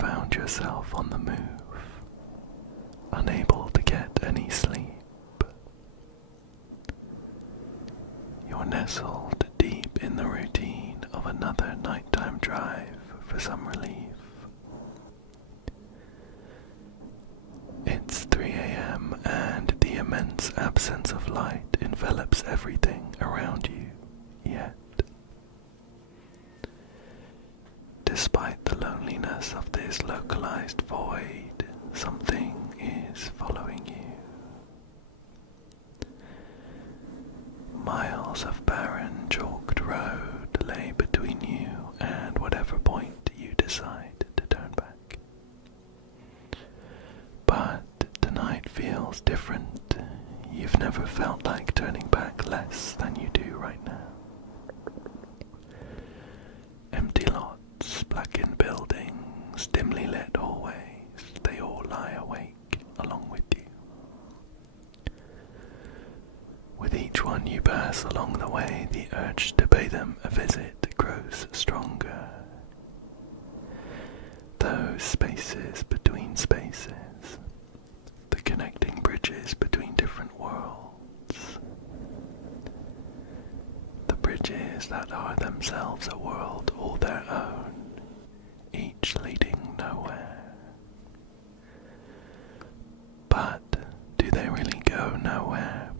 found yourself on the move, unable to get any sleep. You're nestled deep in the routine of another nighttime drive for some relief. It's 3 a.m. and the immense absence of light envelops everything around you, yet, despite the loneliness of this localized void, something is following you. Miles of barren, chalked road lay between you and whatever point you decide to turn back. But tonight feels different. You've never felt like turning back less than you do right now. Empty lots, blackened buildings, dimly lit hallways, they all lie awake along with you. With each one you pass along the way, the urge to pay them a visit grows stronger. Those spaces between spaces, the connecting bridges between different worlds, the bridges that are themselves a world all their own, each leading nowhere. But do they really go nowhere?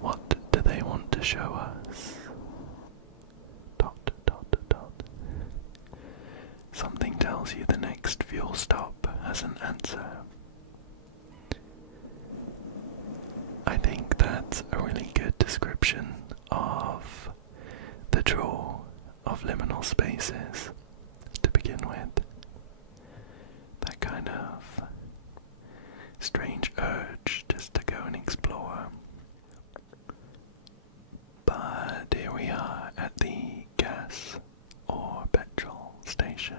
What do they want to show us? ... Something tells you the next fuel stop has an answer. I think that's a really good description of the draw of liminal spaces to begin with. That kind of strange urge just to go and explore. But here we are at the gas or petrol station.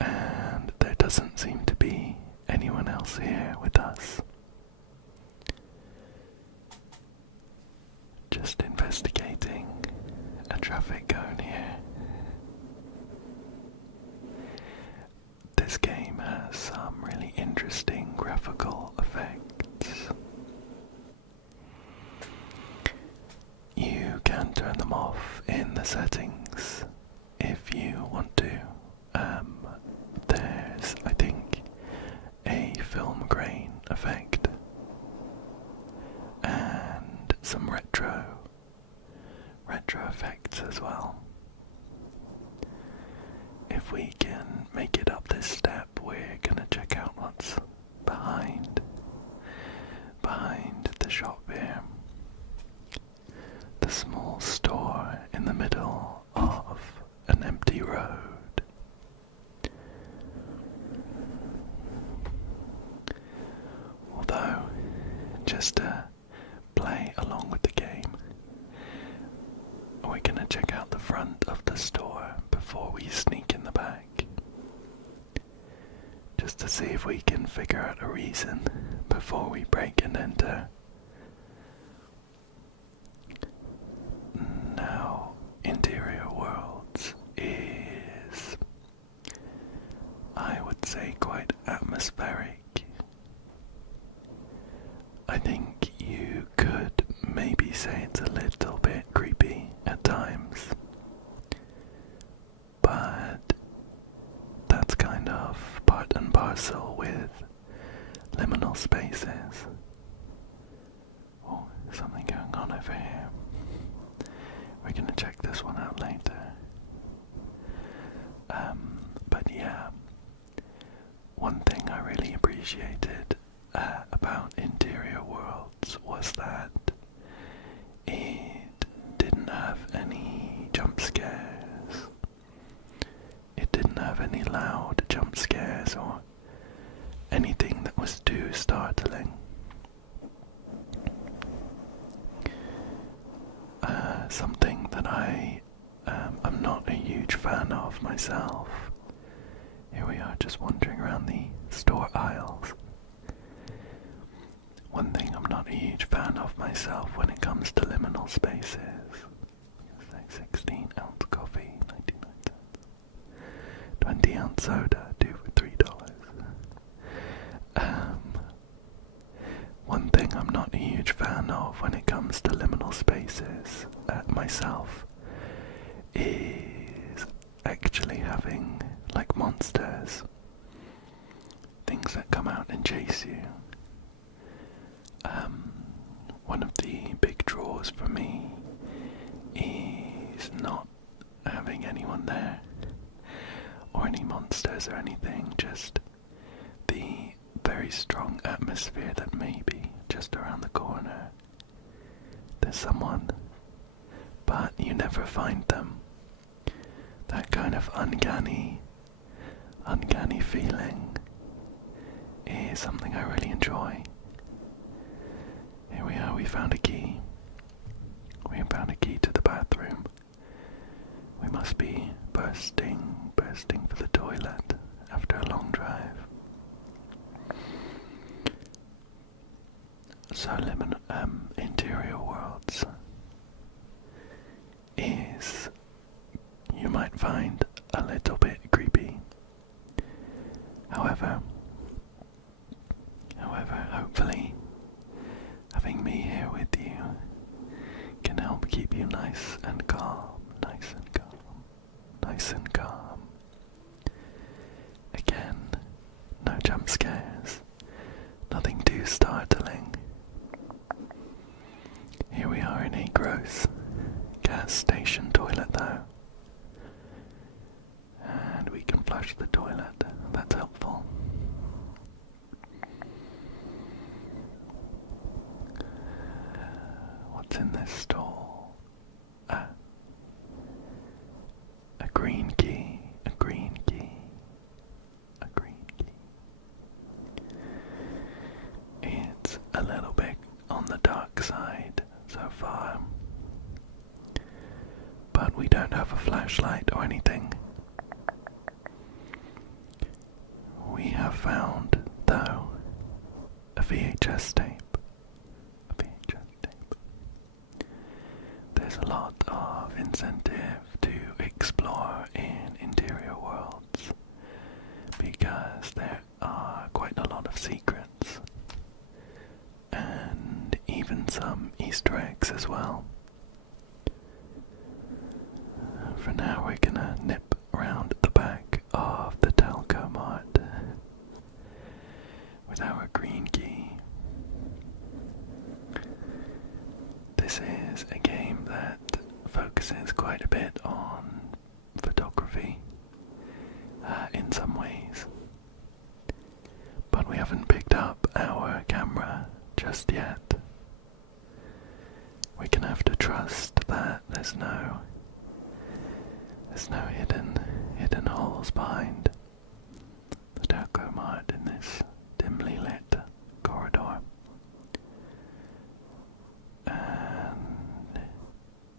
And there doesn't seem to be anyone else here with us. Just investigating a traffic cone here. This game has some really interesting graphical effects. You can turn them off in the settings if you want to. There's, I think, a film grain effect and some retro effects as well. If we can make it up this step, we're gonna check out what's behind the shop here. The small store in the middle of an empty road. Although, just to play along with the game, we're gonna check out the front of the store before we sneak in the back. Just to see if we can figure out a reason before we break and enter. Now, Interior Worlds is, I would say, quite atmospheric. I think you could maybe say it's a little bit creepy at times, but that's kind of part and parcel with liminal spaces. Oh, something going on over here. We're gonna check this one out later. But yeah, one thing I really appreciated about Interior Worlds was that it didn't have any jump scares. It didn't have any loud jump scares or anything that was too startling. Something that I'm not a huge fan of myself. Here we are just wandering around the store aisles. One thing I'm not a huge fan of myself when it comes to liminal spaces. 16-ounce coffee, 99 cents. 80-ounce soda, 2 for $3. One thing I'm not a huge fan of when it comes to liminal spaces myself is actually having like monsters, things that come out and chase you. One of the big draws for me is not having anyone there or any monsters or anything, just the very strong atmosphere that maybe just around the corner there's someone, but you never find them. That kind of uncanny feeling is something I really enjoy. Here we are, we found a key. We found a key to the bathroom. We must be bursting for the toilet after a long drive. So Interior Worlds is, you might find, a little bit creepy. However, hopefully, having me here with you can help keep you nice and calm. Again, no jump scares, nothing too startling. Here we are in a gross gas station toilet though, and we can flush the toilet, that's helpful. What's in this stall? A green key. It's a little bit on the dark side so far, but we don't have a flashlight or anything. We have found, though, a VHS tape. There's a lot of incentive to explore in Interior Worlds because there are quite a lot of secrets and even some Easter eggs as well. For now we're gonna nip around the back of the Telco Mart with our green key. This is a game that focuses quite a bit on photography in some ways, but we haven't picked up our camera just yet. We're gonna have to trust that there's no hidden holes behind the Telco Mart in this dimly lit corridor. And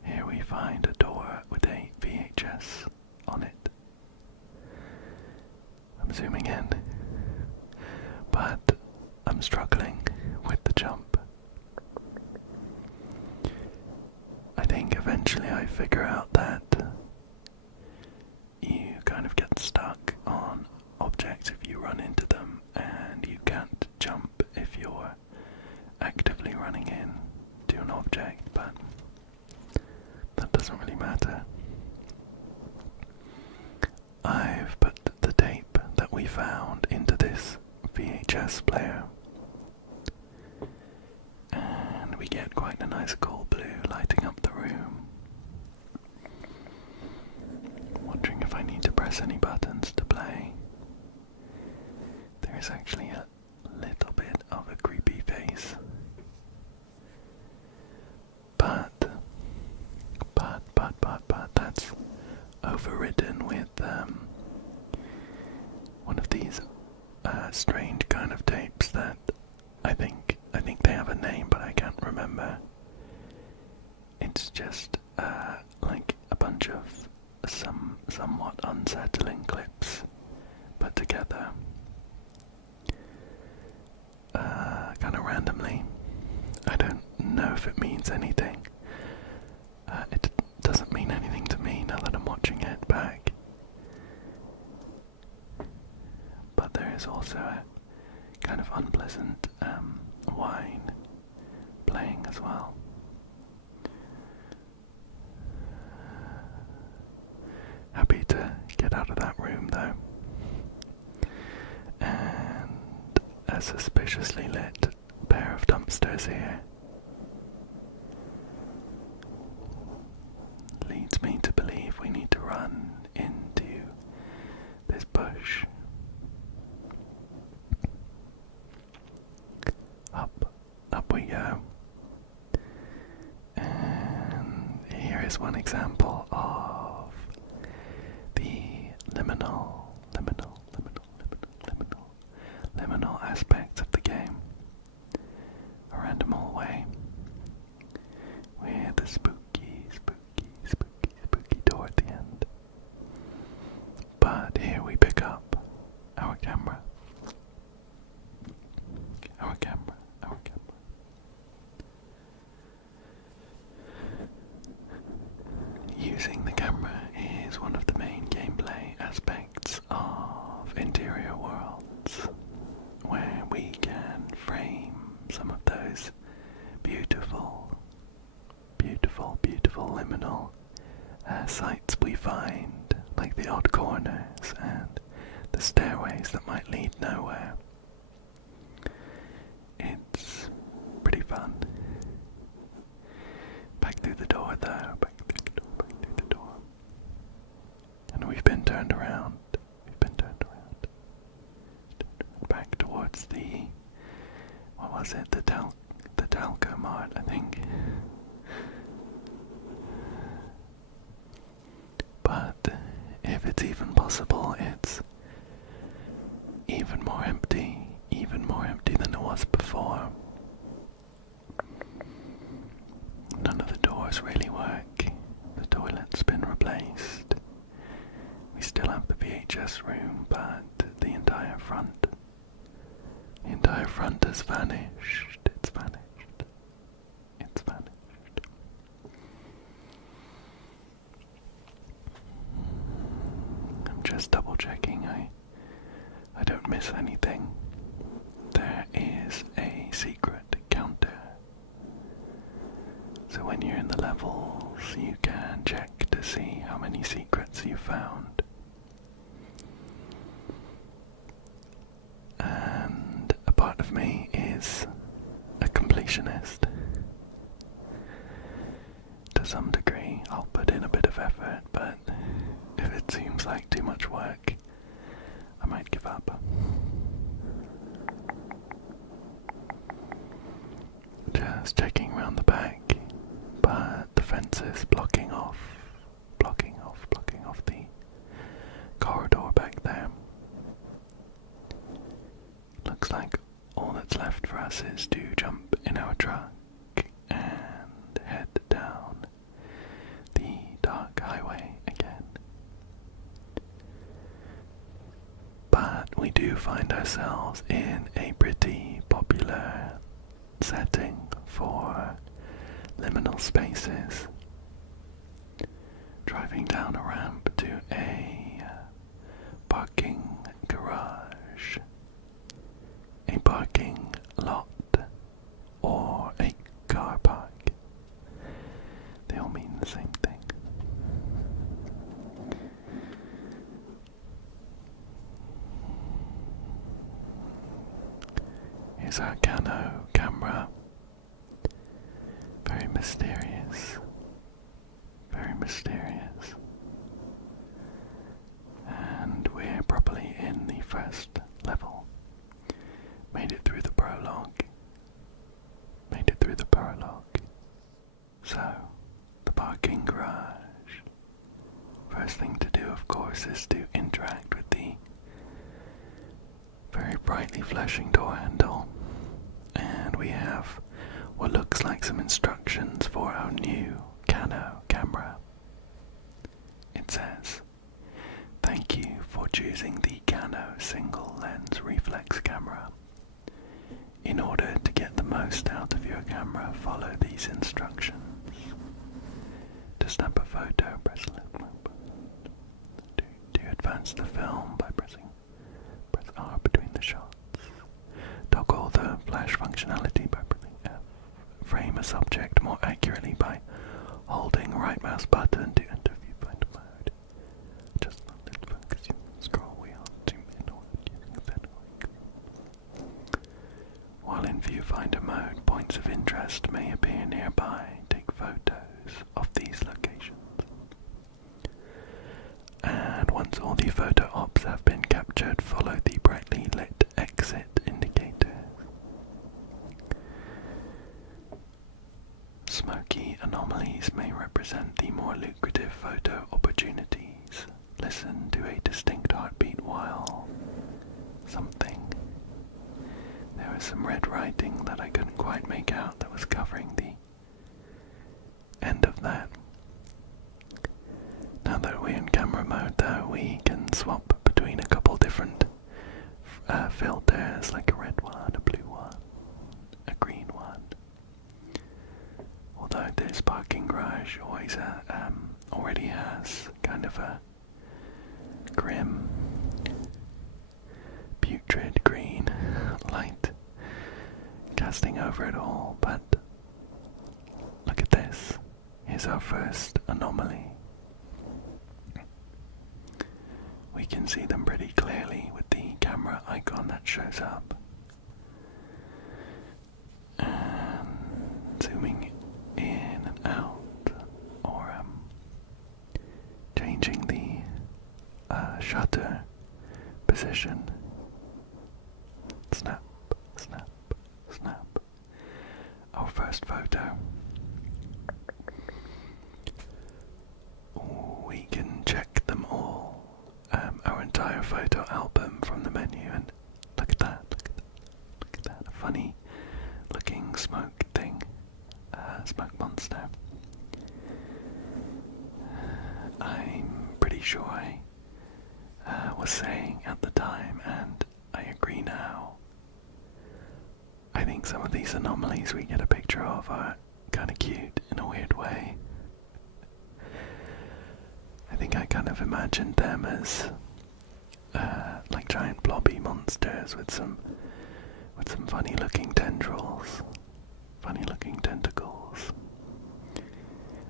here we find a door with a VHS on it. I'm zooming in, but I'm struggling with the jump. I think eventually I figure out that you kind of get stuck on objects if you run into them, and you can't jump if you're actively running in to an object, but that doesn't really matter. I've put the tape that we found into this VHS player, and we get quite a nice cool blue lighting up the room. Wondering if I need to press any buttons to play. There is actually a little bit of a creepy face, but that's overridden with one of these strange kind of tapes that I think they have a name, but I can't remember. It's just like a bunch of somewhat unsettling clips put together kind of randomly. I don't know if it means anything. It doesn't mean anything to me now that I'm watching it back. is also a kind of unpleasant whine playing as well. Happy to get out of that room though. And a suspiciously lit pair of dumpsters here leads me to believe we need to run into this bush. Up we go. And here is one example of the liminal aspects of the game. A random hallway with a spooky door at the end. But here we pick up our camera. Using the camera is one of the main gameplay aspects of Interior Worlds, where we can frame some of those beautiful liminal sights we find, like the odd corners and the stairways that might lead nowhere. It's pretty fun. Back through the door though, back through the door. And we've been turned around. Back towards the, what was it, the Talco Mart, I think. But if it's even possible, it's even more empty than it was before. None of the doors really work. The toilet's been replaced. We still have the VHS room, but the entire front has vanished. It's vanished. I'm just double checking I don't miss anything. There is a secret counter. So when you're in the levels, you can check to see how many secrets you found. And a part of me is a completionist. To some degree, I'll put in a bit of effort, but if it seems like too much work, I might give up. Just checking around the back, but the fence is blocking off the corridor back there. Looks like all that's left for us is to jump in our truck and head down the dark highway again. But we do find ourselves in a pretty popular setting for liminal spaces. Driving down a ramp to a parking garage, a parking lot, or a car park. They all mean the same thing. Here's our Cano camera. Very mysterious. And we're probably in the first level. Made it through the prologue. So, the parking garage. First thing to do, of course, is to interact with the very brightly flashing door handle. And we have what looks like some instructions for our new Cano camera. It says, "Thank you for choosing the Cano single lens reflex camera. In order to get the most out of your camera, follow these instructions. To snap a photo, press left button. To advance the film by press R between functionality by pressing F. Frame a subject more accurately by holding right mouse button to enter viewfinder mode. Just let it focus. You scroll wheel, zoom inward using a pen. While in viewfinder mode, points of interest may appear nearby. Take photos of these locations. And once all the photo ops have been captured, follow the brightly lit exit indicator. Smoky anomalies may represent the more lucrative photo opportunities. Listen to a distinct heartbeat while something. There was some red writing that I couldn't quite make out that was covering the end of that. Now that we're in camera mode though, we can swap between a couple different filters, like a red one, a blue one, a green one. Although this parking garage already has kind of a grim, putrid green light casting over it all, but look at this. Here's our first anomaly. We can see them pretty clearly with the camera icon that shows up. And zooming in and out, or changing the shutter position. Snap, snap, snap. Our first photo. We can check them all. Our entire photo album from the menu, and look at that, look at that, a funny looking smoke thing, smoke monster. I'm pretty sure I was saying at the time, and I agree now, I think some of these anomalies we get a picture of are kind of cute in a weird way. I think I kind of imagined them as like giant blobby monsters with some funny looking tendrils, funny looking tentacles.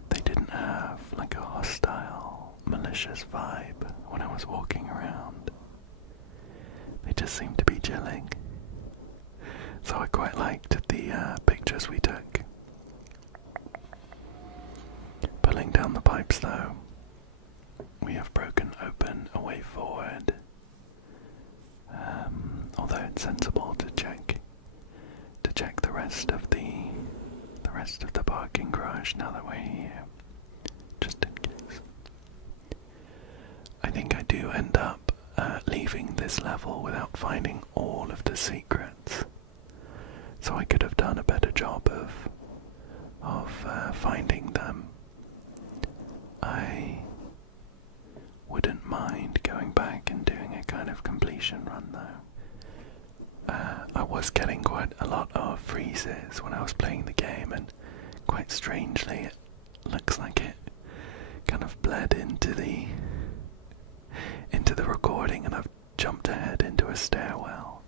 They didn't have like a hostile, malicious vibe when I was walking around. They just seemed to be chilling. So I quite liked the pictures we took. Pulling down the pipes though, we have broken open a way forward, although it's sensible to check the rest of the parking garage now that we're here, just in case. I think I do end up leaving this level without finding all of the secrets, so I could have done a better job of finding them. I wouldn't mind going back and doing a kind of completion run though. I was getting quite a lot of freezes when I was playing the game, and quite strangely it looks like it kind of bled into the recording, and I've jumped ahead into a stairwell,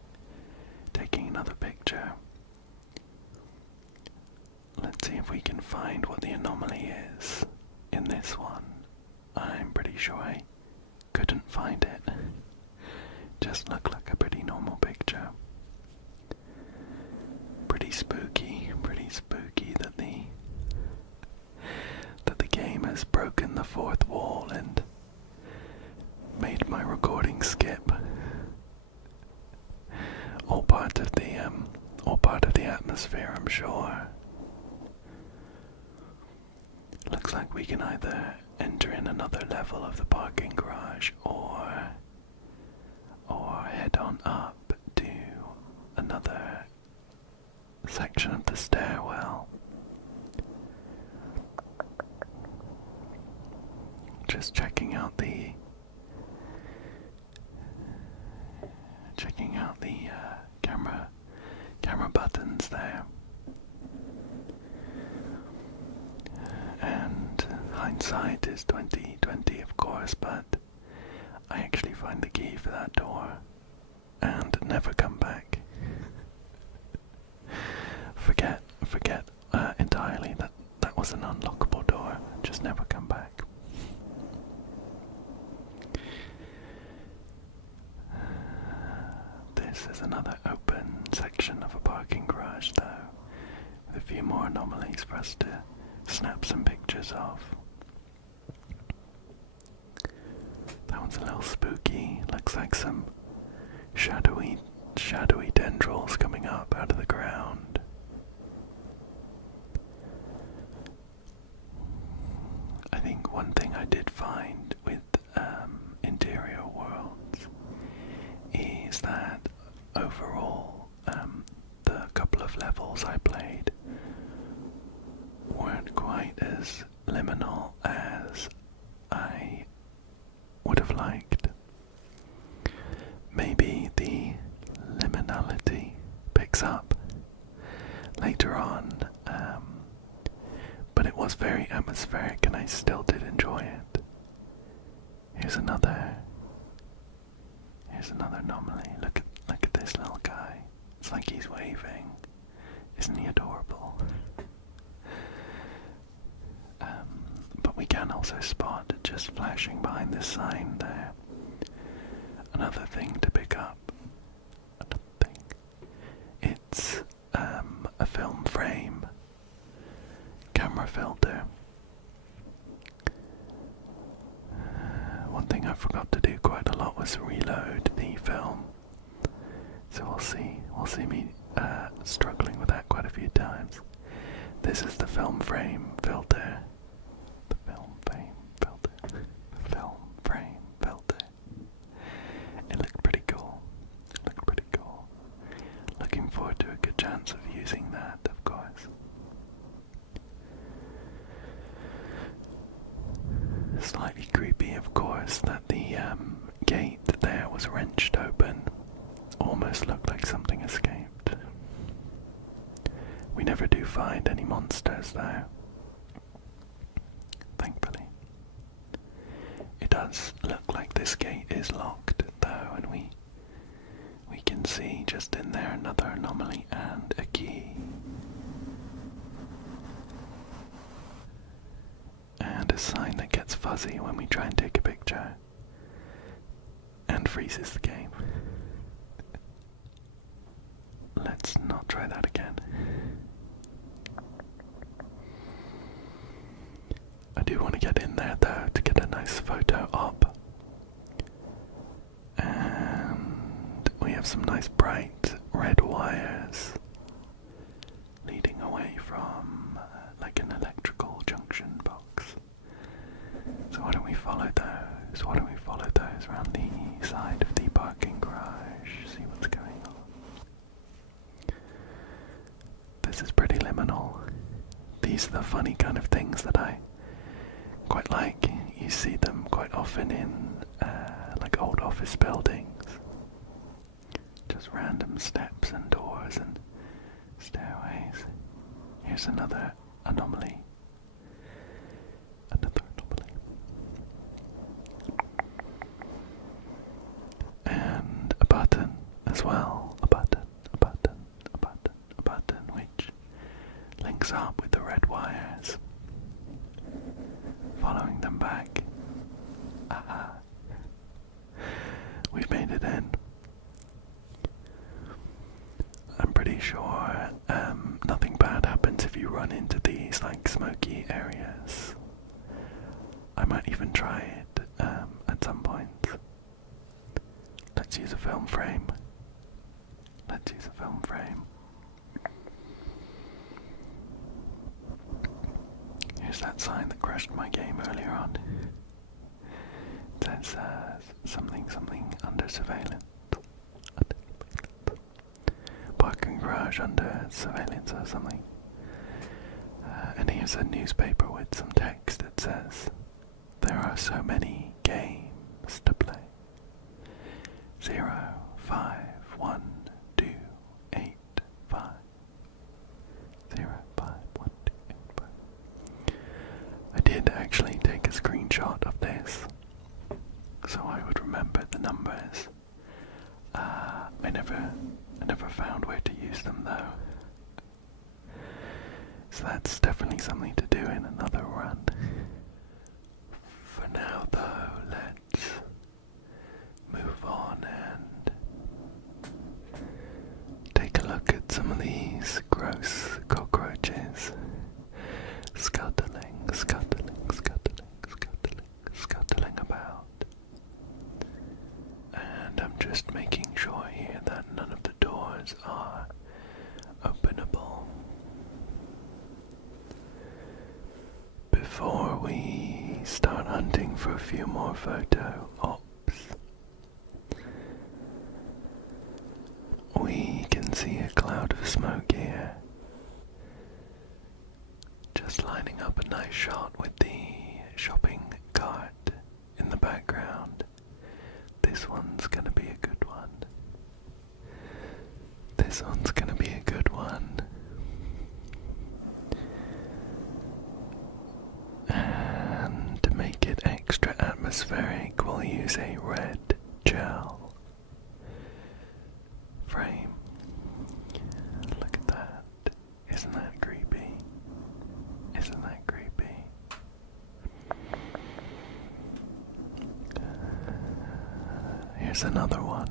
taking another picture. Let's see if we can find what the anomaly is in this one. I'm pretty sure I couldn't find it. Just looked like a pretty normal picture. Pretty spooky that the game has broken the fourth wall and made my recording skip. All part of the atmosphere, I'm sure. Looks like we can either enter in another level of the parking garage or head on up to another section of the stairwell. Just checking out the camera buttons there. And hindsight is 20/20, of course, but I actually find the key for that door and never come back. forget entirely that that was an unlockable door and just never come back. This is another open section of a parking garage though, with a few more anomalies for us to snap some pictures of. That one's a little spooky, looks like some shadowy tendrils coming up out of the ground. I think one thing I did find with interior worlds is that overall the couple of levels I played weren't quite as liminal as I would have liked. Maybe the liminality picks up later on, but it was very atmospheric and I still did enjoy it. Here's another anomaly. Look at this little guy. It's like he's waving. Isn't he adorable? But we can also spot just flashing behind this sign there. Another thing to pick up. It's a film frame camera filter. One thing I forgot to do quite a lot was reload the film. So we'll see me struggling with that quite a few times. This is the film frame filter. The film frame filter. The film frame filter. It looked pretty cool. Looking forward to a good chance of using that, of course. Slightly creepy, of course, that the gate there was wrenched open. Almost looked like something escaped. We never do find any monsters though. Thankfully. It does look like this gate is locked though, and we can see just in there another anomaly and a key. And a sign that gets fuzzy when we try and take a picture and freezes the game. Let's not try that again. I do want to get in there though to get a nice photo op. And we have some nice bright red wires leading away from like an electrical junction box. So why don't we follow those? Around the side of the parking garage, see what's going on. This is pretty liminal. These are the funny kind of things that I quite like. You see them quite often in like old office buildings. Just random steps and doors and stairways. Here's another anomaly. And a button as well. A button, which links up with the red wires. Following them back. Aha. We've made it in. I'm pretty sure nothing bad happens if you run into these like smoky areas. I might even try it at some point. Let's use a film frame. Here's that sign that crashed my game earlier on. It says something under surveillance. Parking garage under surveillance or something. And here's a newspaper with some text that says, "There are so many games to play. 0, 5, 1, 2, 8, 5. 0, 5, 1, 2, 8, 5. I did actually take a screenshot of this, so I would remember the numbers. I never found where to use them though. something to do in another run. For now though, let's move on and take a look at some of these gross cockroaches scuttling about. And I'm just making sure here that none of the doors are openable. Before we start hunting for a few more photo ops, we can see a cloud of smoke here, just lining up a nice shot with the shopping cart in the background. This one's gonna be a good one. This one's gonna be a good one. And to make it extra atmospheric, we'll use a red gel frame. Look at that. Isn't that creepy? Isn't that creepy? Here's another one.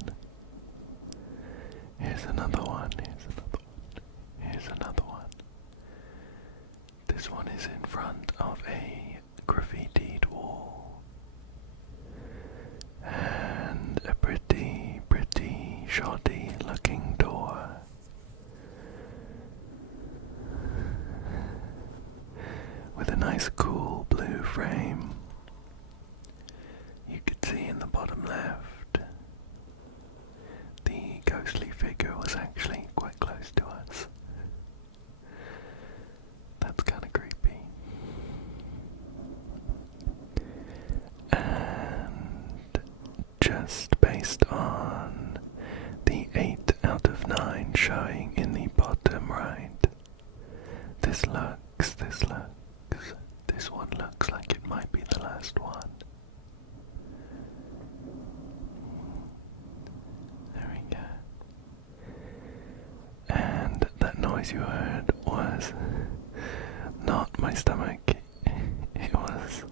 Here's another one. Here's another one. Here's another one. This one is in front of a graffitied wall. And a pretty shoddy looking door. With a nice cool blue frame. You could see in the bottom left, the ghostly figure was actually quite close to us. That's kind of creepy. And just based on the 8 out of 9 showing in the bottom right, this one looks like it might be the last one. There we go. And that noise you heard was not my stomach. It was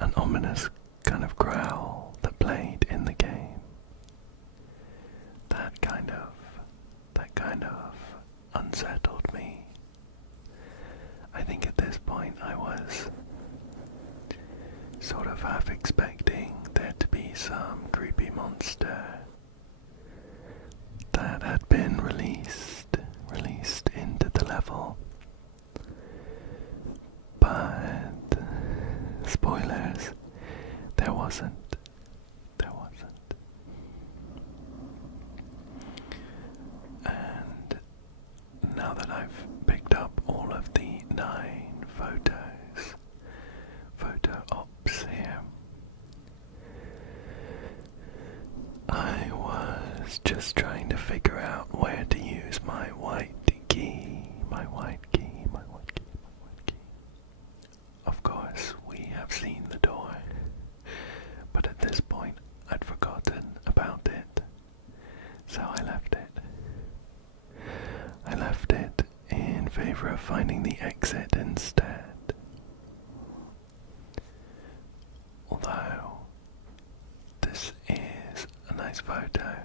an ominous kind of growl that played in the game. That kind of unsettled me. I think at this point I was sort of half expecting there to be some creepy monster that had been released into the level. But spoilers, there wasn't. And now that I've picked up all of the 9 photo ops here, I was just trying to figure out where to use my white key. Of course, we have seen the door, but at this point I'd forgotten about it, so I left it in favor of finding the exit instead. Although this is a nice photo.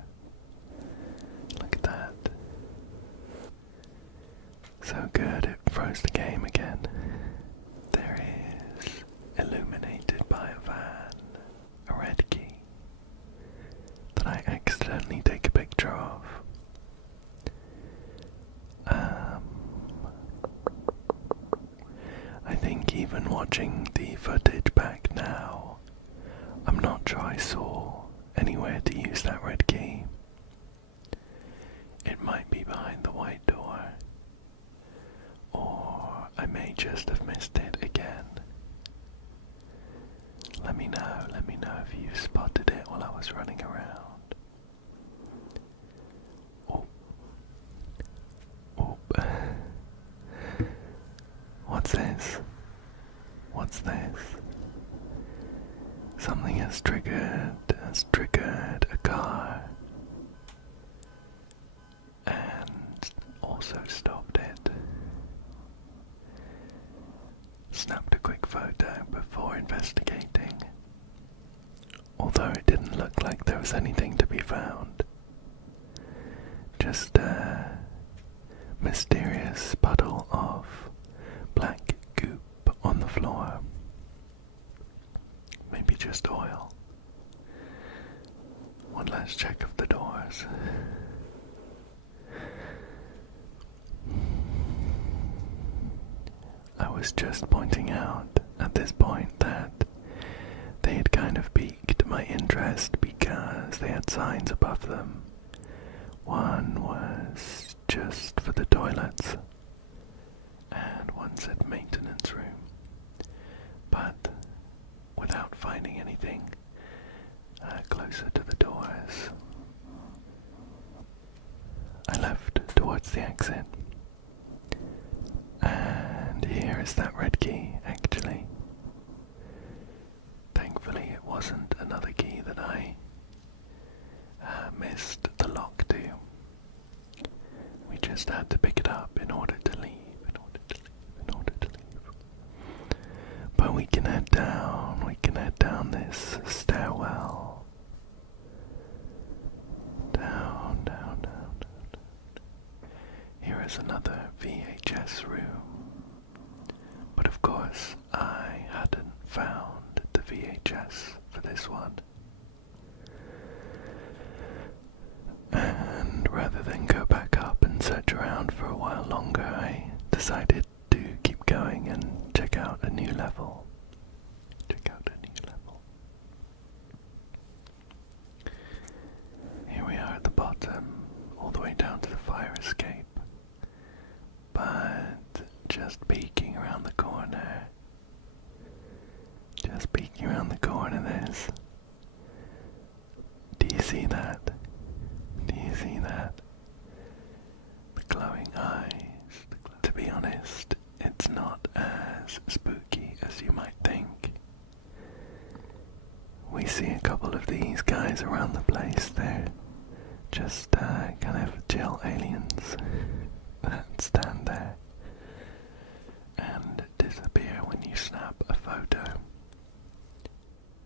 Look at that. So good it froze the game again. There is, illuminated by a van, a red key that I accidentally take a picture of. I think even watching the footage back now, I'm not sure I saw anywhere to use that red key. It might be behind the white door, or I may just have missed it again. Let me know if you spotted it while I was running around. Oh. What's this? Something has triggered a car and also stopped it. snapped a quick photo before investigating, although it didn't look like there was anything to be found. Just a mysterious puddle of black goop on the floor. Maybe just oil. One last check of the doors. I was just pointing out at this point that they had kind of piqued my interest because they had signs above them. One was just for the toilets, and one said maintenance room. But without finding anything closer to the doors, I left towards the exit. And here is that red key, actually. Thankfully it wasn't another key that I missed the lock to. We just had to pick it up in order to leave, But we can head down this stairwell. Down. Here is another VHS room. But of course, I hadn't found the VHS for this one. And rather than go back up and search around for a while longer, I decided to keep going and check out a new level. Here we are at the bottom, all the way down to the fire escape. But just peeking around the corner, there's... Do you see that? The glowing eyes. To be honest, it's not as spooky as you might think. We see a couple of these guys around the place. They're just kind of chill aliens that stand there and disappear when you snap a photo.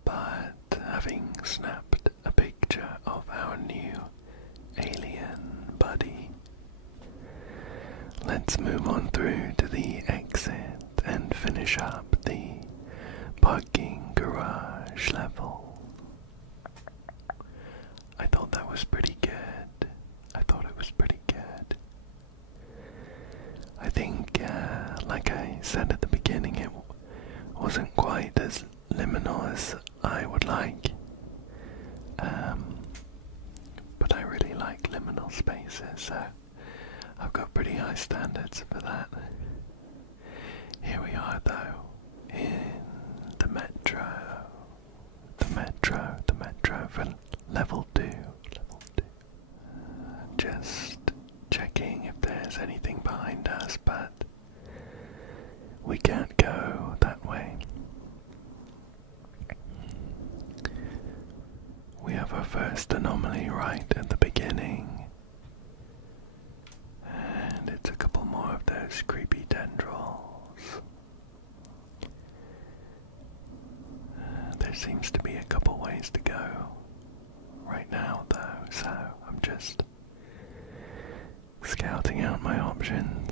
But having snapped a picture of our new alien buddy, let's move on through to the exit and finish up the parking garage level. I thought that was pretty good. I think, like I said at the beginning, it wasn't quite as liminal as I would like. But I really like liminal spaces, so I've got pretty high standards for that. Here we are though, in the metro for level 2. Just checking if there's anything behind us, but we can't go that way. We have our first anomaly right at the beginning, and it's a couple more of those creepy tendrils. There seems to be a couple ways to go right now though, so I'm just scouting out my options.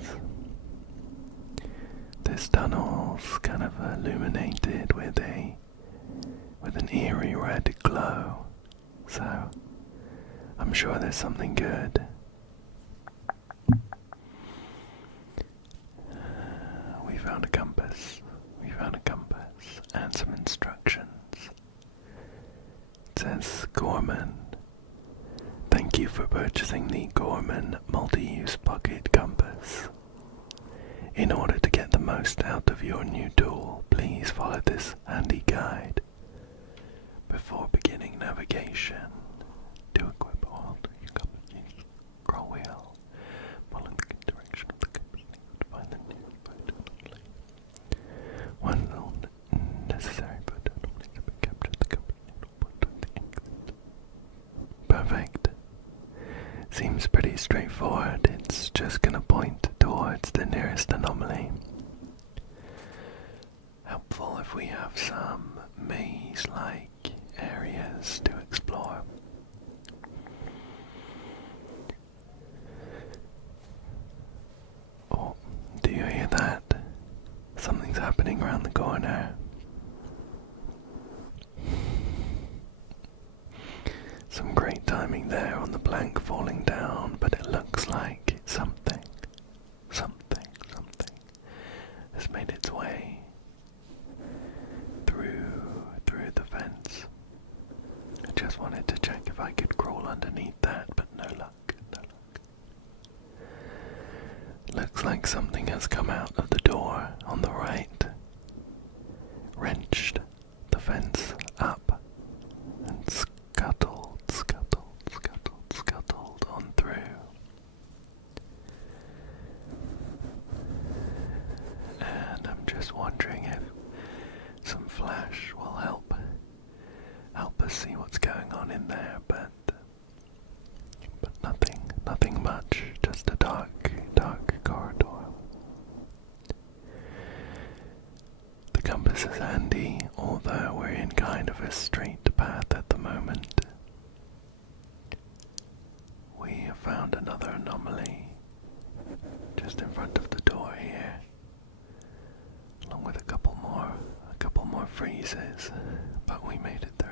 This tunnel's kind of illuminated with an eerie red glow, so I'm sure there's something good. We found a compass and some instructions. It says Gorman. Thank you for purchasing the Gorman multi-use pocket compass. In order to get the most out of your new tool, please follow this handy guide. Before beginning navigation, do equip all your compass. Use scroll wheel. Follow the direction of the compass to find the nearest photo. One necessary photo to be captured the compass needle point on the exit. Perfect. Seems pretty straightforward. It's just gonna point towards the nearest anomaly. if we have some maze-like areas to explore. Oh, do you hear that? Something's happening around the corner. Some great timing there on the plank falling down, but it looks like something has made its way through the fence. I just wanted to check if I could crawl underneath that, but no luck. Looks like something has come out of the door on the right, wrenched the fence up, and scuttled on through. And I'm just wondering if some flash will help us see what's going on in there, but nothing much, just a dark corridor. The compass is handy, although we're in kind of a straight path at the moment. We have found another anomaly just in front of the door here, along with a couple more freezes, but we made it through.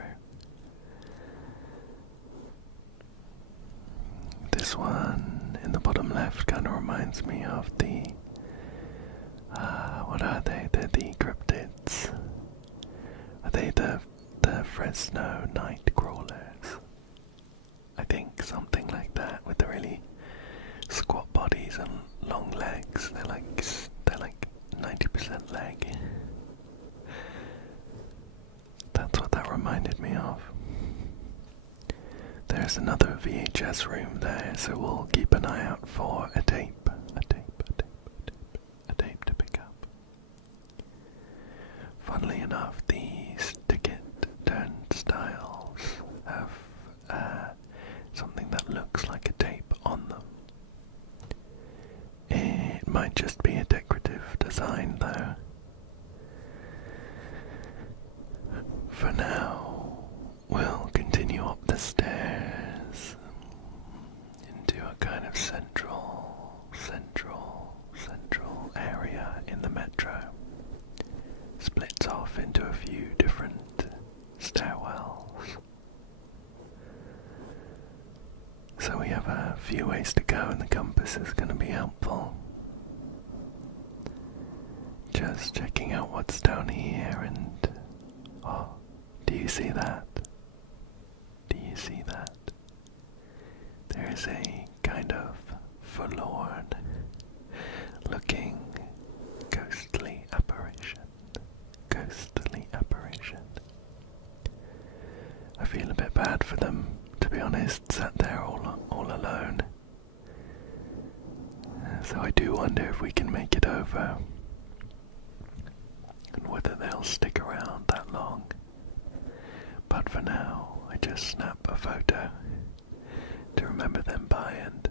This one in the bottom left kind of reminds me of the what are they? They're the cryptids. Are they the Fresno night crawlers? I think something like that, with the really squat bodies and long legs. They're like 90% leg. That's what that reminded me of. There's another VHS room there, so we'll keep an eye out for a tape to pick up. Funnily enough, these ticket turnstiles have something that looks like a tape on them. It might just be a decorative design though. For now, we'll continue up the stairs into a kind of central area in the metro. Splits off into a few different stairwells. So we have a few ways to go, and the compass is going to be helpful. Just checking out what's down here, and oh, do you see that? There is a kind of forlorn looking ghostly apparition. I feel a bit bad for them, to be honest, sat there all alone. So I do wonder if we can make it over, and whether they'll stick around that long. But for now, I just snap a photo to remember them by and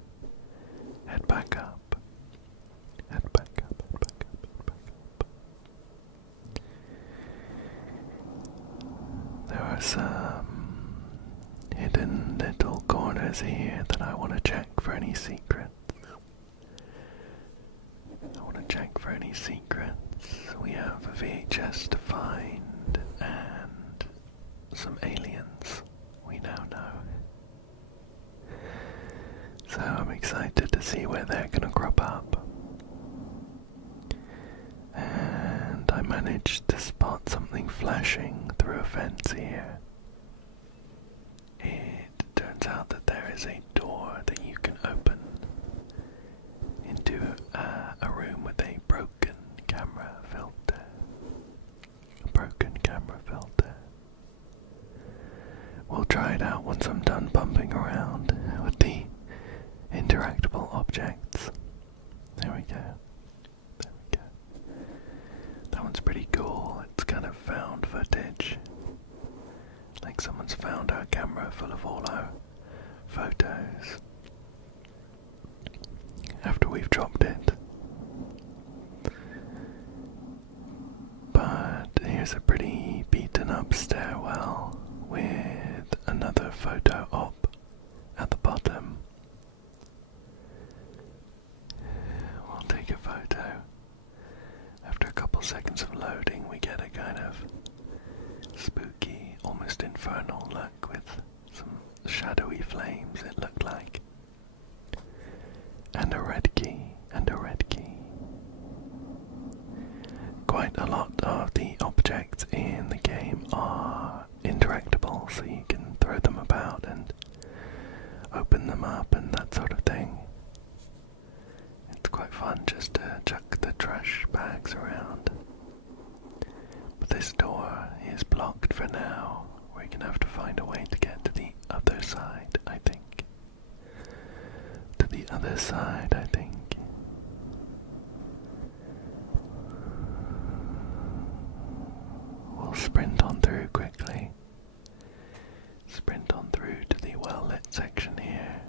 head back up. There are some hidden little corners here that I want to check for any secrets. We have a VHS to find and some aliens we now know. So I'm excited to see where they're gonna crop up. And I managed to spot something flashing through a fence here. It turns out that there is a door that you can open into a room with a broken camera filter. We'll try it out once I'm done bumping around with the interactable objects. There we go. That one's pretty cool. It's kind of found footage. Like someone's found our camera full of all our photos after we've dropped it. But here's is a pretty beaten up stairwell with another photo op at the bottom. We'll take a photo. After a couple seconds of loading, we get a kind of spooky, almost infernal look with some shadowy flames, it looked like. And a red key, and a red key. Quite a lot of the objects in the game are interactable, so you can throw them about and open them up and that sort of thing. It's quite fun just to chuck the trash bags around. But this door is blocked for now. We're gonna have to find a way to get to the other side, I think. To the other side, I think. We'll sprint on through quickly. Sprint on through to the well-lit section here.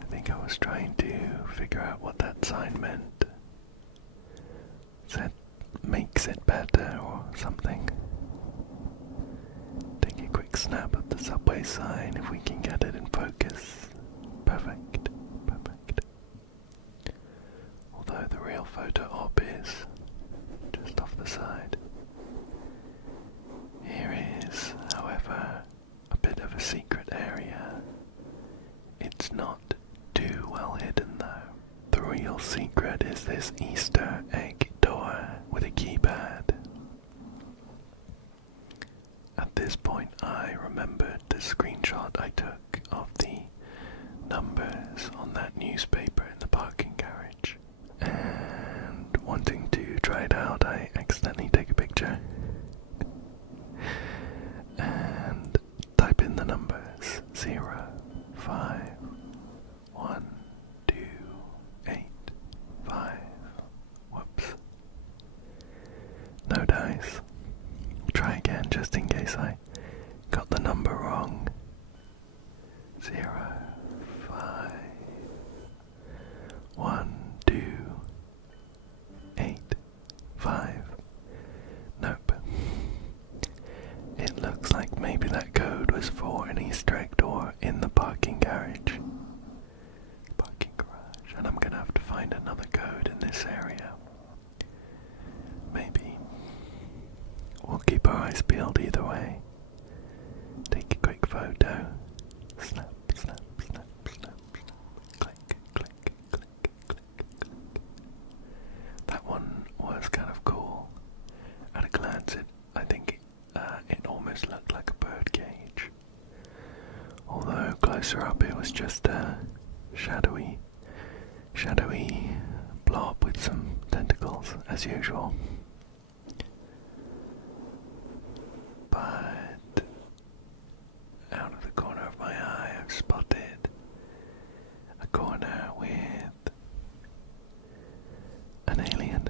I think I was trying to figure out what that sign meant. Said makes it better or something. Take a quick snap of the subway sign if we can get it in focus. Perfect, perfect. Although the real photo op is just off the side. Here is, however, a bit of a secret area. It's not too well hidden though. The real secret is this Easter egg door with a keypad. At this point I remembered the screenshot I took of the numbers on that newspaper in the parking garage. And wanting to try it out, I accidentally take a picture and type in the numbers 0, 5, 1, 2, 8, 5. Whoops. No dice. Try again just in case I got the number wrong. 0, 5, 1, 2, 8, 5. Nope. It looks like maybe that code was for an Easter egg door in the parking garage. Parking garage. And I'm gonna have to find another code in this area. Maybe. We'll keep our eyes peeled either way. Take a quick photo. Snap, snap, snap, snap, snap. Click, click, click, click, click. That one was kind of cool. At a glance, I think it almost looked like a bird cage. Although closer up it was just a shadowy blob with some tentacles, as usual. But out of the corner of my eye I've spotted a corner with an alien.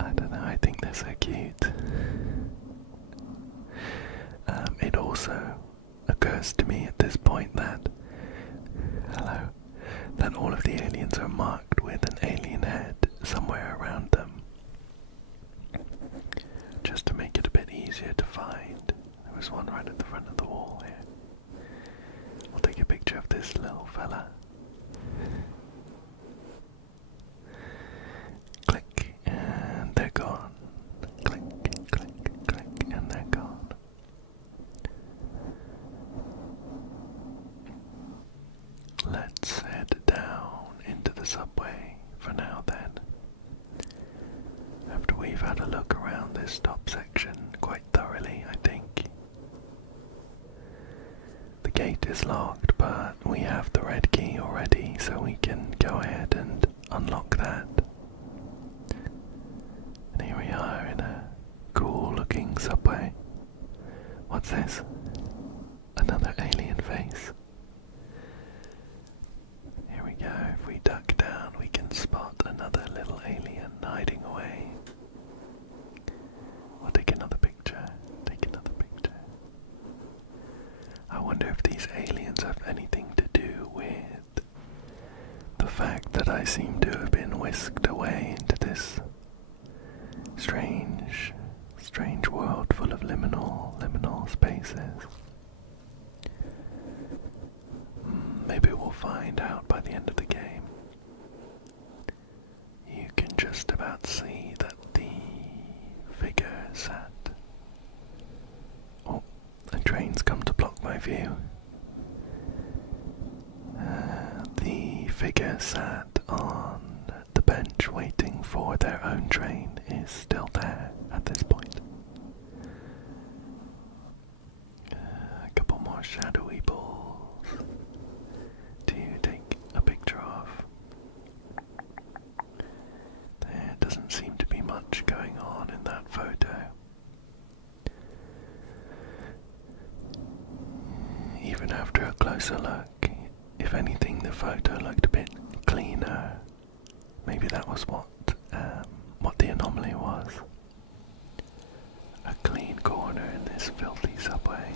I don't know, I think they're so cute. It also occurs to me at this point that all of the aliens are marked with an alien head somewhere around them. Just to make it a bit easier to find. There was one right at the front of the wall here. I'll take a picture of this little fella. Click, and they're gone. Click, click, click, and they're gone. Let's head down into the subway for now then. After we've had a look around this top section quite thoroughly, I think. The gate is locked, but we have the red key already, so we can go ahead and unlock that. And here we are in a cool looking subway. What's this? Another alien face. Here we go, if we duck down we can spot another little alien hiding away. We'll take another picture, I wonder if the these aliens have anything to do with the fact that I seem to have been whisked away into this strange world full of liminal spaces. Maybe we'll find out by the end of the game. You can just about see that the figure sat... Oh, a train's come to block my view. The figure sat on the bench waiting for their own train is still there at this point. A couple more shadowy balls to take a picture of. There doesn't seem to be much going on in that photo. Even after a closer look, if anything, the photo looked a bit cleaner. Maybe that was what the anomaly was. A clean corner in this filthy subway.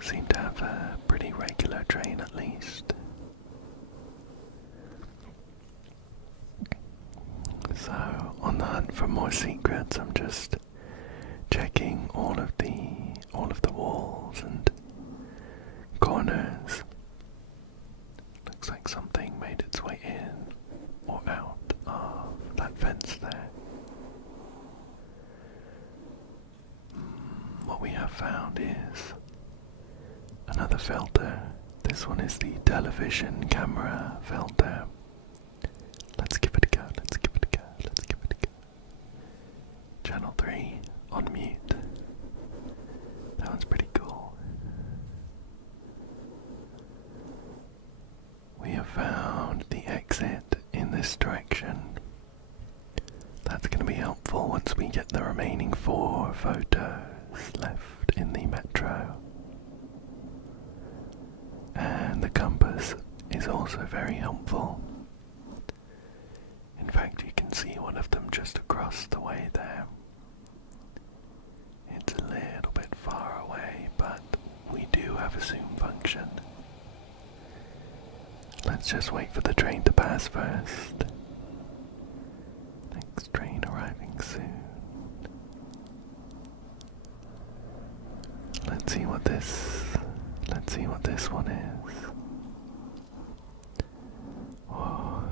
Seemed to have a pretty regular train at least. So, on the hunt for more secrets, I'm just checking all of the walls and corners. Looks like something made its way in or out of that fence there. What we have found is another filter. This one is the television camera filter. Let's give it a go, let's give it a go, let's give it a go. Channel 3 on mute. That one's pretty cool. We have found the exit in this direction. That's going to be helpful once we get the remaining 4 photos left in the metro. And the compass is also very helpful. In fact, you can see one of them just across the way there. It's a little bit far away, but we do have a zoom function. Let's just wait for the train to pass first. Next train arriving soon. Let's see what this one is. Whoa.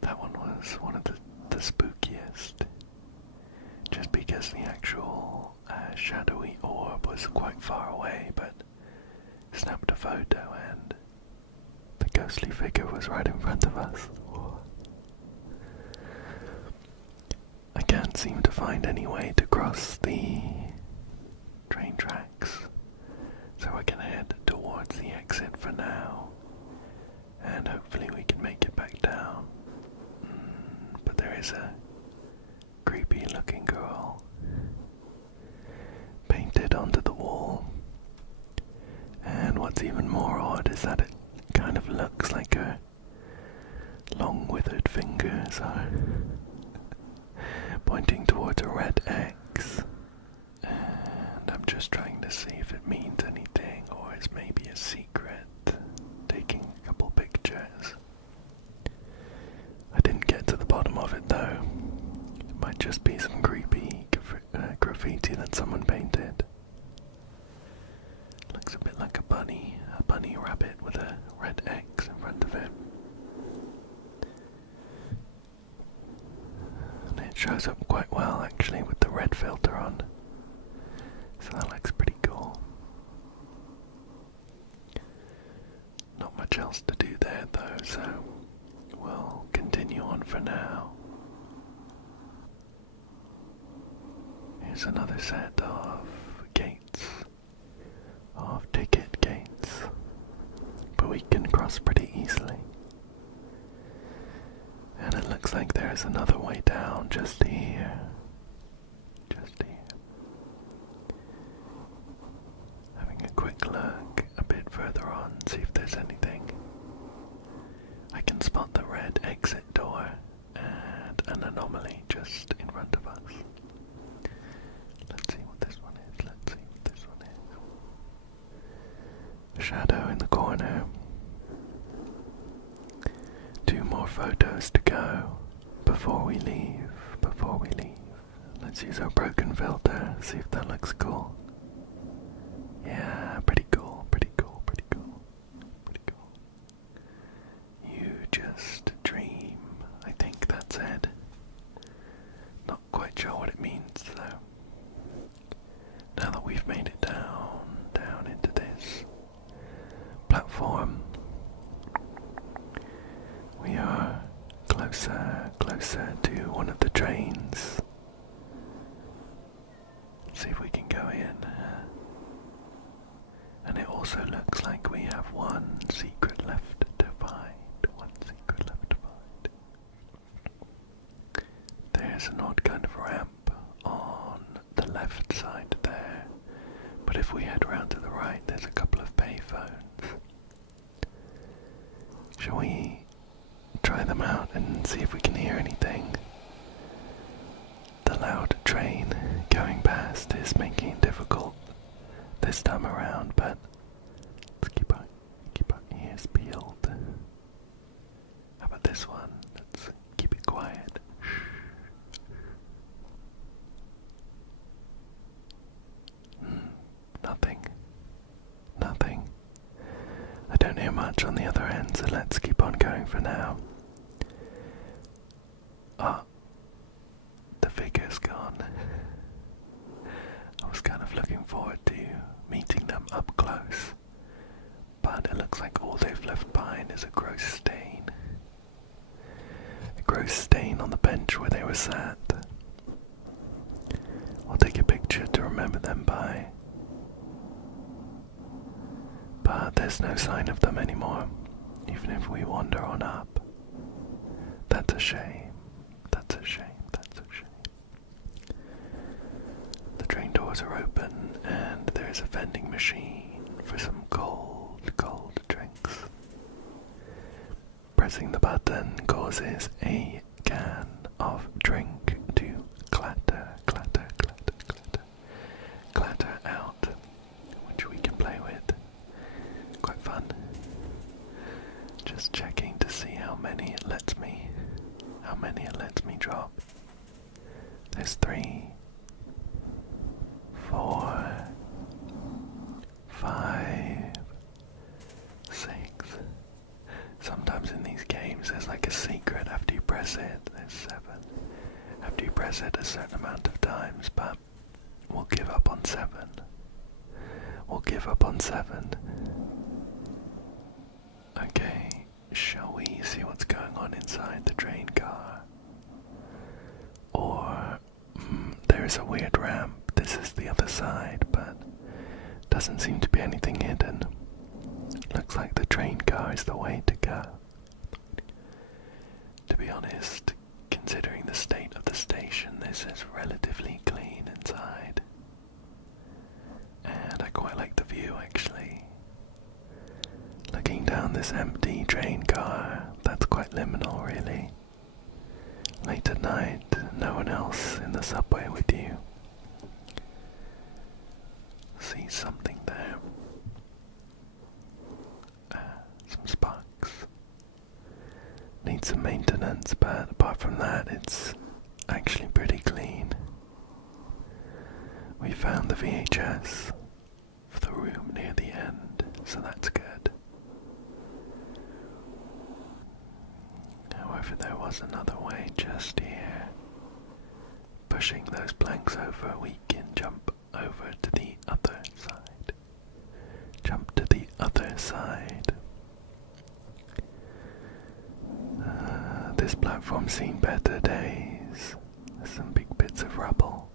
That one was one of the spookiest. Just because the actual shadowy orb was quite far away, but snapped a photo and the ghostly figure was right in front of us. Whoa. I can't seem to find any way to cross the train tracks, so we're gonna head towards the exit for now, and hopefully we can make it back down. But there is a creepy looking girl painted onto the wall, and what's even more odd is that it kind of looks like her long withered fingers are pointing towards a red X, and I'm just trying to see if it means anything or is maybe a secret. Taking a couple pictures. I didn't get to the bottom of it though. It might just be some creepy graffiti that someone painted. Looks a bit like a bunny rabbit with a red X in front of it. And it shows up quite well actually with the red filter on. So that looks pretty cool. Not much else to do there though, so we'll continue on for now. Here's another set of gates, of ticket gates, but we can cross pretty easily. And it looks like there's another way down just here. Just here. Having a quick look a bit further on, see if there's anything. I can spot the red exit door and an anomaly just in front of us. Let's see what this one shadow in the corner. 2 more photos to go before we leave. Let's use our broken filter, see if that looks cool. Yeah, pretty cool. You just dream. I think that's it. Not quite sure what it means though. Now that we've made it down into this platform, we are closer to one of the trains. See if we can go in. And it also looks like we have one secret left to find. There's an odd kind of ramp on the left side there, but if we head round to the right, there's a couple of payphones. Shall we try them out and see if we can hear anything? The loud train going past is making it difficult this time around, but let's keep our ears peeled. How about this one? Let's keep it quiet. Nothing. I don't hear much on the other end, so let's keep on going for now. The figure's gone. I was kind of looking forward to meeting them up close, but it looks like all they've left behind is a gross stain. A gross stain on the bench where they were sat. I'll take a picture to remember them by. But there's no sign of them anymore, even if we wander on up. That's a shame. The train doors are open and there's a vending machine for some cold drinks. Pressing the button causes a can of drink to clatter out, which we can play with. Quite fun. Just checking to see how many it lets me drop. There's 3, 4, 5, 6. Sometimes in these games there's like a secret after you press it. There's 7. After you press it a certain amount of times, but we'll give up on 7. Okay, shall we see what's going on inside the train car? Or, there is a weird ramp. This is the other side, but doesn't seem to be anything hidden. Looks like the train car is the way to go. To be honest, considering the state of the station, this is relatively clean inside. And I quite like the view actually. Looking down this empty train car, that's quite liminal really. Late at night, no one else in the subway with you. See something there. Some sparks. Needs some maintenance, but apart from that, it's actually pretty clean. We found the VHS for the room near the end, so that's good. However, there was another way just here. Pushing those planks over, we can jump over to the other side. This platform's seen better days. There's some big bits of rubble.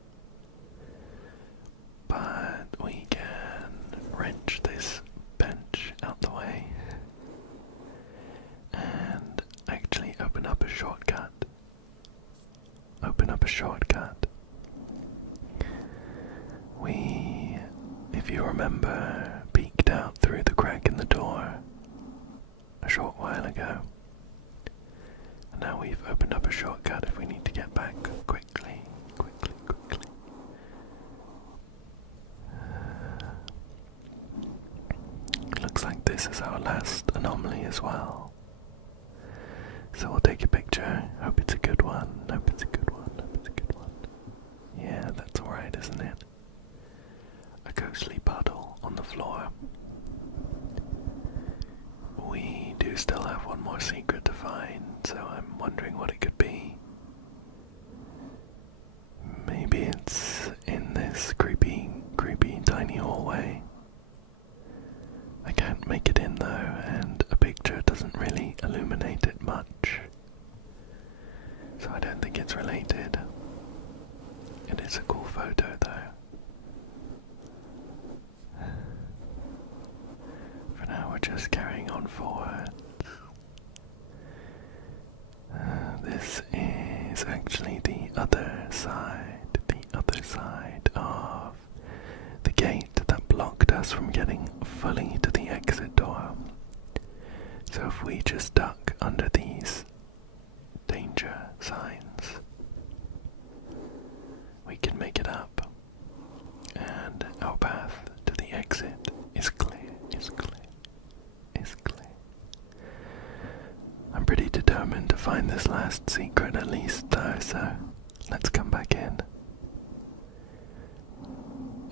But we can wrench this bench out the way and actually open up a shortcut. We, if you remember, peeked out through the crack in the door a short while ago. And now we've opened up a shortcut if we need to get back quickly. Looks this is our last anomaly as well. So we'll take a picture. Hope it's a good one. Hope it's a good one. Hope it's a good one. Yeah, that's alright, isn't it? A ghostly puddle on the floor. We do still have one more secret to find, so I'm wondering what it could be. Maybe it's in this creepy tiny hallway. I can't make it in though, and a picture doesn't really illuminate it much. So I don't think it's related. It is a cool photo though. For now we're just carrying on forward. This is actually the other side of the gate that blocked us from getting fully to the exit door. So if we just duck under these danger signs, we can make it up, and our path to the exit is clear, is clear, is clear. I'm pretty determined to find this last secret at least though, so let's come back in.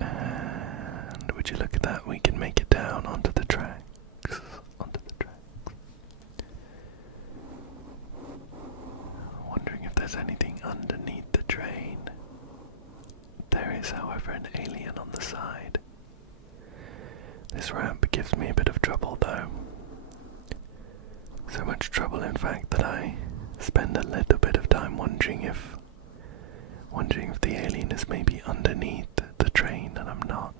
And would you look at that, we can make it down onto the tracks, Wondering if there's anything underneath the train. There is, however, an alien on the side. This ramp gives me a bit of trouble though. So much trouble, in fact, that I spend a little bit of time wondering if the alien is maybe underneath the train and I'm not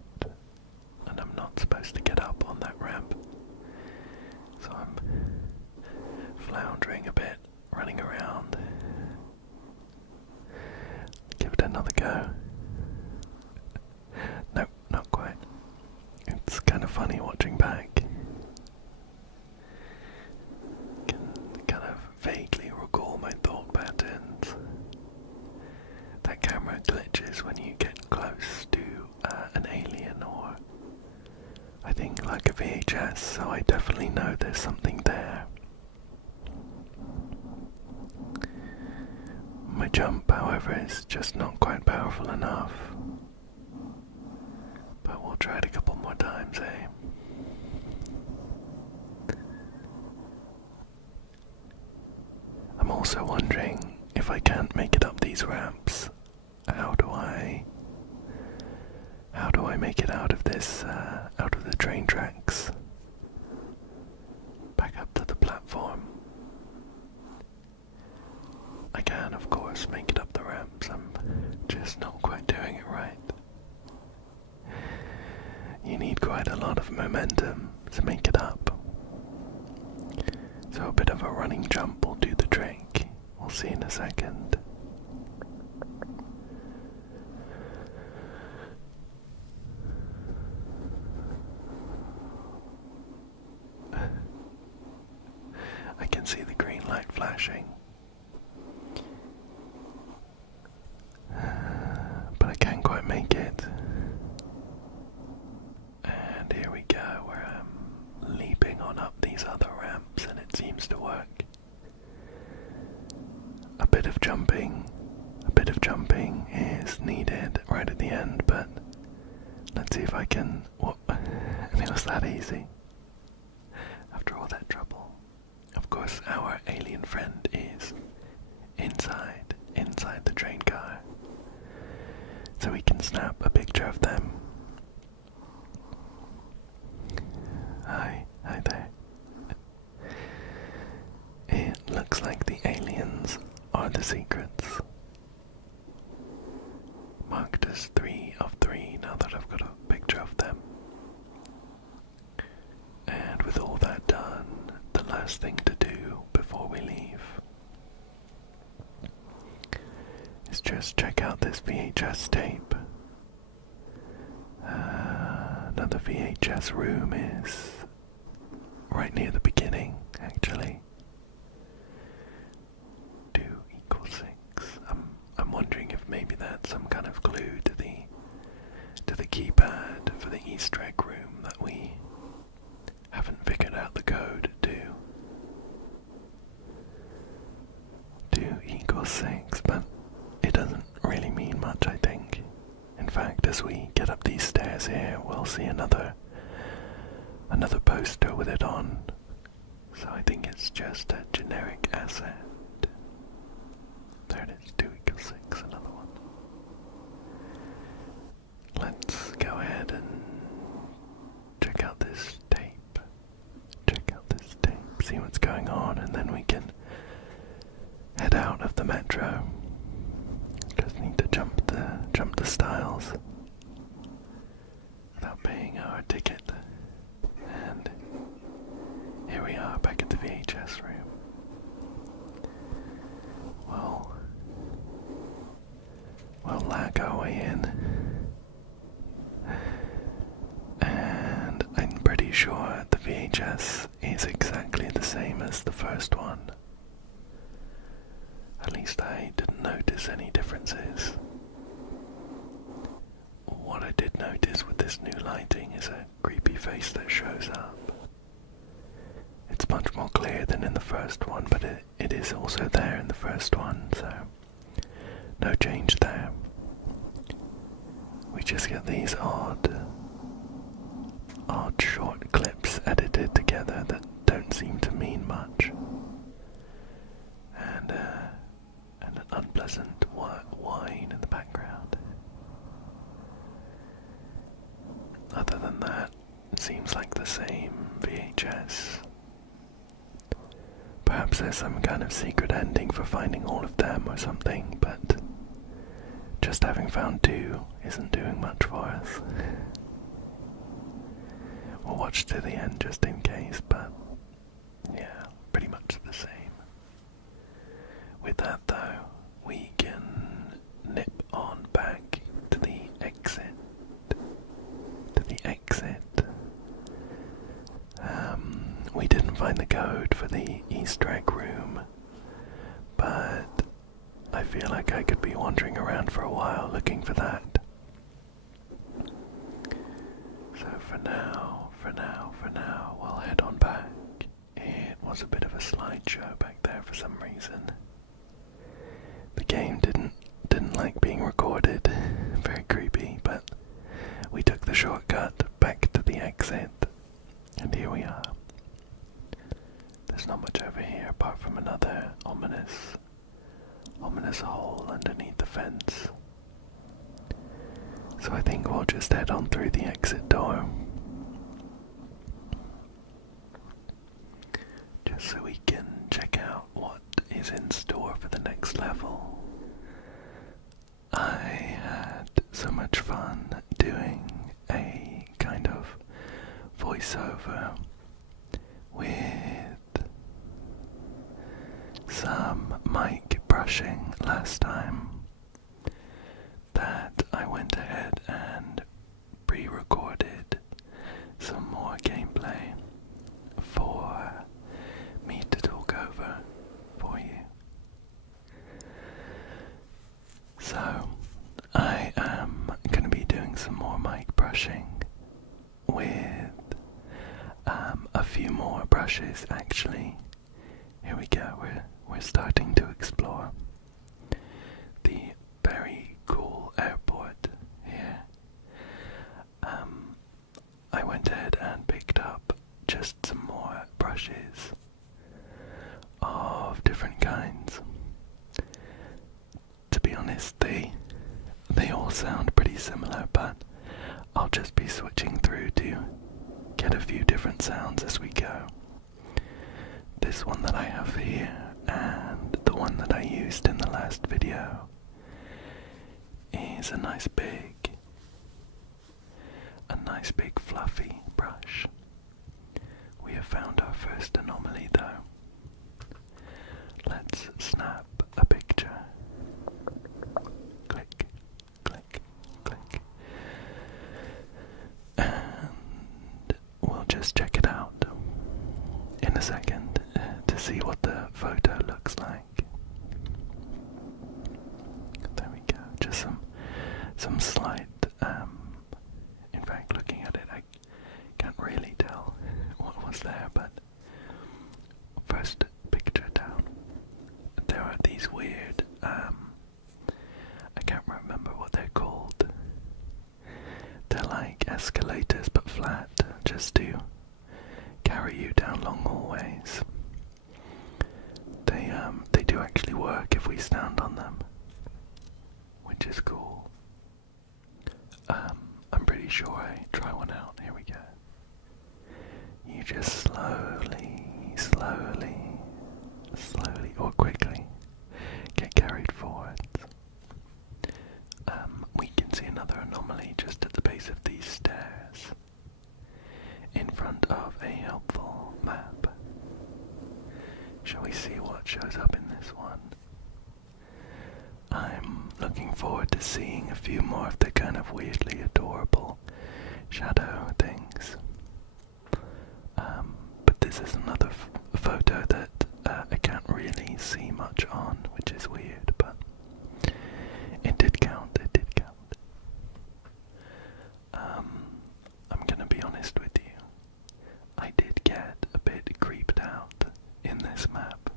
supposed to get up on that ramp. So I'm floundering a bit, running around. Give it another go. Nope, not quite. It's kind of funny watching back. Can kind of vaguely recall my thought patterns. That camera glitches when you get close to an alien, or I think like a VHS, so I definitely know there's something there. My jump, however, is just not quite powerful enough. But we'll try it a couple more times, eh? I'm also wondering if I can't make it up these ramps. How do I make it out of this, out of the train tracks? Back up to the platform. I can, of course, make it up the ramps. I'm just not quite doing it right. You need quite a lot of momentum to make it up. So a bit of a running jump will do the trick. We'll see in a second. I can see the green light flashing. But I can't quite make it. And here we go, where I'm leaping on up these other ramps and it seems to work. A bit of jumping is needed right at the end, but let's see if I can. And it was that easy. After all that trouble. Of course, our alien friend is inside the train car, so we can snap a picture of them. Hi there. It looks like the aliens are the secrets. Marked as 3 of 3 now that I've got a picture of them. And with all that done, the last thing to do before we leave is just check out this VHS tape. Another VHS room is right near the beginning, actually. 2 equals 6. I'm wondering if maybe that's some kind of clue to the keypad for the Easter egg room that we haven't figured as we get up these stairs here, we'll see another poster with it on. So I think it's just a generic asset. There it is, 2 equals 6, another one. Let's go ahead and check out this tape. See what's going on, and then we can head out of the metro. Just need to jump the stiles without paying our ticket. And here we are, back at the VHS room. We'll lag our way in. And I'm pretty sure the VHS is exactly the same as the first one. At least I didn't notice any differences. What I did notice with this new lighting is a creepy face that shows up. It's much more clear than in the first one, but it is also there in the first one, so no change there. We just get these odd short clips edited together that don't seem to mean much. And an unpleasant whine in the background. Other than that, it seems like the same VHS. Perhaps there's some kind of secret ending for finding all of them or something, but just having found 2 isn't doing much for us. We'll watch to the end just in case, but yeah, pretty much the same. With that though, we can nip on back to the exit. We didn't find the code for the Easter egg room, but I feel like I could be wandering around for a while looking for that. So for now, we'll head on back. It was a bit of a slideshow back there for some reason. The game didn't like being recorded. Very creepy, but we took the shortcut back to the exit, and here we are. There's not much over here apart from another ominous hole underneath the fence. So I think we'll just head on through the exit door. Just so we can check out what is in store for the next level. I had so much fun doing a kind of voiceover with some mic brushing last time that I went ahead and pre-recorded some more gameplay for me to talk over for you. So I am going to be doing some more mic brushing with a few more brushes actually. Here we go, we're starting to explore the very cool airport here. I went ahead and picked up just some more brushes of different kinds. To be honest, they all sound pretty similar, but I'll just be switching through to get a few different sounds as we go. This one that I have here and the one that I used in the last video is a nice big fluffy brush. We have found our first anomaly though. Let's snap a picture. Click, click, click. And we'll just check it out in a second to see what the photo looks like. There we go, just some slight, in fact looking at it I can't really tell what was there, but first picture down, there are these weird, I can't remember what they're called, escalators but flat, just to carry you down long hallways. They do actually work if we stand on them, which is cool. I'm pretty sure I try one out. Here we go. You just slowly, or quickly get carried forward. We can see another anomaly just at the base of these stairs, in front of a helpful map. Shall we see what shows up in this one? I'm looking forward to seeing a few more of the kind of weirdly adorable shadow things. But this is another photo that I can't really see much on, which is weird, but it did count. I'm gonna be honest with you. I did get a bit creeped out in this map.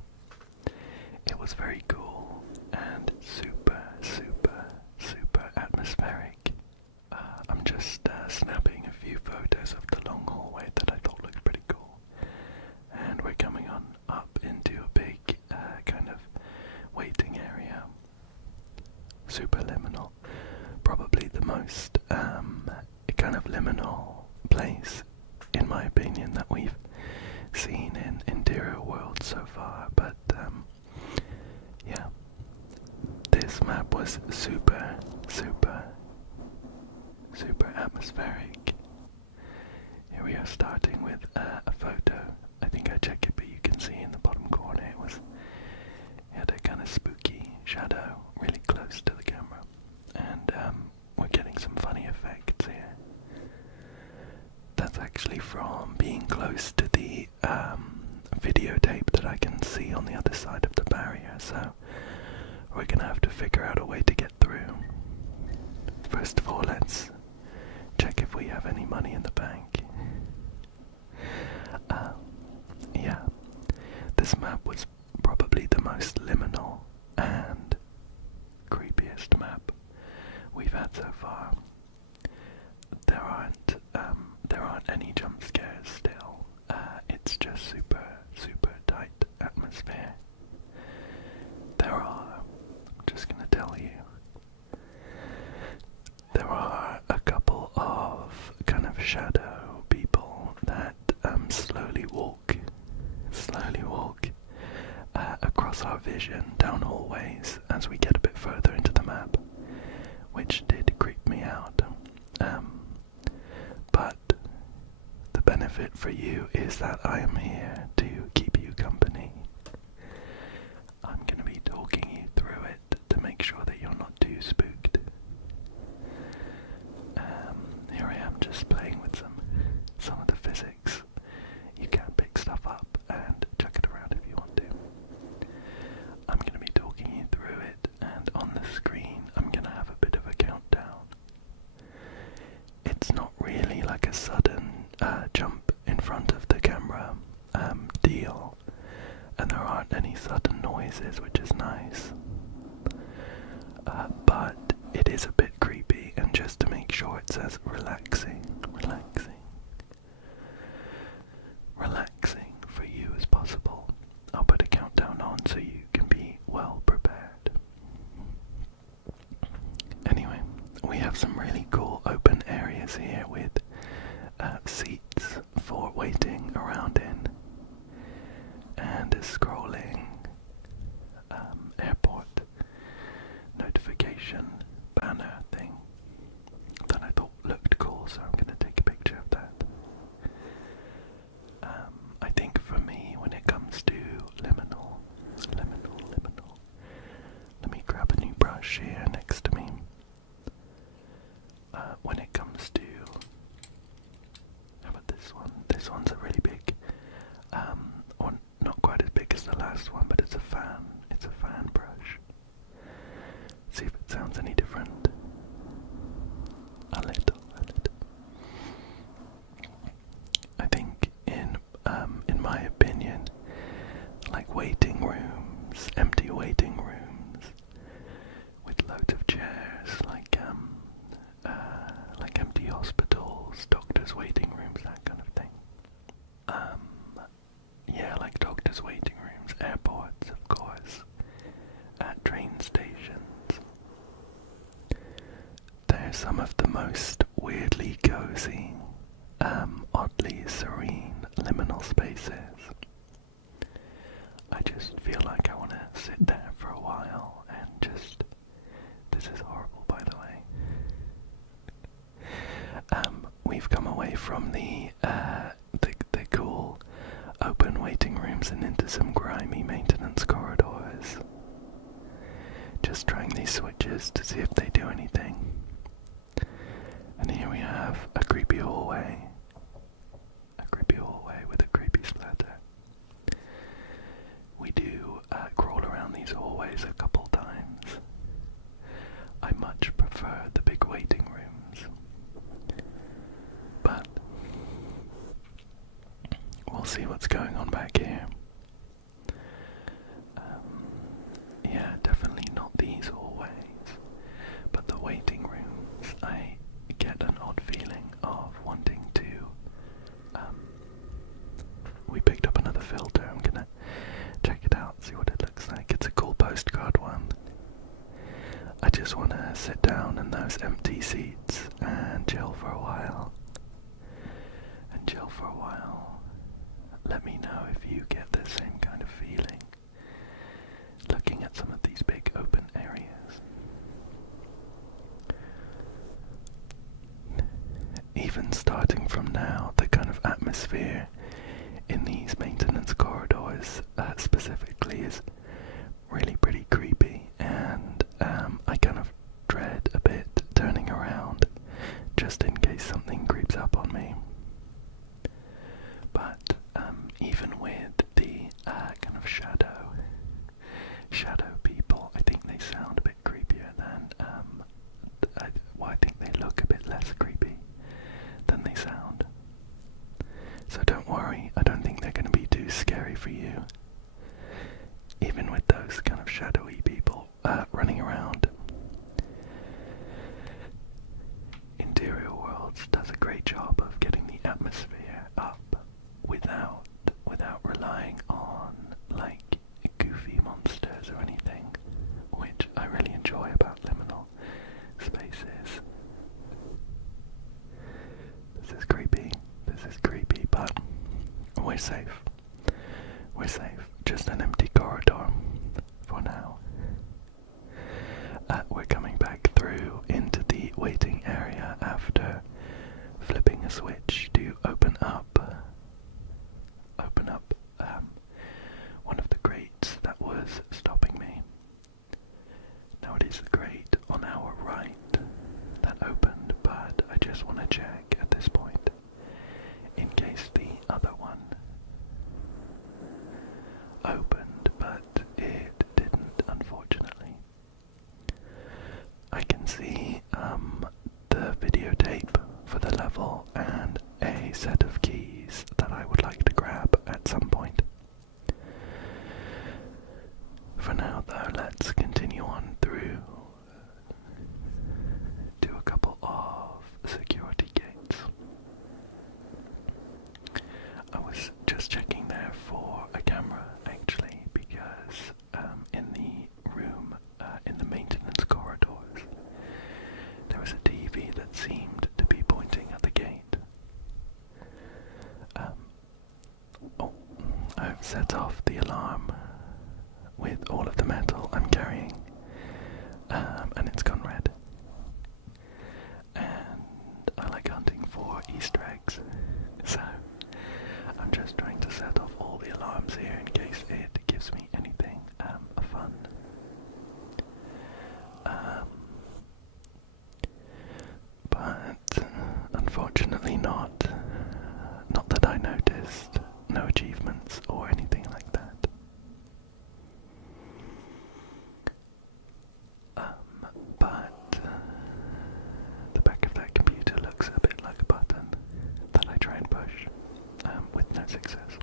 It was very cool and super atmospheric. I'm just snapping a few photos of the long hallway that I thought looked pretty cool. And we're coming on up into a big kind of waiting area. Super liminal. Probably the most kind of liminal place, in my opinion, that we've seen in Interior World so far. But yeah, this map was super atmospheric. Here we are, starting with a photo. I think I checked it, but you can see in the bottom corner it had a kind of spooky shadow really close to the camera, and we're getting some funny effects here. That's actually from being close to the videotape that I can see on the other side of the barrier, so we're gonna have to figure out a way to get through. First of all, let's check if we have any money in the bank. Yeah, this map was probably the most liminal and creepiest map we've had so far. There aren't any jump scares still. It's just super tight atmosphere. I'm just gonna tell you, there are a couple of kind of shadow people that slowly walk across our vision down hallways as we get a bit further into the map, which did creep me out. But the benefit for you is that I am here to keep you company. I'm going to be talking you through it to make sure that you're not too spooked. Here I am just playing with some of the physics. You can pick stuff up and chuck it around if you want to. I'm going to be talking you through it, and on the screen I'm going to have a bit of a countdown. It's not really like a sudden jump in front of the camera deal, and there aren't any sudden noises, which is nice. But it is a bit creepy, and just to make sure it says relaxing for you as possible, I'll put a countdown on so you can be well prepared. Anyway, we have some really cool open areas here with seats for waiting around in, and a scrolling airport notification banner thing that I thought looked cool, so I'm going to take a picture of that. I think for me, when it comes to liminal, let me grab a new brush here next to me. When it comes to, have a cozy, oddly serene liminal spaces. I just feel like I want to sit there for a while and just... This is horrible, by the way. We've come away from the cool open waiting rooms and into some grimy maintenance corridors. Just trying these switches to see if they do anything. And here we have a creepy hallway. A creepy hallway with a creepy splatter. We do crawl around these hallways a couple times. I much prefer the big waiting rooms. But we'll see what's going on back here. Yeah, definitely not these hallways, but the waiting rooms. I get an odd feeling of wanting to... we picked up another filter. I'm gonna check it out, see what it looks like. It's a cool postcard one. I just want to sit down in those empty seats and chill for a while. Let me know if you get the same kind of feeling looking at some of these big open areas. Even starting from now, the kind of atmosphere in these maintenance corridors specifically is really pretty creepy, and I kind of dread a bit turning around just in case something creeps up on me. But even with the kind of shadow people, I think they sound a bit creepier than I think they look a bit less creepy than they sound. So don't worry, I don't think they're going to be too scary for you. Even with those kind of shadowy people running around. Interior Worlds does a great job of getting the atmosphere up without relying on like goofy monsters or anything, which I really enjoy about liminal spaces. This is creepy, but we're safe. Just an empty corridor for now. We're coming back through into the waiting area after flipping a switch to open up one of the grates that was stopping me. Now it is the grate on our right that opened, but I just want to check at this point in case the other one opened, but it didn't, unfortunately. I can see the videotape for the level and a set of keys that I would like to grab at some point. For now though, let's continue on through to a couple of security gates. I was just checking there for a camera actually, because in the room, in the maintenance corridors, there was a TV that seemed to be pointing at the gate. I've set off the alarm with all of the metal I'm carrying, and it's gone red. And I like hunting for Easter eggs, so I'm just trying to set off all the alarms here in case it gives me anything fun. But unfortunately not that I noticed. No achievements or anything like that. But the back of that computer looks a bit like a button that I try and push with no success.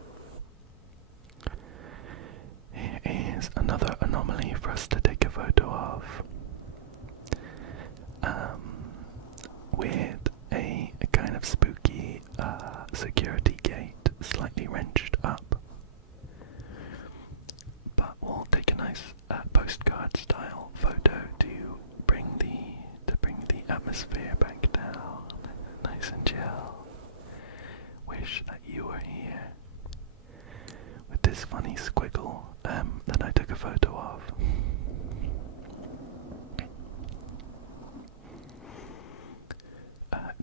Here is another anomaly for us to take a photo of, with a kind of spooky security gate slightly wrenched up. But we'll take a nice postcard style photo to bring the atmosphere back down, nice and chill. wish that you were here with this funny squiggle that I took a photo of.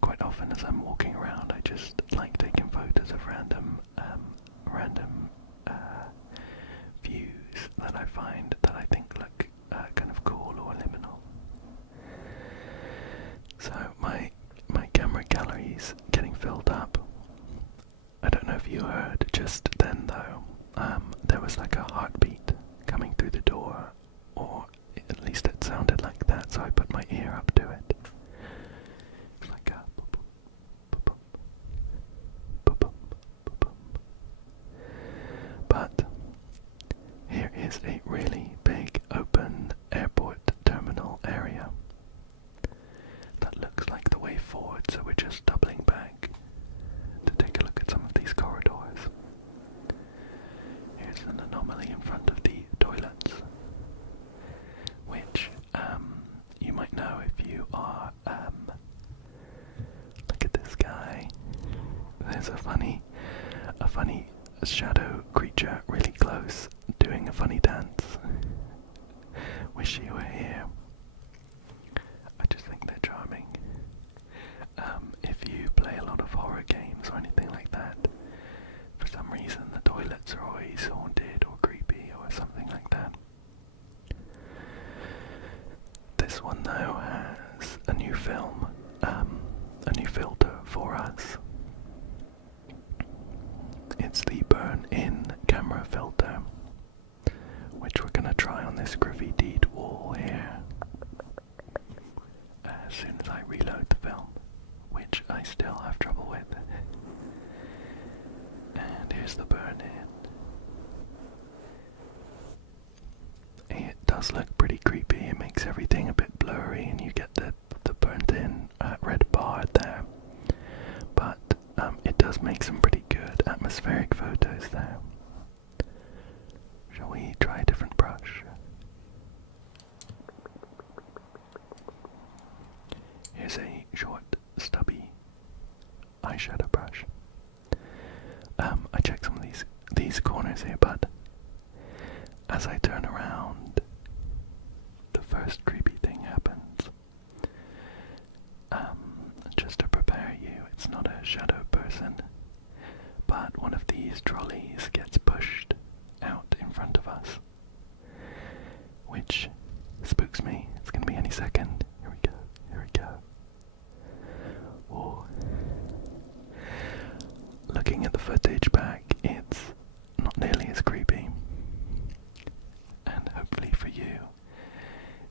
Quite often as I'm walking around, I just like taking photos of random views that I find that I think look kind of cool or liminal. So my camera gallery's getting filled up. I don't know if you heard just then though, there was like a heartbeat coming through the door, or at least it sounded like that, so I put my ear up to it. It's like a boop, boop, boop, boop, boop, boop, boop. But here is a really big open airport terminal area that looks like the way forward, so we're just doubling back to take a look at some of these corridors. Here's an anomaly in front of the toilets, which you might know if you are look at this guy. There's a funny shadow creature really close doing a funny dance. Wish you were here. I just think they're charming. If you play a lot of horror games or anything like that, for some reason the toilets are always haunted or creepy or something like that. This one though has a new film, a new filter for us. It's the burn-in camera filter, which we're going to try on this graffitied wall here as soon as I reload the film, which I still have trouble with. And here's the burn-in. It does look pretty creepy. It makes everything a bit blurry and you get the burnt-in red bar there. But it does make some pretty good atmospheric photos there. Shall we try a different brush? Here's a short, stubby eyeshadow brush. I checked some of these corners here, but as I turn around, the first creepy thing happens. Just to prepare you, it's not a shadow person, but one of these trolleys gets pushed out in front of us, which spooks me. It's going to be any second. Here we go, here we go. Whoa. Looking at the footage back, it's not nearly as creepy. And hopefully for you,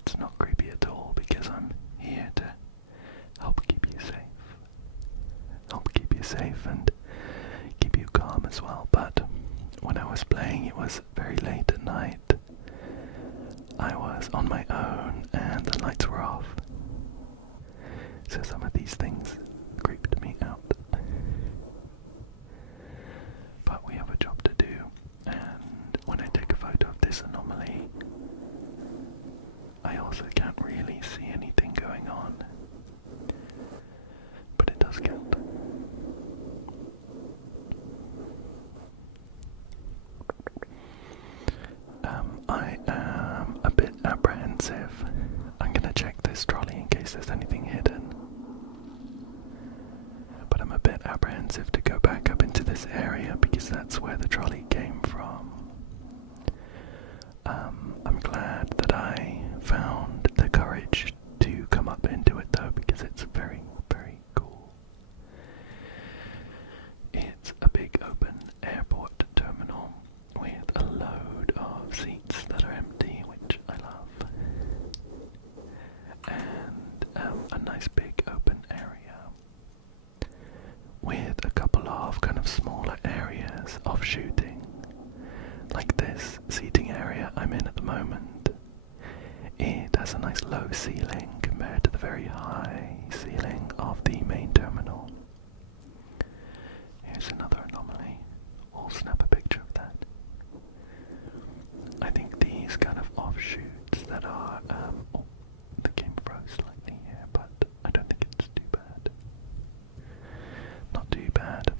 it's not creepy at all, because I'm here to help keep you safe. Help keep you safe and keep you calm as well. But when I was playing, it was very late at night. I was on my own and the lights were off. So some of these things creeped me out. But we have a job to do, and when I take a photo of this anomaly, I also can't really see anything going on. But it does count. I am a bit apprehensive. I'm gonna check this trolley in case there's anything hidden. But I'm a bit apprehensive to go back up into this area because that's where the trolley came from. I'm glad that I found the courage to come up into it though, because it's very, very cool. It's a big open airport terminal with a load of seats that are empty, which I love. And a nice big open area with a couple of kind of smaller areas of shooting, like this seating area I'm in at the moment. It has a nice low ceiling compared to the very high ceiling of the main terminal. Here's another anomaly. We'll snap a picture of that. I think these kind of offshoots that are, the game froze slightly here, but I don't think it's too bad. Not too bad.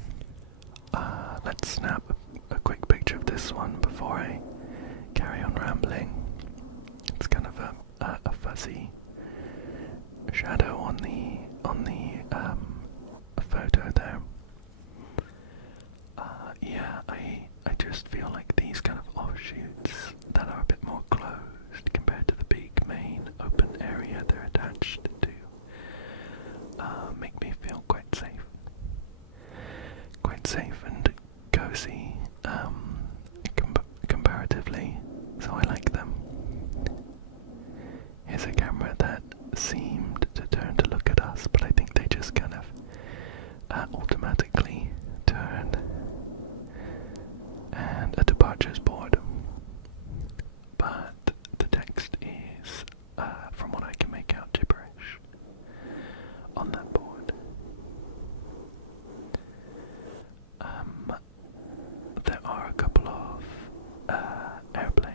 quite safe and cozy, comparatively, so I like them. Here's a camera that seemed to turn to look at us, but I think they just kind of automatically turn, and a departures board. But the text is, from what I can make out, gibberish on that board. There are a couple of aeroplanes.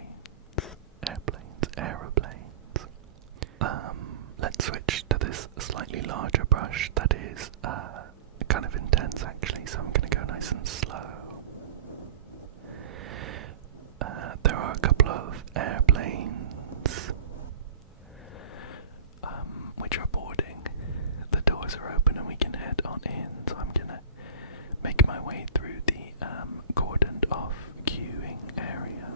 Let's switch to this slightly larger brush that is kind of intense actually, so I'm going to go nice and slow. There are a couple of airplanes which are boarding. The doors are open and we can head on in, so I'm going to make my way through the cordoned off queuing area.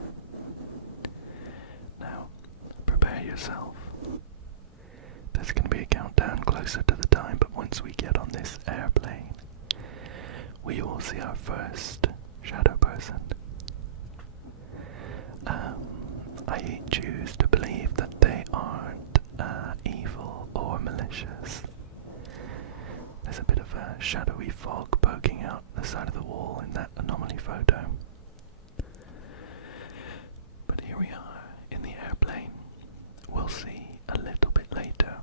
Now, prepare yourself. There's going to be a countdown closer to the time, but once we get on this airplane, we will see our first shadow person. I choose to believe that they aren't evil or malicious. There's a bit of a shadowy fog poking out the side of the wall in that anomaly photo. But here we are in the airplane. We'll see a little bit later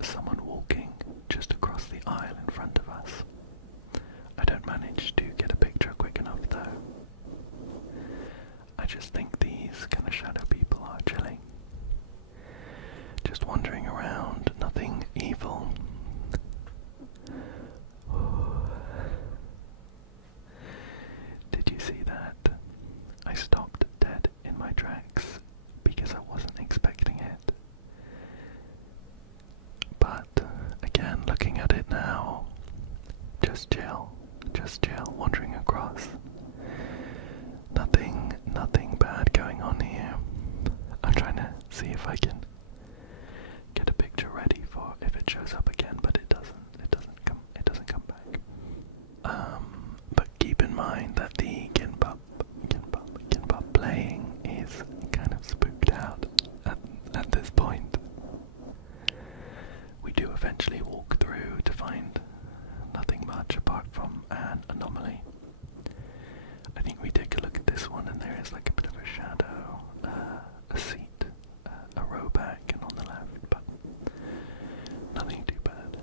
someone walking just across the aisle in front of us. I don't manage to get a picture quick enough though. I just think these kind of shadow people are chilling. Just wandering around, nothing evil. Did you see that? I stopped dead in my tracks because I wasn't expecting it. But again, looking at it now, just chill, wandering across. Nothing bad going on here. I'm trying to see if I can get a picture ready for if it shows up again, but it doesn't come back. But keep in mind that the Ginbop playing is kind of spooked out at this point. We do eventually walk through to find nothing much apart from an anomaly. I think we take a look at this one and there is like a bit of a shadow, a seat, a row back and on the left, but nothing too bad.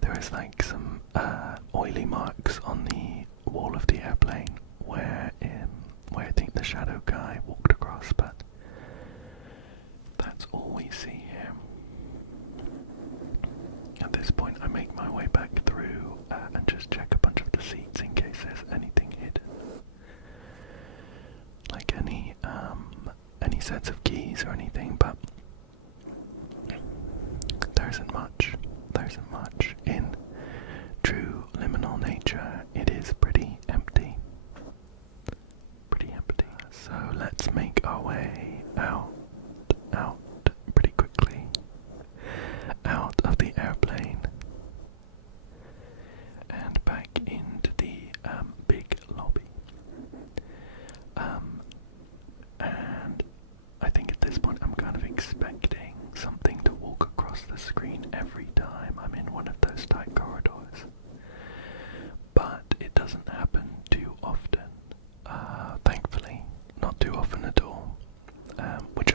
There is like some oily marks on the wall of the airplane where I think the shadow guy walked across, but that's all we see here. At this point I make my way back through and just check a bunch of the seats in case there's anything hidden. Like any sets of keys or anything, but there isn't much. In true liminal nature, it is pretty empty. So let's make our way out pretty quickly, out of the airplane and back into the big lobby. And I think at this point I'm kind of expecting something to walk across the screen every time I'm in one of those tight corridors. But it doesn't happen too often, thankfully. Not too often at all, which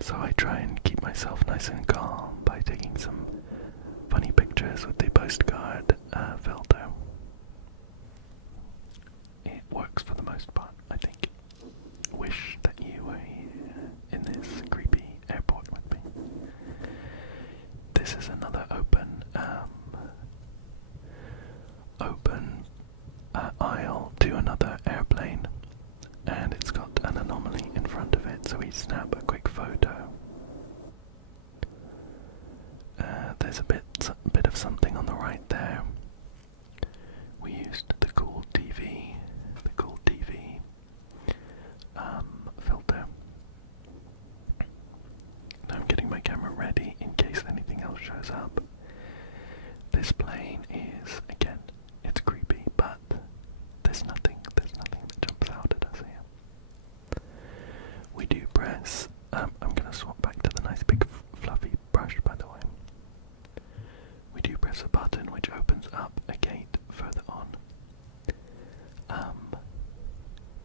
So I try and keep myself nice and calm by taking some funny pictures with the postcard filter. It works for the most part, I think. Wish that you were here in this creepy airport with me. This is another open aisle to another airplane, and it's got an anomaly in front of it, so we snap a quick photo. There's a bit of something on the right there. We used the cool TV filter. Now I'm getting my camera ready in case anything else shows up. This plane is, again, it's creepy, but there's nothing that jumps out at us here. We do press, I'm gonna swap back to the nice big fluffy brush, by the way. We do press a button which opens up a gate further on.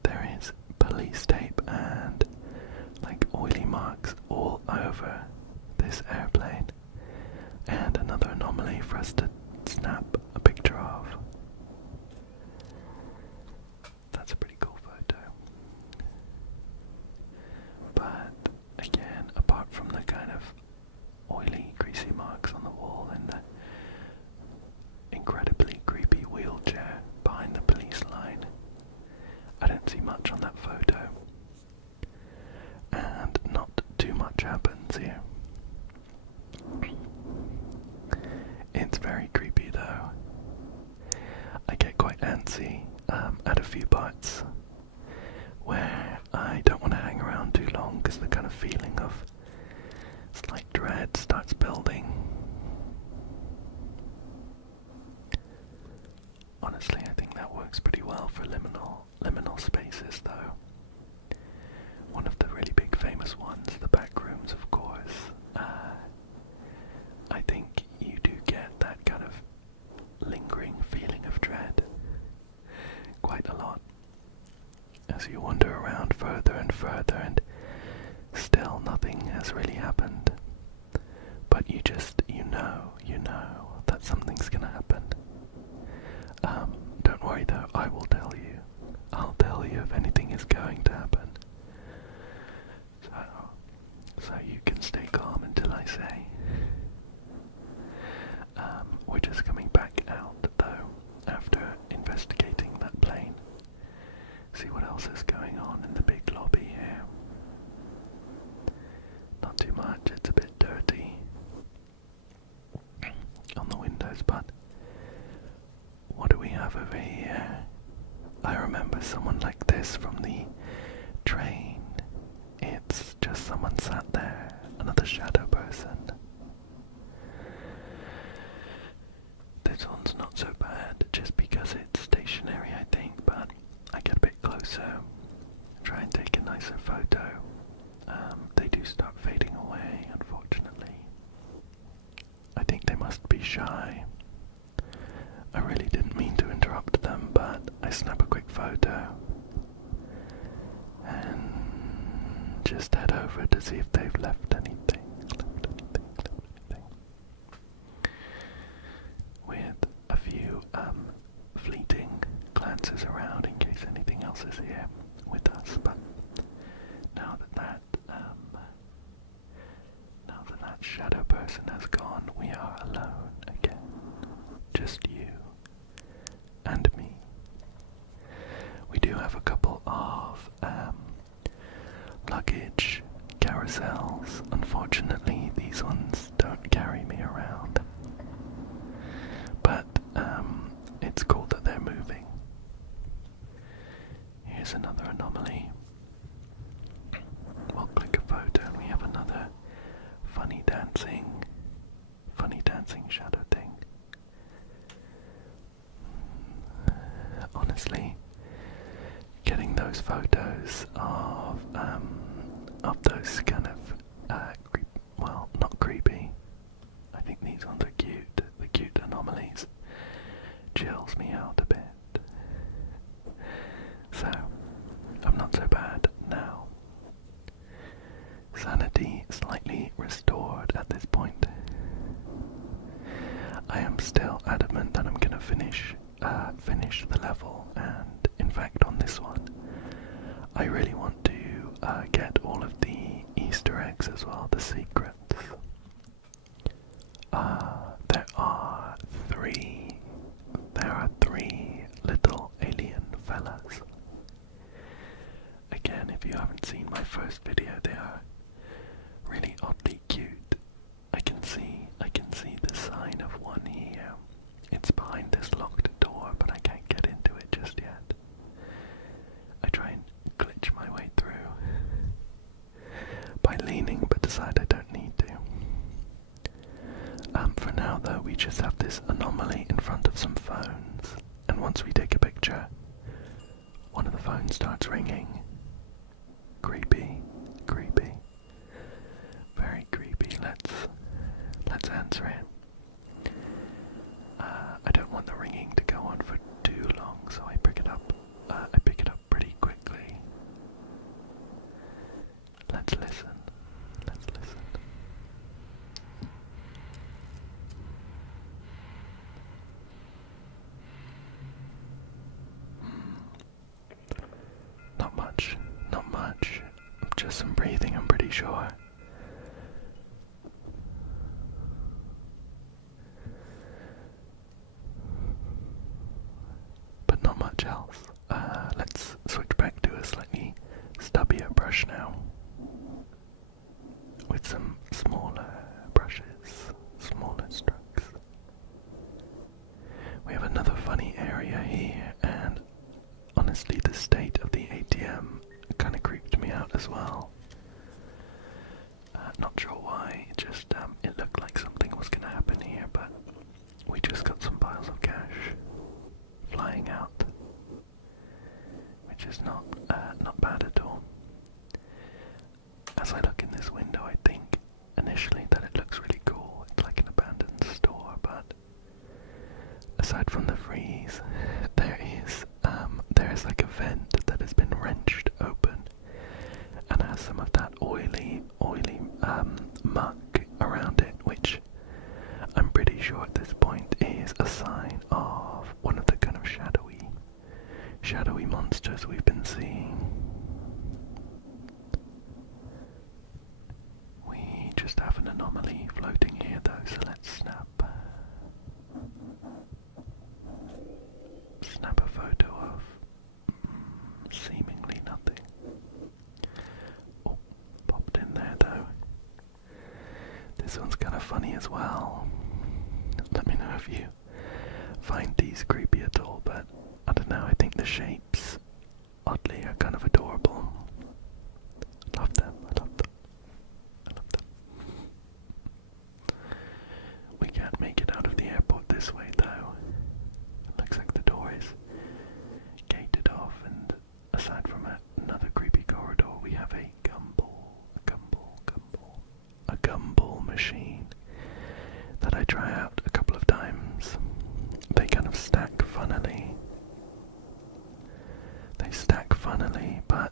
There is police tape and like oily marks all over this airplane, and another anomaly for us to snap a picture of. That's a pretty cool photo. But again, apart from the kind of oily, greasy marks on the wall and the incredibly creepy wheelchair behind the police line, I don't see much on that photo. And not too much happens here. It's very creepy though. I get quite antsy at a few parts where I don't want to hang around too long because the kind of feeling of slight dread starts building. Honestly, I think that works pretty well for liminal spaces though. One of the really big famous ones, the back rooms, of course. I think you do get that kind of lingering feeling of dread quite a lot as you wander around further and further, and still nothing has really happened. But you know that something's gonna happen. Don't worry though, I will tell you. I'll tell you if anything is going to happen. So you can stay calm until I say. We're just coming back out though, after investigating that plane. See what else is going on in the big lobby here. Not too much, it's a bit dirty on the windows, but what do we have over here? I remember someone like this from the train. It's just someone sat there, another shadow person. This one's not so bad, just because it's stationary, I think, but I get a bit closer, try and take a nicer photo. They do start fading away, unfortunately. I think they must be shy. I really didn't mean to interrupt them, but I snap a quick photo and just head over to see if they've left anything. With a few fleeting glances around in case anything else is here with us, but now that shadow person has gone, we are alone again. Just you and me. We do have a couple of luggage carousels. Unfortunately, these ones don't carry me around. But it's cool that they're moving. Here's another anomaly. We'll click a photo and we have another funny dancing shadow thing. Honestly, getting those photos of those kind of not creepy. I think these ones are cute. The cute anomalies chills me out a bit. So I'm not so bad now. are the secrets? There are three little alien fellas. Again, if you haven't seen my first video, they are really oddly cute. I can see the sign of one here. It's behind this locked door, but I can't get into it just yet. I try and glitch my way through by leaning, but decide I don't need to. For now though, we just have this anomaly in front of some phones, and once we take a picture, one of the phones starts ringing. Creepy, creepy, very creepy. Let's answer it. I don't want the ringing to go on for too long, so I pick it up. I pick it up pretty quickly. Let's listen. Let's listen. Not much. Just some breathing, I'm pretty sure. But not much else. Let's switch back to a slightly stubbier brush now. With some smaller brushes, smaller strokes. We have another funny area here, and honestly the state of the ATM kind of creeped me out as well. Not sure why, it just it looked like something was going to happen here, but we just got some piles of cash flying out, which is not bad at all. As I look in this window, I think initially that it looks really cool. It's like an abandoned store, but aside from the freeze, there is like a vent that has been wrenched open and has some of that oily muck around it, which I'm pretty sure at this point is a sign of one of the kind of shadowy monsters we've been seeing. We just have an anomaly floating here though, so let's snap a photo of seemingly nothing. Oh, popped in there though. This one's kind of funny as well. Let me know if you find these creepy at all, but I don't know, I think the shapes oddly are kind of adorable. Love them, I love them. I love them. We can't make it out of the airport this way though. It looks like the door is gated off, and aside from another creepy corridor, we have a gumball machine that I try out a couple of times. They kind of stack funnily. But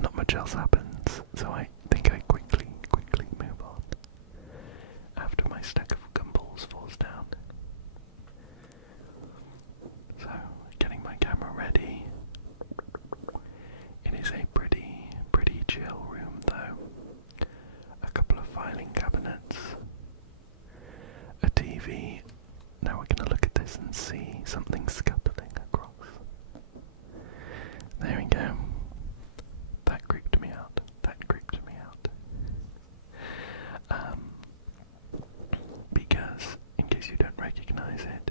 not much else happens, so I think I quickly move on after my stack of gumballs falls down. So, getting my camera ready. It is a pretty chill room though. A couple of filing cabinets, a TV. Now we're going to look at this and see something scuttling across. There we go. That creeped me out. Because, in case you don't recognize it,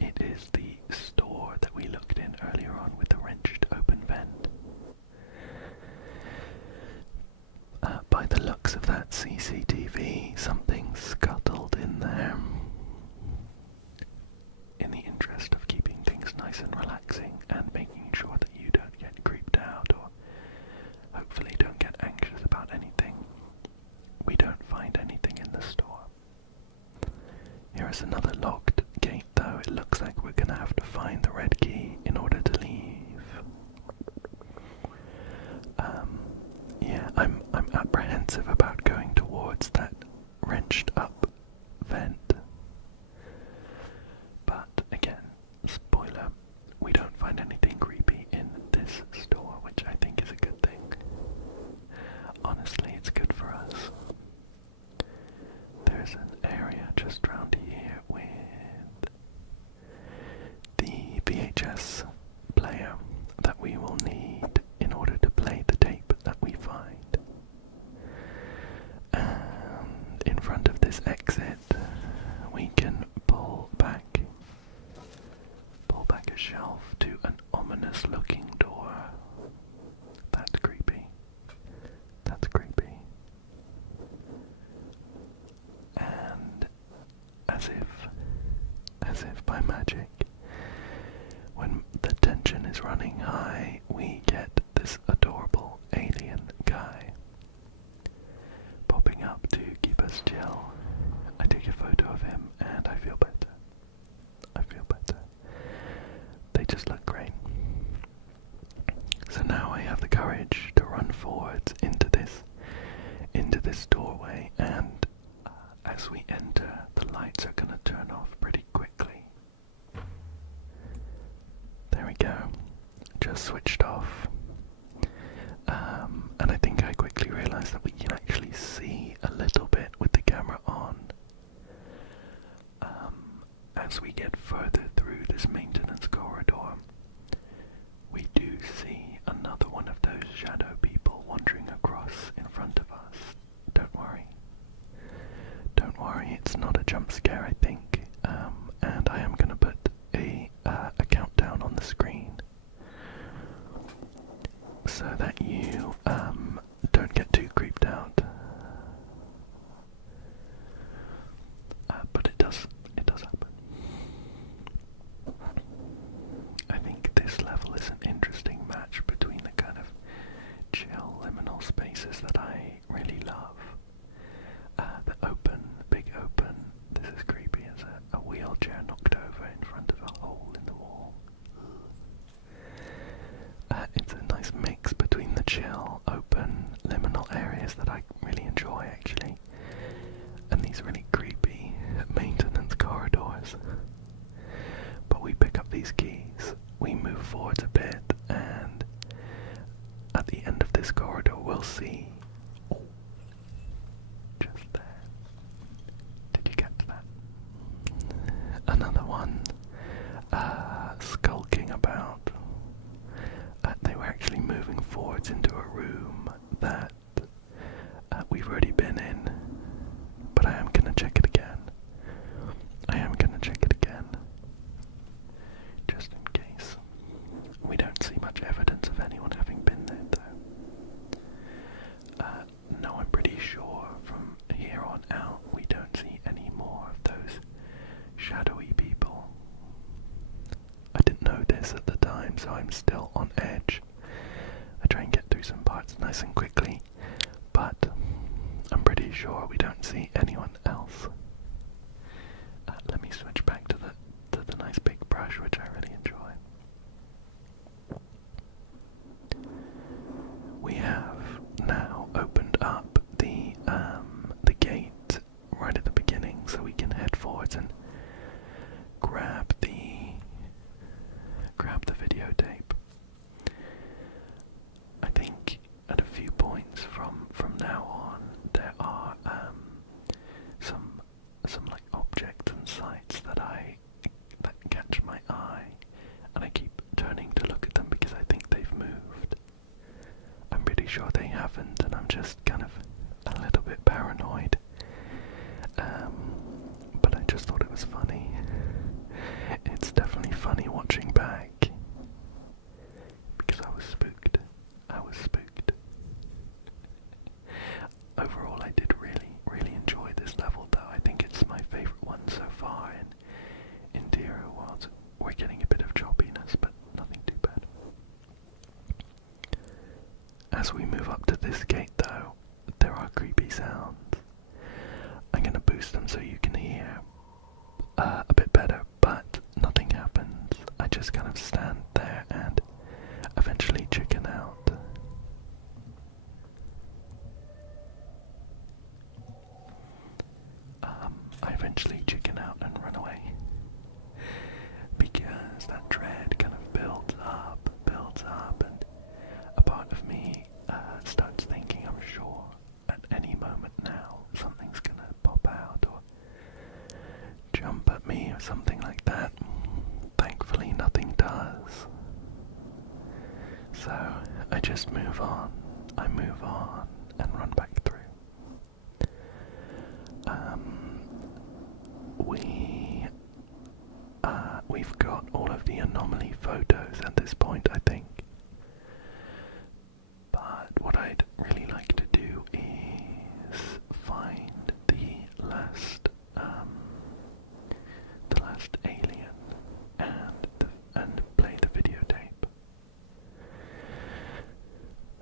it is the store that we looked in earlier on with the wrenched open vent. By the looks of that CCTV, something scuttled in there. In the interest of keeping things nice and relaxing and making sure that you don't get creeped out or hopefully don't get anxious about anything, we don't find anything in the store. Here is another locked gate though. It looks like we're gonna have to find the red key in order to leave. Yeah, I'm apprehensive about going towards that wrenched up vent. But again, spoiler, we don't find anything creepy in this store, which I think is a good thing. Honestly, it's good for us. as we enter, the lights are going to turn off pretty quickly. There we go, just switched off. And I think I quickly realised that we can actually see a little bit with the camera on. As we get further through this maintenance corridor, we do see another one of those shadow people wandering across in front of us. Don't worry. Don't worry, it's not a jump scare, I think. And I am going to put a countdown on the screen so that you don't get too creeped out. But it does happen. I think this level is an interesting match between the kind of chill liminal spaces that I really love. The open, big open, this is creepy as a wheelchair knocked over in front of a hole in the wall. It's a nice mix between the chill, open, liminal areas that I really enjoy actually, and these really creepy maintenance corridors. But we pick up these keys, we move forward a bit, and at the end of this corridor we'll see, oh, just there, did you get to that? Another one skulking about. They were actually moving forwards into a room that we've already been in, but I am going to check it again. Just in case. We don't see much evidence of anyone having been there though. No, I'm pretty sure from here on out we don't see any more of those shadowy people. I didn't know this at the time, so I'm still on edge. I try and get through some parts nice and quickly, but I'm pretty sure we don't see anyone else. Let me switch back to the nice big brush, which I really enjoy. We have now opened up the gate right at the beginning, so we can head forwards and grab the videotape. I think at a few points from now on there are some like objects and sights that catch my eye, and I keep turning to look at them because I think they've moved. I'm pretty sure they haven't, and I'm just kind of a little bit paranoid. But I just thought it was funny. It's definitely funny watching back because I was spooked. Overall, I did really enjoy this level though. I think it's my favourite one so far in Interior Worlds. We're getting a bit of choppiness, but nothing too bad. As we move up to this gate though, there are creepy sounds. I'm going to boost them so you can hear a bit better, but nothing happens. I just kind of stand there and eventually chicken out. I eventually chicken out and run away because that dread kind of builds up, and a part of me starts thinking, I'm sure at any moment now something's gonna pop out or jump at me or something like that. Thankfully nothing does, so I just move on and run back through. We've got all of the anomaly photos at this point, I think. But what I'd really like to do is find the last alien and play the videotape.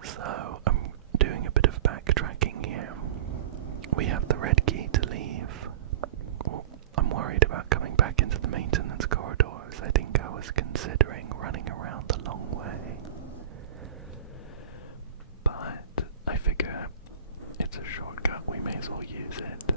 So I'm doing a bit of backtracking here. We have the red key to leave. I'm worried about coming back into the maintenance corridors. I think I was considering running around the long way, but I figure it's a shortcut, we may as well use it.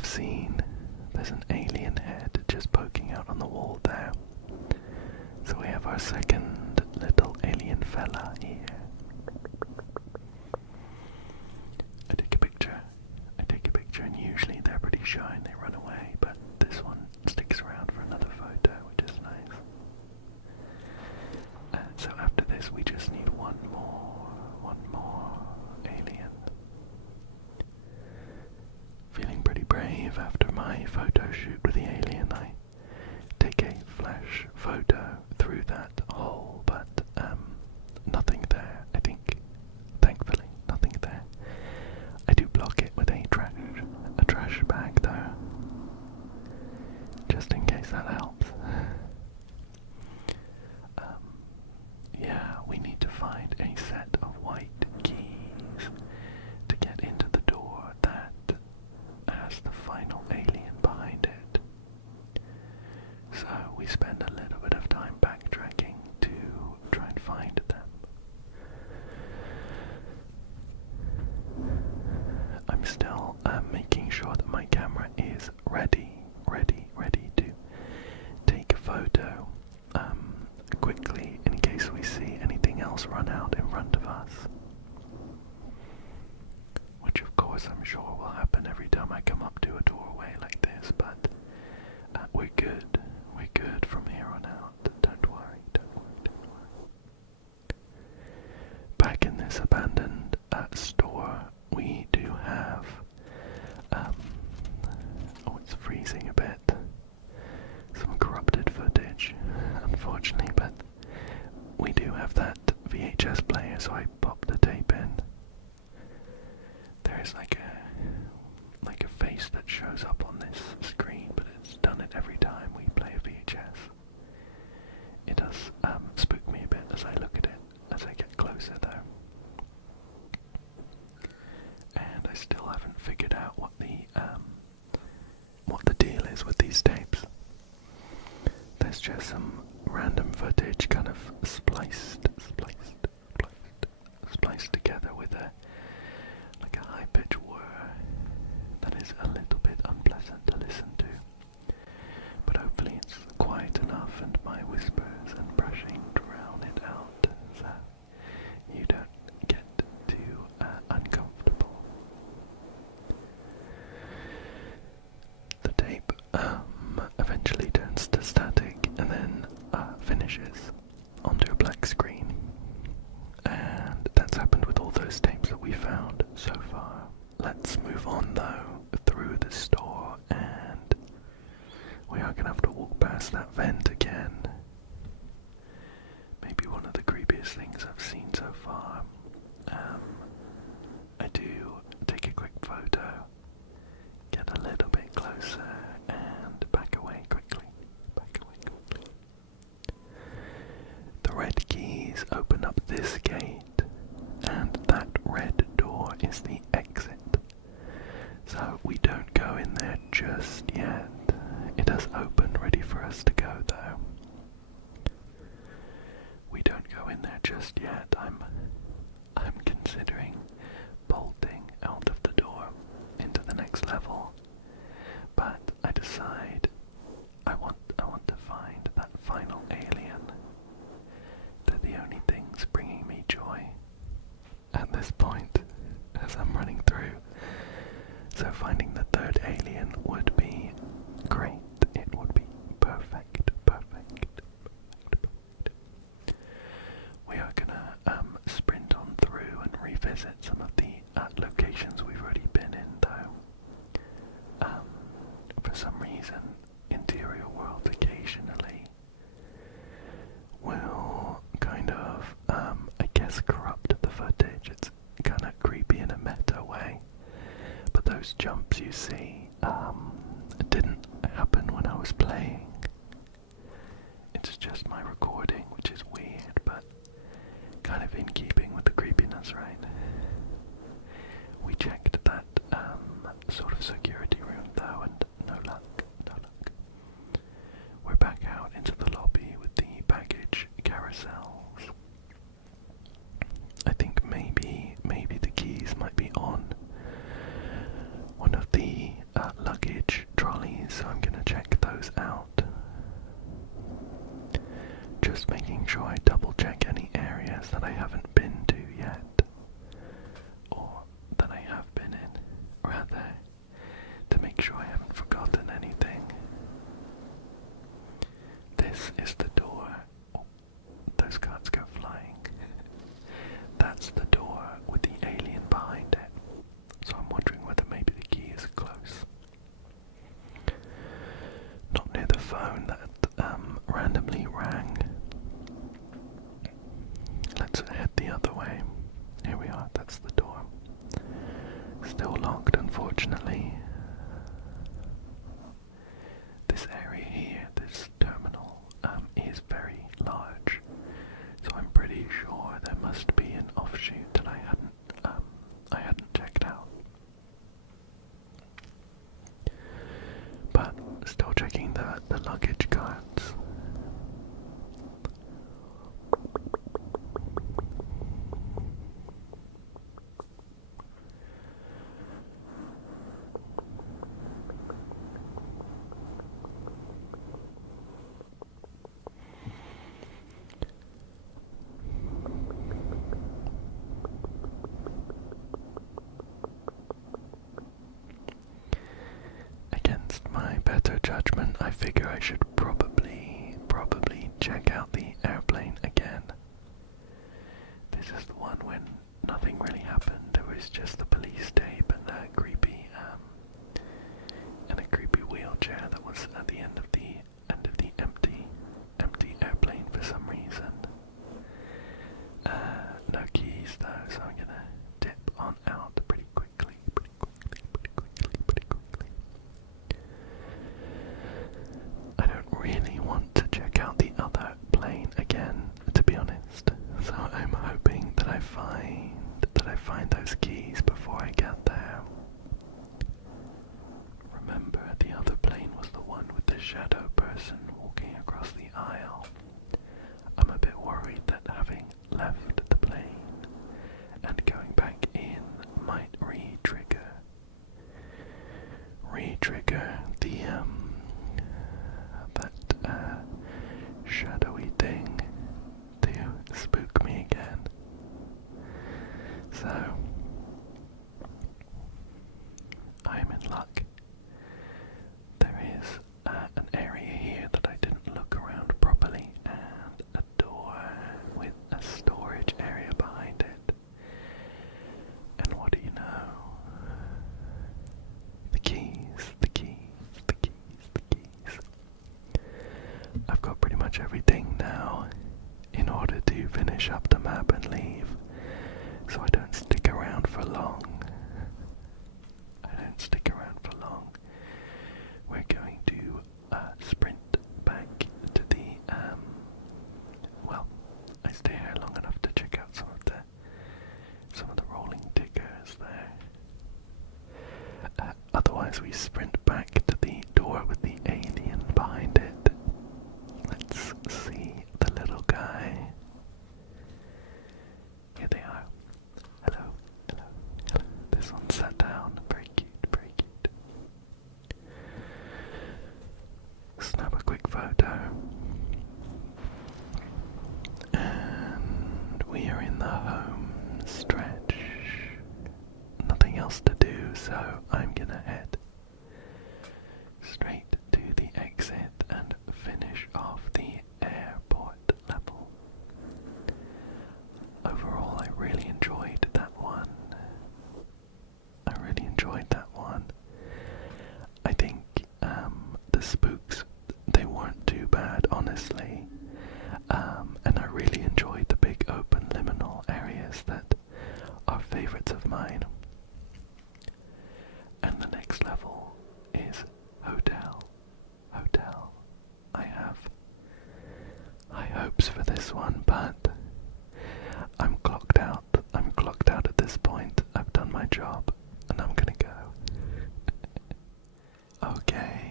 have seen, there's an alien head just poking out on the wall there. So we have our second little alien fella here. I take a picture, and usually they're pretty shy and they run away, but this one sticks around for another photo, which is nice. So after this we just need one more alien. Feeling pretty brave after my photo shoot with the alien. I take a flash photo through that hole, but nothing there, I think. Thankfully, nothing there. I do block it with a trash bag though, just in case that helps. Yeah, we need to find a set of white keys to get into the door that has the final alien behind it. So we spend a little bit of time backtracking to try and find them. I'm still making sure that my camera is ready to take a photo quickly in case we see anything else run out in front of us. Which of course I'm sure will happen every time I come up to a doorway like this, but we're good from here on out. Don't worry. Back in this abandoned store, we do have, it's freezing a bit, some corrupted footage, unfortunately, but we do have that VHS player, so I popped the tape in. There is like a face that shows up on this screen, but it's done it every time we play a VHS. It does spook me a bit as I look at it, as I get closer though. And I still haven't figured out what the deal is with these tapes. There's just some random footage kind of spliced together with a high-pitched whir that is a little bit unpleasant to listen to. But hopefully it's quiet enough and my whispers and brushing drown it out so you don't get too uncomfortable. The tape eventually turns to static and then finishes onto a black screen. And that's happened with all those tapes that we found so far. Let's move on though through the store, and we are going to have to walk past that vent again. Maybe one of the creepiest things I've seen so far. I do take a quick photo, get a little bit closer, and back away quickly. The red keys open up this gate, and that red door is the exit. So we don't go in there just yet. It does open ready for us to go though. We don't go in there just yet. I'm considering bolting out of the door into the next level. But I decide I want to find that final alien. They're the only things bringing me joy at this point as I'm running through. So finding the third alien would be great. It would be perfect. We are gonna sprint on through and revisit some of the locations we've already been in though. For some reason, Interior World occasionally will kind of, I guess, corrupt the footage. It's kind of creepy in a meta way. But those jumps you see didn't happen when I was playing. It's just my recording, which is weird, but kind of in keeping with the creepiness, right? We checked that sort of security room though, and no luck. We're back out into the lobby with the baggage carousels. I think maybe the keys might be on one of the luggage so I'm gonna check those out. Just making sure I double check any areas that I haven't been to yet, or that I have been in, rather, to make sure I haven't forgotten anything. This is the door. Oh, those cards go flying. That's the door with the alien behind it. So I'm wondering whether maybe the key is close. Not near the phone that randomly rang. Let's head the other way. Here we are, that's the door. Still locked, unfortunately. This area here, this terminal, is very large. So I'm pretty sure there must be an offshoot that I hadn't checked out. But still checking the luggage cards. Against my better judgment, I figure I should probably check out the airplane again. This is the one when nothing really happened. There was just the police tape and a creepy wheelchair that was at the end of the empty airplane for some reason. No keys though, so I'm gonna dip on out pretty quickly. I don't really want to check out the other plane again, to be honest. So I'm hoping that I find those keys before I get there. Remember, the other plane was the one with the shadow person walking across the aisle. I'm a bit worried that having left the plane and going back in might re-trigger the that shadowy thing to spook me again. So I'm in luck. There is an area here that I didn't look around properly, and a door with a storage area behind it. And what do you know? The keys. I've got pretty much everything now in order to finish up the map and leave, so I don't stick around for long. We're going to sprint back to the, well, I stay here long enough to check out some of the rolling tickers there. Otherwise we sprint back to the door with the alien behind it. Let's see the little guy. Here they are. Hello. This one's sat down. Very cute. Snap a quick photo. And we are in the home stretch. Nothing else to do, so I'm gonna head straight to the exit and finish off the airport level. Overall, I really enjoyed that one. I think the spooks, they weren't too bad, honestly. And I really enjoyed the big open liminal areas that are favorites of mine. And the next level is hotel. I have high hopes for this one, but I'm clocked out at this point. I've done my job, and I'm gonna go. Okay.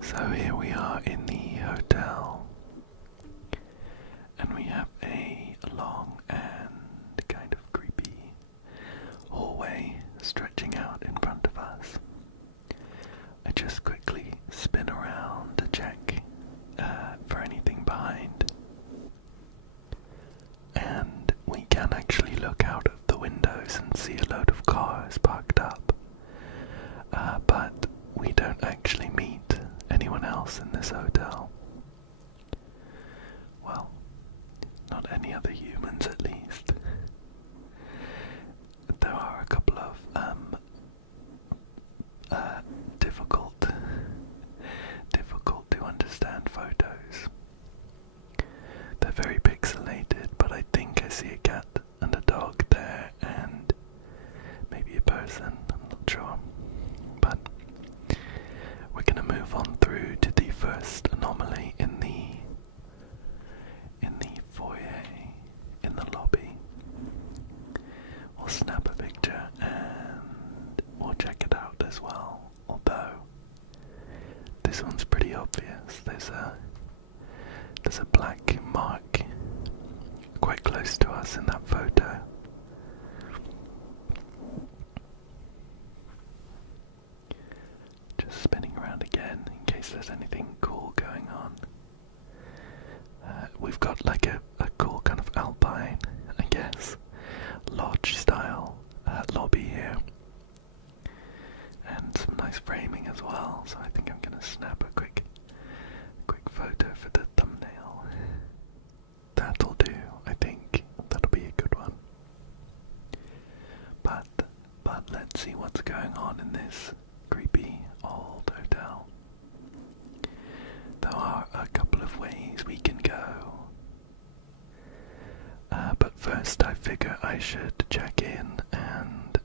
So here we are in the hotel, and we have a long and kind of creepy hallway stretching out in front of us. I just quickly spin around to check for anything behind. And we can actually look out of the windows and see a load of cars parked up. But we don't actually meet anyone else in this hotel. Well, not any other humans at least. There are a couple of difficult to understand photos. They're very pixelated, but I think I see a cat and a dog there and maybe a person, I'm not sure. But we're gonna move on through to the first anomaly in the foyer, in the lobby. We'll snap a picture and we'll check it out as well. Although this one's pretty obvious. There's a black mark quite close to us in that photo. Just spinning around again in case there's anything cool going on. We've got like a cool kind of alpine, I guess, lodge style lobby here. And some nice framing as well, so I think I'm gonna snap a quick photo for the thumbnail. That'll do, I think. That'll be a good one. But let's see what's going on in this creepy old hotel. There are a couple of ways we can go. But first I figure I should check in and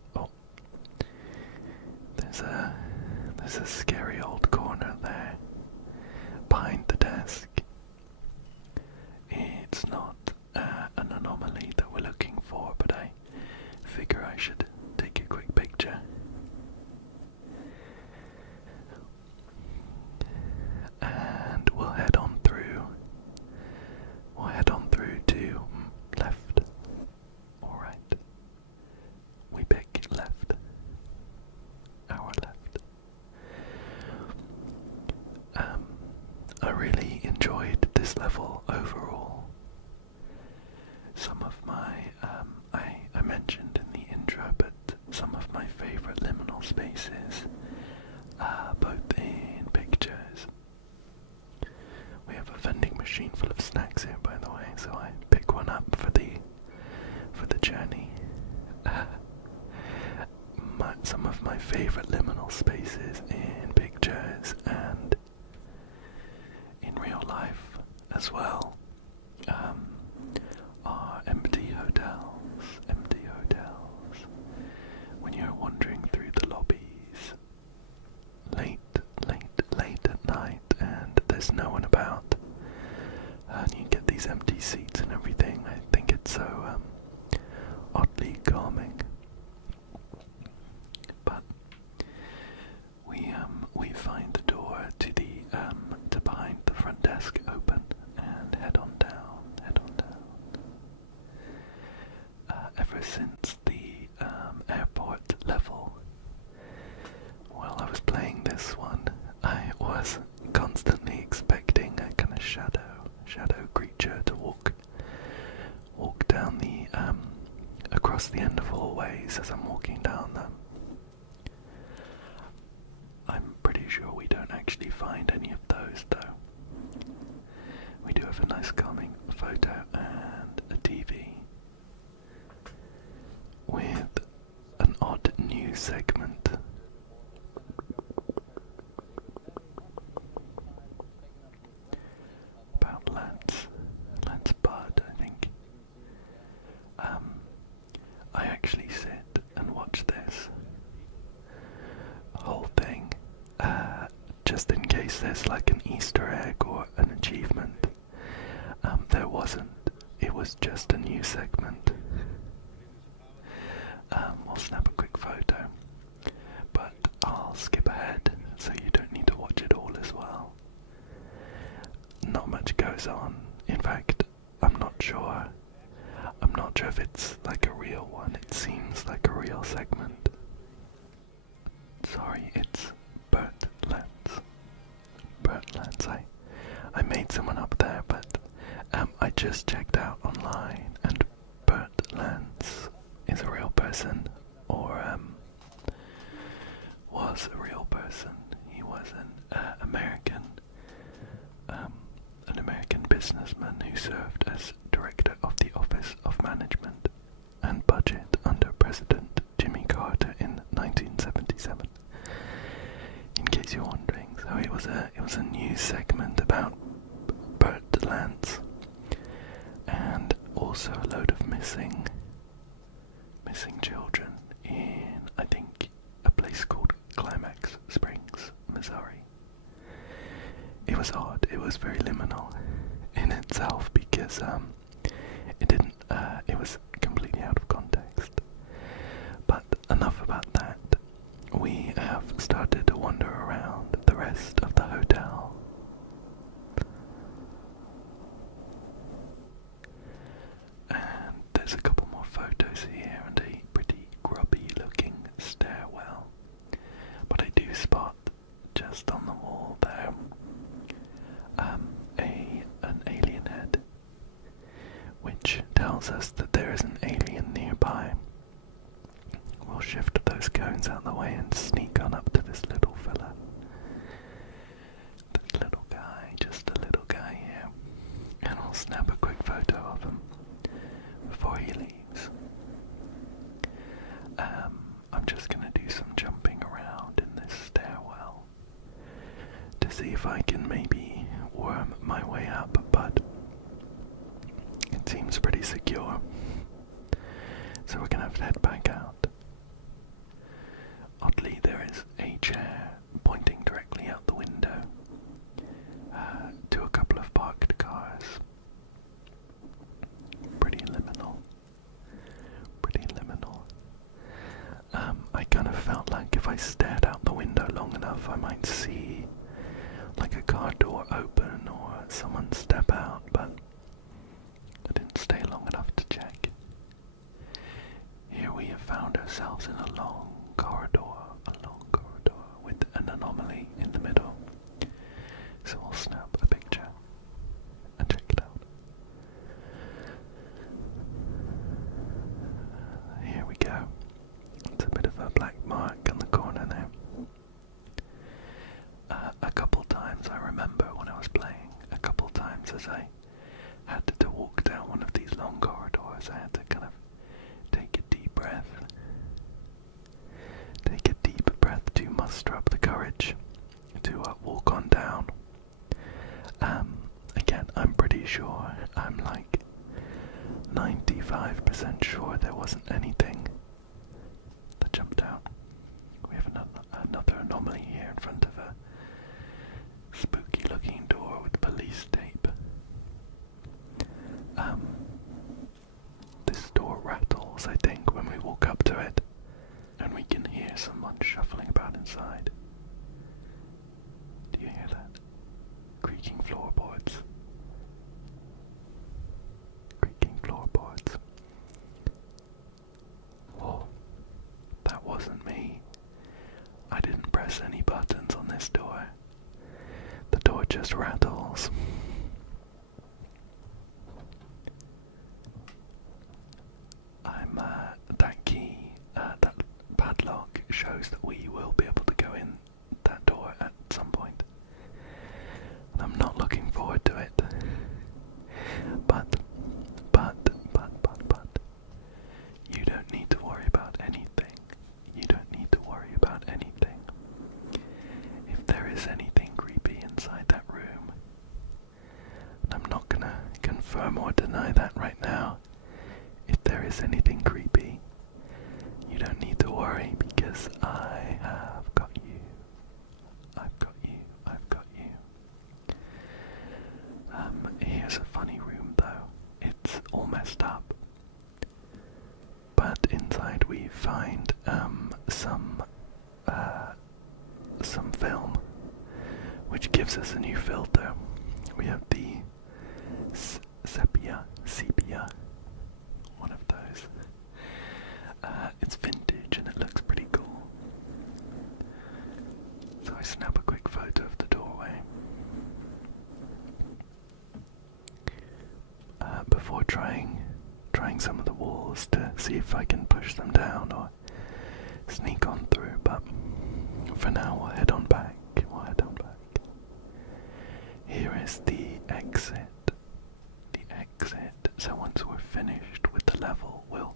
there's a scary old corner there behind the desk. It's not an anomaly that we're looking for, but I figure I should take a quick picture. And we'll head on through. We'll head on through to left or right. We pick left. Our left. I really enjoyed this level overall. Some of my, I mentioned in the intro, but some of my favourite liminal spaces, both in pictures. We have a vending machine full of snacks here, by the way, so I pick one up for the journey. Some of my favourite liminal spaces in pictures and in real life as well are empty hotels. When you're wandering through the lobbies late at night and there's no one about, and you get these empty seats and everything. I think it's so oddly calming. But we find the door to the to behind the front desk open and head on down. Ever since the airport level, while I was playing this one, I was constantly expecting a kind of shadow creature to walk down the across the end of hallways as I'm walking down them. I'm pretty sure we don't actually find any of those though. We do have a nice calming photo and a TV with an odd news segment. About Lance Bud, I think. I actually sit and watch this whole thing just in case there's like an Easter egg or an achievement. There wasn't. It was just a new segment. We'll snap a quick photo, but I'll skip ahead so you don't need to watch it all as well. Not much goes on. In fact, I'm not sure if it's like a real one. It seems like a real segment. Sorry, it's Birdlands. Birdlands. I made someone up there, but I just checked out online, and Birdlands is a real person, or was a real person. He was an American businessman who served as director of the Office of Management and Budget under President Jimmy Carter in 1977. In case you're wondering, so it was a news segment about Birdlands, and also a load of missing children in, I think, a place called Climax Springs, Missouri. It was odd. It was very liminal in itself because it was completely out of context. But enough about that. We have started to wander around the rest of the hotel. And there's a couple more photos here and a pretty grubby looking stairwell. But I do spot just on the wall there an alien head, which tells us that there is an alien nearby. We'll shift those cones out of the way and sneak on up to this little fella. This little guy, just a little guy here. And I'll snap a quick photo of him before he leaves. I'm just going to do some jumping around in this stairwell to see if I can maybe worm my way up, but it seems pretty secure. So we're going to have to head back out. Oddly, there is a chair pointing directly out the window to a couple of parked cars. Pretty liminal. Pretty liminal. I kind of felt like if I stared out the window long enough, I might see like a car door open or someone step out, but I didn't stay long enough to check. Here we have found ourselves in a long corridor with an anomaly in the middle. So I'll snap a picture and check it out. Here we go. It's a bit of a black mark on the corner there. A couple times I remember when I was playing, a couple times as I had to walk down one of these long corridors, I had to kind of take a deep breath. Take a deep breath to muster up the courage to walk on down. Again, I'm pretty sure, I'm like 95% sure there wasn't anything that jumped out. We have another anomaly here in front of a spooky looking door with police tape. This door rattles, I think, when we walk up to it, and we can hear someone shuffling about inside. Do you hear that? Creaking floorboards. Creaking floorboards. Oh, that wasn't me. I didn't press any buttons on this door. The door just rattles. That key, that padlock shows that we will be able to go in that door at some point. And I'm not looking forward to it. But, you don't need to worry about anything. You don't need to worry about anything. If there is anything creepy inside that room, and I'm not gonna confirm or deny that right now, if there is anything creepy, you don't need to worry because I have got you. I've got you. I've got you. Here's a funny room though. It's all messed up. But inside we find some film, which gives us a new filter. We have the sepia, one of those. It's vintage and it looks pretty cool. I snap a quick photo of the doorway before trying some of the walls to see if I can push them down or sneak on through, but for now we'll head on back. Here is the exit. So once we're finished with the level, we'll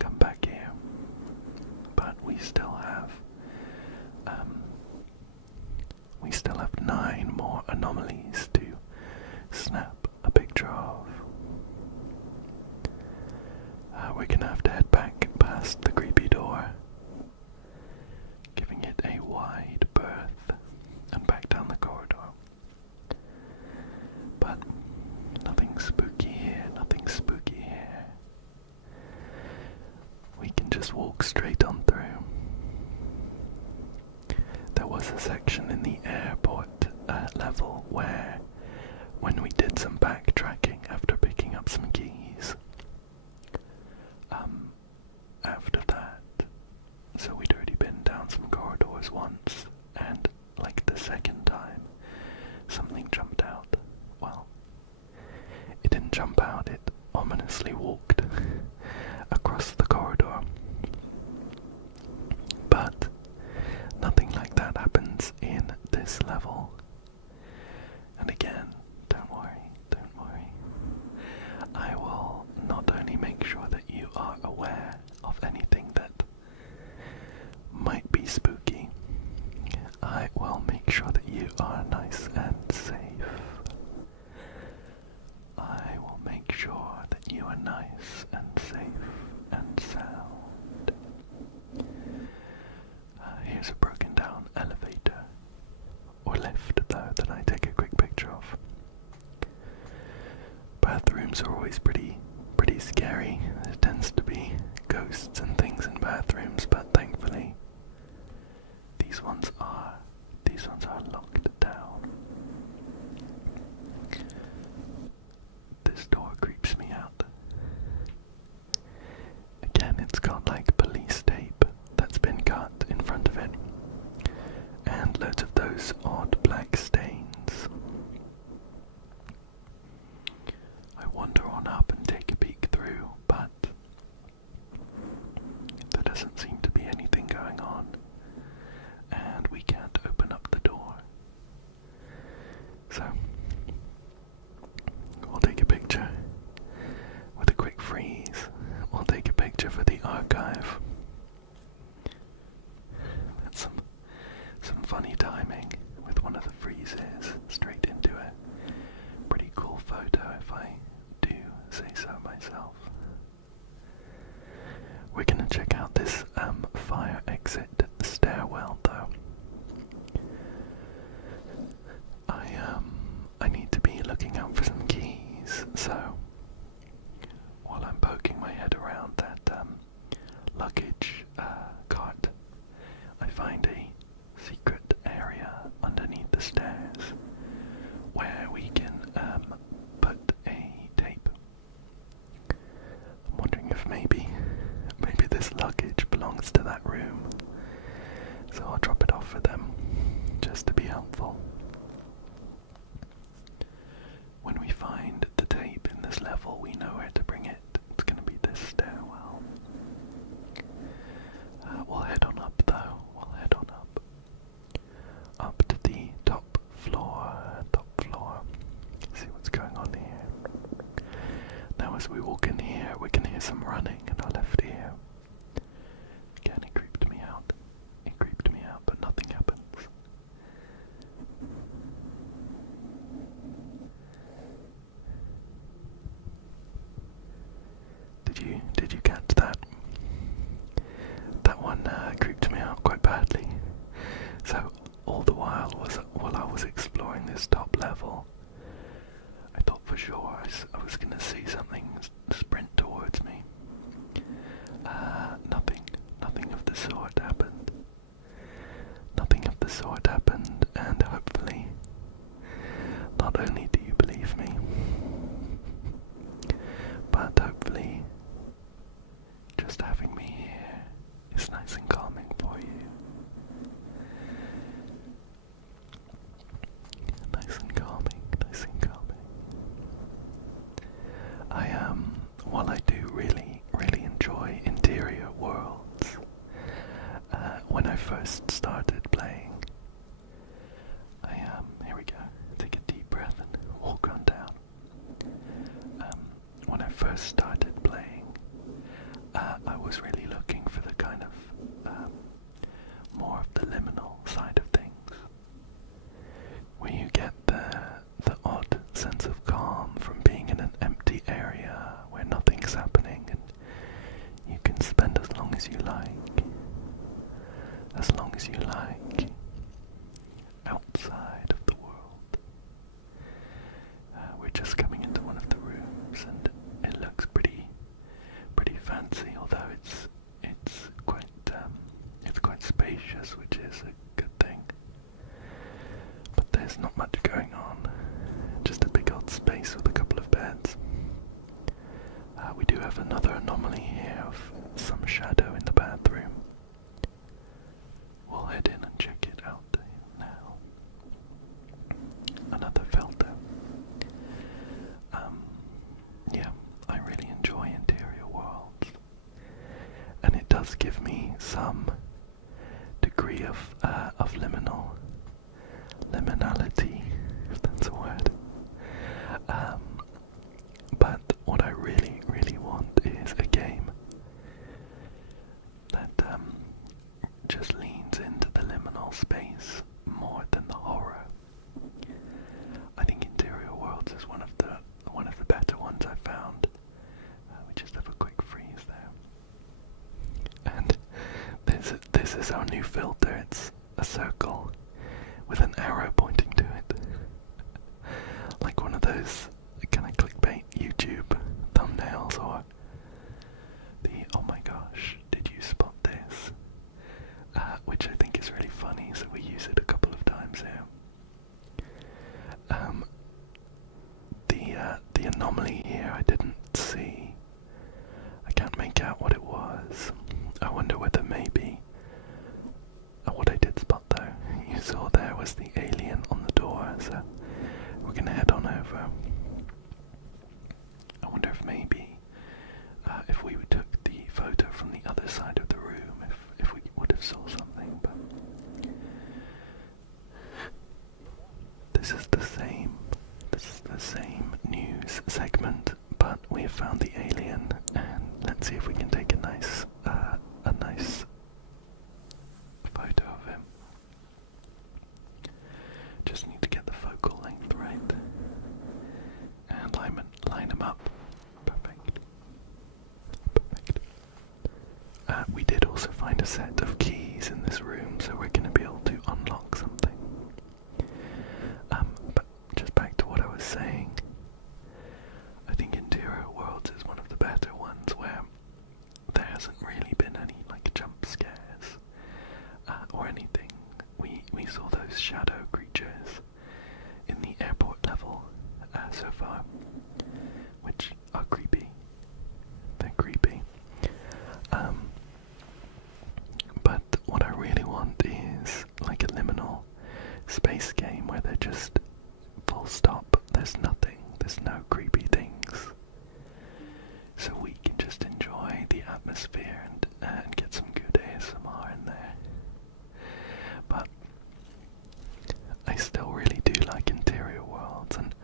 come back here. But we still have 9 more anomalies to snap a picture of. We're gonna have to head back past the creepy door, giving it a wide berth, and back down the corridor. But nothing spooky here, We can just walk straight on through. There was a section in the airport level where, when we did some backtracking after picking up some keys, after that, so we'd already been down some corridors once, and like the second time, something jumped out. Well, it didn't jump out, it ominously walked across the corridor. But nothing like that happens in this level. And again, don't worry. I will not only make sure that you are aware of anything that might be spooky, I will make sure that you are nice and safe. I will make sure that you are nice and safe and sound. Here's a broken down elevator, or lift though, that I take a quick picture of. Bathrooms are always pretty scary. There tends to be ghosts and things in bathrooms, but thankfully these ones are locked down. This door creeps me out. Again, it's got like police tape that's been cut in front of it, and loads of those odd black stains. I wander on up and take a peek through, but there doesn't seem to be anything going on, and we can't open up the door. So we'll take a picture with a quick freeze. We'll take a picture for the archive. That's some funny timing with one of the freezes straight into it. Pretty cool photo if I do say so myself. We're gonna check out this fire exit stairwell though. I need to be looking out for some keys, so while I'm poking my head around that luggage cart, I find a secret area underneath the stairs where we can put a tape. I'm wondering if maybe this luggage belongs to that room, so I'll drop it off for them just to be helpful. When we find the tape in this level, we know where to bring it. It's going to be this stairwell. We'll head on up though. Up to the top floor. See what's going on here. Now as we walk in here, we can hear some running in our left ear. Again, it creeped me out, but nothing happens. started playing, here we go, take a deep breath and walk on down. When I first started playing, I was really looking for the kind of, more of the liminal side of things, where you get the odd sense of calm from being in an empty area where nothing's happening and you can spend as long as you like outside of the world. We're just coming into one of the rooms and it looks pretty fancy, although it's quite spacious, which is a good thing. But there's not much going on, just a big old space with a couple of beds. We do have another anomaly here of some shadow in the bathroom. We'll head in and check it out now. Another filter. Yeah, I really enjoy interior worlds, and it does give me some degree of liminality, if that's a word. But what I really want is a game that just leans into the liminal space more than the horror. I think Interior Worlds is one of the better ones I've found. We just have a quick freeze there. And this is our new filter. It's a circle with an arrow pointing to it. Like one of those kind of clickbait YouTube thumbnails, or the "oh my gosh, did you spot this?" Which I think is really funny, so we use it a couple of times here. The anomaly here I didn't see. I can't make out what it was. I wonder whether maybe what I did spot though, you saw there was the alien on the door, so we're gonna head on over. I wonder if maybe if we took the photo from the other side of the room, if we would have saw something, but this is the same news segment, but we have found the alien, and let's see if we can take a nice photo of him. Just need to get the focal length right and line them up. Perfect. We did also find a set of keys in this room, so we're going to be able to unlock something. But just back to what I was saying, I think Interior Worlds is one of the better ones where there hasn't really been any like jump scares or anything. We saw those shadow creatures in the airport level so far, which are creepy. They're creepy. But what I really want is like a liminal space game where they're just full stop. There's nothing. There's no creepy things. So we can just enjoy the atmosphere and get some good ASMR in there. But I still really do like Interior Worlds, and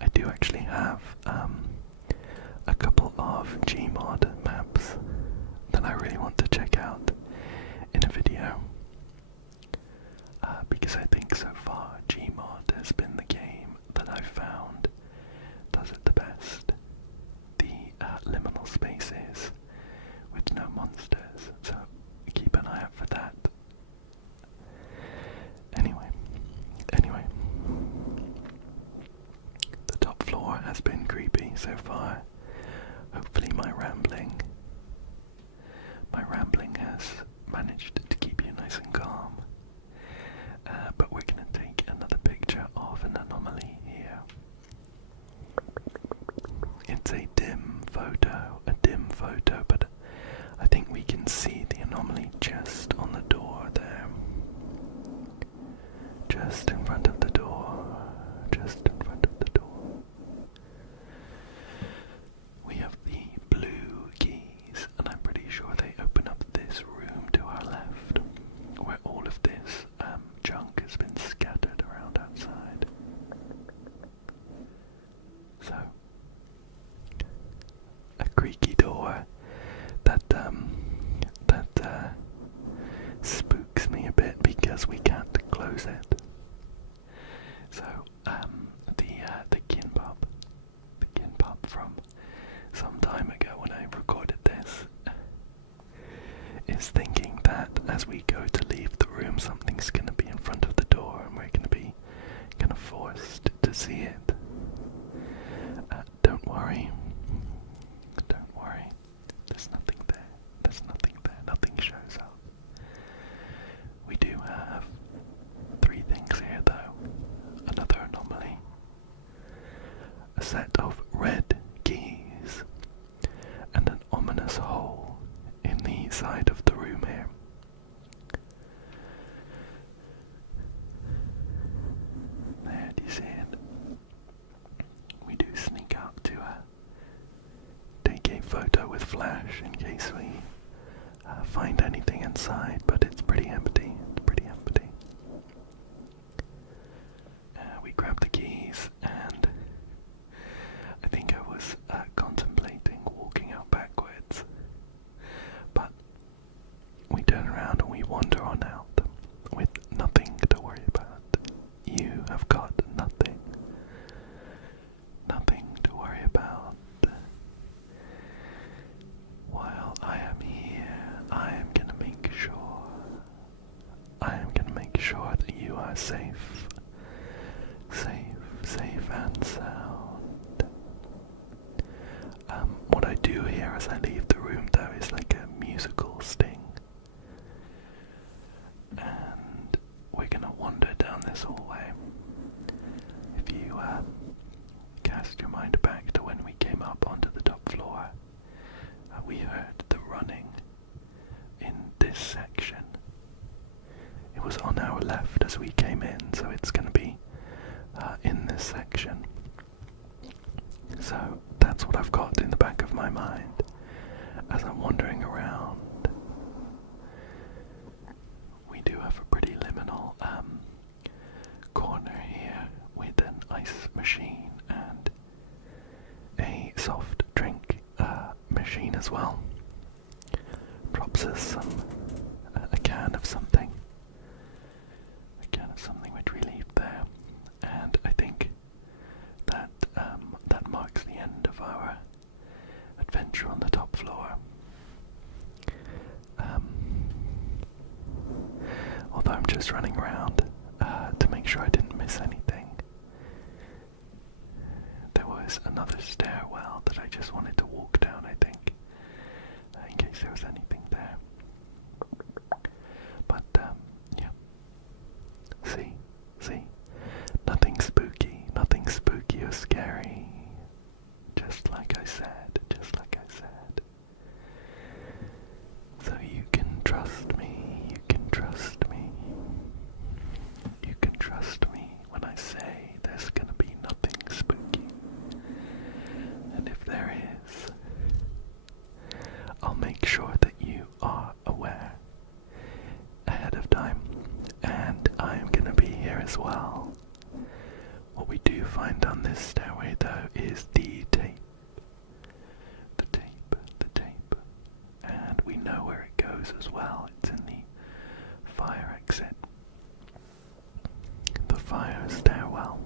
I do actually have a couple of Gmod maps that I really want to check out in a video, because I think so far Gmod has been the game that I've found does it the best. The liminal spaces with no monsters, so keep an eye out for that. Anyway, the top floor has been creepy so far. Hopefully my rambling has managed to keep you nice and calm. But we're going to take another picture of an anomaly here. It's a dim photo, but I think we can see the anomaly just on the door there. Just in front of the door. We have the blue keys, and I'm pretty sure they open up this room to our left, where all of as we can't close it. So the Kinpub from some time ago when I recorded this, is thinking that as we go to leave the room, something's going to be in front of the door and we're going to be kind of forced to see it. Don't worry. Don't worry. There's nothing there. There's nothing there. Nothing shows up. We do have 3 things here though. Another anomaly. A set of red keys and an ominous hole in the side of the room here. There, do you see it? We do sneak up to take a photo with flash in case we find anything inside, but it's pretty empty. It's pretty empty. We grab the keys, and I think I was contemplating walking out backwards, but we turn around and we wander on out with nothing to worry about. You have got nothing. Nothing to worry about. While I am here, I am gonna make sure that you are safe. Safe and sound. What I do here as I leave the room though is like a musical sting. And we're gonna wander down this hallway. If you cast your mind back to when we came up onto the top floor, we heard the running in this section. It was on our left as we came in, so it's going to be in this section. So that's what I've got in the back of my mind as I'm wandering around. We do have a pretty liminal corner here with an ice machine and a soft drink machine as well. Drops us a can of something. A can of something which we leave there. And I think that that marks the end of our adventure on the top floor. Although I'm just running around to make sure I didn't miss anything. There was another stairwell that I just wanted to walk down, I think, in case there was anything there. But, yeah. See? Nothing spooky or scary. Just like I said. So you can trust me, you can trust me when I say there's gonna be nothing spooky. And if there is, I'll make sure that you are aware ahead of time, and I'm gonna be here as well. What we do find down this stairway though is the tape. And we know where it goes as well. It's in the fire exit. The fire stairwell.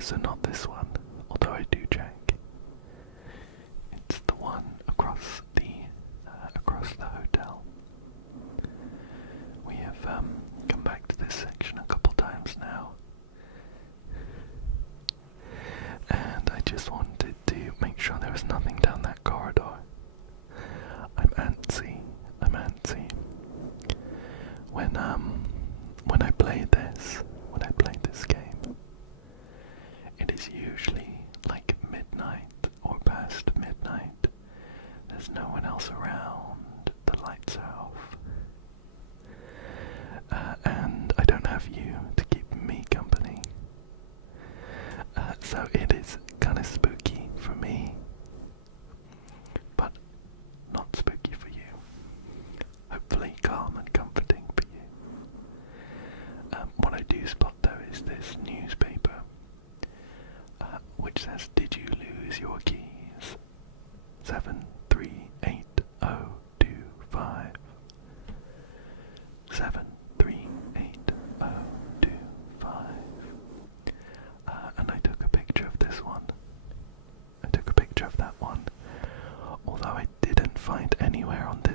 So not this one, although I do check. It's the one across the hotel. We have come back to this section a couple times now. And I just wanted to make sure there was nothing down that corridor. I'm antsy. When I play this game, it is usually like midnight or past midnight. There's no one else around. The lights are off. And I don't have you to keep me company. So it is kind of spooky for me, but not spooky for you. Hopefully calm and comforting for you. What I do spot though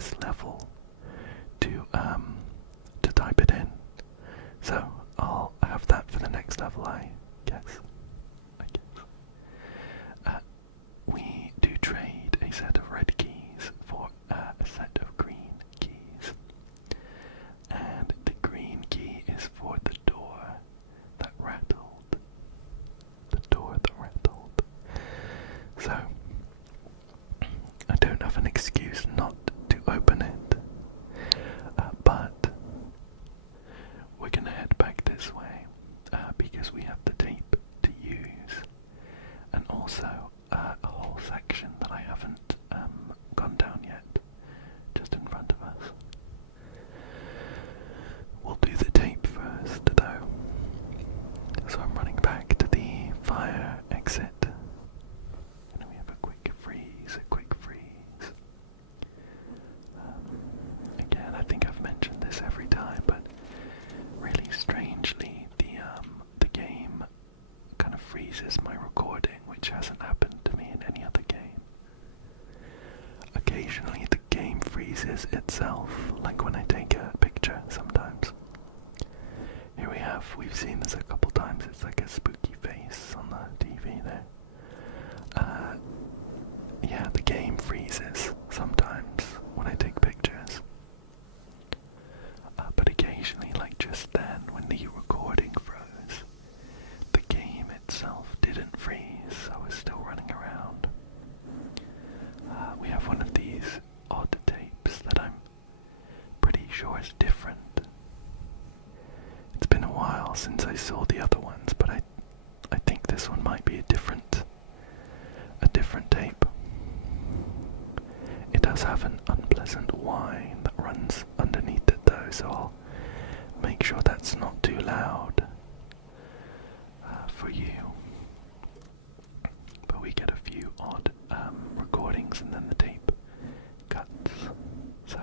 this level to type it in. So I'll have that for the next level, I guess. We do trade a set of red keys for a set of green keys. And the green key is for the door that rattled. The door that rattled. So, I don't have an excuse not to open it. But, we're gonna head back this way, because we have the tape to use. And also, a whole section that I haven't gone down yet, just in front of us. We'll do the tape first, though. So I'm running back to the fire exit. And we have a quick freeze, again, I think I've mentioned this every time, but really strangely, the game kind of freezes my recording, which hasn't happened to me in any other game. Occasionally the game freezes itself, like when I take a picture sometimes. Here we've seen this a couple times, it's like a spooky face on the TV there. Yeah, the game freezes sometimes when I take pictures. But occasionally, like just then, when the recording froze, the game itself didn't freeze, I was still running around. We have one of these odd tapes that I'm pretty sure is different. It's been a while since I saw the other ones, but I think this one might be a different tape. It does have an unpleasant whine that runs underneath it though, so I'll make sure that's not too loud for you. But we get a few odd recordings and then the tape cuts. So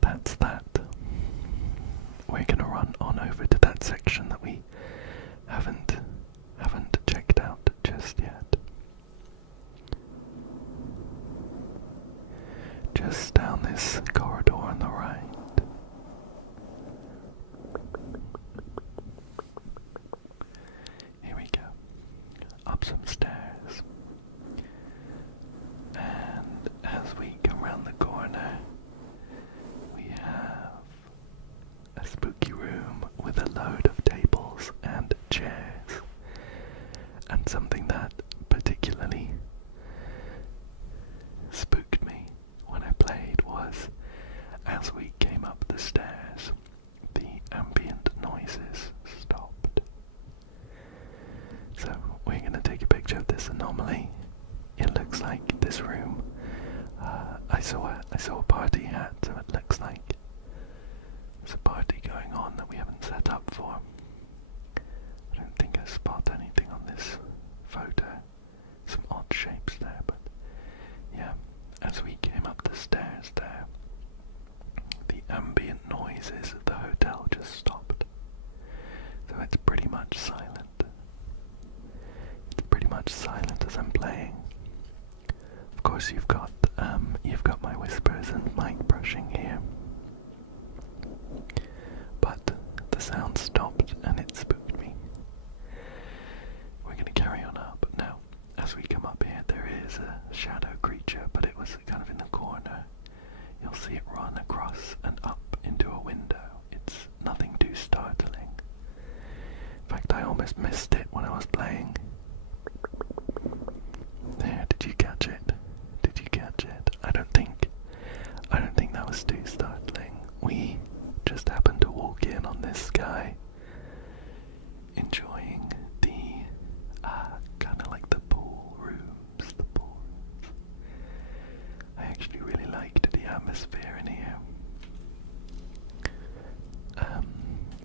that's that. We're gonna run on over to that section that we haven't checked out just yet. Just down this corridor on the right. Here we go. Up some stairs. And as we come round the corner, we have a spooky room with a load of tables and chairs. And something that particularly spooked me when I played was, as we came up the stairs, the ambient noises stopped. So we're going to take a picture of this anomaly. It looks like this room. I saw a party hat, so it looks like there's a party going on that we haven't set up for. I don't think I spot anything on this photo. Some odd shapes there, but yeah, as we came up the stairs there, the ambient noises of the hotel just stopped. So it's pretty much silent. It's pretty much silent as I'm playing. Of course you've got my whispers and mic brushing here. But the sound stopped and it spooked me. We're going to carry on up. Now, as we come up here, there is a shadow creature, but it was kind of in the corner. You'll see it run across and up into a window. It's nothing too startling. In fact, I almost missed it when I was playing. There, did you catch it? Did you catch it? I don't think that was too startling. We just happened to walk in on this guy enjoying the kind of like the pool rooms. I actually really liked the atmosphere in here.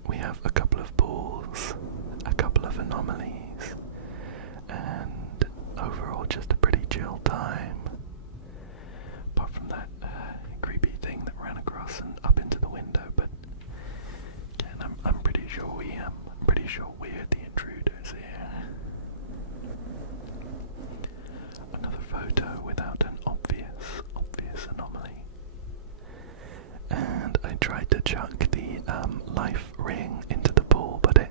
We have a couple of pools, a couple of anomalies, and overall just a pretty chill time. Apart from that creepy thing that ran across and up into the window, but again, I'm pretty sure we're the intruders here. Another photo without an obvious anomaly. to chuck the life ring into the pool, but it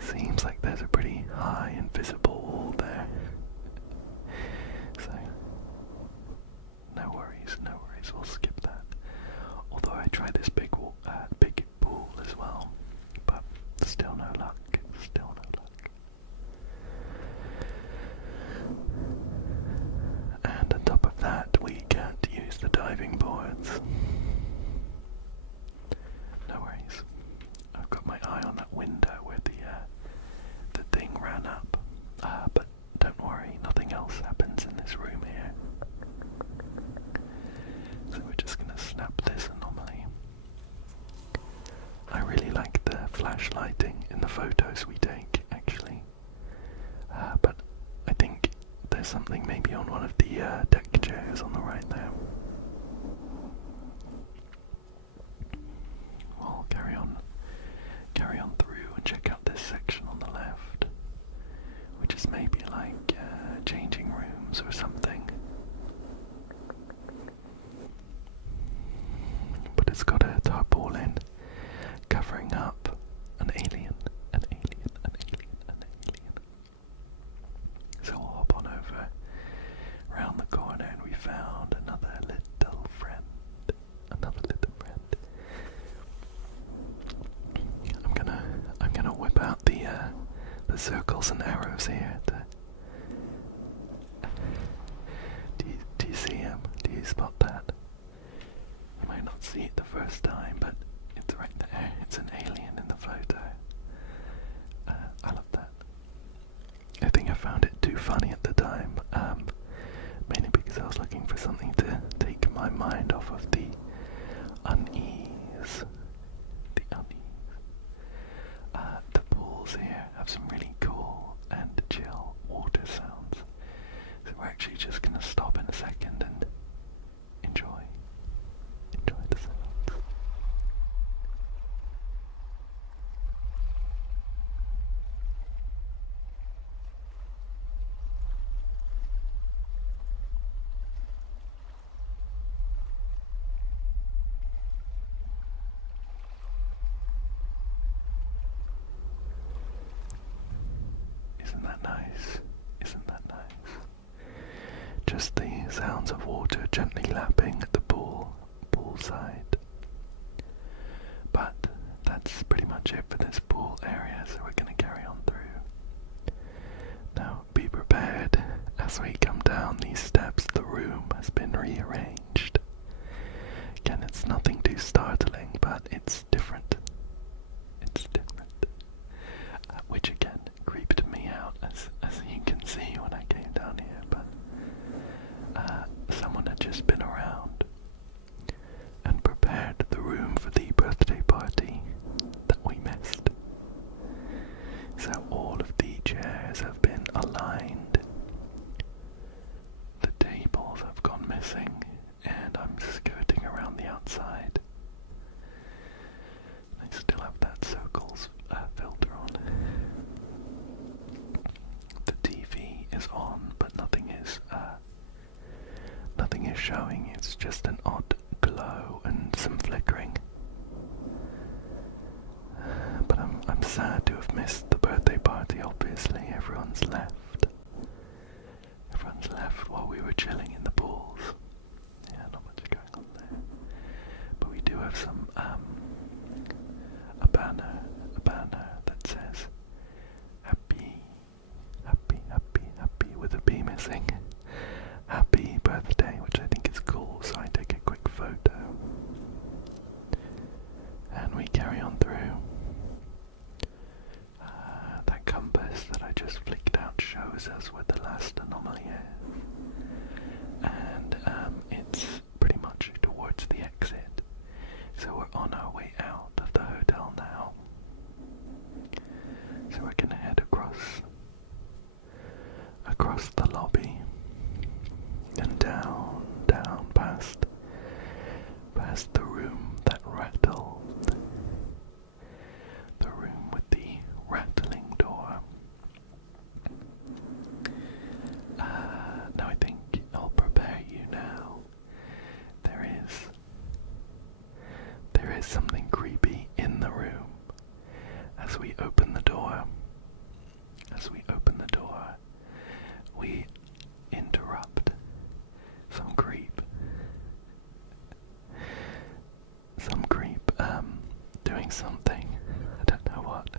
seems like there's a pretty high invisible wall there. So, no worries, we'll skip that. Although I tried this big pool as well, but still no luck, And on top of that, we can't use the diving boards. No worries. I've got my eye on that window where the thing ran up. But don't worry, nothing else happens in this room here. So we're just gonna snap this anomaly. I really like the flashlighting in the photos we take, actually. But I think there's something maybe on one of the deck chairs on the right there. We'll carry on through and check out this section on the left, which is maybe like changing rooms or something. But it's got a tarpaulin covering up an alien. So we'll hop on over around the corner and we found another little friend. I'm gonna whip out the circles and arrows here to do you see him? Do you spot that? You might not see it the first time, but it's right there. It's an alien in the photo. I love that. I think I found it too funny at the time, mainly because I was looking for something to take my mind off of the unease. The pools here have some really cool and chill water sounds, so we're actually just going to stop in a second and enjoy the sounds. Isn't that nice? Just the sounds of water gently lapping at the poolside. But that's pretty much it for this pool area, so we're going to carry on through. Now be prepared, as we come down these steps the room has been rearranged. Again, it's nothing too startling, but it's different. Which again creeped me out, as you can see when I came down here, but someone had just been around and prepared the room for the birthday party that we missed. So all of the chairs have been aligned, the tables have gone missing, and I'm skirting around the outside. I still have that circles filter on. The TV is on, but nothing is showing. It's just an odd glow and some flickering. But I'm sad to have missed the birthday party. Obviously, everyone's left. Everyone's left while we were chilling in the pools. Yeah, not much going on there. But we do have some a banner that says happy with a B missing. Happy birthday, which I think is cool, so I take a quick photo. And we carry on through. That compass that I just flicked out shows us where the last anomaly is. And it's pretty much towards the exit. So we're on our way out of the hotel now. So we're gonna head across the lobby and down past the room that rattled. The room with the rattling door. Now I think I'll prepare you now. There is something creepy in the room. As we open the door, we interrupt some creep. Doing something. I don't know what.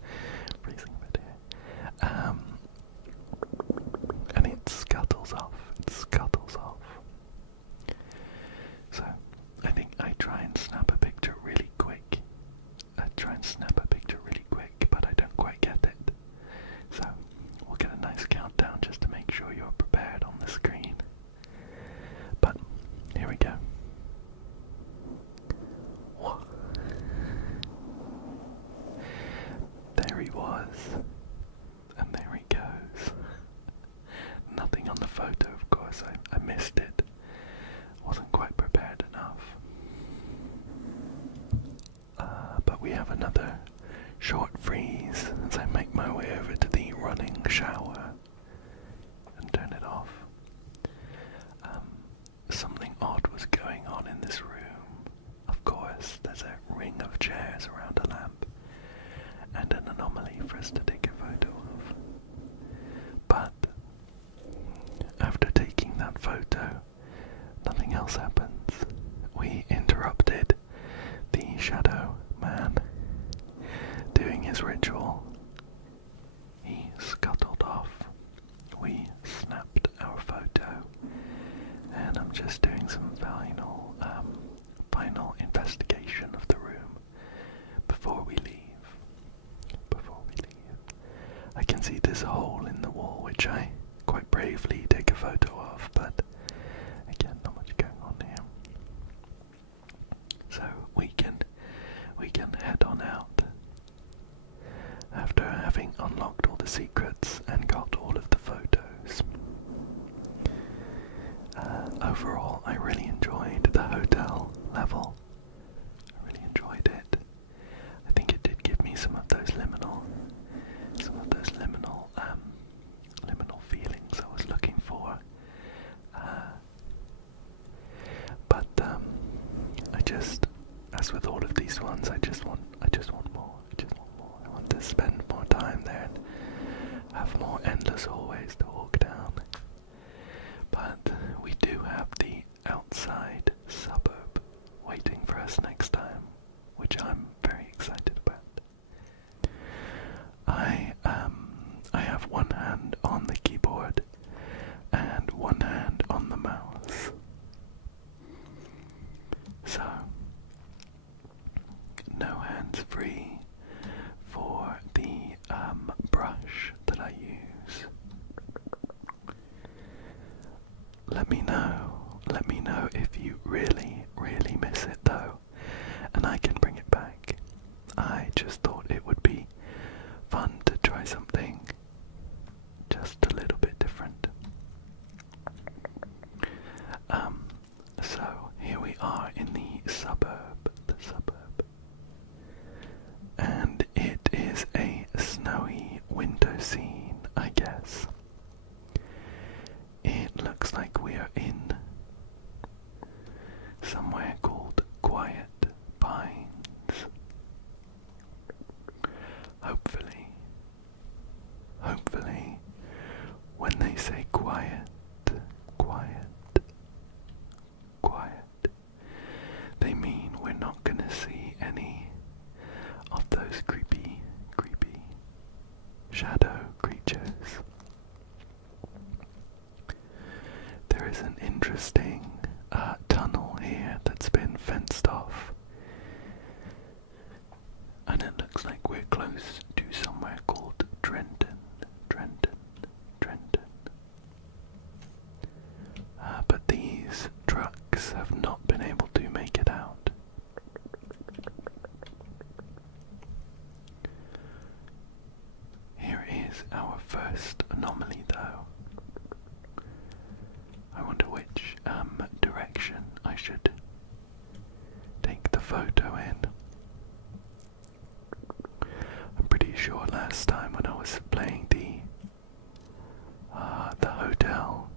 Freezing a bit here. And it scuttles off. So, I think I try and snap a picture really quick. But I don't quite get it. So, we'll get a nice countdown just to make sure you're prepared on the screen. But, here we go. Whoa. There he was. And there he goes. Nothing on the photo, of course. I missed it. Wasn't quite prepared enough. But we have another short freeze as I make my way over to the running shower and turn it off. Something odd was going on in this room. Of course, there's a ring of chairs around a lamp and an anomaly for us to take a photo of. But after taking that photo, nothing else happens. We interrupted the shadow man doing his ritual. He scuttled off. We snapped our photo, and I'm just doing some final investigation of the room before we leave. I can see this hole in the wall which I quite bravely take a photo of, but again, not much going on here. So we can head on out after having unlocked all the secrets and got all of the photos. Overall, I really enjoyed the hotel level. I really enjoyed it. I think it did give me some of those liminal feelings I was looking for. But as with all of these ones, I just want more. I want to spend more time there and have more endless hallways to walk down. But we do have the outside suburb waiting for us next time, which I'm very excited about. I have one hand on the keyboard and one hand on the mouse. So, no hands free for the brush that I use. Let me know if you really miss it though, and I can bring it back. I just thought it would be fun to try something just a little bit different. So here we are in the suburb, and it is a snowy winter scene, I guess. It looks like we are in somewhere called Quiet Pines. Hopefully, when they say quiet, they mean we're not gonna see any of those creepy shadow creatures. There is an interesting tunnel here that's been fenced off, and it looks like we're close to somewhere called Trenton. But these trucks have not been able to make it out. Here is our first anomaly though. I wonder which direction I should take the photo in. I'm pretty sure last time when I was playing the hotel,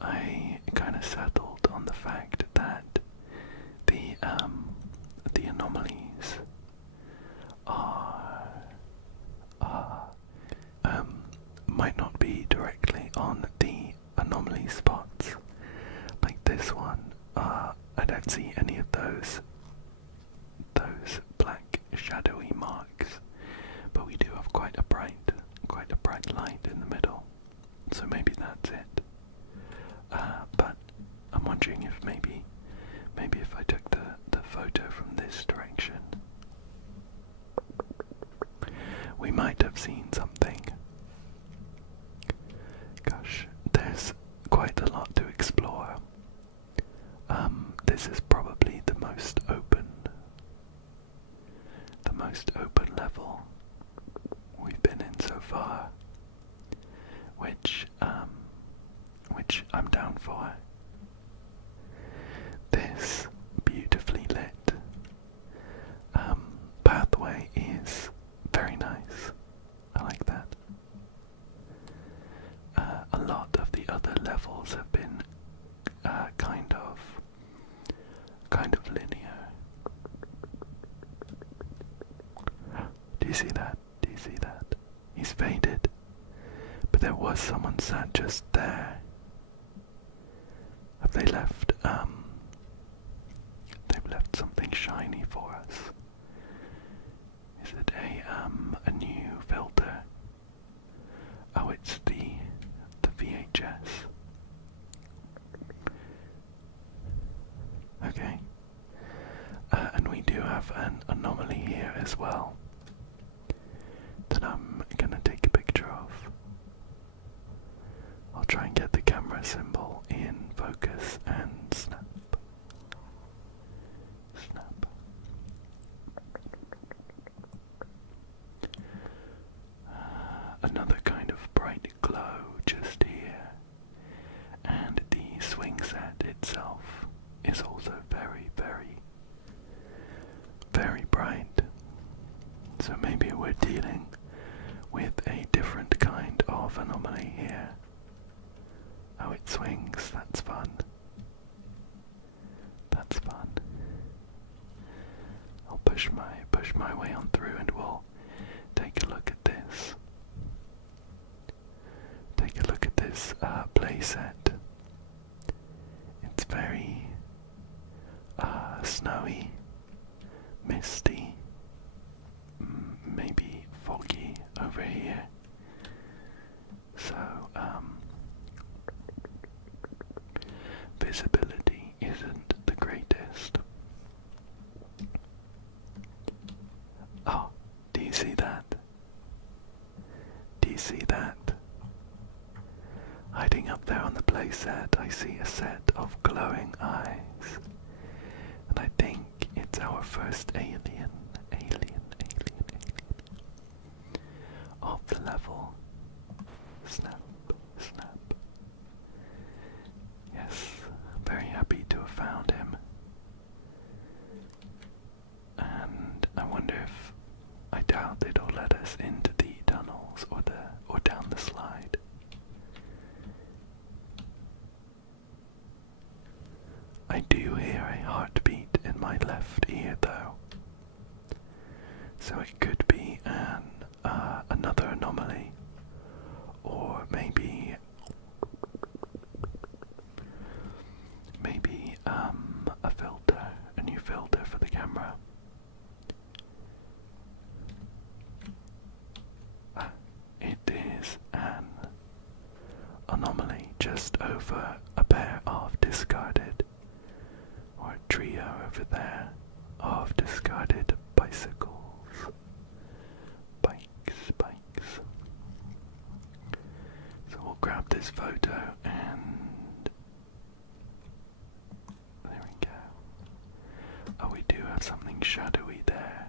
I kind of settled on the fact that have seen something. Gosh, there's quite a lot to explore. This is probably the most open level we've been in so far, which I'm down for. This beautifully lit pathway is very nice. I like that. A lot of the other levels have been kind of linear. Do you see that? Do you see that? He's faded, but there was someone sat just there. Have they left? They've left something shiny for us. Is it a new filter? Oh, it's the VHS. Okay. And we do have an anomaly here as well that I'm gonna take a picture of. I'll try and get the camera symbol in focus and snap. Snap. Another kind of bright glow just here, and the swing set itself is also very, very, very bright. So maybe we're dealing with a different kind of anomaly here. Oh, it swings, that's fun. That's fun. I'll push my way on through and we'll take a look at this. Take a look at this playset. It's very snowy, misty, maybe foggy over here. So visibility isn't the greatest. Oh, do you see that? Do you see that? Hiding up there on the playset, I see a set of glowing eyes. And I think it's our first alien of the level. Snap, snap. Yes, very happy to have found him. And I wonder if, I doubt it'll let us into the tunnels or down the slide. I do hear a heartbeat in my left ear though, so it could be another anomaly, or maybe a filter, a new filter for the camera. It is an anomaly just over a pair of discarded, or a trio over there of discarded bicycles. Bikes. So we'll grab this photo and there we go. Oh, we do have something shadowy there.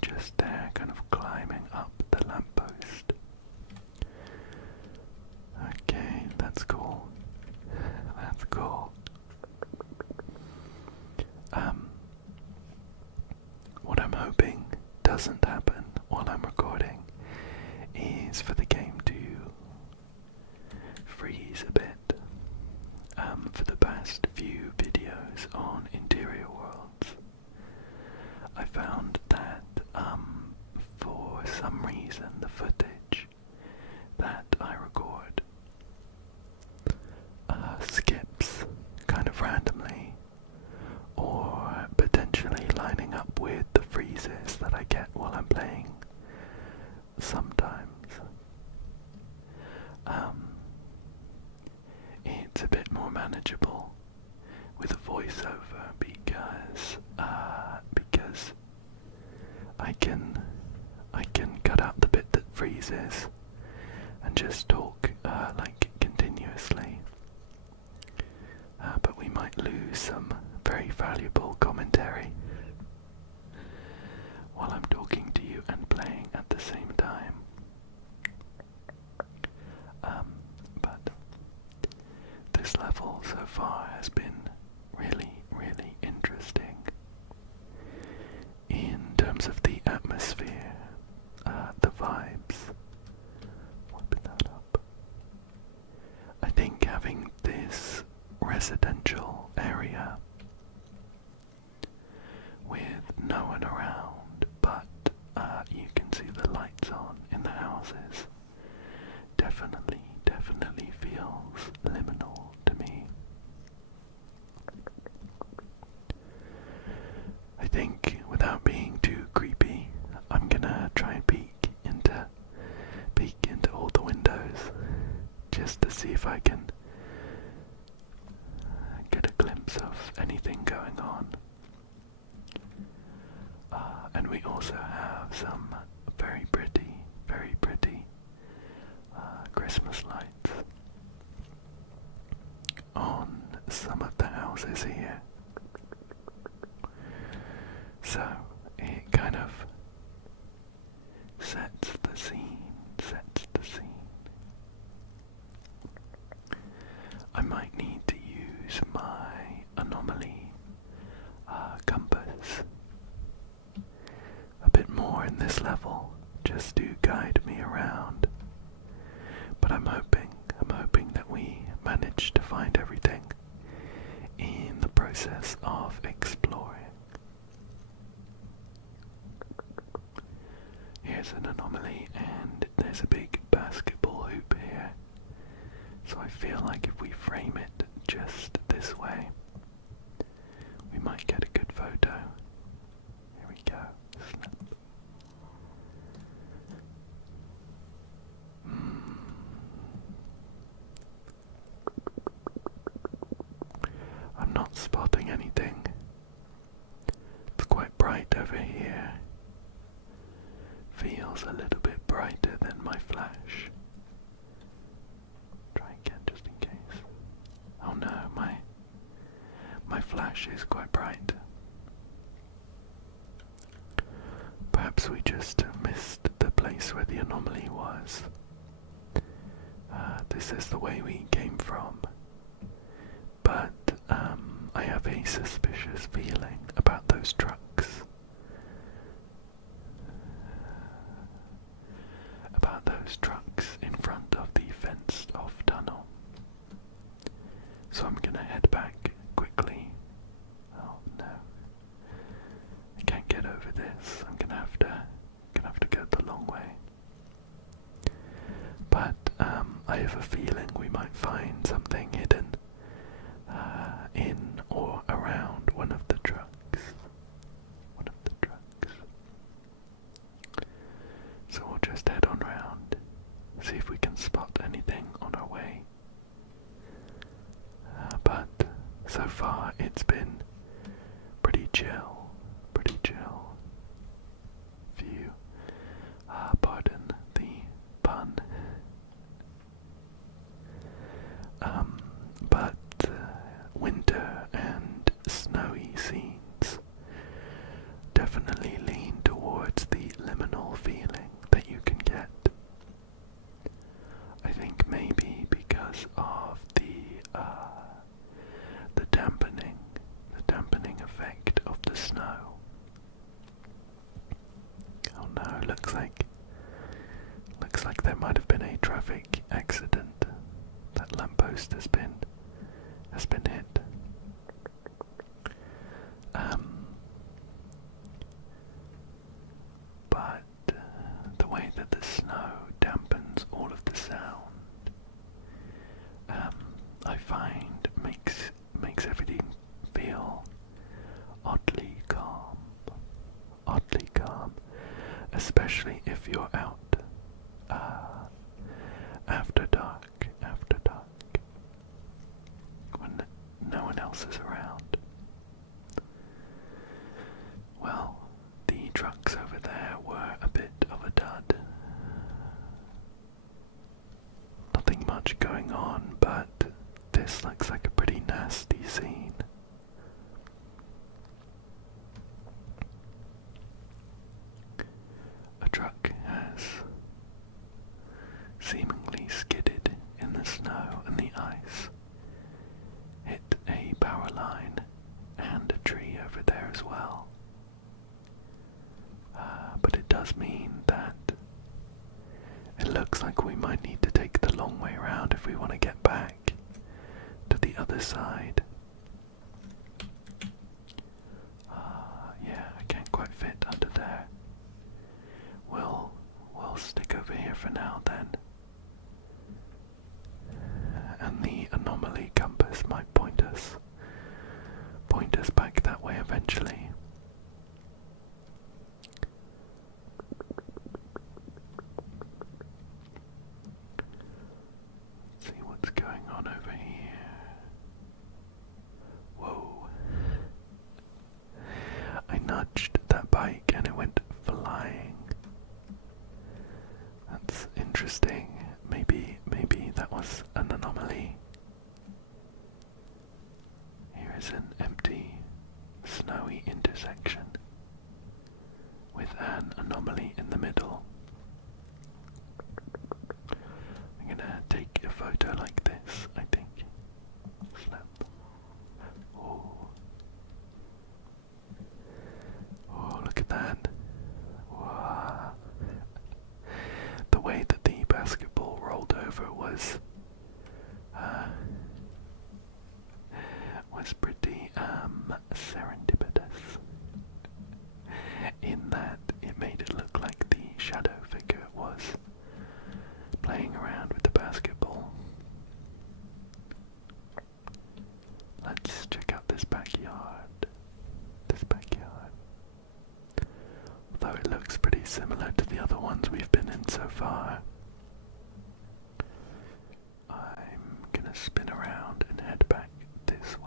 Just there, kind of climbing up the lamppost. Okay, that's cool. That's cool. What I'm hoping doesn't happen while I'm recording is for the game to freeze a bit. For the past few videos on interior worlds, I found that for some reason the footage that I record skips kind of randomly, or potentially lining up with the freezes that I get while I'm playing sometimes. It's a bit more manageable with a voiceover because I can spaces and just talk like continuously. But we might lose some very valuable commentary while I'm talking to you and playing at the same time. But this level so far has been really, really interesting in terms of the atmosphere, the vibes. Wiping that up. I think having this residential area with no one around, but you can see the lights on in the houses, definitely feels liminal to me. I think, without being too creepy, I'm gonna try and peek into all the windows, just to see if I can get a glimpse of anything going on. And we also have some very pretty Christmas lights on some of the houses here. So it kind of sets the scene. I might need to use my anomaly compass a bit more in this level, just to guide me around. But I'm hoping that we manage to find everything in the process of exploring. Here's an anomaly, and there's a big basketball hoop here. So I feel like if we frame it just this way, we might get a good photo. Here we go. Snap. I'm not spotting anything. It's quite bright over here. Feels a little bit brighter than my flash. Try again just in case. Oh no, my flash is quite bright. Perhaps we just missed the place where the anomaly was. This is the way we came from. But I have a suspicious feeling about those trucks. In front of the fenced off tunnel. So I'm gonna head back quickly. Oh no. I can't get over this. I'm gonna have to go the long way. But I have a feeling we might find something hidden in or around one of the trucks. So we'll just head on round, see if we can spot anything on our way. But so far it's been pretty chill view. Pardon the pun. But winter and snowy scenes definitely lean towards the liminal feeling that you can get. I think maybe because of the dampening effect of the snow. line and a tree over there as well. But it does mean that it looks like we might need to take the long way around if we want to get back to the other side. Yeah, I can't quite fit under there. We'll stick over here for now then. And the anomaly compass might point us back that way eventually. Let's see what's going on over here. Whoa. I nudged that bike and it went flying. That's interesting. Maybe that was an anomaly. Here is an empty, snowy intersection with an anomaly in the middle. I'm gonna take a photo like this, I think. Snap. Oh, look at that. Wow. The way that the basketball rolled over was pretty serendipitous, in that it made it look like the shadow figure was playing around with the basketball. Let's check out this backyard. Although it looks pretty similar to the other ones we've been in so far. I'm gonna spin around and head back this way.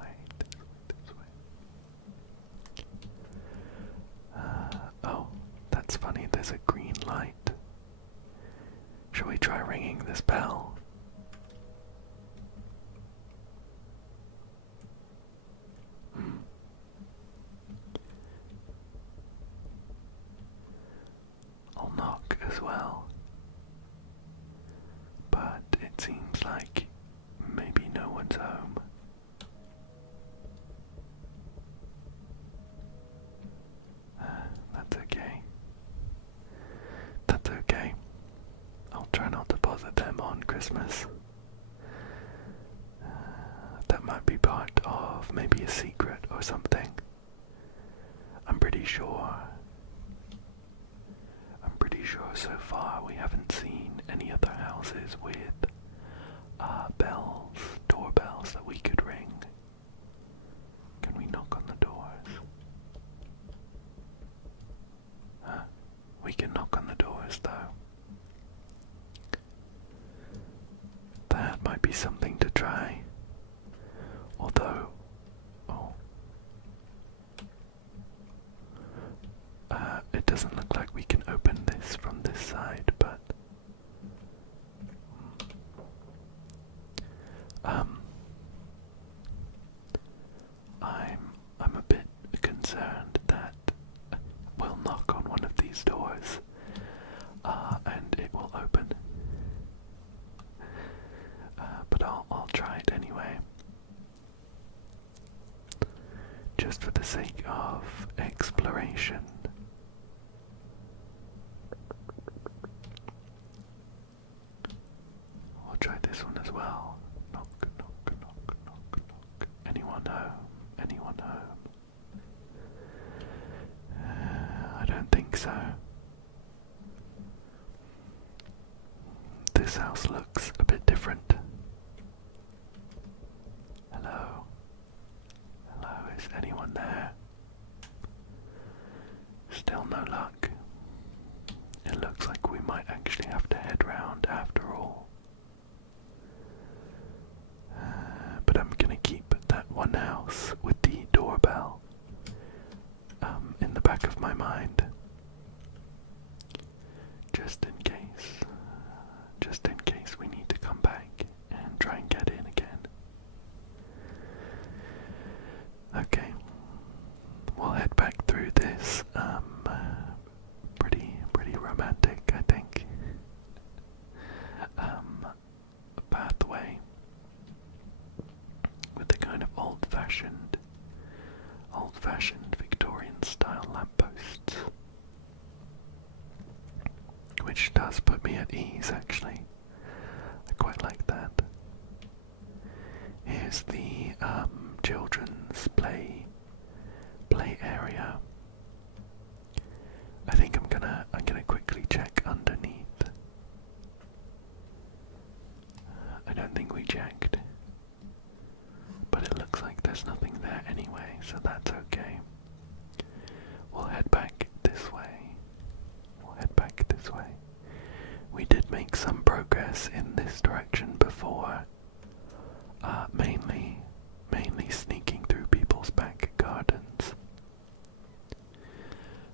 Oh, that's funny, there's a green light. Shall we try ringing this bell? I'll knock as well. But it seems like maybe no one's home. That's okay. I'll try not to bother them on Christmas. That might be part of maybe a secret or something. I'm pretty sure so far we haven't seen any other houses with doorbells that we could ring. Can we knock on the doors? We can knock on the doors though. That might be something to try. Although, it doesn't look like we can open this from this side, but I'm a bit concerned that we'll knock on one of these doors, and it will open. But I'll try it anyway, just for the sake of exploration. I'll try this one as well. Knock, knock, knock, knock, knock. Anyone home? Anyone home? I don't think so. This house looks a bit different. Hello? Hello, is anyone there? Still no luck. It looks like we might actually have to head round after all. But I'm gonna keep that one house with the doorbell in the back of my mind. Just in case we need to come back and try and get in again. Okay, we'll head back through this old-fashioned Victorian-style lampposts, which does put me at ease, actually. I quite like that. Here's the children's play area. I think I'm gonna quickly check underneath. I don't think we checked, but it looks like there's nothing there anyway, so that's okay. We'll head back this way. We did make some progress in this direction before, mainly sneaking through people's back gardens.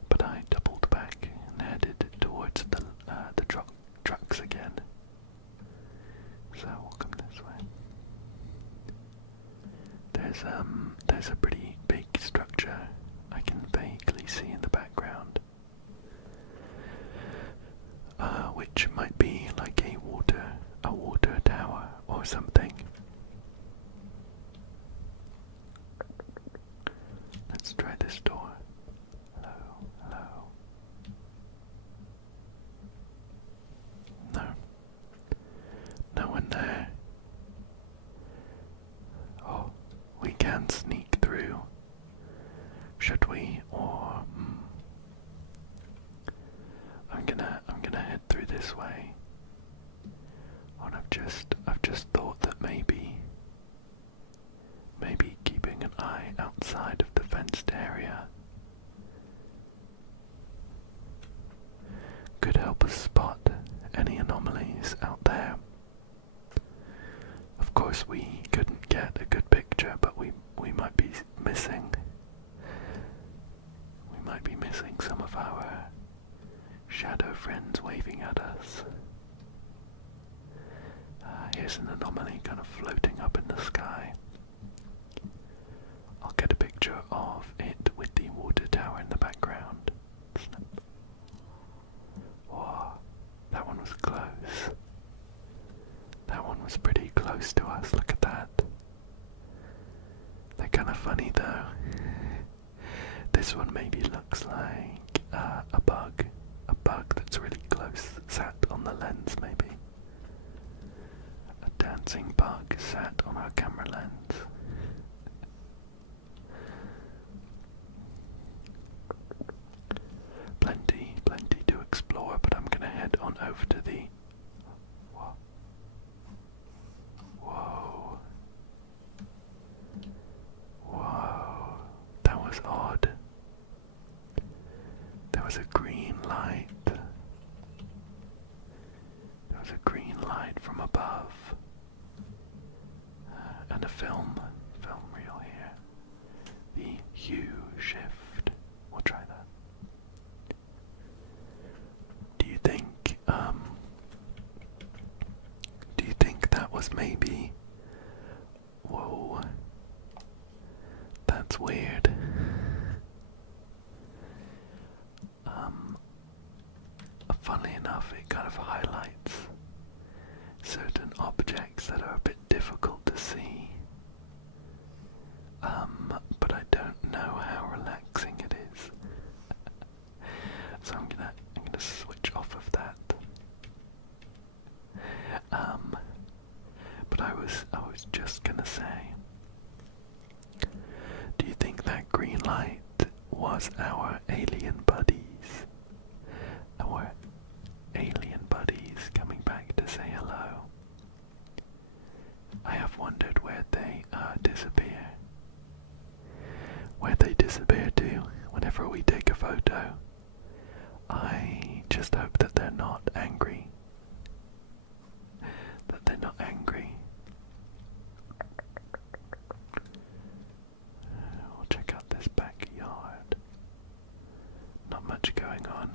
But I doubled back and headed towards the trucks again. So we'll come this way. There's a pretty big structure I can vaguely see in the background, which might be like a water tower or something. Let's try this door. Hello. No one there. Oh, we can sneak through. Should we? Or I'm gonna head through this way. And I've just thought that maybe keeping an eye outside of the fenced area could help us spot any anomalies out there. Of course, we couldn't get a good picture, but we might be missing. We might be missing some of our shadow friends waving at us. Here's an anomaly kind of floating up in the sky. I'll get a picture of it with the water tower in the background. Snap. Whoa, that one was close. That one was pretty close to us, look at that. They're kind of funny though. This one maybe looks like a bug that's really close, sat on the lens maybe. A dancing bug sat on our camera lens. Plenty to explore, but I'm gonna head on over to the... Whoa, that was odd. There was a green light. From above. And a film reel here. The hue shift. We'll try that. Do you think that was maybe... Whoa. That's weird. Funnily enough, it kind of highlights certain objects that are a bit difficult to see. But I don't know how relaxing it is. So I'm gonna switch off of that. But I was just gonna say, do you think that green light was our alien buddies? Our alien buddies coming back to say hello? I have wondered where they disappear. Where they disappear to whenever we take a photo. I just hope that they're not angry. We'll check out this backyard. Not much going on.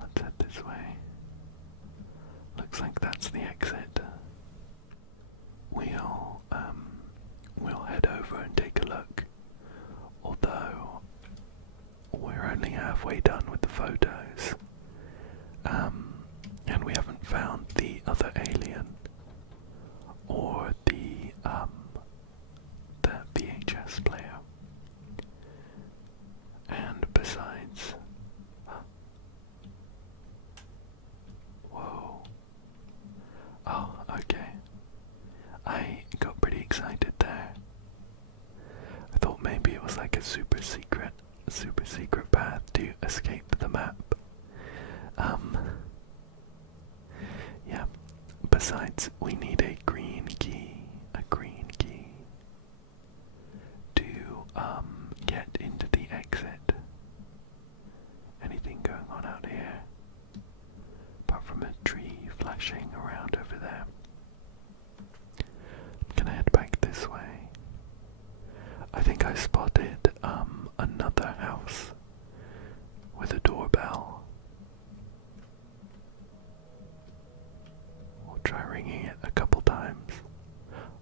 Let's head this way. Looks like that's the exit. We'll head over and take a look. Although we're only halfway done with the photos, and we haven't found the other alien or the VHS player. feels like a super secret path to escape the map. Yeah. Besides, we need a green key to get into the exit. Anything going on out here? Apart from a tree flashing around over there. I'm gonna head back this way. I think I spotted another house with a doorbell. We'll try ringing it a couple times.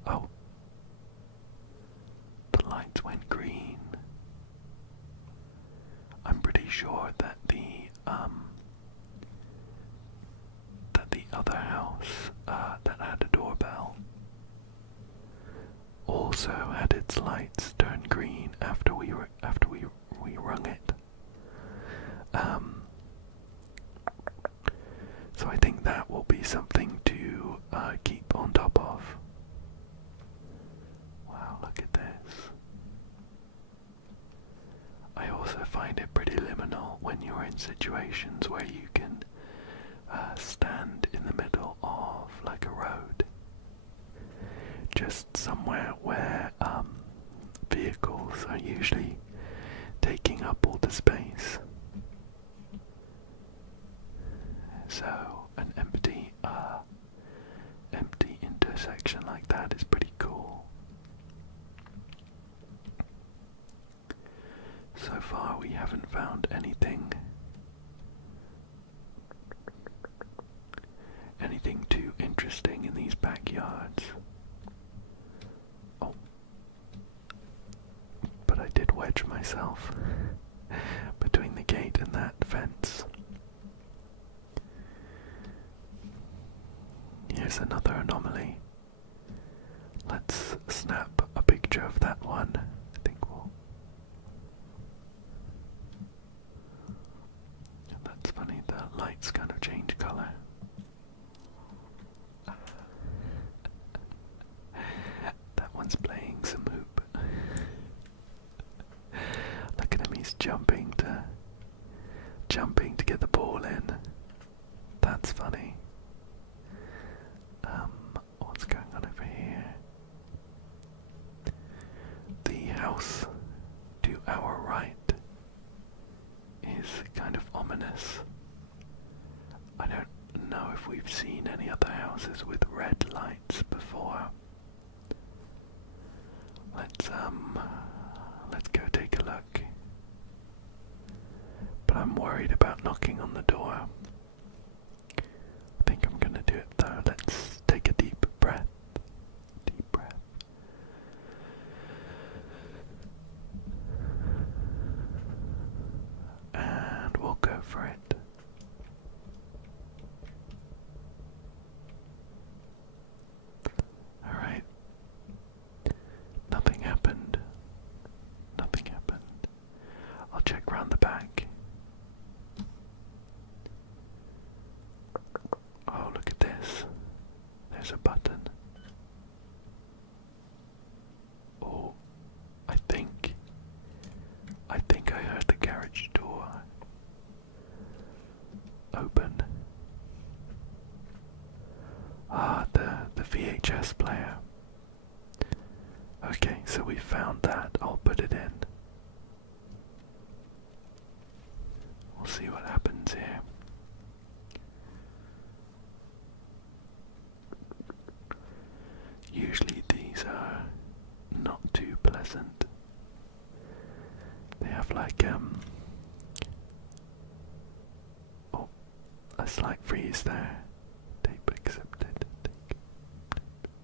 Oh. The lights went green. I'm pretty sure that the other house that had a doorbell also had its lights turn green after we rung it. So I think that will be something to keep on top of. Wow, look at this. I also find it pretty liminal when you're in situations where you can stand in the middle of like a road, just somewhere where vehicles are usually taking up all the space. So an empty intersection like that is pretty cool. So far we haven't found anything too interesting in these backyards. Oh. But I did wedge myself between the gate and that fence. Here's another anomaly. Let's snap a picture of that one. I think we'll... That's funny, the lights kind of change colour. That one's playing some hoop. Look at him, he's jumping to get the ball in. That's funny. What's going on over here? The house to our right is kind of ominous. I don't know if we've seen any other houses with red lights before. Let's go take a look. But I'm worried about knocking on the door. I think I'm gonna do it though. Let's take a deep breath. Deep breath. And we'll go for it. Alright. Nothing happened. Nothing happened. I'll check round the back. Oh, look at this. There's a button. Oh, I think I heard the garage door open. Ah, the VHS player. Okay, so we found that. I'll put it in. We'll see what happens here. Usually these are not too pleasant. They have like oh, a slight freeze there. Tape accepted.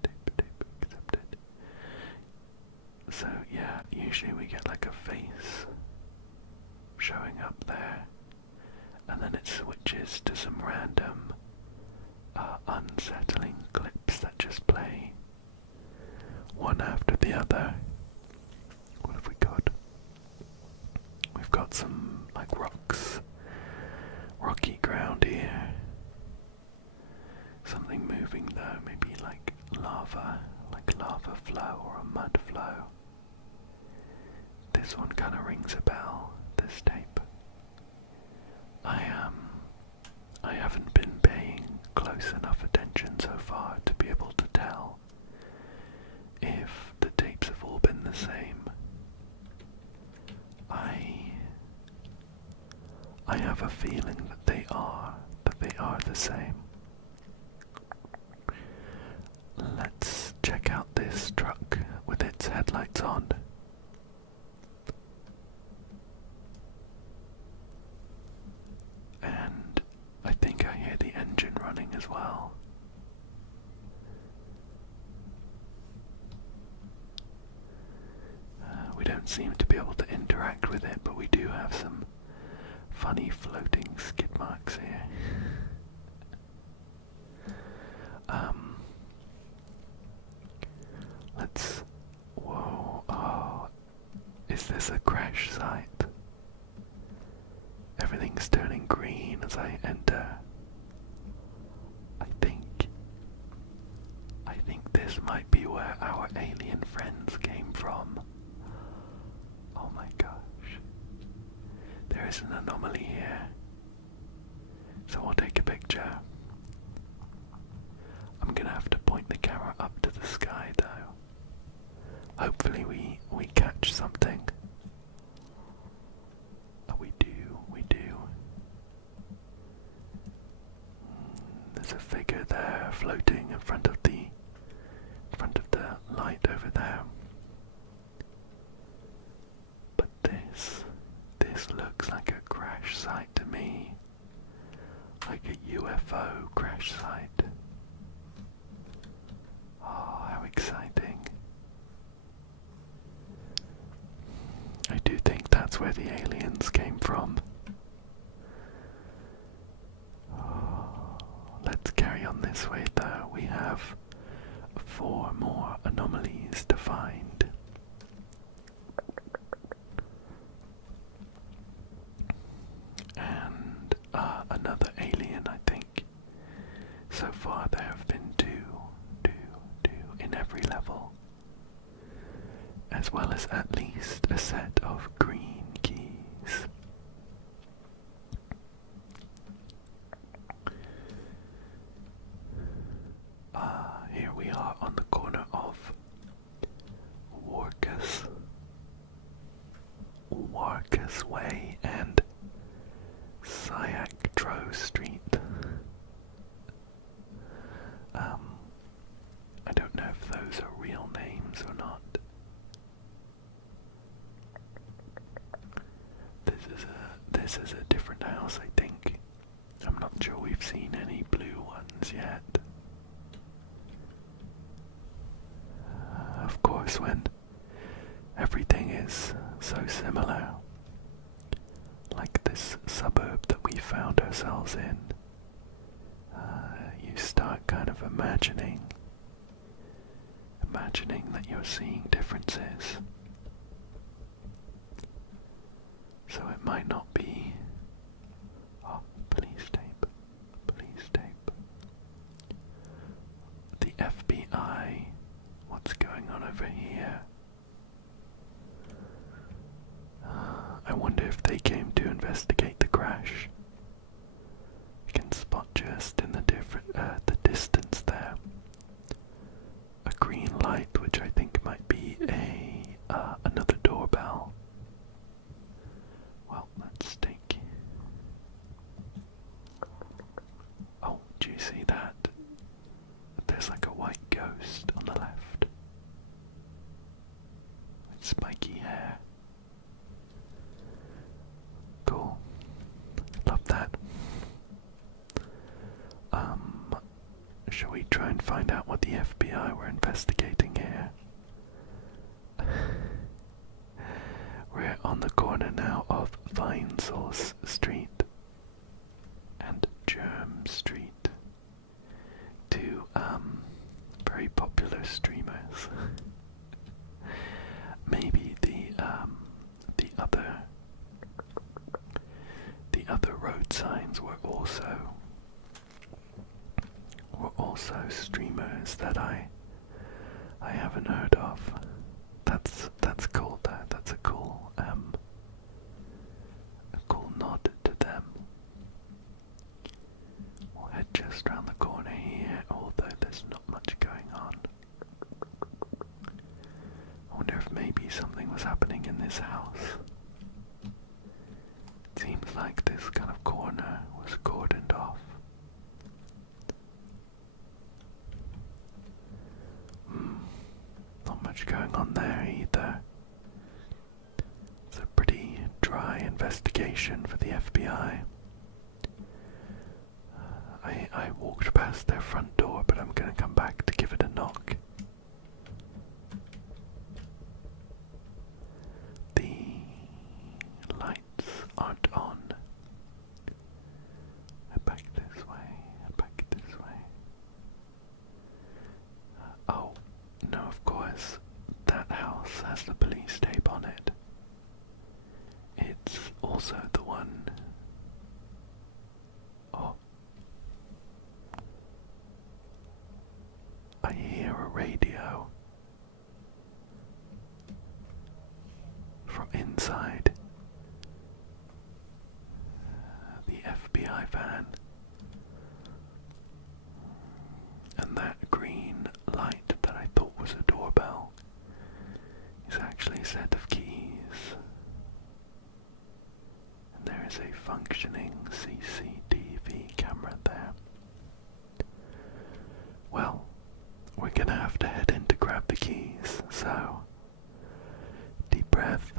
Tape accepted. So yeah, usually we get like a face showing up there, and then it switches to some random unsettling clips that just play one after the other. What have we got? We've got some like rocky ground here. Something moving though, maybe like lava flow or a mud flow. This This one kind of rings a bell, this tape. I haven't been paying close enough attention so far to be able to tell if the tapes have all been the same. I have a feeling that they are the same. Let's check out this truck with its headlights on. And I think I hear the engine running as well. We don't seem to be able to interact with it, but we do have some funny floating skid marks here. Whoa, oh, is this a crash site? Everything's turning green as I enter. I think this might be where our alien friends came from. Oh my gosh. There is an anomaly here. So we'll take a picture. I'm gonna have to point the camera up to the sky though. Hopefully we catch something. Oh, we do. There's a figure there floating in front of the light over there. But this looks like a crash site to me. Like a UFO crash site. Oh, how exciting. I do think that's where the aliens came from. Oh, let's carry on this way though. We have 4 more anomalies to find. And another alien, I think. So far there have been two in every level, as well as at least a set of green keys. Here we are on the corner of Warcus Way and Syactro Street. I don't know if those are real names or not. This is a different house, I think. I'm not sure we've seen any blue ones yet. Of course, when everything is so similar, like this suburb that we found ourselves in, you start kind of imagining that you're seeing differences. So it might not be... Oh, police tape. The FBI. What's going on over here? I wonder if they came to investigate the crash. You can spot just in the distance there a green light, which I think might be another doorbell. Well, let's take... Oh, do you see that? There's like a white ghost on the left. With spiky hair. Cool. Love that. Shall we try and find out what the FBI were investigating here? We're on the corner now of Vinesource Street and Germ Street. Two very popular streamers. Maybe the other road signs were also streamers that I haven't heard of. That's cool though. That's a cool happening in this house. It seems like this kind of corner was cordoned off. Not much going on there either. It's a pretty dry investigation for the FBI. I walked past their front door, but I'm gonna come back to give it a knock. The lights aren't on. Back this way, back this way. Oh, no, of course, that house has the police tape on it. It's also the one... Oh. I hear a radio from inside the FBI van, and that green light that I thought was a doorbell is actually a set of keys, and there is a functioning CCTV camera there. Well, we're gonna have to head in to grab the keys, so deep breath.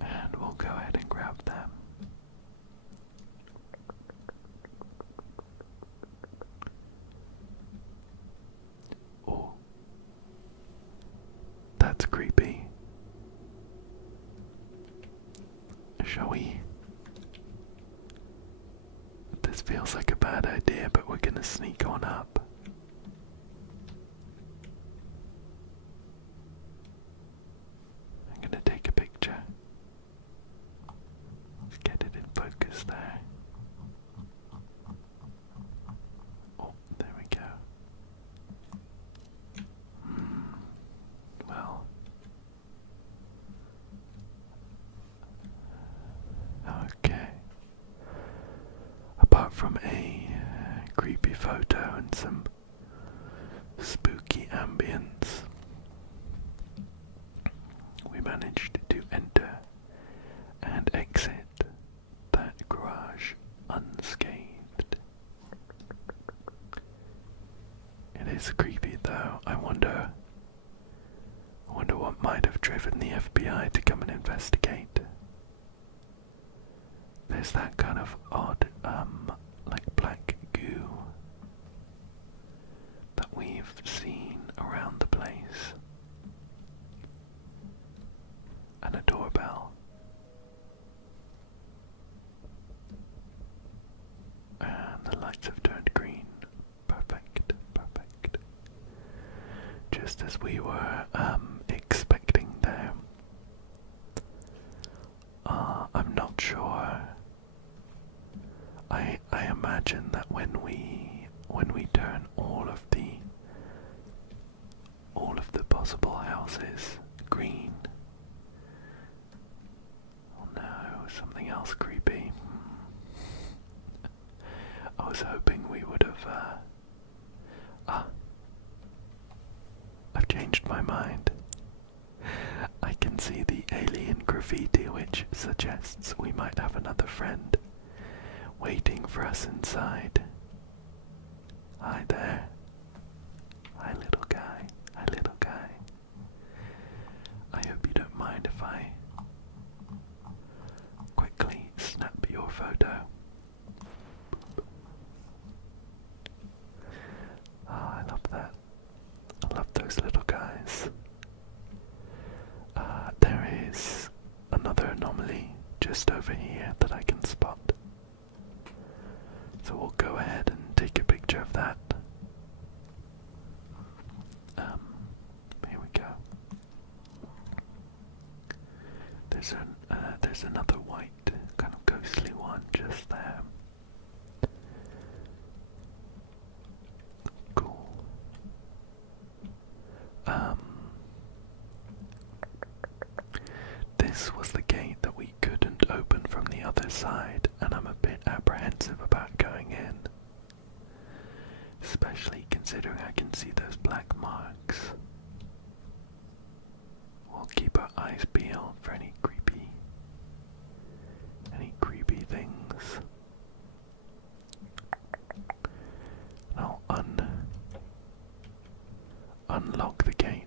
And we'll go ahead and grab them. Oh, that's creepy. Shall we? This feels like a bad idea, but we're gonna sneak on up. I'm gonna take a picture. Let's get it in focus there. Oh, there we go. Well. Okay. Apart from a creepy photo and some spooky ambience, we managed to enter and exit that garage unscathed. It is creepy though. I wonder what might have driven the FBI to come and investigate. There's that kind of odd, like black goo that we've seen around the place. And a doorbell. And the lights have turned green. Perfect, perfect. Just as we were, expecting there. I'm not sure. I imagine that when we turn all of the possible houses green. Oh no, something else creepy. I was hoping we would have I've changed my mind. I can see the alien graffiti, which suggests we might have another friend waiting for us inside. Hi there. Hi little guy. Hi little guy. I hope you don't mind if I quickly snap your photo. Oh, I love that. I love those little guys. There is another anomaly just over here that I can spot. So we'll go ahead and take a picture of that. Here we go. There's another white, kind of ghostly one just there. Cool. This was the gate that we couldn't open from the other side, and I'm a bit apprehensive about going in. especially considering I can see those black marks. We'll keep our eyes peeled for any creepy things. I'll unlock the gate.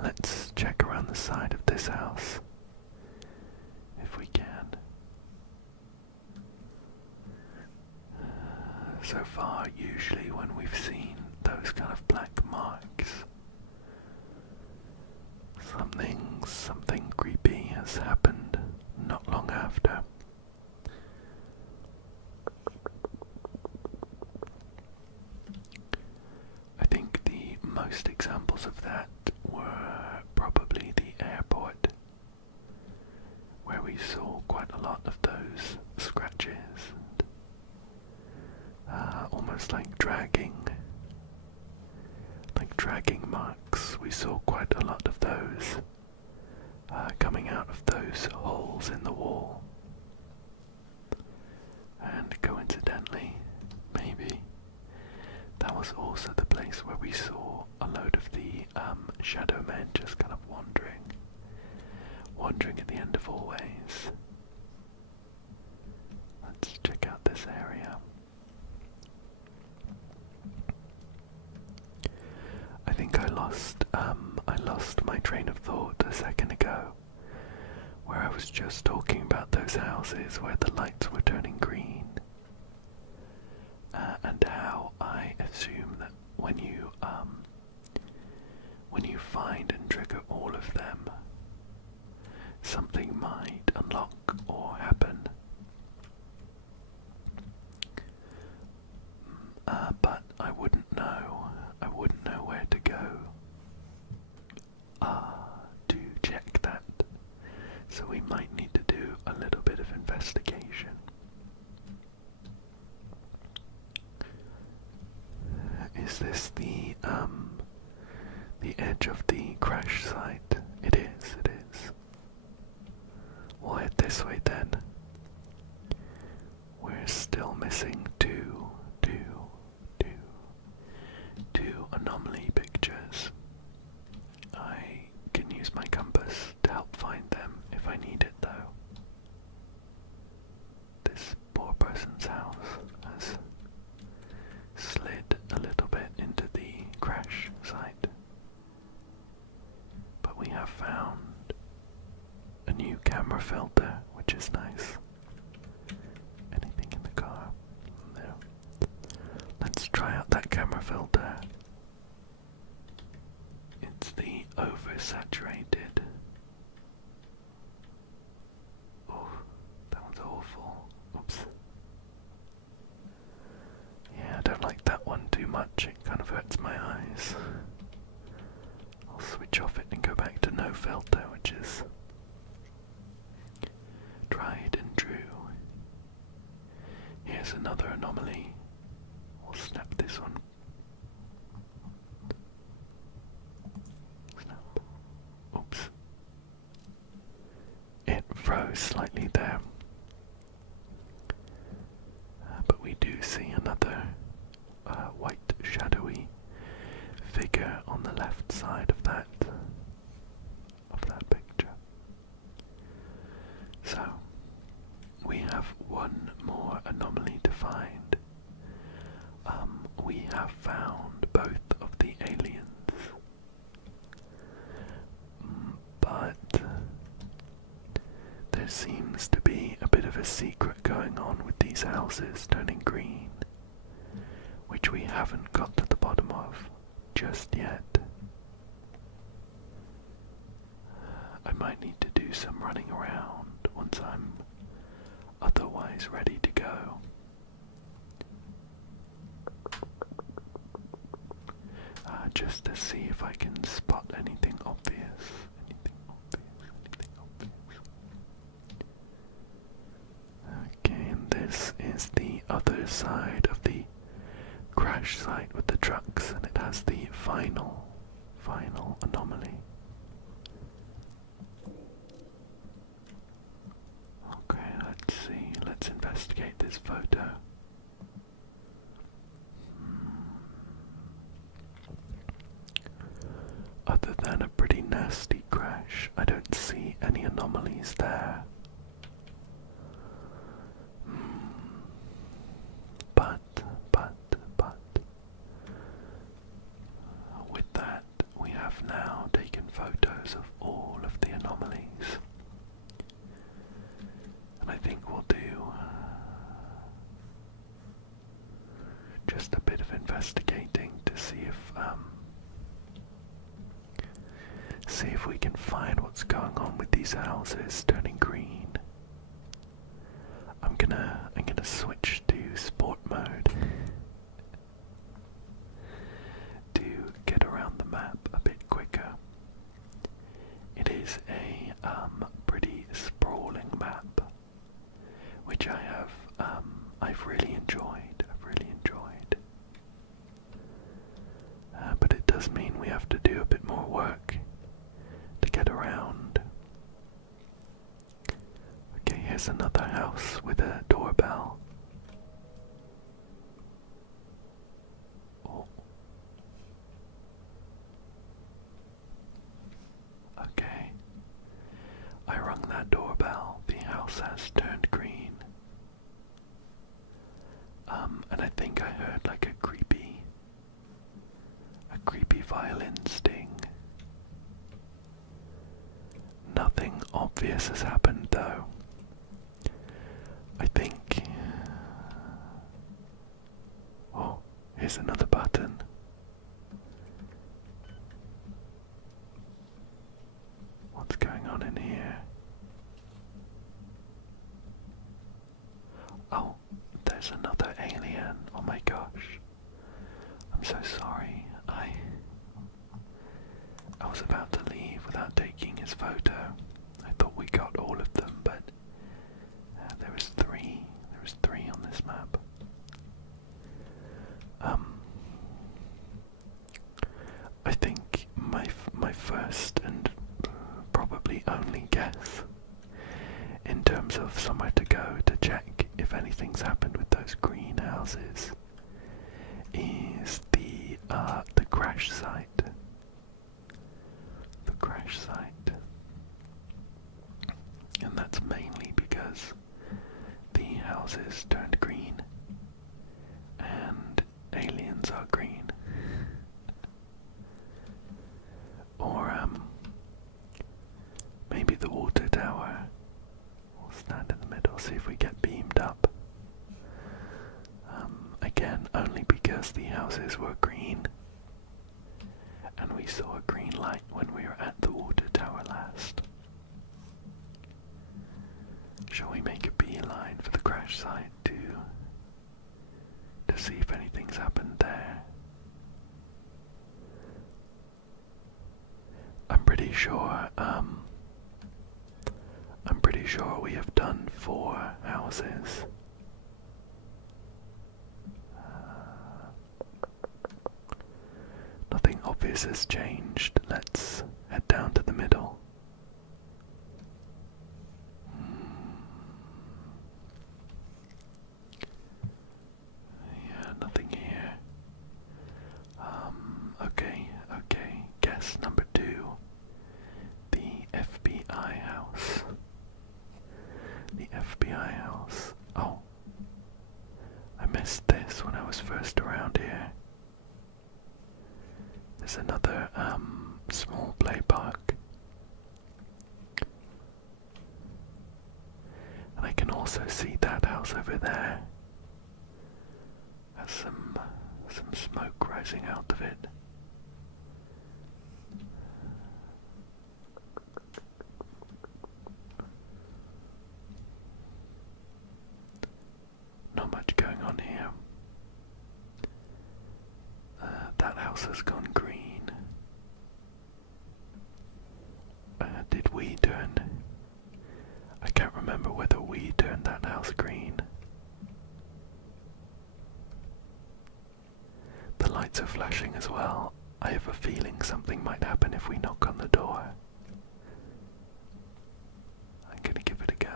Let's check around the side of this house, if we can. So far, usually when we've seen those kind of black marks, something creepy has happened not long after. I think the most examples of that were probably the airport, where we saw quite a lot of those scratches, almost like dragging marks. We saw quite a lot of those coming out of those holes in the wall. And coincidentally, maybe, that was also the place where we saw a load of the shadow men just kind of wandering at the end of hallways. Let's check out this area. I think I lost my train of thought a second ago, where I was just talking about those houses where the lights were turning green, and how I assume that when you find and trigger all of them, something might unlock or happen. But I wouldn't know where to go to check that. So we might need to do a little bit of investigation. Is this the edge of the crash site? It is. We'll head this way then. We're still missing two anomaly pictures. I can use my compass to help find them if I need it, though. This poor person's house has slid a little bit into the crash site, but we have found a new camera filter, which is nice. Anything in the car? No. Let's try out that camera filter. It's the oversaturated. Oh, that one's awful. Oops. Yeah, I don't like that one too much. It kind of hurts my eyes. I'll switch off it and go back to no filter, which is tried and true. Here's another anomaly. We'll snap this one. Snap. Oops. It froze slightly there. But we do see another white shadowy figure on the left side of that picture. So we have one more anomaly to find. We have found both of the aliens, but there seems to be a bit of a secret going on with these houses turning green, which we haven't got to the bottom of just yet. I might need to do some running around once I'm otherwise ready to go. Just to see if I can spot anything obvious. Okay, and this is the other side of the crash site with the trucks, and it has the final anomaly. Okay, let's see. Let's investigate this photo. anomalies there. But, with that, we have now taken photos of all of the anomalies. And I think we'll do just a bit of investigating to see if we can find what's going on with these houses turning green. I'm gonna switch to sport mode to get around the map a bit quicker. It is a pretty sprawling map, which I've really enjoyed. But it does mean we have to do a bit more work to get around. Okay, here's another house with a doorbell. Oh. Okay. I rung that doorbell. The house has turned green. And I think I heard like a creepy violin sting. Nothing obvious has happened though. I think... Oh, here's another button. What's going on in here? Oh, there's another alien. Oh my gosh. I'm so sorry. I was about to leave without taking his photo. I thought we got all of them, but there was three. There was three on this map. I think my first and probably only guess in terms of somewhere to go to check if anything's happened with those greenhouses is the crash site. The crash site. And that's mainly because the houses turned green and aliens are green. Or maybe the water tower. We'll stand in the middle, see if we get beamed up. Again, only because the houses were green and we saw a green light when we were at the water tower last. Shall we make a beeline for the crash site to see if anything's happened there? I'm pretty sure we have done 4 houses. Nothing obvious has changed. Let's head down to the middle. Yeah, nothing here. Okay. Guess number 2. The FBI house. The FBI house. Oh. I missed this when I was first around here. There's another small play park. And I can also see that house over there. Has some smoke rising out of it. Not much going on here. That house has gone green. Did we turn? I can't remember whether we turned that house green. The lights are flashing as well. I have a feeling something might happen if we knock on the door. I'm gonna give it a go.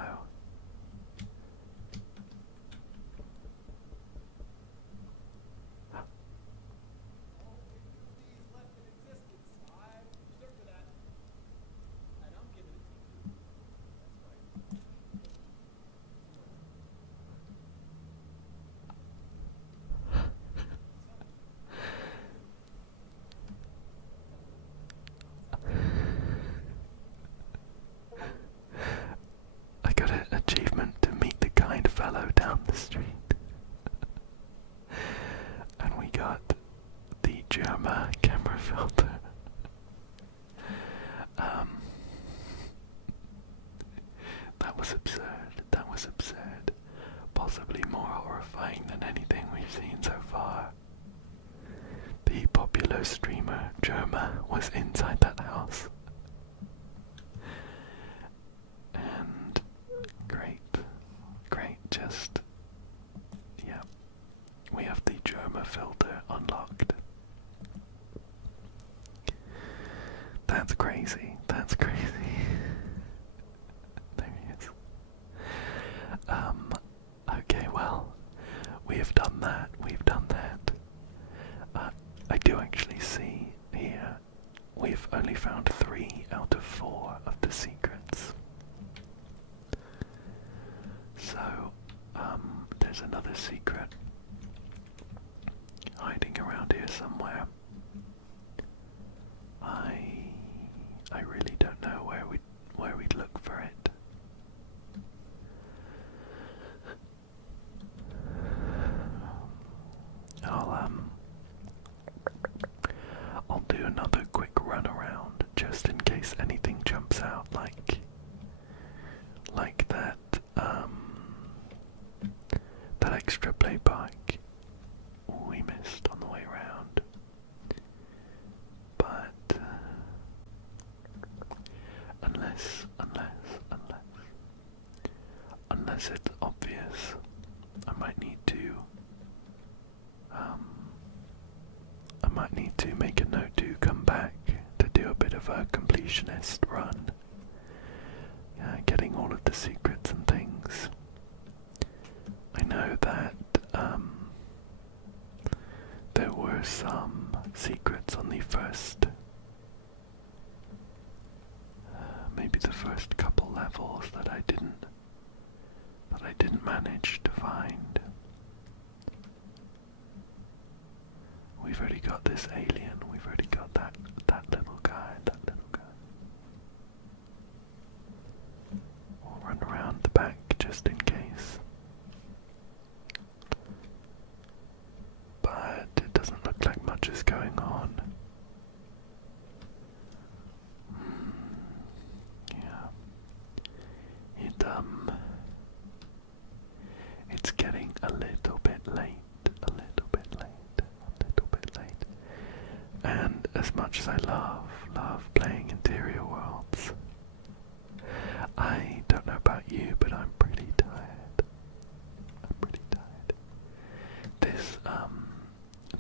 camera filter. That was absurd. That was absurd. Possibly more horrifying than anything we've seen so far. The popular streamer Germa was inside that house. And great, just, yeah, we have the Germa filter unlocked. That's crazy, There he is. Okay, well, we have done that, I do actually see here, we've only found 3 out of 4 of the secrets. So, there's another secret hiding around here somewhere. I really don't know where we'd look for it. I'll do another quick run around just in case anything jumps out like that that extra play bike we missed on the way around. But unless it's obvious, I might need to make a note to come back to do a bit of a completionist run, getting all of the secrets and things. I know that there were some secrets on the first, maybe the first couple levels that I didn't manage to find. We've already got this alien, we've already got that little guy, We'll run around the back just in case. But it doesn't look like much is going on. Yeah. It's getting a little bit late. And as much as I love playing interior worlds, I don't know about you, but I'm pretty tired.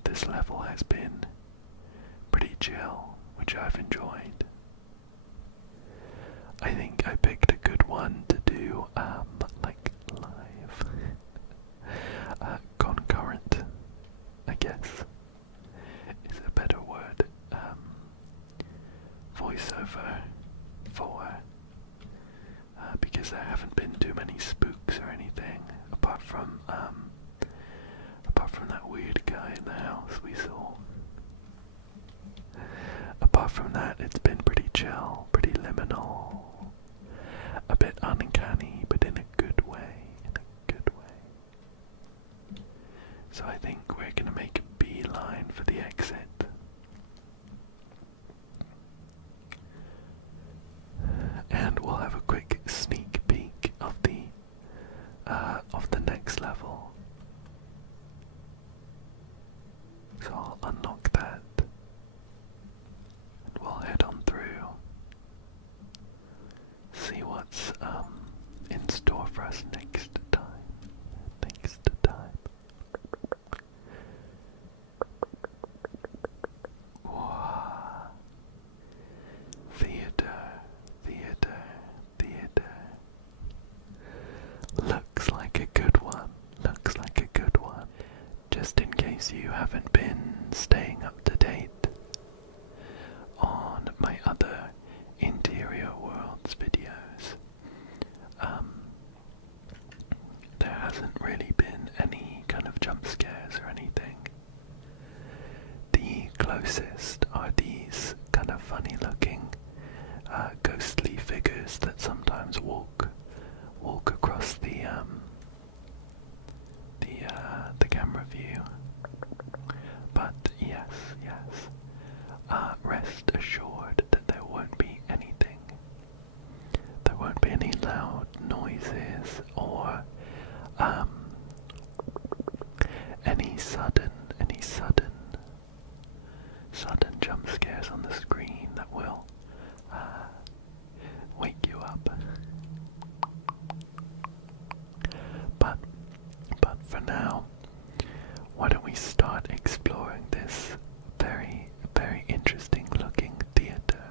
This level has been pretty chill, which I've enjoyed. I think I picked a good one to do, like live, concurrent, I guess, is a better word, voiceover for, because there haven't been too many spooks or anything, apart from that weird guy in the house we saw. Apart from that, it's been pretty chill, pretty liminal, a bit uncanny, but in a good way, So I think we're gonna make a beeline for the exit. And we'll have a quick sneak peek of the next level. So I'll unlock that, and we'll head on through, see what's in store for us next time. Wow. Theater. Looks like a good one. Just in case you haven't been staying up to date on my other interior worlds videos, there hasn't really been any kind of jump scares or anything. The closest are these kind of funny looking ghostly figures that sometimes walk across the camera view. But yes, sudden jump scares on the screen that will wake you up. But for now, why don't we start exploring this very, very interesting looking theater.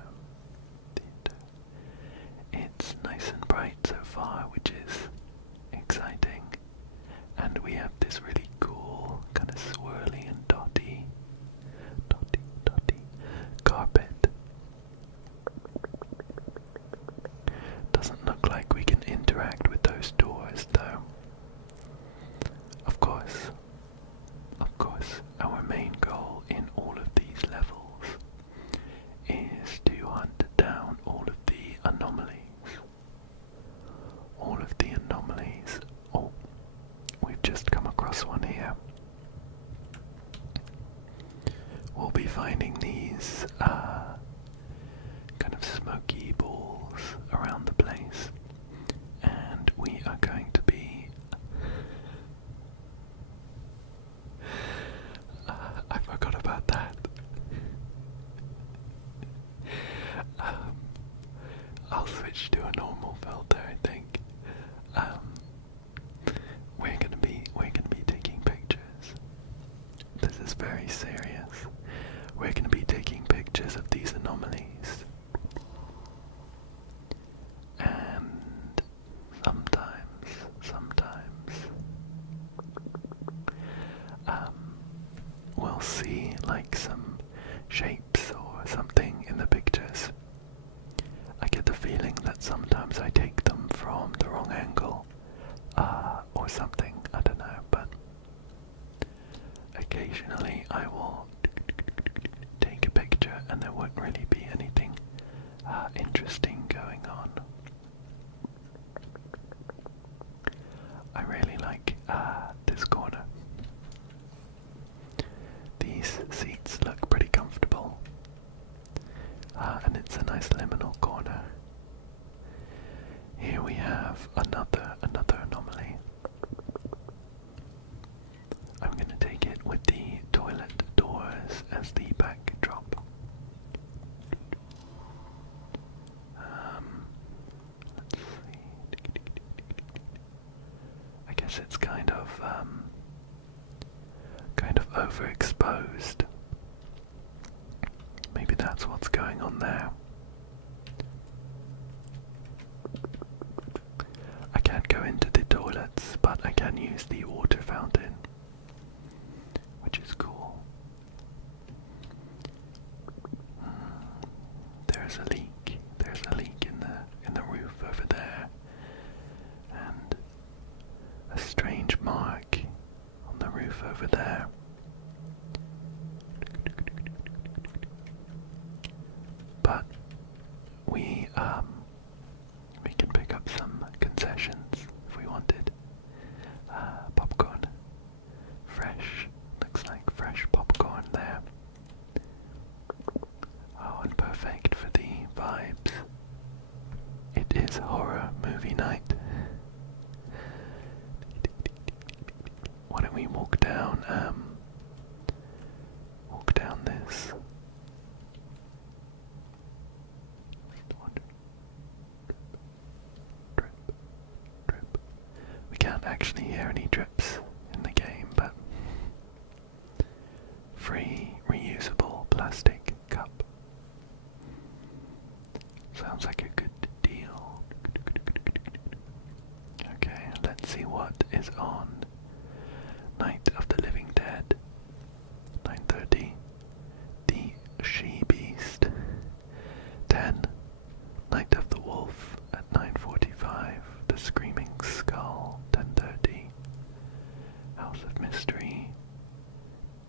It's nice and bright so far, which is exciting. And we have this really cool, kind of swirly and dotty carpet. Doesn't look like we can interact with those doors though. Of course, our main goal in all of these levels is to hunt down all of the anomalies. Oh, we've just come across one here. We'll be finding these kind of smoky balls around the place, and we are going to be I forgot about that. I'll switch to a normal filter, I think. We're gonna be taking pictures. This is very serious. We're gonna be taking pictures of these anomalies. And sometimes we'll see like some shapes or something in the pictures. I get the feeling that sometimes I take them from the wrong angle, or something, I don't know, but occasionally I will take a picture and there won't really be anything interesting going on. I really like this corner. These seats look pretty comfortable, and it's a nice liminal corner. Here we have another anomaly. I'm going to take it with the toilet doors as the backdrop. Let's see. I guess it's kind of overexposed. Maybe that's what's going on there. I can't go into the toilets, but I can use the water fountain, which is cool. There's a leak. There's a leak in the roof over there, and a strange mark on the roof over there. But we can pick up some concessions if we wanted. Popcorn, fresh. Looks like fresh popcorn there. Oh, and perfect for the vibes. It is horror movie night. Why don't we walk down this? Drip. We can't actually hear any drips in the game, but free reusable plastic cup. Sounds like a good deal. Okay, let's see what is on. Night of the Living Dead, 9:30. The She-Beast, 10. Night of the Wolf at 9:45. The Screaming Skull, 10:30. House of Mystery,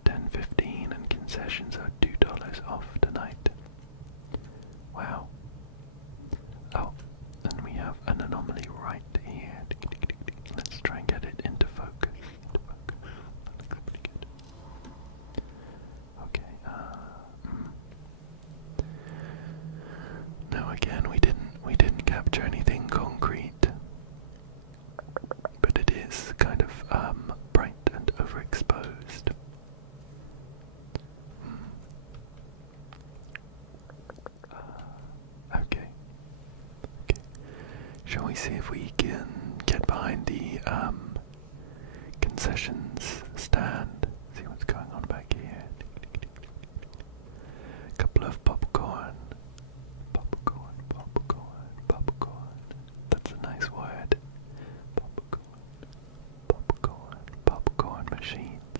10:15, and concessions are $2 off tonight. Wow. Oh, and we have an anomaly right here. Let's try and get it into focus. That looks pretty good. Okay, no, again, we didn't capture anything concrete, but it is kind of bright and overexposed. we see if we can get behind the concessions stand. See what's going on back here. A couple of popcorn. Popcorn, popcorn, popcorn. That's a nice word. Popcorn, popcorn, popcorn machines.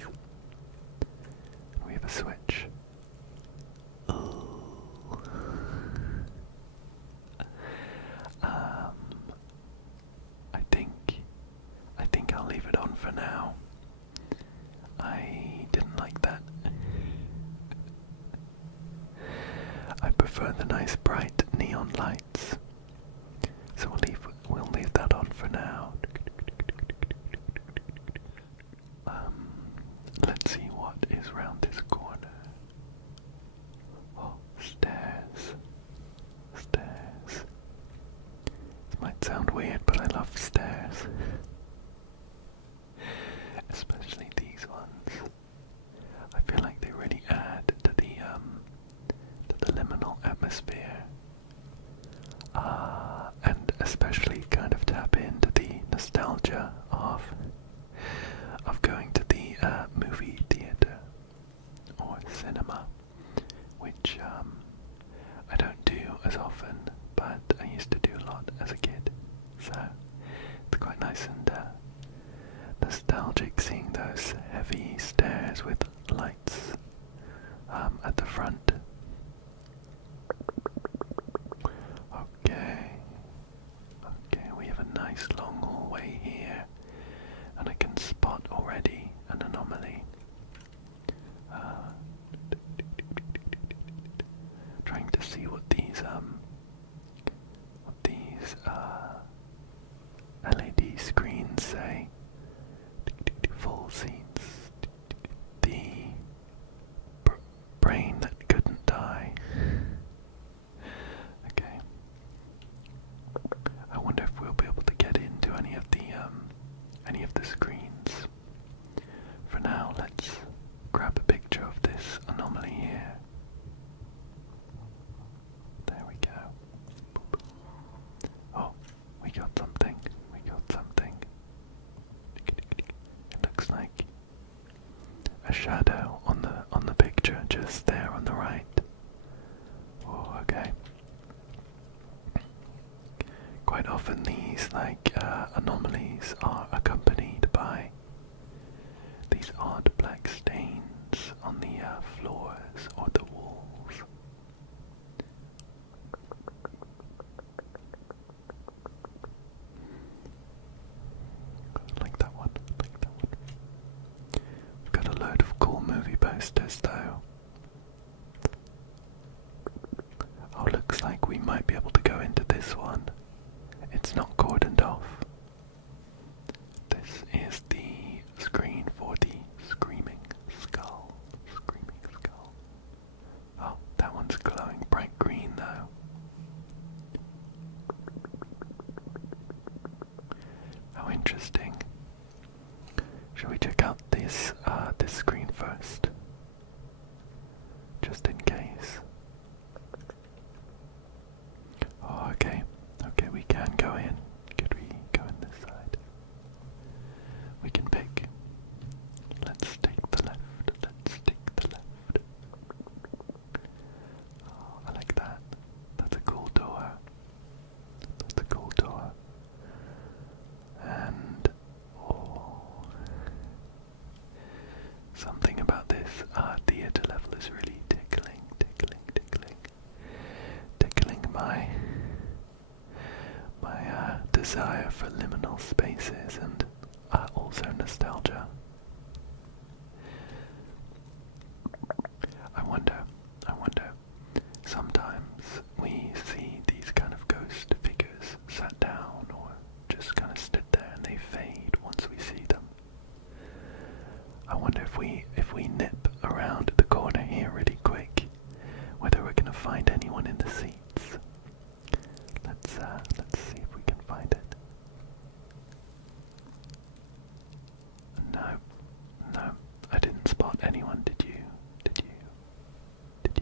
And we have a switch. I think I'll leave it on for now. I didn't like that. I prefer the nice bright neon lights. So we'll leave that on for now. Let's see what is round this corner. Oh, stairs. Stairs. This might sound weird, but I love stairs. Especially these ones. I feel like they really add to the liminal atmosphere. And especially kind of tap into the nostalgia of going to the movie theater or cinema, which I don't do as often, but I used to do a lot as a kid. So it's quite nice and nostalgic seeing those heavy stairs with lights at the front. Okay, we have a nice long hallway here, and I can spot already an anomaly. Trying to see what these LED screens say. Full seats. The brain that couldn't die. Okay. I wonder if we'll be able to get into any of the screens. For now, let's grab a picture of this anomaly here. There we go. Oh, we got something. It looks like a shadow on the picture just there on the right. Oh, okay. Quite often these anomalies are accompanied by these odd black stains on the floors or the walls. Like that one. We've got a load of cool movie posters though. Oh, looks like we might be able to go into this one. It's not cordoned off. This is the screen for the Screaming Skull. Oh, that one's glowing bright green though. How interesting. Shall we check out this screen first? Just in case. Oh, okay, we can go in. Could we go in this side? We can pick. Let's take the left. Oh, I like that. That's a cool door. And, something about this theater level is really tickling my desire for liminal spaces and also nostalgia. I wonder, sometimes we see these kind of ghost figures sat down or just kind of stood there and they fade once we see them. I wonder if we nip around the corner here really quick, whether we're going to find anyone in the seats. Let's see if we can find it. No, I didn't spot anyone. Did you? Did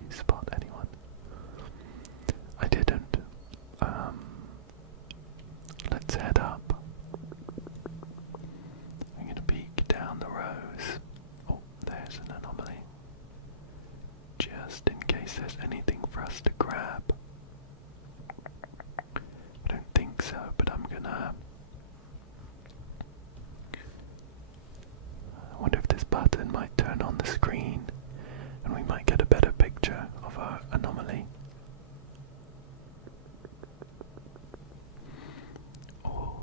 you spot anyone? I didn't. Let's the screen and we might get a better picture of our anomaly. Oh,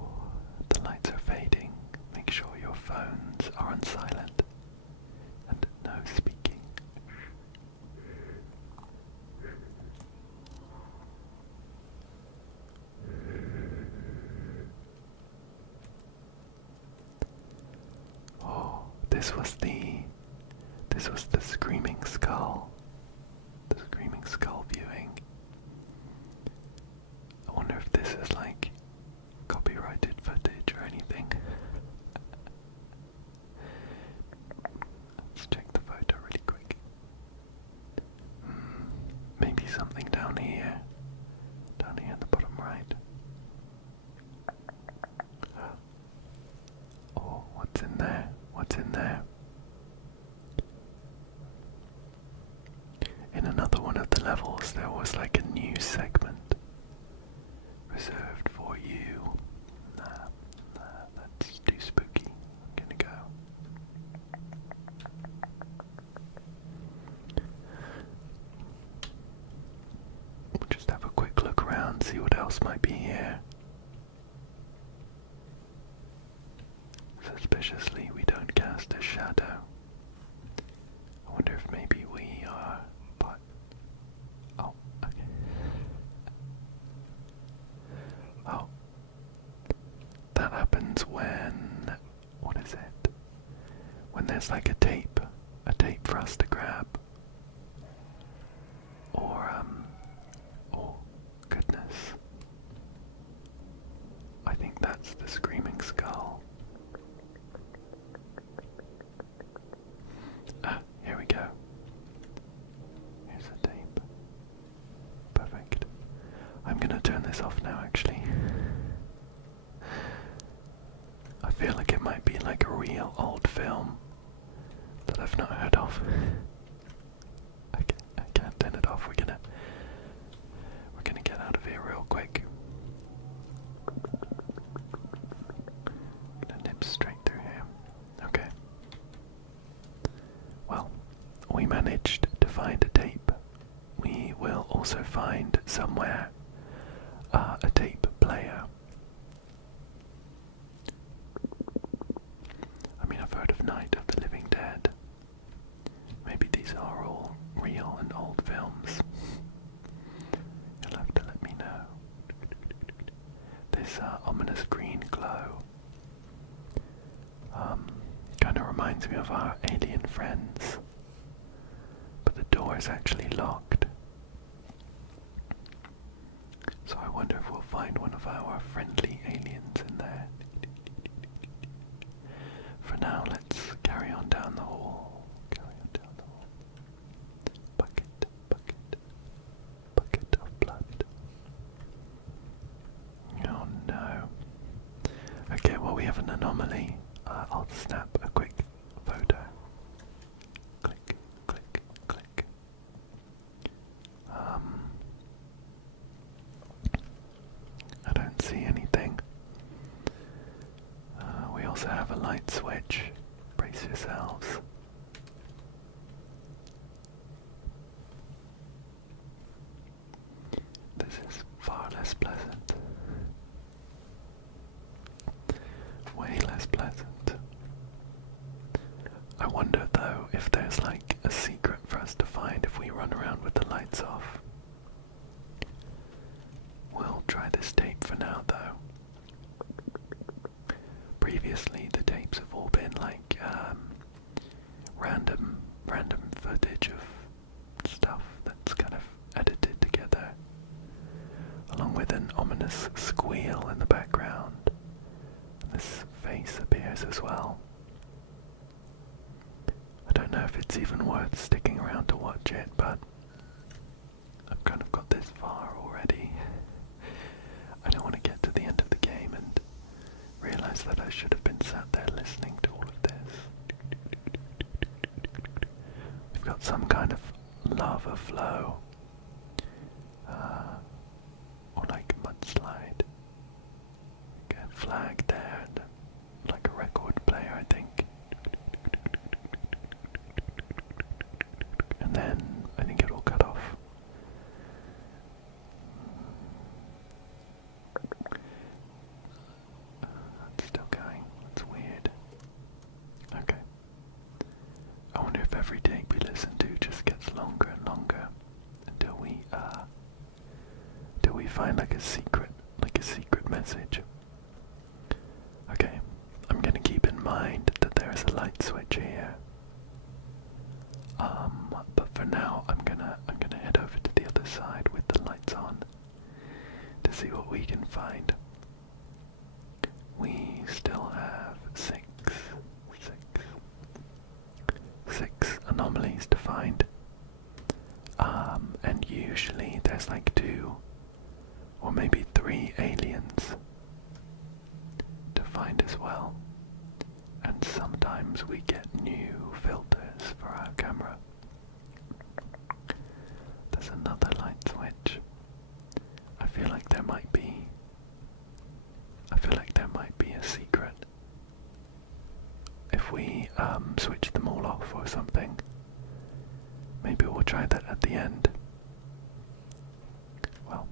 the lights are fading. Make sure your phones are on silent and no speaking. Oh, this was the screaming skull. The screaming skull viewing. I wonder if this is like copyrighted footage or anything. Let's check the photo really quick. Maybe something down here in the bottom right. Oh, what's in there? What's in there? In another one of the levels, there was like a new segment reserved for you. Nah, that's too spooky. I'm gonna go. We'll just have a quick look around, see what else might be here. Suspiciously, we don't cast a shadow. I wonder if maybe we are. But oh, okay. Oh, that happens when. What is it? When there's like a tape for us to grab. Or oh goodness. I think that's the screaming skull. Ah, here we go. Here's the tape. Perfect. I'm gonna turn this off now, actually. I feel like it might be like a real old film that I've not heard of. I can't turn it off. We're gonna get out of here real quick. Gonna nip straight through here. Okay. Well, we managed to find a tape. We will also find somewhere a tape player. I mean, I've heard of Night of the Living Dead. Maybe these are all real and old films. You'll have to let me know. This ominous green glow kind of reminds me of our alien friends, but the door is actually locked. So I wonder if we'll find one of our friendly aliens in there. For now, let's carry on down the hall. Bucket, bucket, bucket of blood. Oh no. Okay, well we have an anomaly. I'll snap a quick photo. Click, click, click. I don't see anything. We also have a light switch. Brace yourselves. This is far less pleasant. Way less pleasant. I wonder though if there's like a secret for us to find if we run around with the lights off. We'll try this tape for now though. Previously the tapes have all been like random footage of stuff that's kind of edited together, along with an ominous squeal in the background. And this face appears as well. I don't know if it's even worth sticking around to watch it, but I've kind of got this far already. I don't want to get to the end of the game and realise that I should have been sat there listening to all of this. We've got some kind of lava flow, or like mudslide. A flag there, and like a record player, I think. I wonder if every take we listen to just gets longer and longer until we find like a secret message. Okay, I'm gonna keep in mind that there is a light switch here. But for now, I'm gonna head over to the other side with the lights on to see what we can find. We still have six anomalies to find. And usually there's like 2 or maybe 3 aliens to find as well. And sometimes we get new filters for our camera. There's another light switch. I feel like there might be a secret if we switch them all off or something. Maybe we'll try that at the end. Well,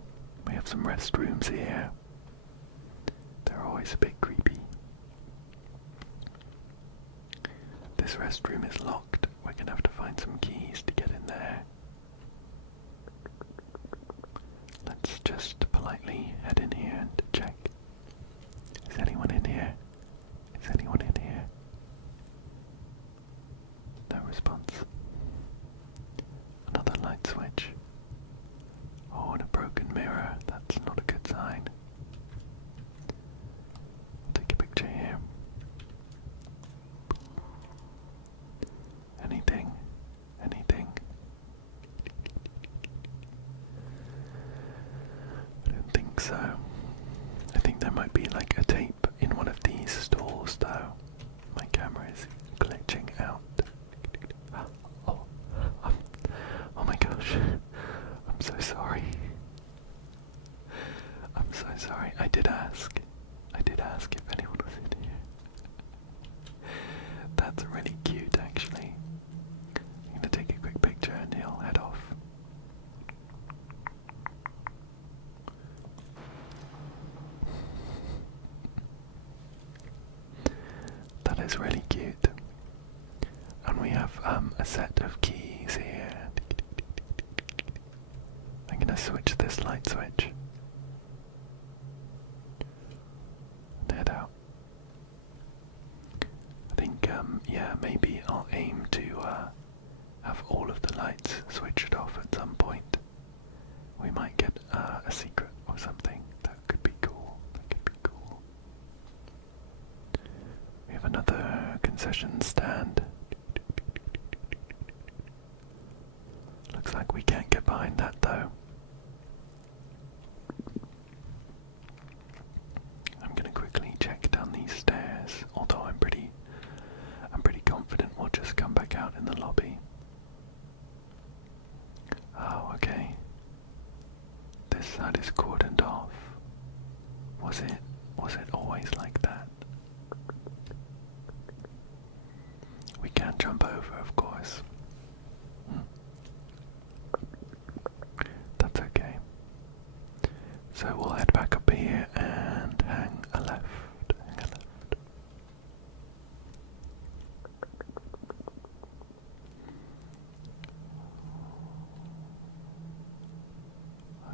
we have some restrooms here. They're always a bit creepy. This restroom is locked. We're gonna have to find some keys to get in there. Let's just politely head in here and check. Is anyone in here? Is anyone in here? No response. Another light switch. Oh, and a broken mirror. That's not a good sign. I'll take a picture here. Anything? Anything? I don't think so. I think there might be like a tape in one of these stalls though. My camera is glitching out. Oh my gosh. I'm so sorry. I'm so sorry. I did ask if anyone was in here. That's really cute actually. I'm gonna take a quick picture and he'll head off. That is really cute. And we have a set of keys here. I'm gonna switch this light switch. And head out. I think, yeah, maybe I'll aim to have all of the lights switched off at some point. We might get a secret or something. That could be cool. That could be cool. We have another concession stand. Looks like we can't get behind that though. I'm gonna quickly check down these stairs, although I'm pretty confident we'll just come back out in the lobby. Oh, okay. This side is cordoned off. Was it always like that? We can't jump over, of course. That's okay. So we'll head back up here and hang a left.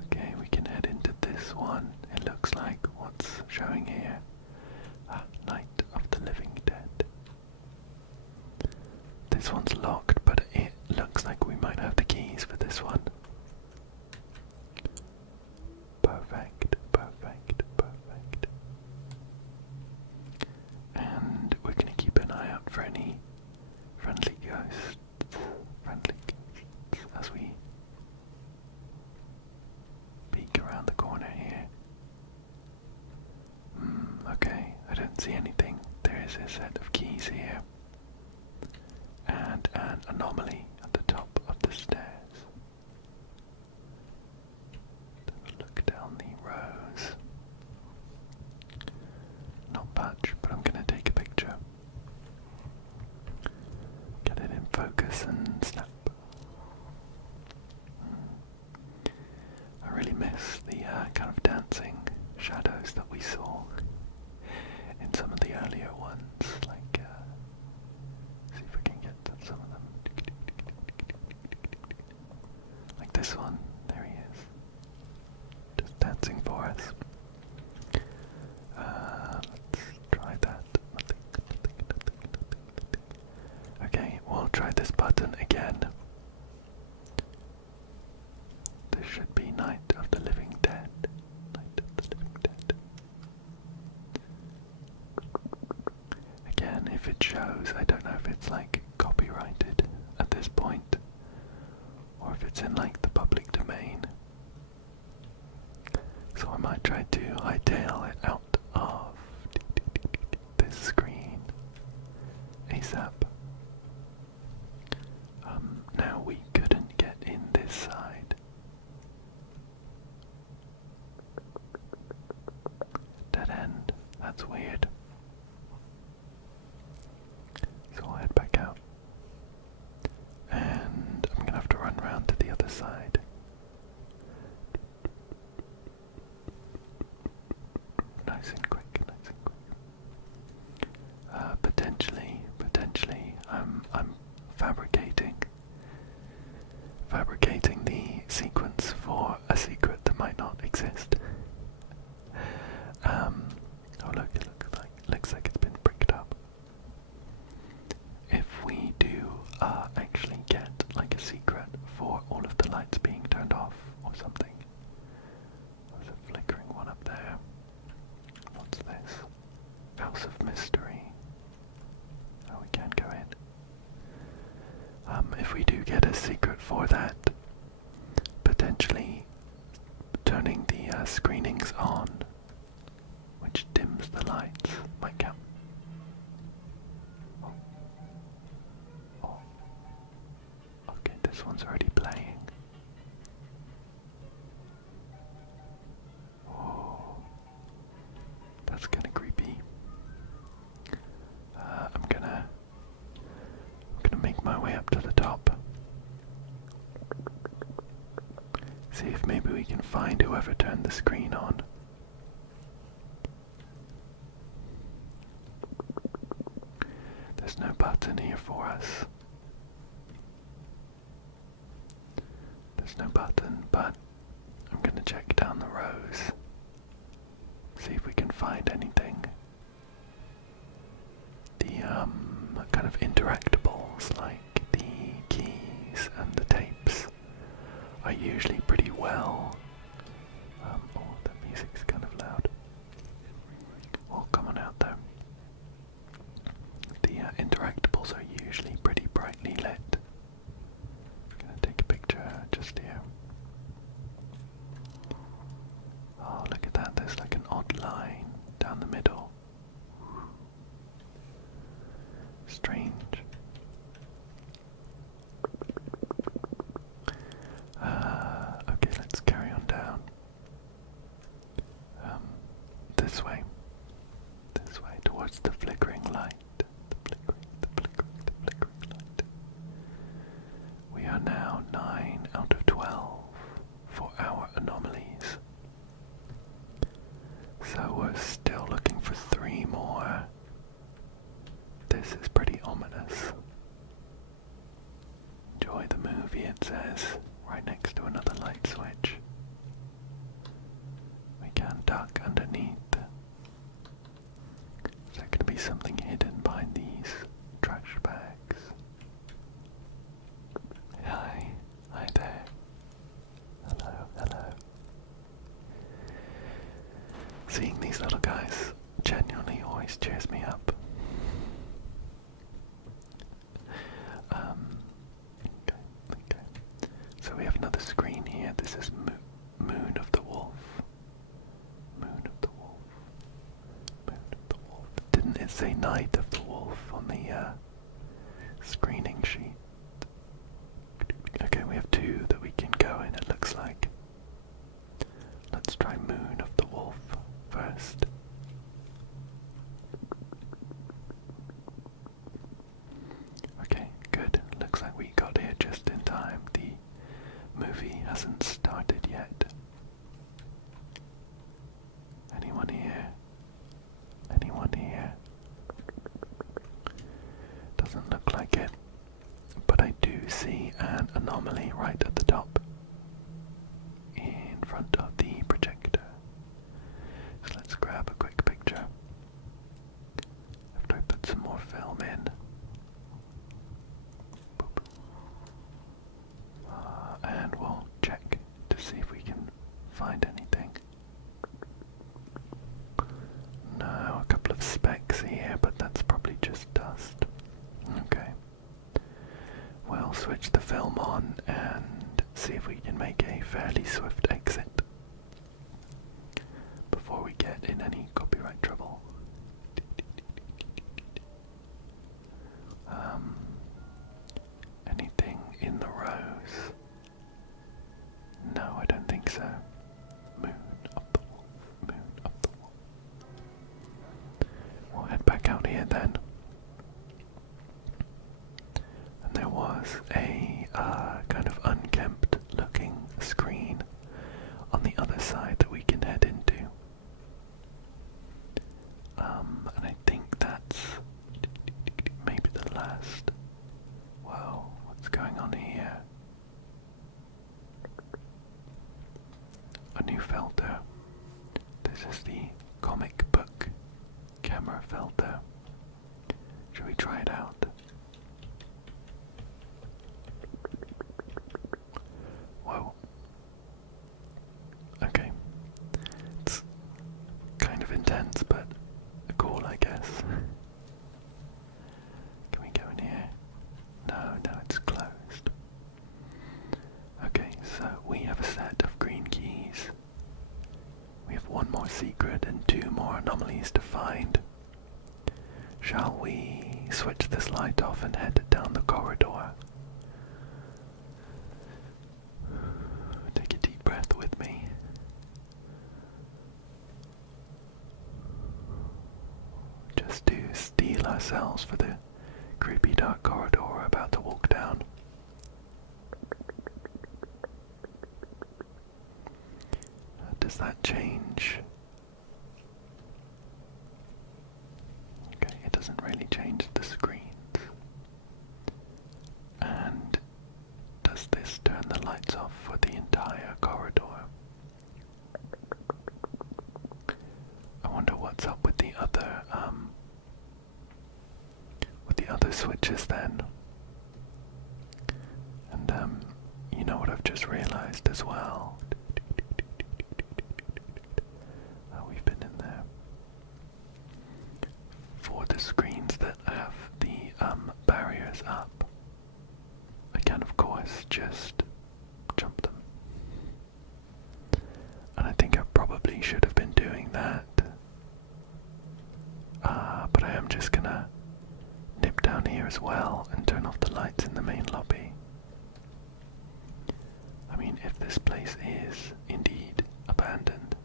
Okay, we can head into this one. It looks like what's showing here. Night of the Living Dead. This one's locked, but it looks like we might have the keys for this one. Perfect, perfect, perfect. And we're going to keep an eye out for any friendly ghosts as we peek around the corner here. Okay, I don't see anything. There is a set of keys here and an anomaly at the top of the stairs. Look down the rows. Not much, but I'm going to take a picture. Get it in focus and snap. I really miss the kind of dancing shadows that we saw in some of the earlier ones. Like, see if we can get to some of them. button again. This should be Night of the Living Dead. Night of the Living Dead. Again, if it shows, I don't know if it's like copyrighted at this point, or if it's in like the public domain. So I might try to hightail it out of this screen ASAP. Now we couldn't get in this side. Dead end. That's weird. So I'll head back out. And I'm gonna have to run around to the other side. Nice and quick, nice and quick. Potentially, I'm fabricating the sequence for a secret that might not exist. Oh look, it looks like it's been bricked up. If we do actually get like a secret for all of the lights being turned off or something. There's a flickering one up there. What's this? House of Mystery. Oh, we can go in. If we do get a secret for that, potentially turning the screenings on, which dims the lights, might count. Oh. Okay, this one's already playing. Oh, that's kinda creepy. I'm gonna make my way up to the top. See if maybe we can find whoever turned the screen on. There's no button here for us. There's no button, but I'm gonna check down the rows. See if we can find anything. The kind of interactables like the keys and the tapes are usually pretty well. Oh, the music's kind of loud. Well, come on out there. The interactables are usually pretty brightly lit. I'm gonna take a picture just here. Oh, look at that, there's like an odd line down the middle. Strange. Okay, let's carry on down. This way. This way, towards the flickering light. The flickering light. We are now 9 out of 12 for our anomalies. So we're still looking for 3 more. This is pretty ominous. Enjoy the movie, it says, right next to another light switch. We can duck underneath. Is there going to be something hidden behind these trash bags? Hi there. Hello. Seeing these little guys genuinely always cheers me up. Okay. So we have another screen here. This is Moon of the Wolf. Moon of the Wolf. Didn't it say Night of the Wolf on the screening sheet? Okay, we have 2 that we can go in, it looks like. Let's try Moon of the Wolf first. Okay, good. Looks like we got here just in time. The movie hasn't started yet. Anyone here? Doesn't look like it. But I do see an anomaly right at the top. In front of the projector. So let's grab a quick picture. After I put some more film in. Boop. switch the film on and see if we can make a fairly swift exit before we get in any copyright trouble. Anything in the rows? No, I don't think so. Moon up the wall, moon up the wall. We'll head back out here then. And there was a kind of unkempt looking screen on the other side that we can head into. And I think that's maybe the last. Whoa, what's going on here? A new filter. This is the comic book camera filter. Should we try it out? Whoa. Okay. It's kind of intense, but cool, I guess. Can we go in here? No, it's closed. Okay, so we have a set of green keys. We have one more secret and two more anomalies to find. Shall we switch this light off and head down the corridor? Take a deep breath with me. Just to steel ourselves for the creepy dark corridor we're about to walk down. Does that change? Okay, it doesn't really change the screens. And does this turn the lights off for the entire corridor? I wonder what's up with the other switches then. And you know what I've just realized as well? We've been in there. For the screens that have the barriers up, I can of course just jump them. And I think I probably should have been doing that. But I am just gonna nip down here as well and turn off the lights in the main lobby. I mean, if this place is indeed abandoned,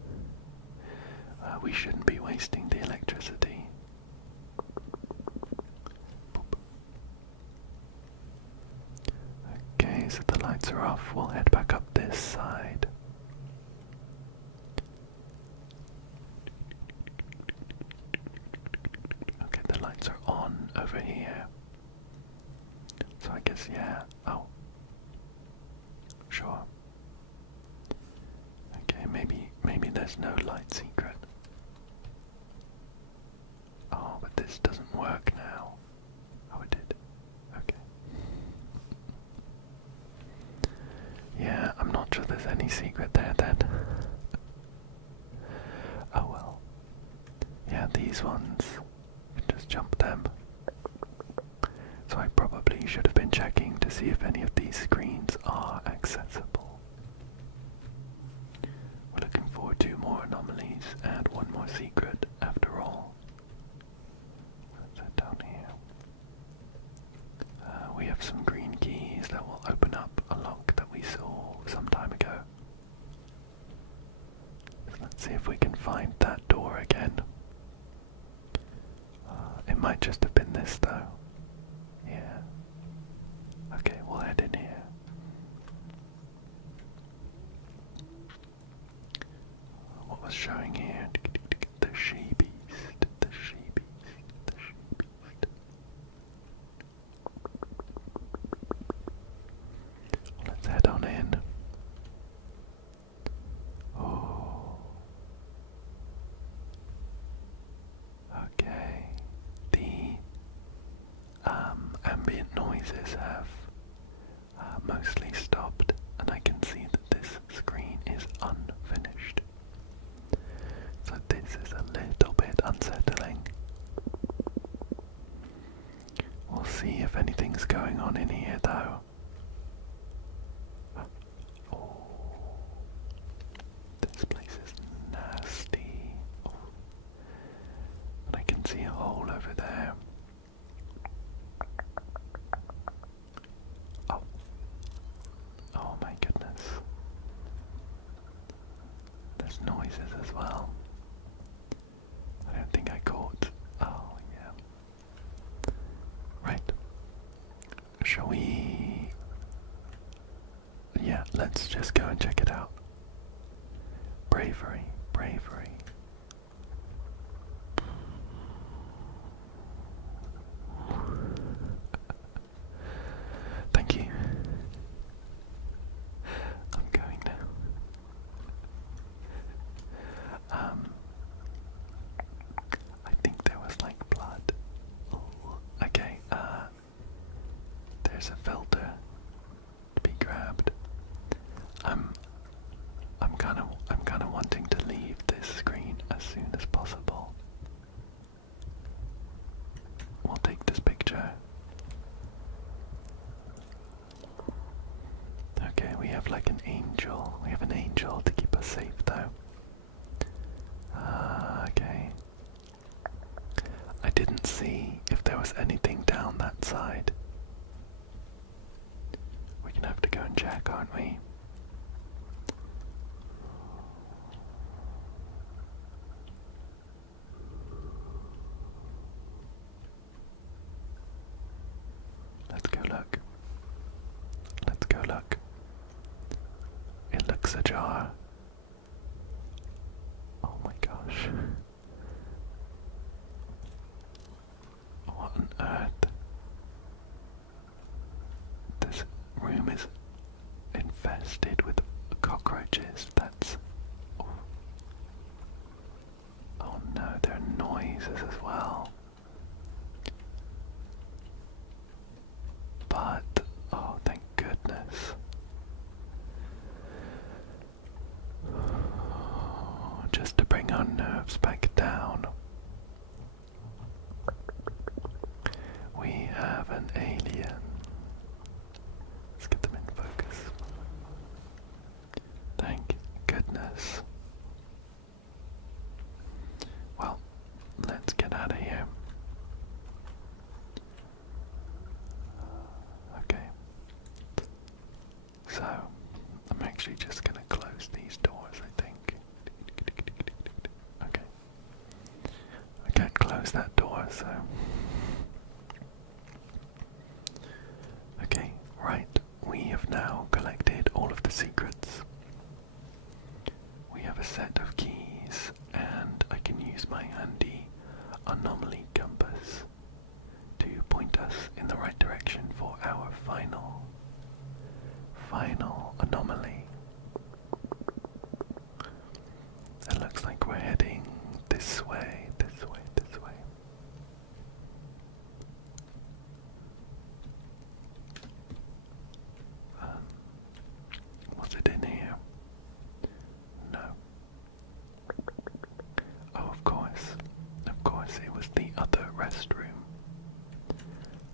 we shouldn't be wasting the electricity. Boop. Okay, so the lights are off. We'll head back up this side. Okay, the lights are on over here. So I guess, yeah. Oh. Sure. Okay, maybe there's no light secret. Oh, but this doesn't work now. Oh, it did. Okay. Yeah, I'm not sure there's any secret there then. Oh well. Yeah, these ones, you can just jump them. So I probably should have been checking to see if any of these screens are accessible. We're looking for 2 more anomalies and 1 more secret after all. Let's head down here. We have some green keys that will open up a lock that we saw some time ago. So let's see if we can find that door again. It might just have been this though. Yeah. Okay, we'll head in here. What was showing here? The she-beast. The she-beast. The she-beast. Let's head on in. Oh. Okay. The ambient noises have mostly stopped, and I can see that this screen is unfinished. So this is a little bit unsettling. We'll see if anything's going on in here though. Oh my goodness. There's noises as well. I don't think I caught. Oh, yeah. Right. Shall we? Yeah, let's just go and check it out. Bravery, bravery. Thank you. I'm going now. I think there was like blood. Okay, there's a filter to be grabbed. I'm kind of wanting to leave this screen as soon as possible. We'll take this picture. Okay, we have like an angel. We have an angel to keep us safe though. Okay. I didn't see if there was anything down that side. We're gonna have to go and check, aren't we? Let's go look. Let's go look. It looks ajar. Oh my gosh. What on earth? This room is infested with cockroaches. That's... Oh no, there are noises as well. But, oh thank goodness. Just to bring our nerves back down. We have an alien. Let's get them in focus. Thank goodness. Well, let's get out of here. Okay. So, I'm actually just gonna close these doors, I think. Okay. I can't close that door, so... Okay, right. We have now collected all of the secrets. We have a set of keys, and I can use my handy anomaly compass to point us in the right direction for our final anomaly. It looks like we're heading this way, this way, this way. Was it in here? No. Oh, of course, it was the other restroom.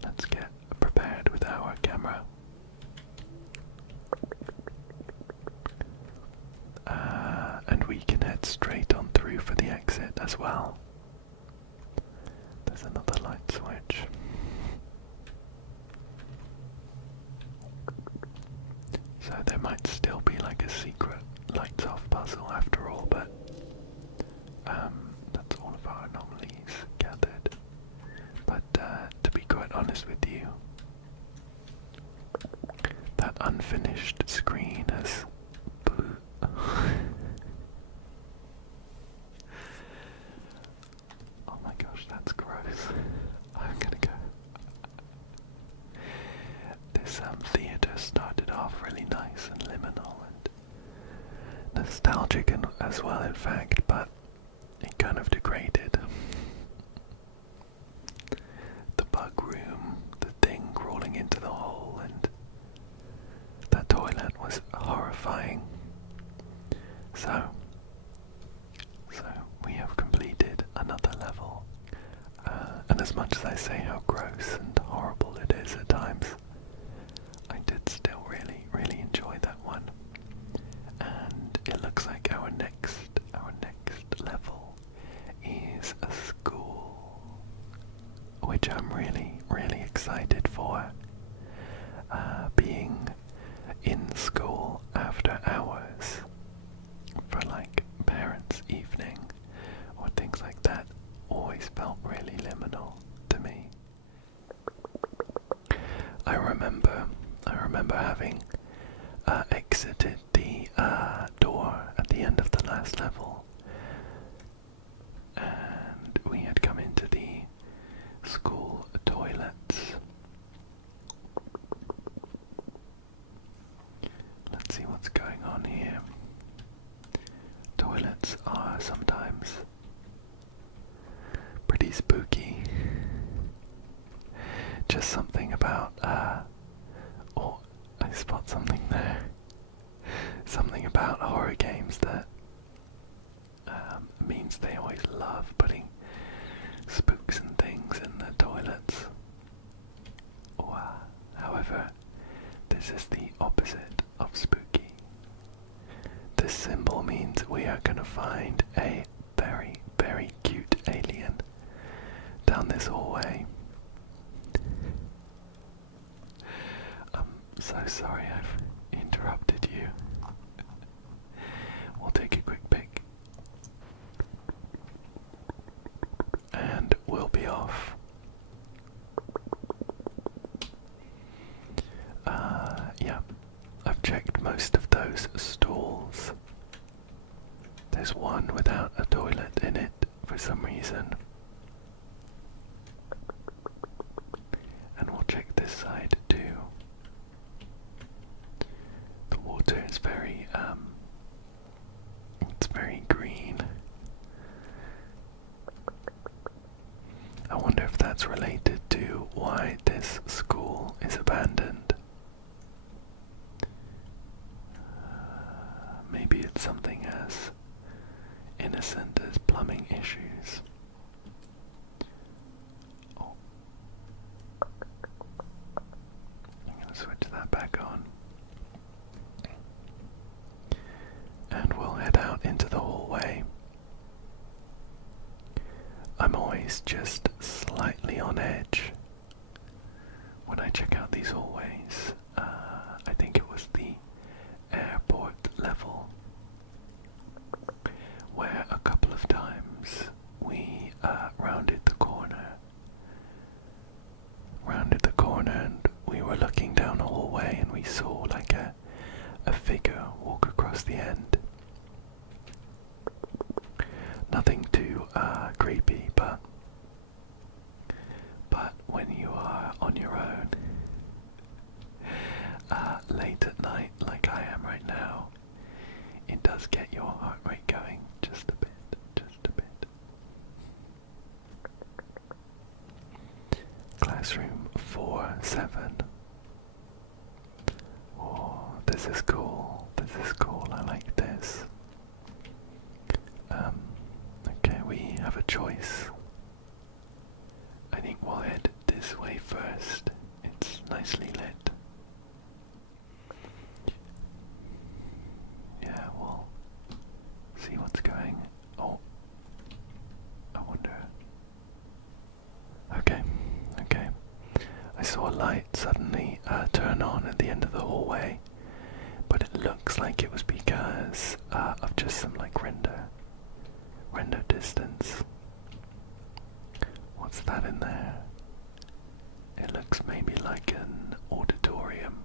Let's get prepared with our camera. And we can head straight on through for the exit as well. There's another light switch. So there might still be like a secret lights off puzzle after all, but that's all of our anomalies gathered. But to be quite honest with you, that unfinished screen has oh my gosh, that's gross. I'm gonna go. This theatre started off really nice and liminal and nostalgic and as well, in fact, but it kind of degraded. The bug room, the thing crawling into the hole, and that toilet was horrifying. So we have completed another level, and as much as I say how gross and horrible it is at times, I did still really enjoy that one. And it looks like our next level is a remember having exited the door at the end of the last level, and we had come into the school toilets. Let's see what's going on here. Toilets are sometimes pretty spooky. Just something about, oh, I spot something there. Something about horror games that means they always love putting spooks and things in the toilets. However, this is the opposite of spooky. This symbol means we are going to find a very, very cute alien down this hallway. I'm so sorry I've interrupted you. We'll take a quick pic. And we'll be off. Yeah, I've checked most of those stalls. There's one without a toilet in it for some reason. And we'll check this side too. The water is very, it's very green. I wonder if that's related to why this school is abandoned. Maybe it's something as innocent as plumbing issues. Oh. I'm going to switch that back on. And we'll head out into the hallway. I'm always just slightly on edge when I check out these hallways. I think it was the airport level where a couple of times we rounded the corner and we were looking down a hallway and we saw like a figure walk across the end. Nothing too creepy, but when you are on your own late at night like I am right now, it does get your heart rate going just a bit. Classroom 4-7. Oh, this is cool. I like this. Okay, we have a choice. I think we'll head this way first. It's nicely lit. Yeah, we'll see what's going. Oh, I wonder. Okay. I saw a light suddenly turn on at the end of the hallway, but it looks like it was because of just some like render distance. What's that in there? It looks maybe like an auditorium.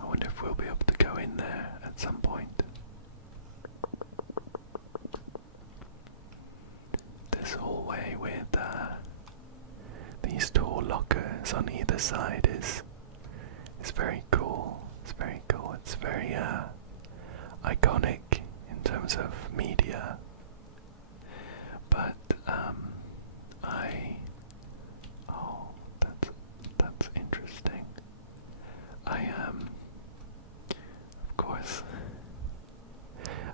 I wonder if we'll be able to go in there at some point. This hallway with these tall lockers on either side is very cool. It's very cool. It's very iconic in terms of media. But that's interesting. Of course,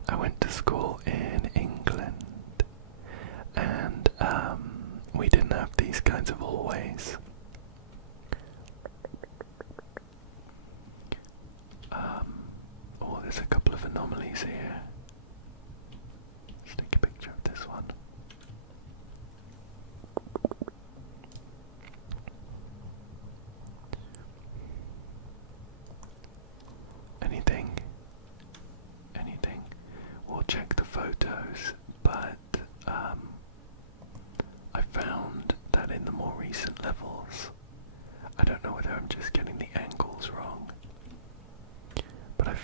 I went to school in England, and we didn't have these kinds of hallways. Oh, there's a couple of anomalies here. It's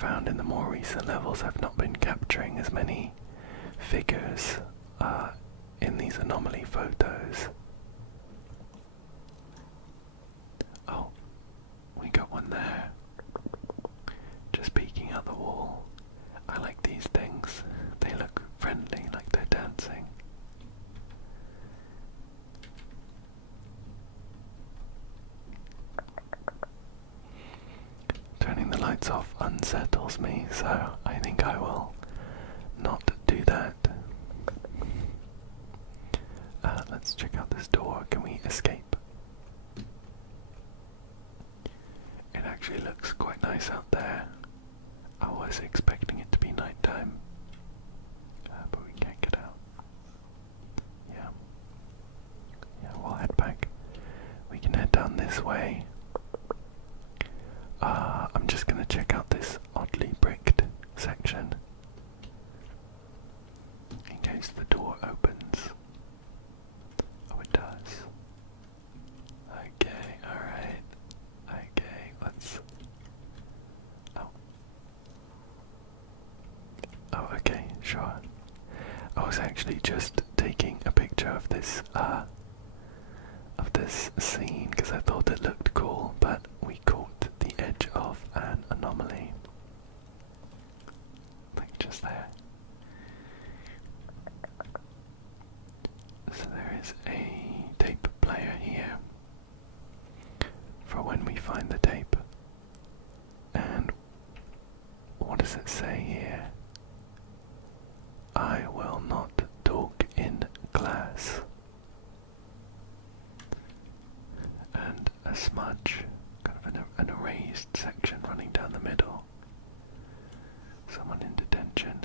found in the more recent levels I've not been capturing as many figures in these anomaly photos. Oh, we got one there, just peeking out the wall. I like these things, they look friendly, like they're dancing. Turning the lights off unsettles me, so I think I will not do that. Let's check out this door. Can we escape? It actually looks quite nice out there. I was expecting it to be nighttime, but we can't get out. Yeah, we'll head back. We can head down this way. I'm just gonna check out this oddly bricked section in case the door opens. Oh, it does. Okay, alright. Okay, let's... Oh. Oh, okay, sure. I was actually just taking a picture of this scene because I thought it looked cool, but we caught the edge of an anomaly. Like just there. So there is a tape player here for when we find the tape. And what does it say here? I will not talk in class. And a smudge, kind of an erased section running down the middle. Someone in detention.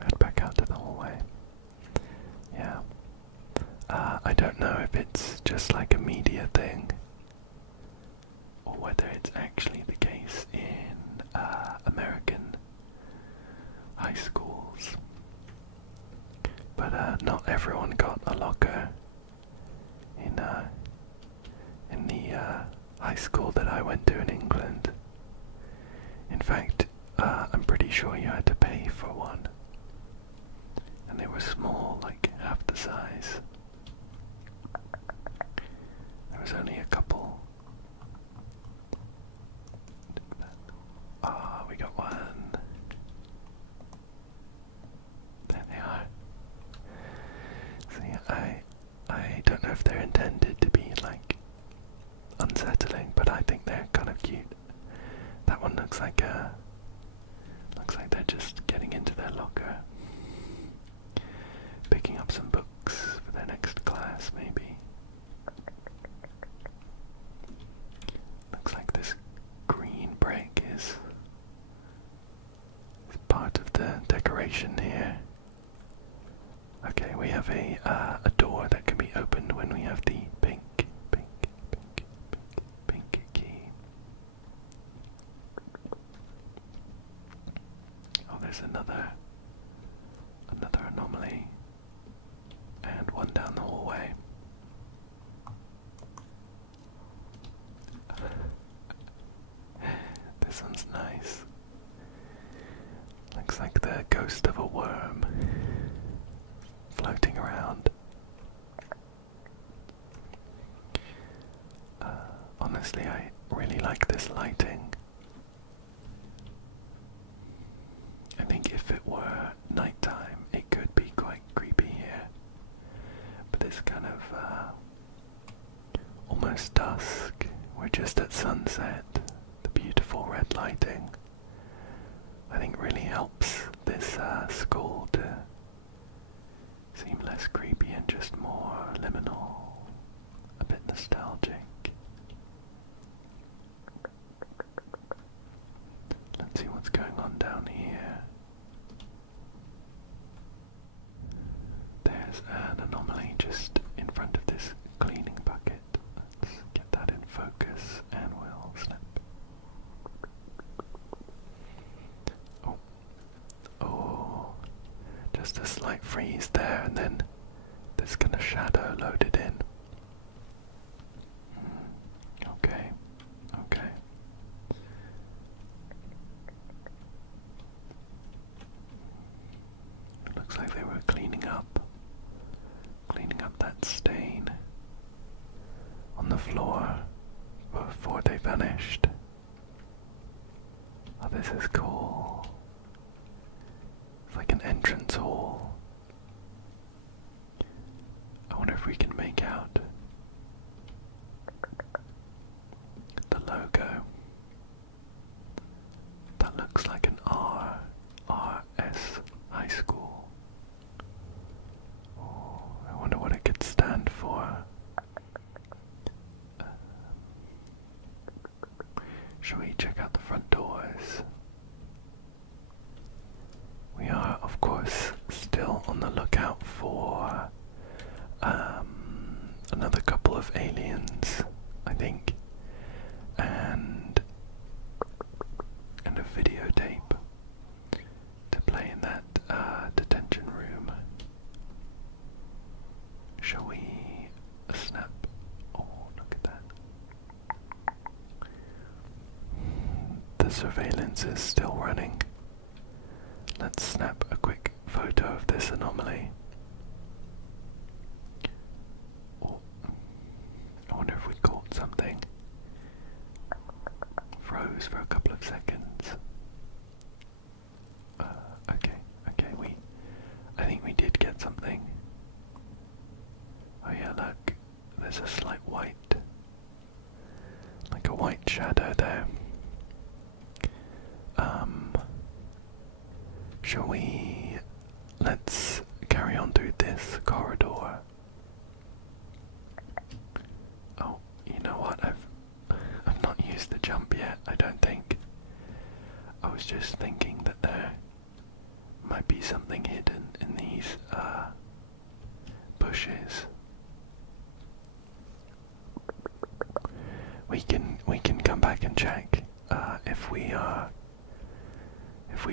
Head back out to the hallway. Yeah. I don't know if it's just like a media thing, or whether it's actually the case in American high schools. But not everyone got a locker in the high school that I went to in England. In fact, I'm pretty sure you had to pay for one, and they were small, like half the size. There was only a couple. Ah, we got one. There they are. See, I don't know if they're intended to be like unsettling, but I think they're kind of cute. That one looks like they're just getting into their locker, picking up some books for their next class, maybe. Looks like this green brick is part of the decoration here. Okay, we have a door that can be opened when we have the pink key. Oh, there's another anomaly, and one down the hallway. This one's nice. Looks like the ghost of a worm floating around. Honestly, I really like this lighting. I think if it were nighttime, it could be quite creepy here. But this kind of almost dusk. We're just at sunset. The beautiful red lighting, I think, really helps this school to seem less creepy and just more liminal, a bit nostalgic. Let's see what's going on down here. There's an anomaly just in front of this cleaning bucket. Let's get that in focus and we'll snap. Oh, just a slight freeze there, and then this kind of shadow loaded in. before they vanished. Oh, this is cool. It's like an entrance hall. I wonder if we can make out the logo. That looks like an RS high school. Oh, I wonder what it could stand for. Shall we check out the front doors? We are, of course, still on the lookout for another couple of aliens, I think, and a videotape to play in that detention room. Shall we snap? Oh, look at that. The surveillance is still running. Let's snap a quick photo of this anomaly. Oh, I wonder if we caught something. Froze for a couple of seconds. Okay, I think we did get something. Oh yeah, look, there's a slight white, like a white shadow there. Shall we, let's carry on through this corridor. Oh, you know what, I've not used the jump yet, I don't think. I was just thinking that there might be something hidden in these bushes. We can come back and check if we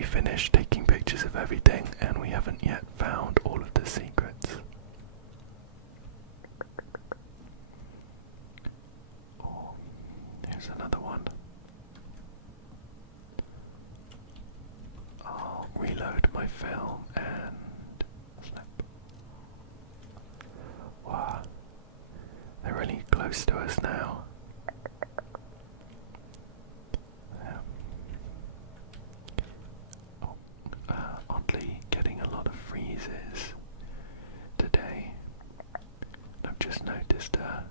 finish taking pictures of everything and we haven't yet found all of the secrets. Oh, here's another one. I'll reload my film and snap. Wow, they're really close to us now. Oddly getting a lot of freezes today. I've just noticed a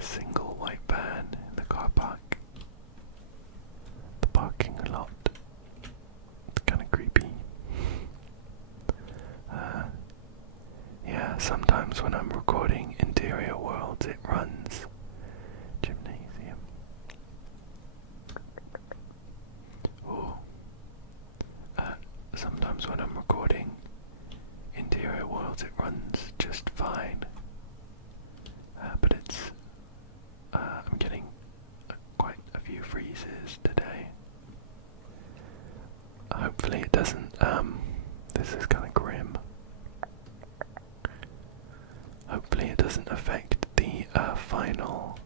single white van in the car park. The parking lot. It's kind of creepy. Yeah, sometimes when I'm recording interior worlds it runs. Gymnasium. Ooh. Sometimes when I'm recording interior worlds it runs just fine, but I'm getting quite a few freezes today. Hopefully it doesn't, this is kind of grim. Hopefully it doesn't affect the final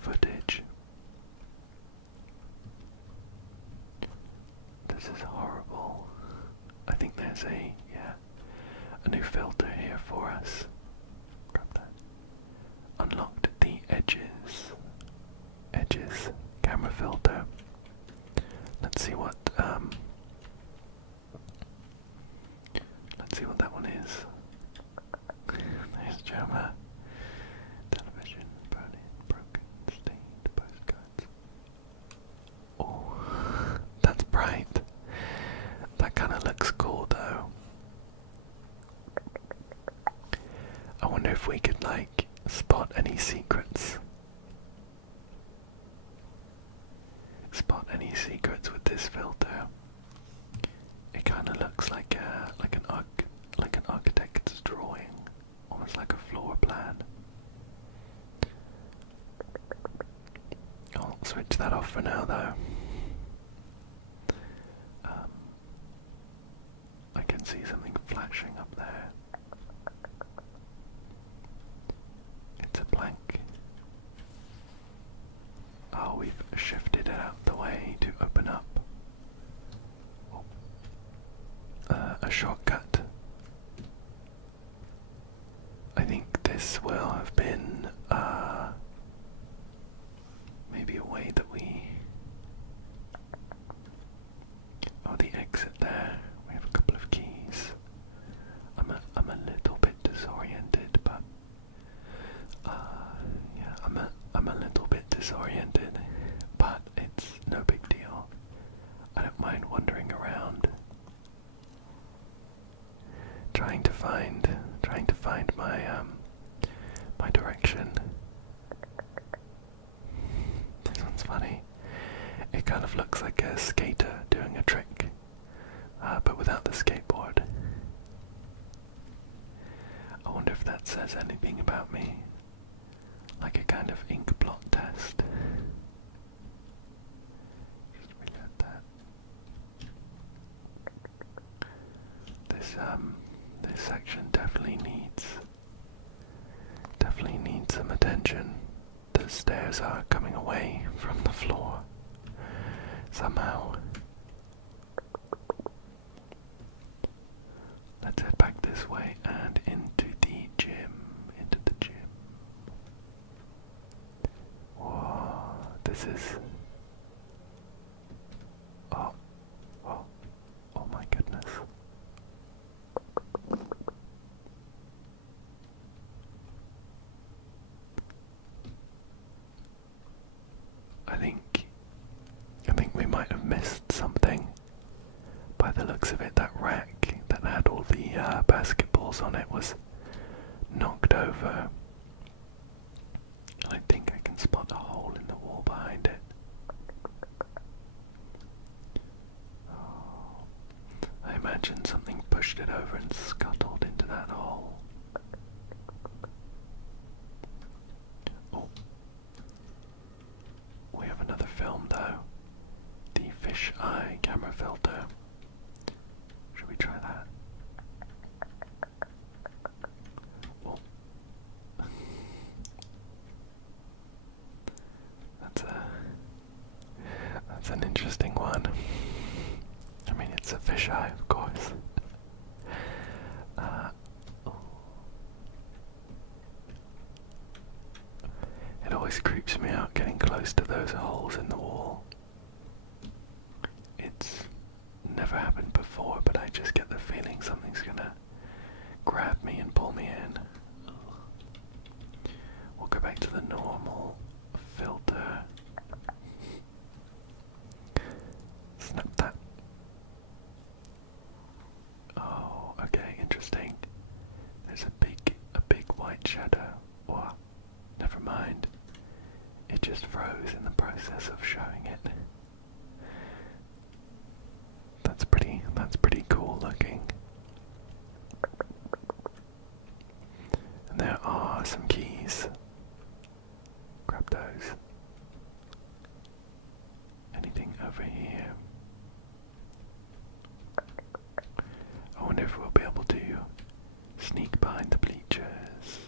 footage. This is horrible. I think there's a new filter here for us. Grab that. Unlocked the edges camera filter. Let's see what that one is. There's Jama. Television, burning, broken, stained postcards. Oh, that's bright. That kind of looks cool though. I wonder if we could like spot any secrets. Spot any secrets with this filter. It kind of looks like an architect's drawing, almost like a floor plan. I'll switch that off for now though. I can see something flashing up there. It's a blank. Oh, we've shifted it out the way to open up. A shortcut. I think this will have been I'm a little bit disoriented, but it's no big deal. I don't mind wandering around, trying to find my my direction. This one's funny. It kind of looks like a skater doing a trick, but without the skateboard. I wonder if that says anything about me, like a kind of ink blot test. Just reload that. This section definitely needs some attention. The stairs are coming away from the floor somehow. Let's head back this way and into the gym. Whoa, this is... Oh my goodness. I think we might have missed something. By the looks of it, that rack that had all the basketballs on it was knocked over. I think I can spot a hole in the wall behind it. Oh, I imagine something pushed it over and scuttled into that hole. Oh, we have another film though. The fisheye camera filter. Should we try that? Oh. That's an interesting one. I mean, it's a fisheye, of course. It always creeps me out getting close to those holes in the wall. It's never happened before, but I just get the feeling something's gonna grab me and pull me in. We'll go back to the normal filter. Snap that. Oh, okay, interesting. There's a big white shadow. What? Never mind. It just froze in the process of showing it. That's pretty cool looking. And there are some keys. Grab those. Anything over here? I wonder if we'll be able to sneak behind the bleachers.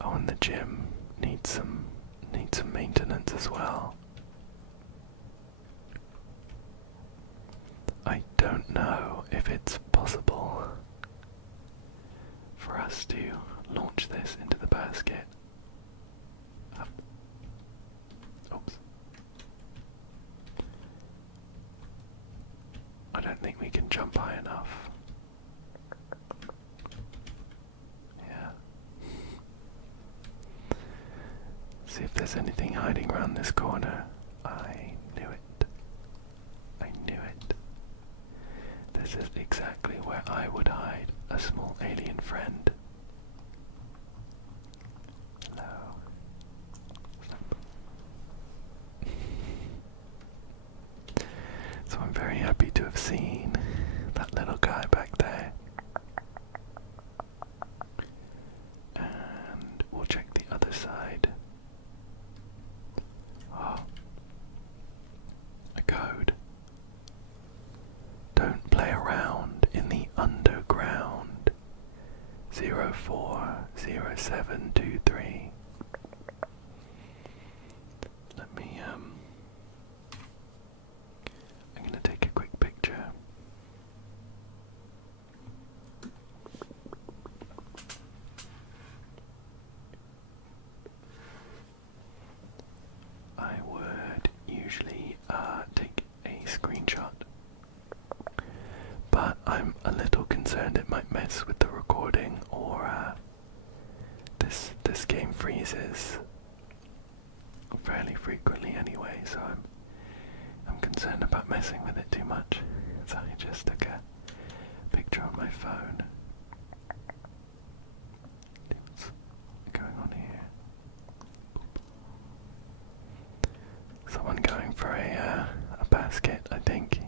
Oh, and the gym needs some maintenance as well. I don't know if it's possible for us to launch this into the basket. Oops. I don't think we can jump high enough. Yeah. See if there's anything hiding around this corner. I knew it. I knew it. This is exactly where I would hide a small alien friend. Hello. So I'm very happy to have seen that little guy back there. And we'll check the other side. Oh. A code. Don't play around in the underground. 040723. Let me I'm gonna take a quick picture. I would usually take a screenshot, but I'm a little concerned it might mess with the recording or this game freezes fairly frequently anyway, so I'm concerned about messing with it too much. So I just took a picture on my phone. What's going on here? Someone going for a basket, I think.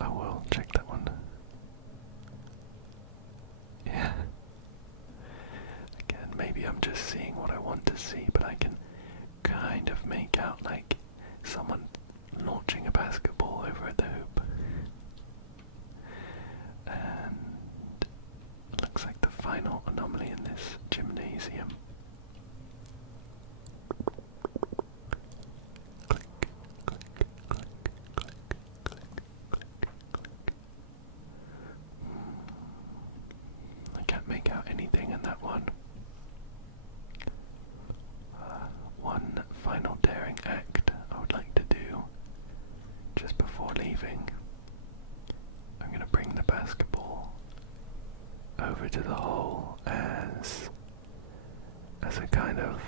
I will check that one. Yeah. Again, maybe I'm just seeing what I want to see, but I can kind of make out like someone launching a basketball over at the hoop. And it looks like the final anomaly in this gymnasium. Click, click, click, click, click, click, click. I can't make out anything in that one. One final daring act I would like to do just before leaving. I'm going to bring the basketball over to the hole as a kind of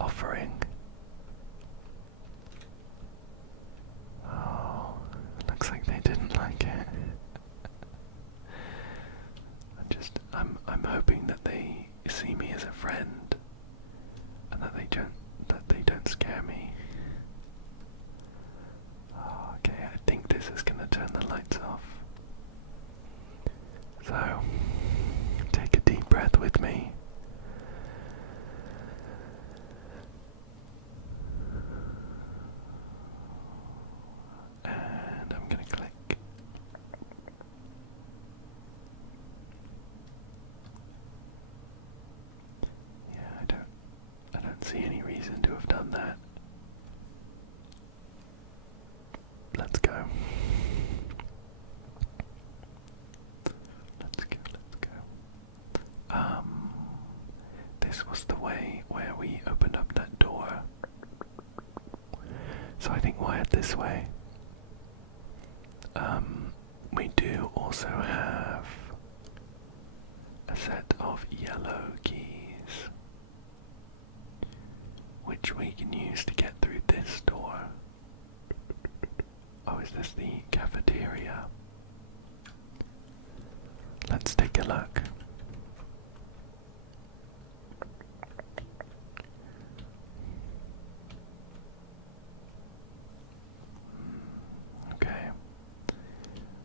offering. Oh, looks like they didn't like it. I'm hoping that they see me as a friend and that they don't scare me. Oh, okay, I think this is gonna turn the lights off. So take a deep breath with me. And I'm gonna click. I don't see any reason to have done that. Let's go. Let's go. This was the way where we opened up that door. So I think wired this way. We do also have a set of yellow keys, which we can use to get through this door. Oh, is this the cafeteria? Let's take a look. Okay.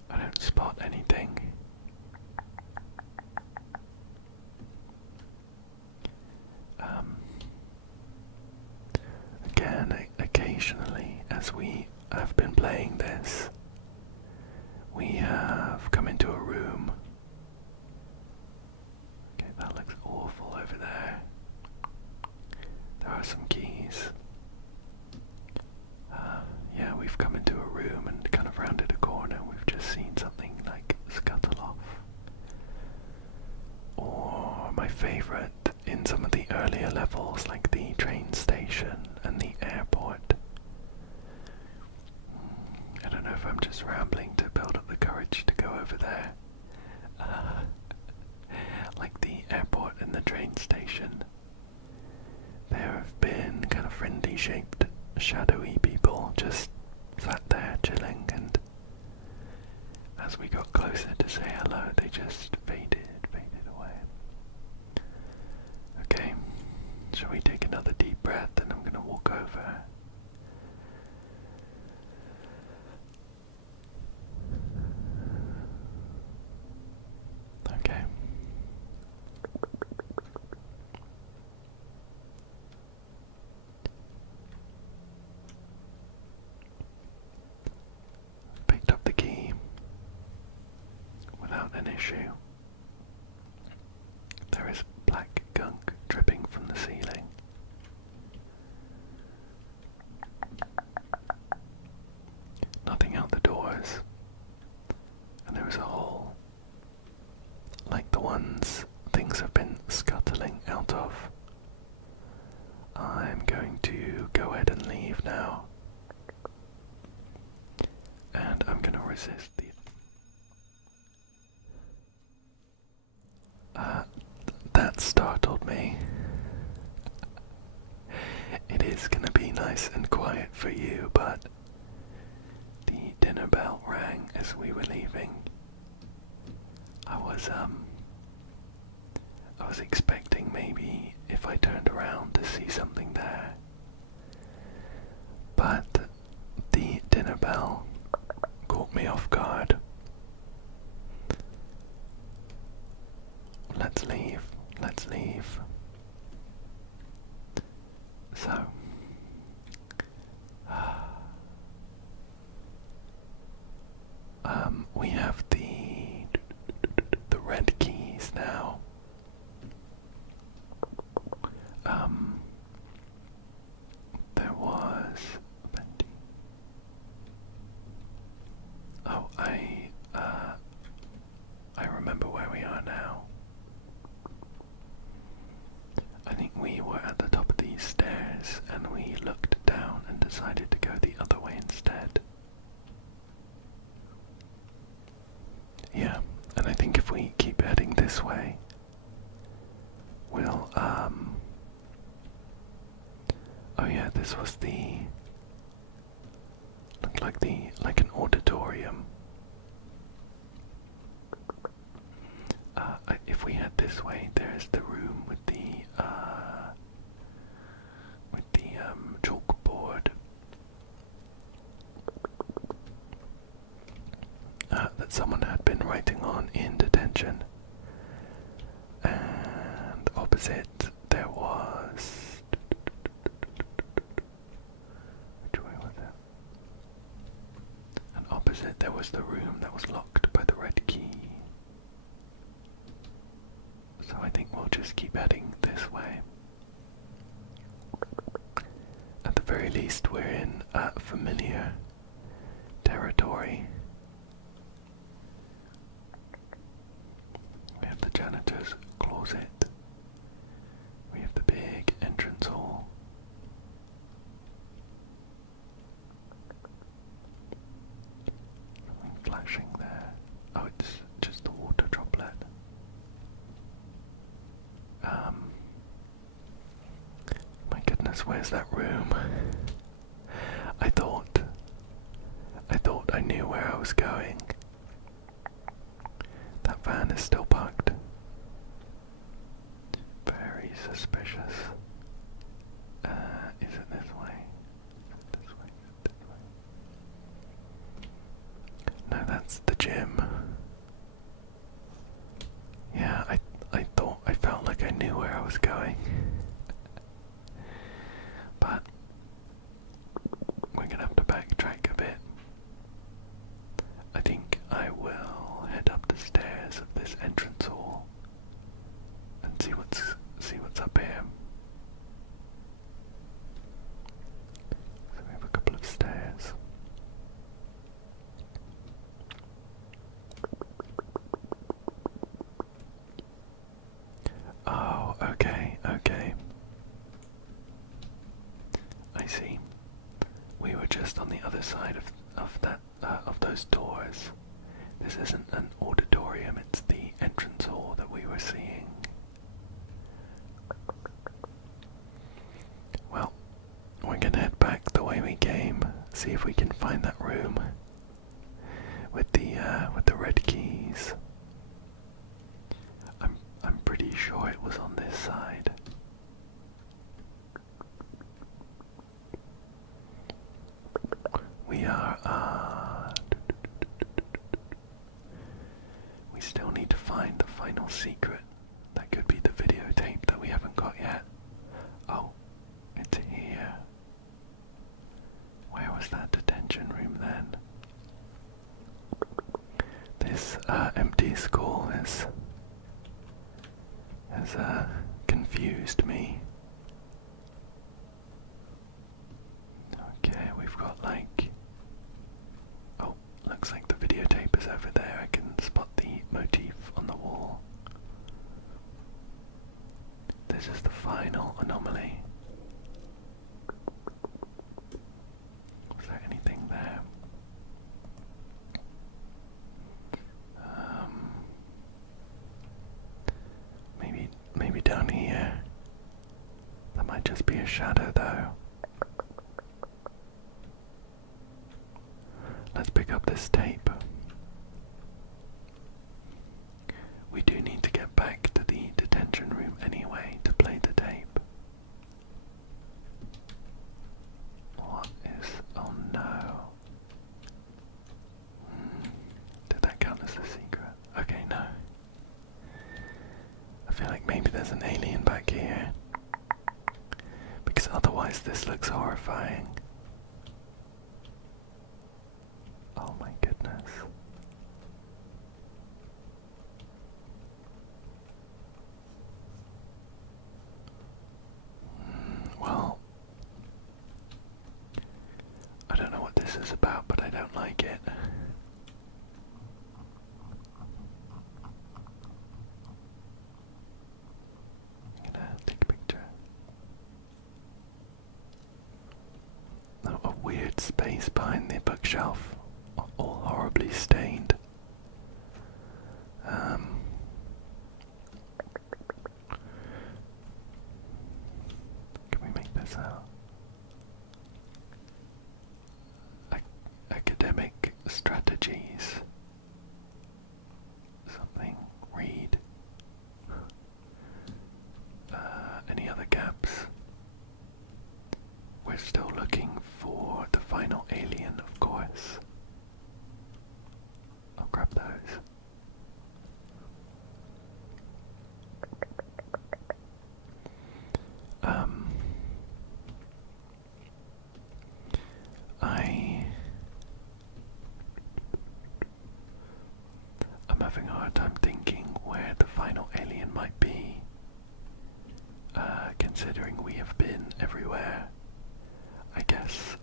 I don't spot anything. Again, occasionally, as we have been playing this, we have come into a room. Okay, that looks awful over there. There are some keys. Yeah, we've come into a room and kind of rounded a corner. We've just seen something like scuttle off. Or my favourite in some of the earlier levels, like the train station and the airport. I don't know if I'm just rambling to build up the courage to go over there. Like the airport and the train station. There have been kind of friendly shaped, shadowy people just sat there chilling, and as we got closer to say hello, they just faded away. Okay, shall we take another deep breath and I'm gonna walk over. Okay. Picked up the key without an issue. There is black gunk dripping from the ceiling. Nothing out the doors. And there is a hole, like the ones things have been scuttling out of. I'm going to go ahead and leave now. And I'm going to resist the... for you, but the dinner bell rang as we were leaving. I was expecting maybe if I turned around to see something there, but the dinner bell caught me off guard. Let's leave. So, we have the red keys now. There was. Oh, I remember where we are now. I think we were at the top of these stairs and we looked down and decided to go the other way instead. Yeah, and I think if we keep heading this way, we'll, oh yeah, this was looked like an auditorium. If we head this way, there's the room with the chalkboard that someone had been writing on in detention. And opposite there was... which way was it? And opposite there was the room that was locked by the red key. So I think we'll just keep heading this way. At the very least, we're in familiar territory. We have the janitor's closet. We have the big entrance hall. Something flashing there. Oh, it's just the water droplet. My goodness, where's that room? I thought I knew where I was going. That van is still parked. Very suspicious. Is it this way? This way? This way? No, that's the gym. Yeah, I felt like I knew where I was going. But we're gonna have to backtrack a bit. I think I will head up the stairs of this entrance hall and see what's up here. So we have a couple of stairs. Oh, okay. I see. We were just on the other side of those doors. This isn't an auditorium, it's the entrance hall that we were seeing. Well, we're gonna head back the way we came, see if we can find that room with the red keys. I'm pretty sure it was on this side. We still need to find the final secret. That could be the videotape that we haven't got yet. Oh, it's here. Where was that detention room then? This empty school has confused me. Okay, we've got oh, looks like the videotape is over there. I can spot the motif on the wall. This is the final anomaly. Was there anything there? Maybe down here. That might just be a shadow though. this tape. We do need to get back to the detention room anyway to play the tape. What is... oh no. Did that count as the secret? Okay, no. I feel like maybe there's an alien back here. Because otherwise this looks horrifying. Oh my goodness. Well, I don't know what this is about, but I don't like it. I'm gonna take a picture. Oh, a weird space behind the bookshelf, all horribly stained. Can we make this out? Academic strategies. Something. Read. Any other gaps? We're still looking for the final alien, of course. I'll grab those. I'm having a hard time thinking where the final alien might be, considering we have been everywhere. I guess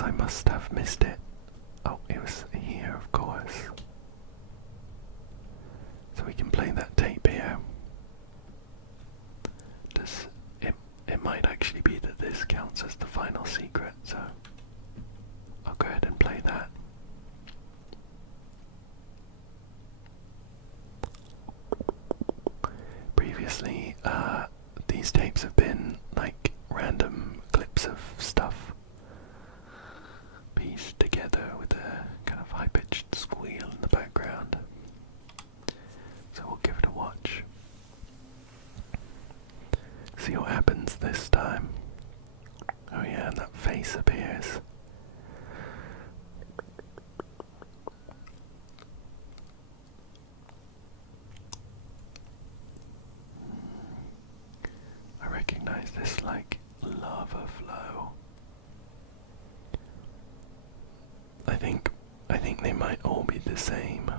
I must have missed it. Oh, it was here, of course. So we can play that tape here. It might actually be that this counts as the final secret, so I'll go ahead and play that. Previously, these tapes have been like random clips of stuff pieced together with a kind of high-pitched squeal in the background. So we'll give it a watch. See what happens this time. Oh yeah, and that face appears. I recognize this like lava flow. I think they might all be the same.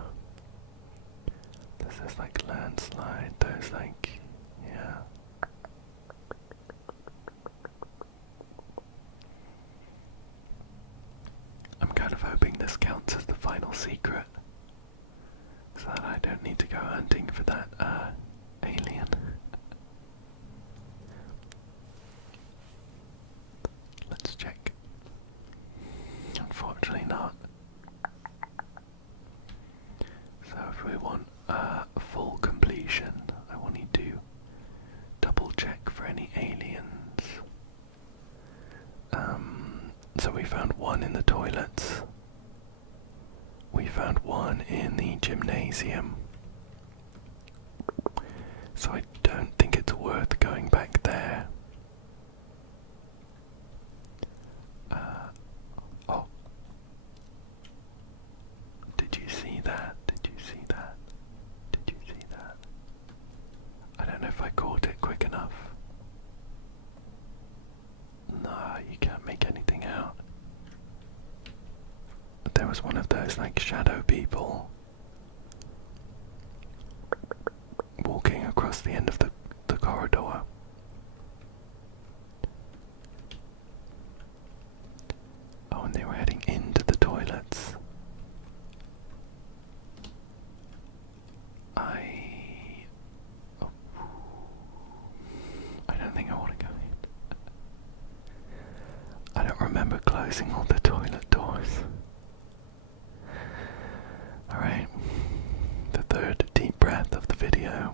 There's this like landslide, there's like, yeah. I'm kind of hoping this counts as the final secret, so that I don't need to go hunting for that, alien. Let's check. Unfortunately not. So if we want full completion, I will need to double check for any aliens. So we found one in the toilets. We found one in the gymnasium. So I don't think it's worth going back there. Oh. Did you see that? Did you see that? Did you see that? I don't know if I caught it quick enough. No, you can't make anything out. But there was one of those like shadow people walking across the end of the corridor. Oh, and they were heading into the toilets. I don't think I want to go in. I don't remember closing all the toilet doors. Alright, the third deep breath of the video.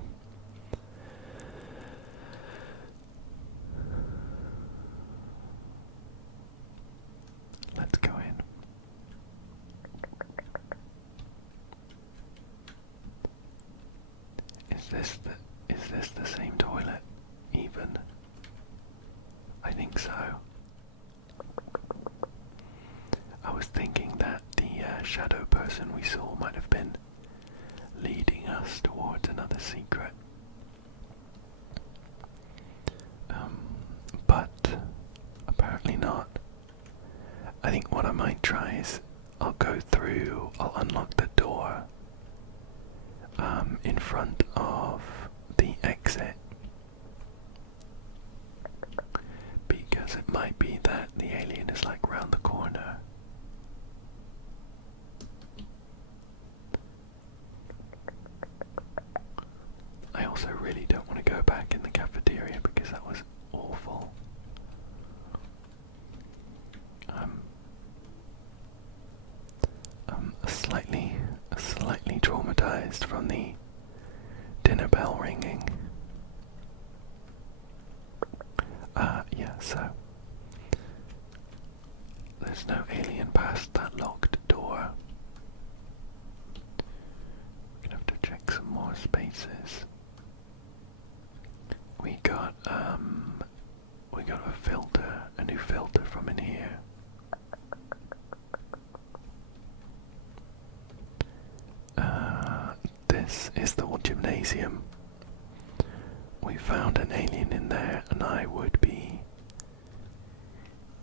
Is this the same toilet? Even? I think so. I was thinking that the shadow person we saw might have been leading us towards another secret. But apparently not. I think what I might try is I'll unlock the door in front of the exit, because it might be that the alien is like round the corner. I also really don't want to go back in the cafeteria because that was awful. Slightly traumatized from the dinner bell ringing. Yeah, so there's no alien past that locked door. We're gonna have to check some more spaces. We got a filter, a new filter from in here. This is the gymnasium. We found an alien in there, and I would be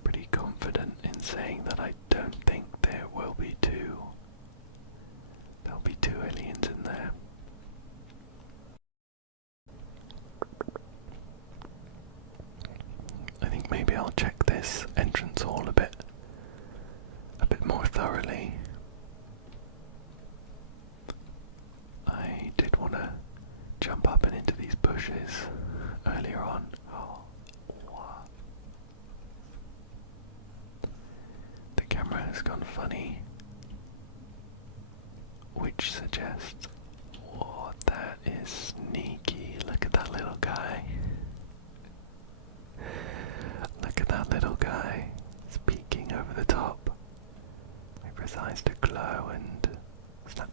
pretty confident in saying that I don't think there'll be two aliens in there. I think maybe I'll check this entrance hall a bit more thoroughly. I did want to jump up and into these bushes earlier on. Oh, wow. The camera has gone funny, which suggests, oh, that is sneaky. Look at that little guy. Look at that little guy. He's peeking over the top. Wait for his eyes to glow and snap.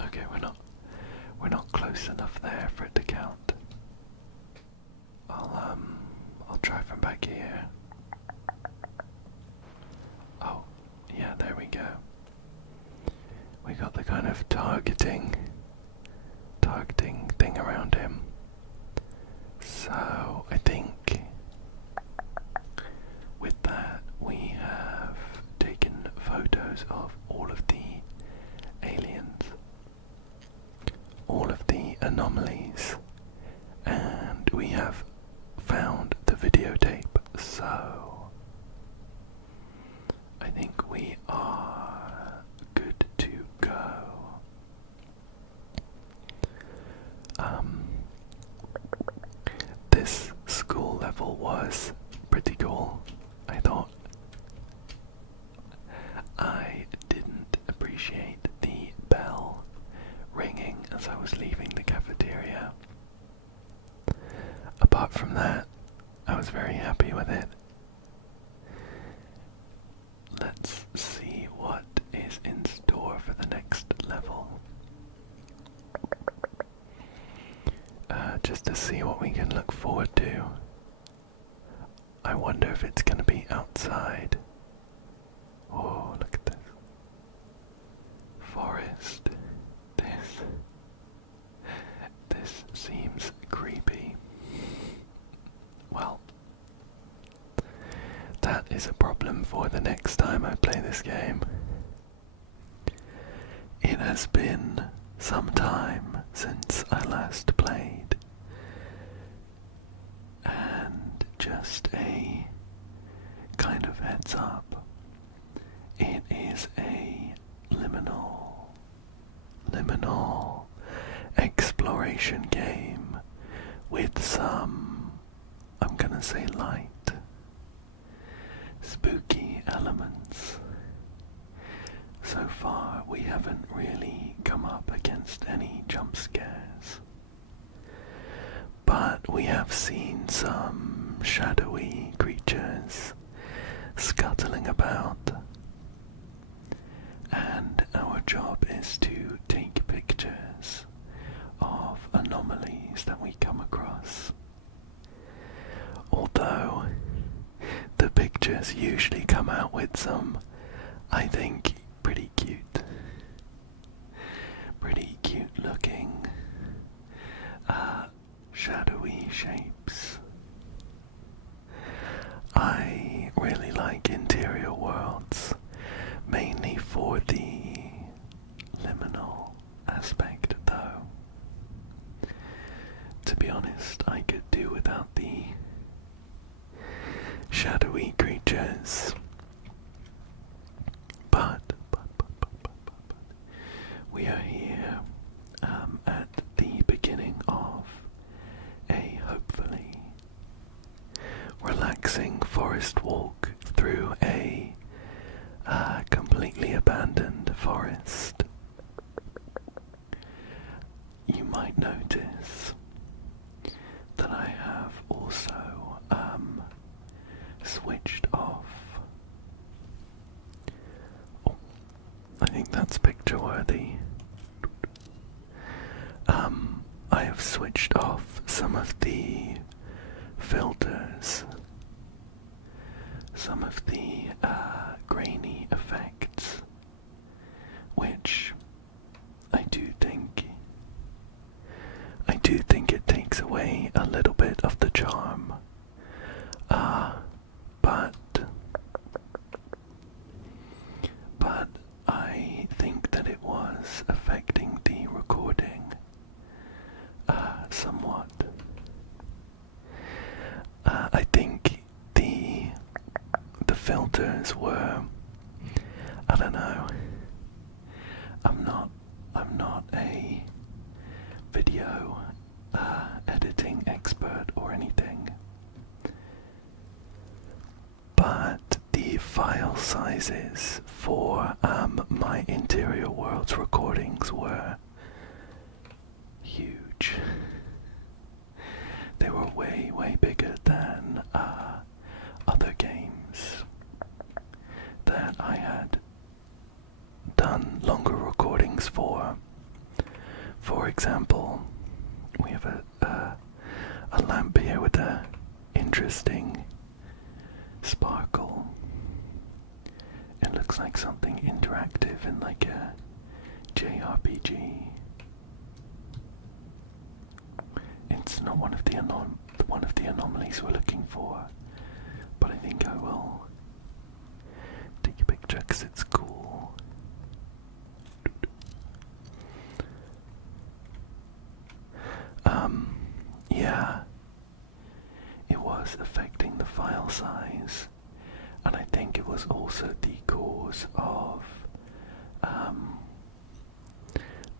Okay, we're not close enough there for it to count. I'll try from back here. Oh, yeah, there we go. We got the kind of targeting thing around him. So I think with that we have taken photos of all of the aliens, all of the anomalies, and we have found the videotape, so I think we are good to go. This school level was pretty cool, I thought. I didn't appreciate the bell ringing as I was leaving the cafeteria. Apart from that, I was very happy with it. Let's see what is in store for the next level. Just to see what we can look forward to. I wonder if it's going to be outside. Oh, look at this. Forest. This seems creepy. Well, that is a problem for the next time I play this game. It has been some time since I last played, and just a kind of heads up, it is a liminal exploration game with some, I'm gonna say, light, spooky elements. So far we haven't really come up against any jump scares, but we have seen some shadowy creatures scuttling about, and our job is to take pictures recordings that we come across. Although the pictures usually come out with some, I think, pretty cute looking shadowy shapes. I really like interior worlds, mainly for the liminal aspect though. To be honest, I could do without the shadowy creatures. But we are here at the beginning of a hopefully relaxing forest walk through a completely abandoned forest. You might notice that I have also switched off. Oh, I think that's picture worthy. I have switched off some of the filters, some of the grainy effects, which I do think it takes away a little bit of the charm. But I think that it was affecting the recording somewhat. I think the filters were, I don't know. I'm not a video editing expert or anything, but the file sizes for my interior worlds recordings were huge. They were way bigger than other games that I had done longer recordings for. For example, we have a lamp here with a interesting sparkle. It looks like something interactive in like a JRPG. It's not one of the anomalies we're looking for, but I think I will take a picture because it's cool. Yeah, it was affecting the file size, and I think it was also the cause of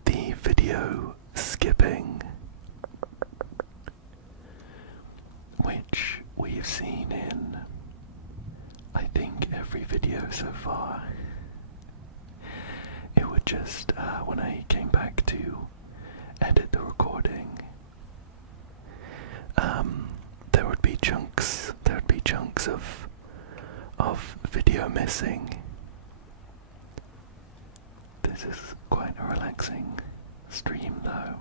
the video skipping, which we've seen in, I think, every video so far. It would just, when I came back to edit the recording, there would be chunks of video missing. This is quite a relaxing stream though.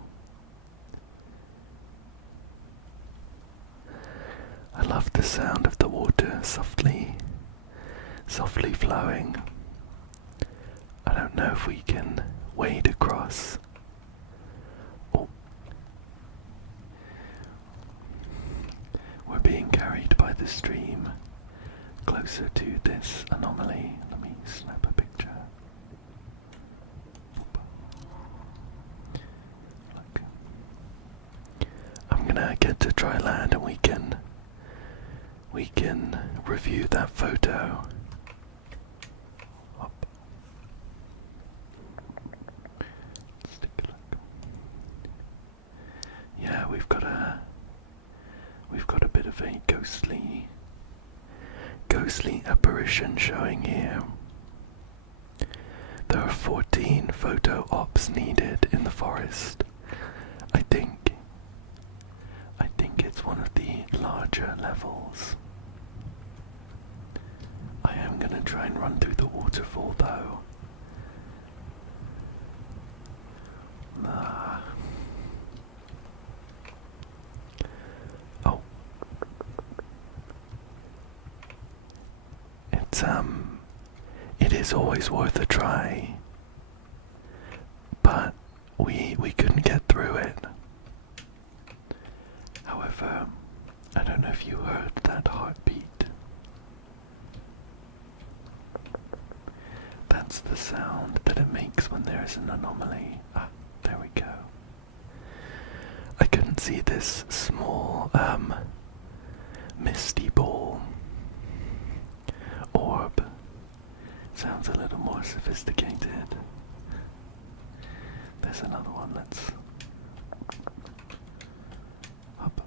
I love the sound of the water softly flowing. I don't know if we can wade across. Oh. We're being carried by the stream closer to this anomaly. Let me snap a picture. Look. I'm gonna get to dry land and we can review that photo. Up. Let's take a look. Yeah, we've got a bit of a ghostly apparition showing here. There are 14 photo ops needed in the forest. I think it's one of the larger levels. I am gonna try and run through the waterfall though. it is always worth a try, but we couldn't get through it. However, I don't know if you heard that heartbeat. That's the sound that it makes when there is an anomaly. Ah, there we go. I couldn't see this small, misty ball. Orb. Sounds a little more sophisticated. There's another one, let's... Up.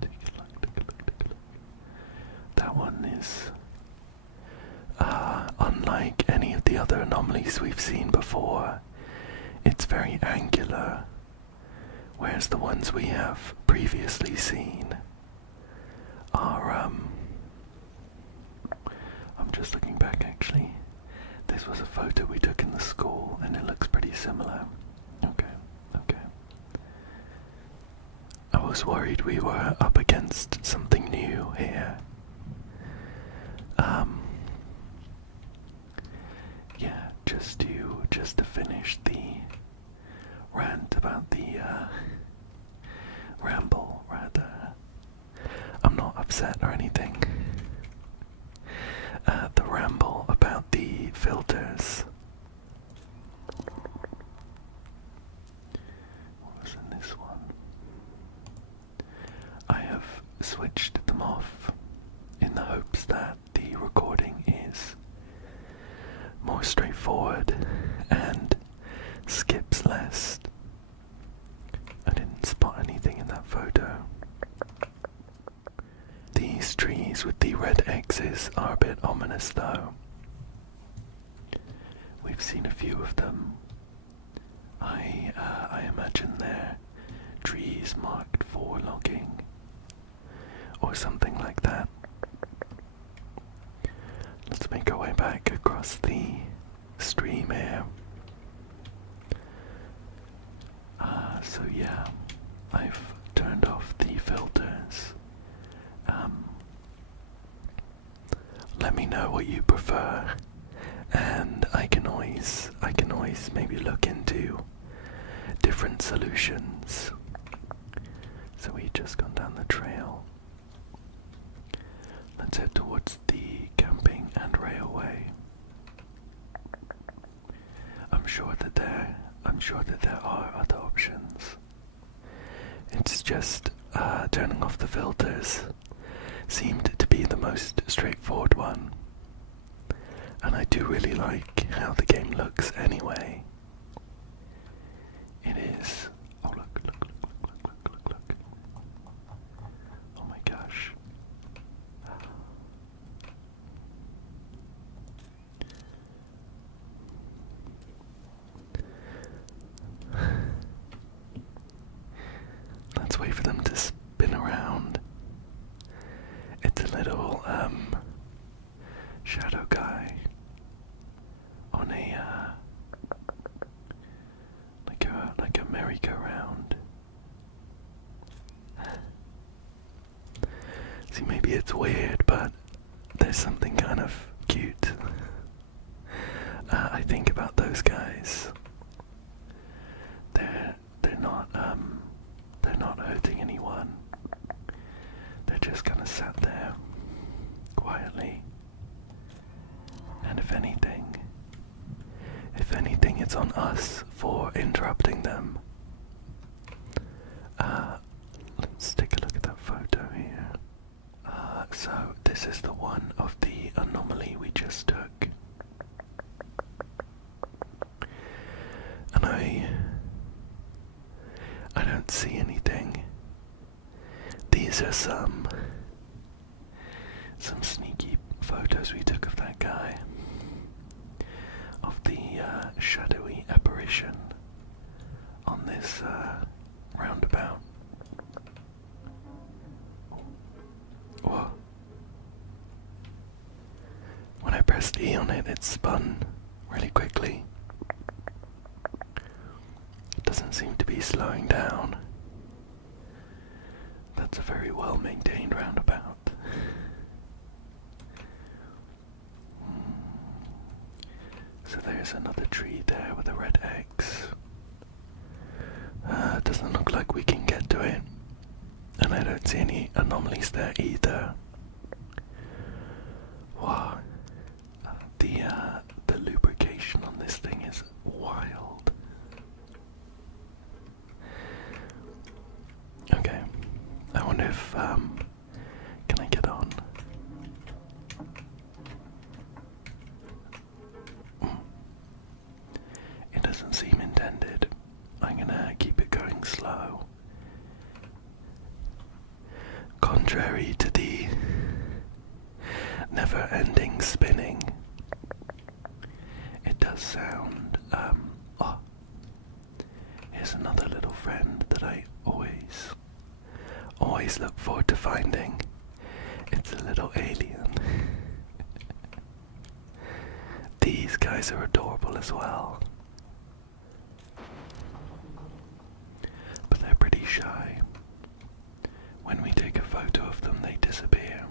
Take a look. That one is... unlike any of the other anomalies we've seen before, it's very angular, whereas the ones we have previously seen are, I'm just looking back actually, this was a photo we took in the school and it looks pretty similar. Okay. I was worried we were up against something new here. Yeah, just to finish the rant about the ramble, rather. I'm not upset or anything. The ramble about the filters. What was in this one? I have switched them off in the hopes that the recording is more straightforward and skips less. I didn't spot anything in that photo. These trees with the red X's are a bit ominous though. We've seen a few of them. I imagine they're trees marked for logging or something like that. Let's make our way back across the stream here. So yeah, I've turned off the filters. Let me know what you prefer, and I can always maybe look into different solutions. So we've just gone down the trail. Let's head towards the camping and railway. I'm sure that there are other options. It's just turning off the filters seemed to be the most straightforward one. And I do really like how the game looks anyway. It is... Oh look. Oh my gosh. Let's wait for them to spin around. It's a little, shadow guy on a, like a merry-go-round. See, maybe it's weird, but there's something kind of cute, I think, about those guys. They're not hurting anyone. They're just kind of sat there quietly. And if anything, it's on us for interrupting them. Let's take a look at that photo here. So this is the one of the anomaly we just took. And I don't see anything. These are some sneaky photos we took of that guy, of the shadowy apparition on this roundabout. Whoa. When I pressed E on it, it spun really quickly. It doesn't seem to be slowing down. That's a very well maintained roundabout. there's another tree there with a red X. Doesn't look like we can get to it. And I don't see any anomalies there either. Wow. The lubrication on this thing is wild. Okay. I wonder if, can I get on? It doesn't seem intended. I'm gonna keep it going slow. Contrary to the never-ending spinning, it does sound, oh, here's another little friend that I always look forward to finding. It's a little alien. These guys are adorable as well. But they're pretty shy. When we take a photo of them, they disappear.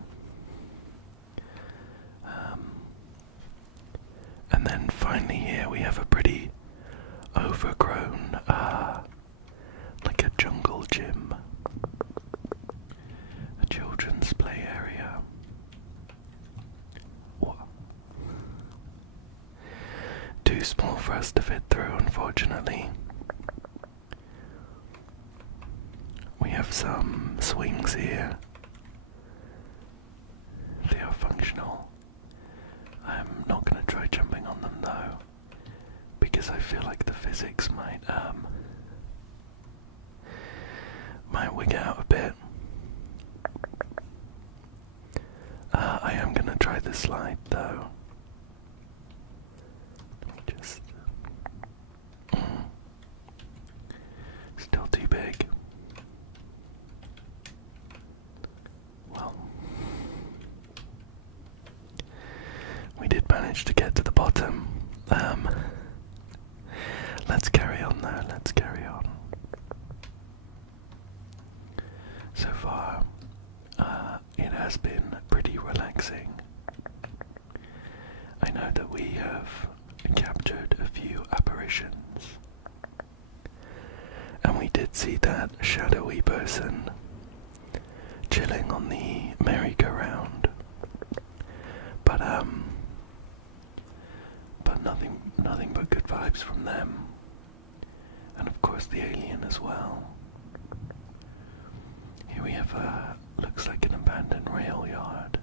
And then finally here we have a pretty overgrown, like a jungle gym. A children's play area. What? Too small for us to fit through, unfortunately. We have some swings here. They are functional. I'm not going to try jumping on them though, because I feel like the physics might wig out a bit. I am going to try the slide though. Let me just... Still too big. Well, we did manage to get to the bottom. Let's carry on though, let's carry on. So far, it has been pretty relaxing. I know that we have captured a few apparitions. And we did see that shadowy person chilling on the merry-go-round. But nothing but good vibes from them. And of course the alien as well. Here we have looks like an abandoned rail yard.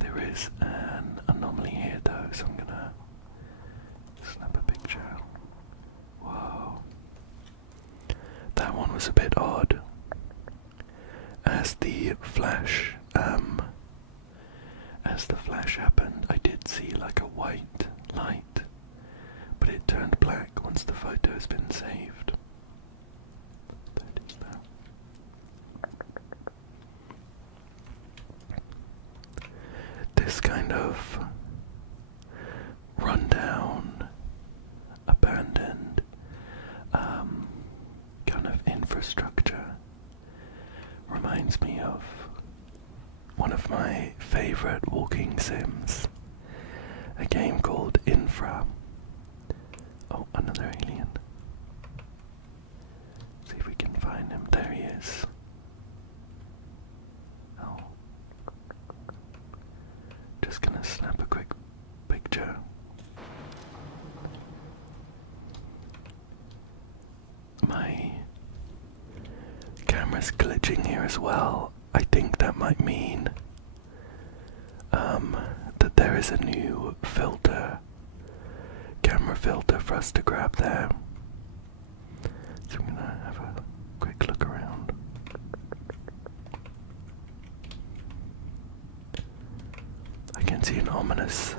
There is an anomaly here though, so I'm gonna snap a picture. Whoa. That one was a bit odd. As the flash happened, I did see like a white light, but it turned black once the photo has been saved. There it is now. This kind of rundown, abandoned kind of infrastructure reminds me of one of my favorite walking sims, a game called Infra. Oh, another alien. See if we can find him. There he is. Oh. Just gonna snap a quick picture. My camera's glitching here as well. I think that might mean that there is a new filter, camera filter for us to grab there. So I'm gonna have a quick look around. I can see an ominous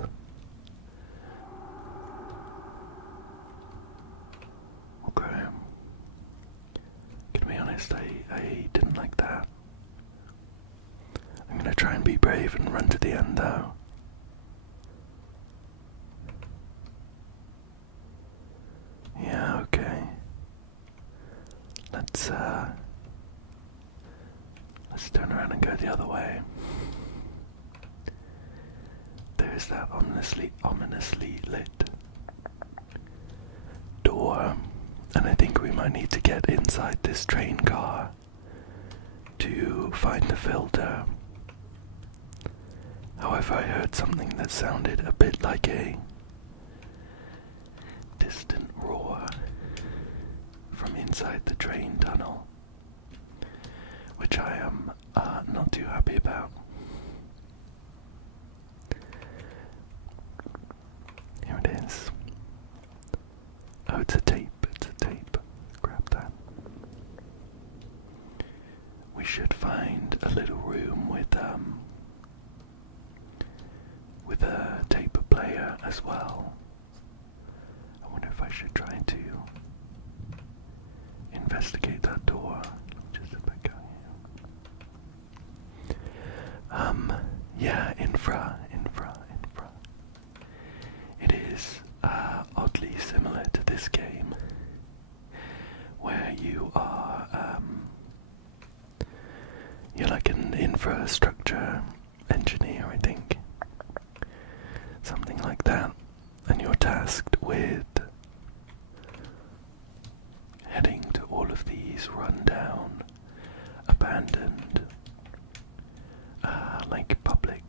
okay. To be honest, I didn't like that. I'm gonna try and be brave and run to the end though. Yeah, okay. Let's turn around and go the other way. There's that ominously lit I need to get inside this train car to find the filter. However, I heard something that sounded a bit like a distant roar from inside the train tunnel, which I am not too happy about. Here it is. Oh, it's a tape, Grab that. We should find a little room with a tape player as well. I wonder if I should try to investigate that door. Just a bit going here. Yeah, infra. It is oddly similar to this game, where you are, you're like an infrastructure engineer, I think. Something like that. And you're tasked with heading to all of these rundown, abandoned, like public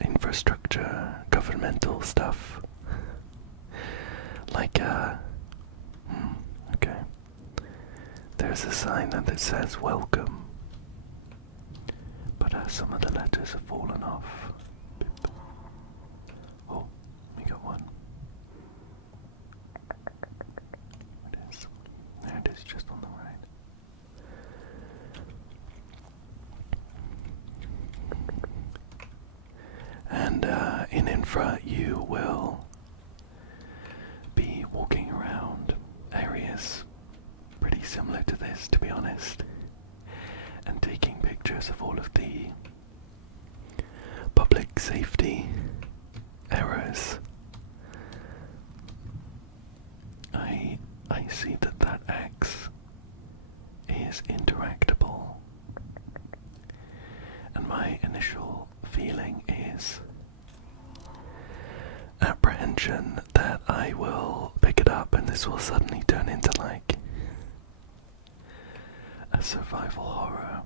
infrastructure, governmental stuff. Like, okay. There's a sign that says welcome, but some of the letters have fallen off. Beep. Oh, we got one. There it is, just on the right. And in infra, you will be walking around areas pretty similar to this, to be honest, and taking pictures of all of the public safety errors. I see that axe is interactable, and my initial feeling is apprehension that I will pick it up and this will suddenly turn into like a survival horror.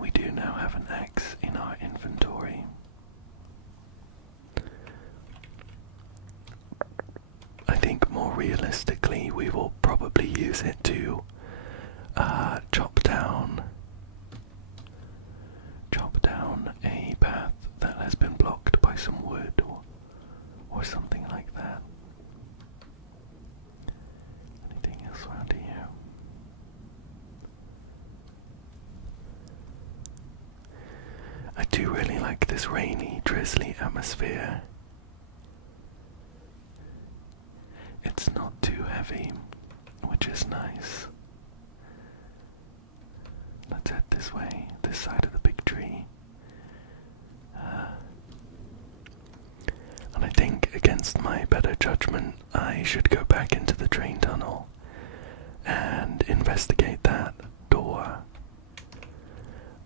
We do now have an axe in our inventory. I think more realistically we will probably use it to chop down a path that has been blocked by some wood or something like that. Anything else around here? I do really like this rainy, drizzly atmosphere. It's not too heavy, which is nice. Let's head this way, this side of the big tree. And I think, against my better judgment, I should go back into the train tunnel and investigate that door.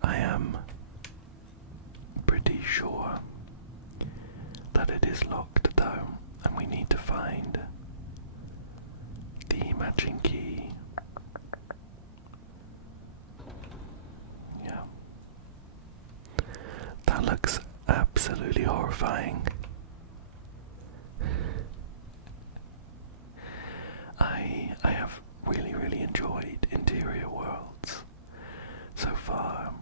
I am pretty sure that it is locked though, and we need to find the matching key. Yeah. That looks absolutely horrifying. I have really enjoyed Interior Worlds so far.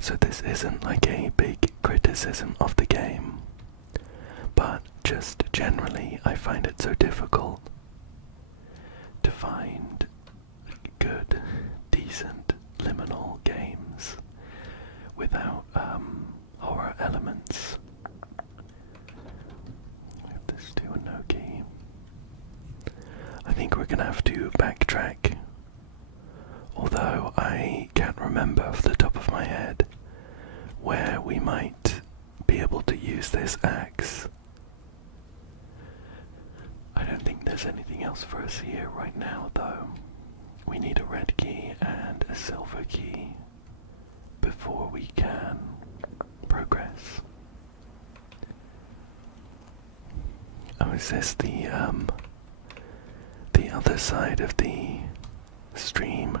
So this isn't like a big criticism of the game, but just generally I find it so difficult to find good, decent liminal games without horror elements. We have this too and no key. I think we're gonna have to backtrack, although I can't remember off the top of my head where we might be able to use this axe. I don't think there's anything else for us here right now though. We need a red key and a silver key before we can progress. is this the other side of the stream?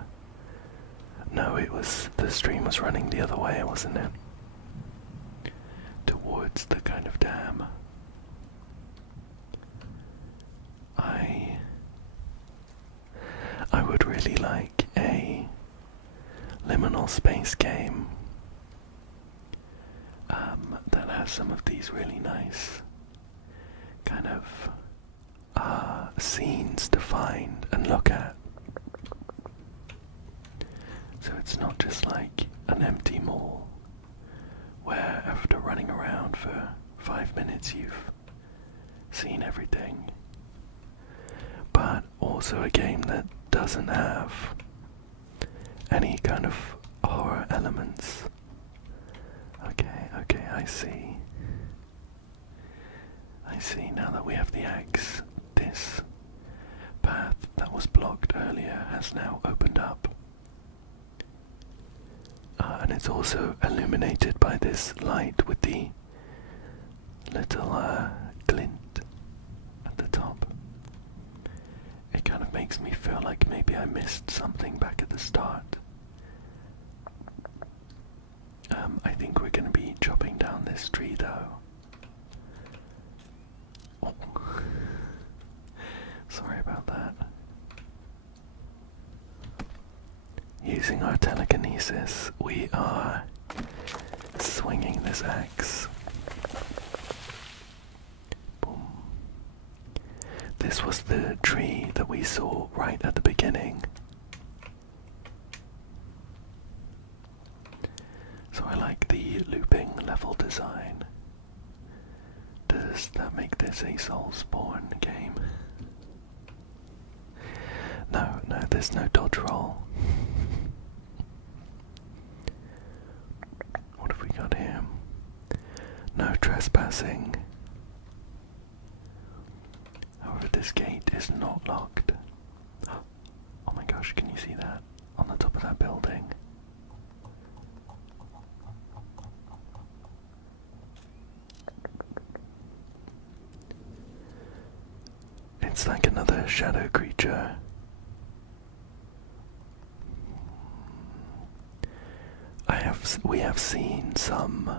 No, the stream was running the other way, wasn't it? Towards the kind of dam. I would really like a liminal space game that has some of these really nice kind of scenes to find and look at. So it's not just like an empty mall where after running around for 5 minutes you've seen everything, but also a game that doesn't have any kind of horror elements. Okay, I see. Now that we have the axe, this path that was blocked earlier has now opened up. And it's also illuminated by this light with the little glint at the top. It kind of makes me feel like maybe I missed something back at the start. I think we're going to be chopping down this tree though. Oh. Sorry about that. Using our telekinesis, we are swinging this axe. Boom. This was the tree that we saw right at the beginning. So I like the looping level design. Does that make this a Soulsborne game? No, there's no dodge roll. What have we got here? No trespassing. However, this gate is not locked. Oh my gosh, can you see that? On the top of that building. It's like another shadow creature. We have seen some.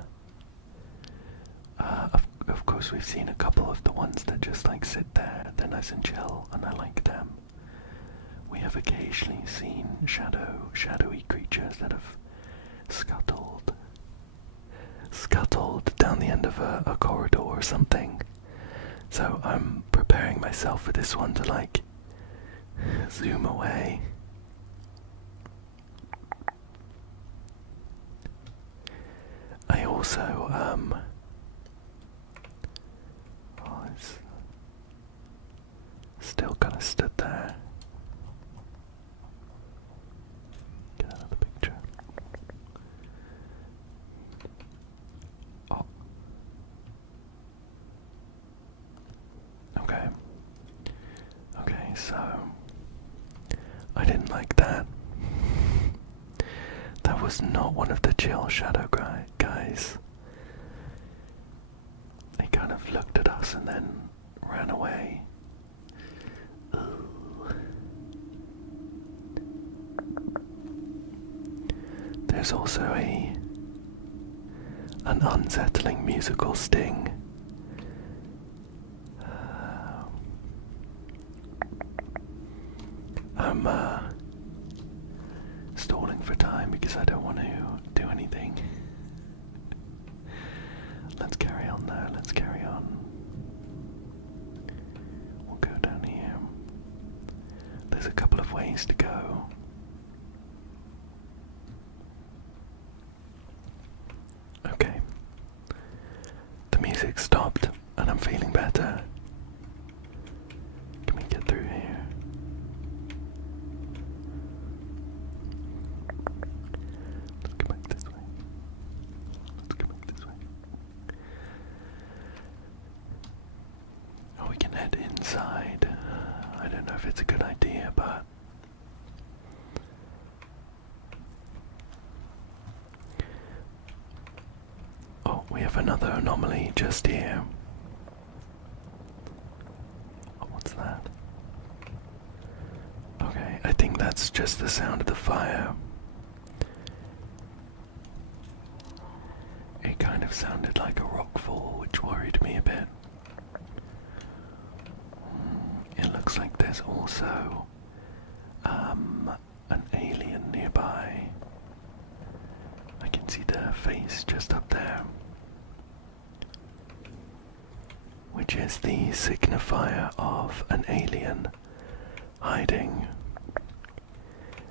Of course, we've seen a couple of the ones that just like sit there. They're nice and chill, and I like them. We have occasionally seen shadowy creatures that have scuttled down the end of a corridor or something. So I'm preparing myself for this one to like zoom away. I also it's still kind of stood there. Get out of the picture. Oh. Okay, so I didn't like that. That was not one of the chill shadow guys. They kind of looked at us and then ran away. Ooh. There's also an unsettling musical sting. I'm stalling for time because I don't want to do anything. Let's carry on though, let's carry on. We'll go down here. There's a couple of ways to go. Okay. The music stopped and I'm feeling better. Can we get through here? Let's go back this way. Oh, we can head inside. I don't know if it's a good idea, but oh, we have another anomaly just here. that? Okay, I think that's just the sound of the fire. It kind of sounded like a rockfall, which worried me a bit. It looks like there's also an alien nearby. I can see the face just up there, which is the signifier of an alien hiding.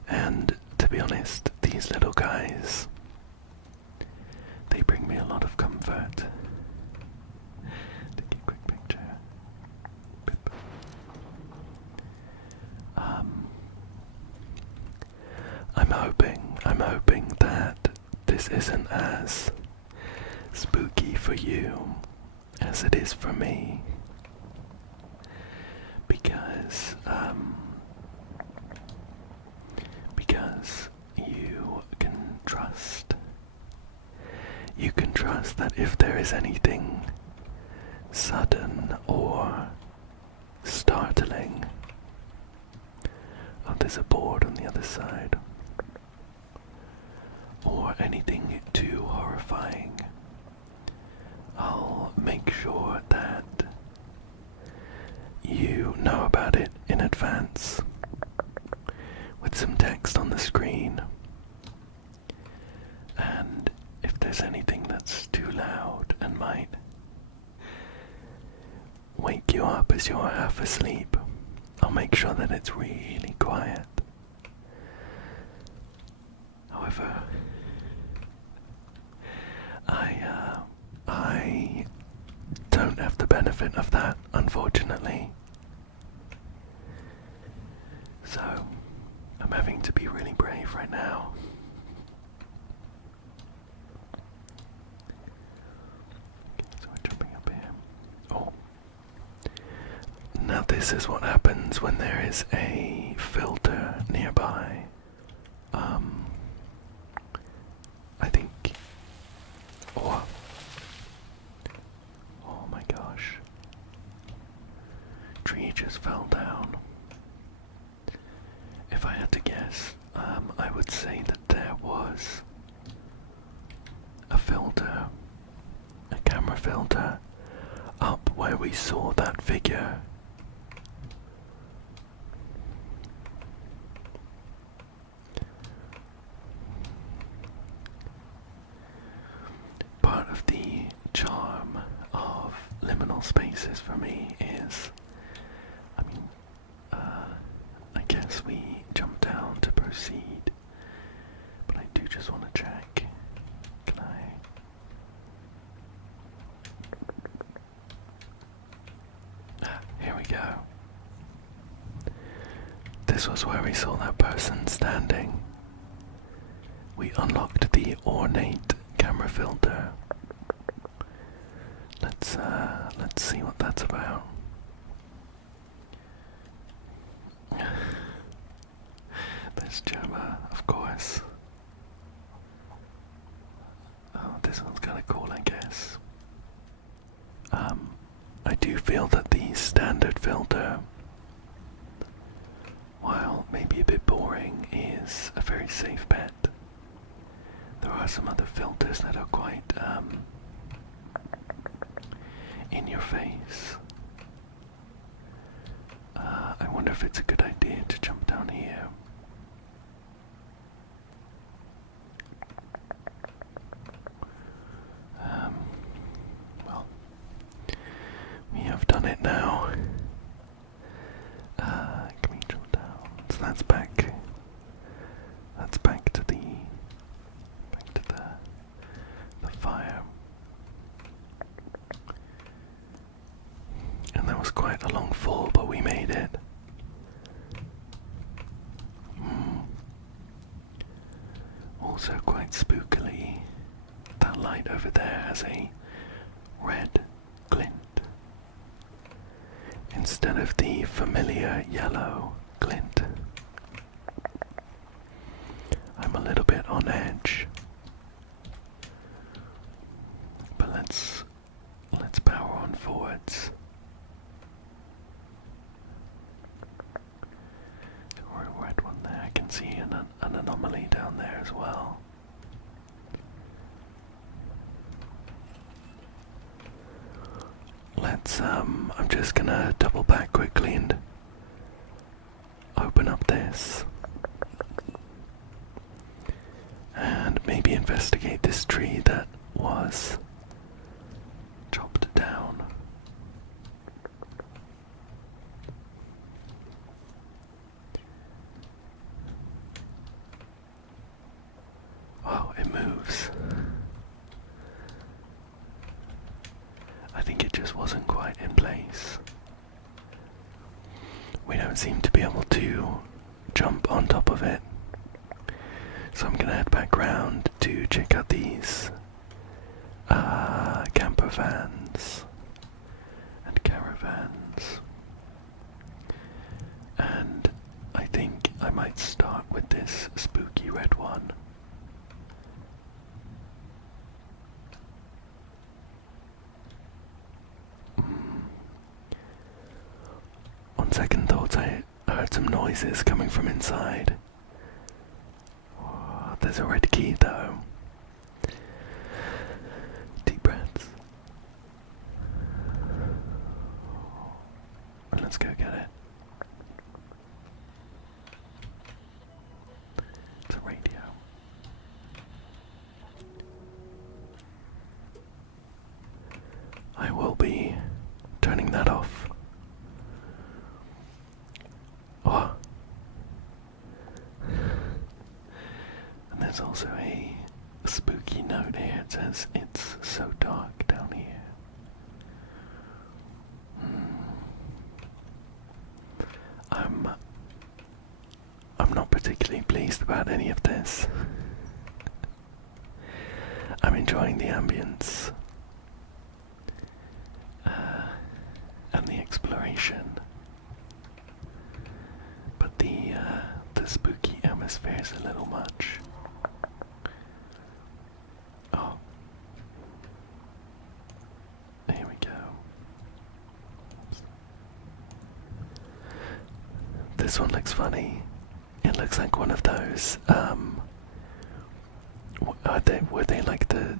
And to be honest, these little guys, they bring me a lot of comfort. Take a quick picture. Boop. I'm hoping that this isn't as spooky for you as it is for me, because you can trust that if there is anything sudden or startling, oh, there's a board on the other side, or anything too horrifying, I'll make sure that you know about it in advance with some text on the screen. And if there's anything that's too loud and might wake you up as you're half asleep, I'll make sure that it's really quiet. However, I don't have the benefit of that, unfortunately. So, I'm having to be really brave right now. Okay, so we're jumping up here. Oh. Now this is what happens when there is a filter nearby. I think... Oh my gosh. Tree just fell down. If I had to guess, I would say that there was a filter, a camera filter, up where we saw that figure. Part of the charm of liminal spaces for me is, I guess we jump down to proceed, but I do just want to check. Can I? Here we go. This was where we saw that person standing. We unlocked the ornate camera filter. Let's see what that's about. There's Gemma, of course. Oh, this one's kind of cool, I guess. I do feel that the standard filter, while maybe a bit boring, is a very safe bet. There are some other filters that are quite in your face. I wonder if it's a good idea to jump down here. Well, we have done it now. Can we jump down? So that's back. That's back to the fire. And that was quite a long fall, but we made it. Also quite spookily, that light over there has a red glint instead of the familiar yellow glint. I'm a little bit on edge, but let's power on forwards. I'm just gonna double back quickly and open up this. And maybe investigate this tree that was chopped down. Oh, it moves. I think it just wasn't quite in place. We don't seem to be able to jump on top of it. So I'm gonna head back round to check out these camper vans and caravans. And I think I might start with this spooky red one. On second thoughts, I heard some noises coming from inside. Oh, there's a red key though. Deep breaths. And let's go get it. It's a radio. I will be turning that off. Oh. And there's also a spooky note here. It says, "It's so dark down here." I'm not particularly pleased about any of this. I'm enjoying the ambience and the exploration, but the spooky atmosphere is a little much. Oh, here we go. This one looks funny. It looks like one of those. Were they like the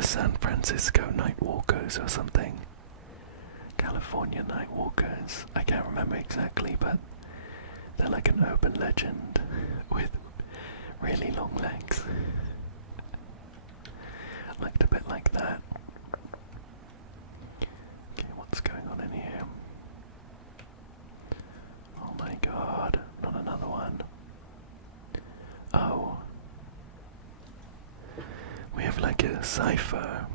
San Francisco night walkers or something? California night walkers. I can't remember exactly, but they're like an urban legend with really long legs. Looked a bit like that. Okay, what's going on in here? Oh my god, not another one. Oh. We have like a cipher.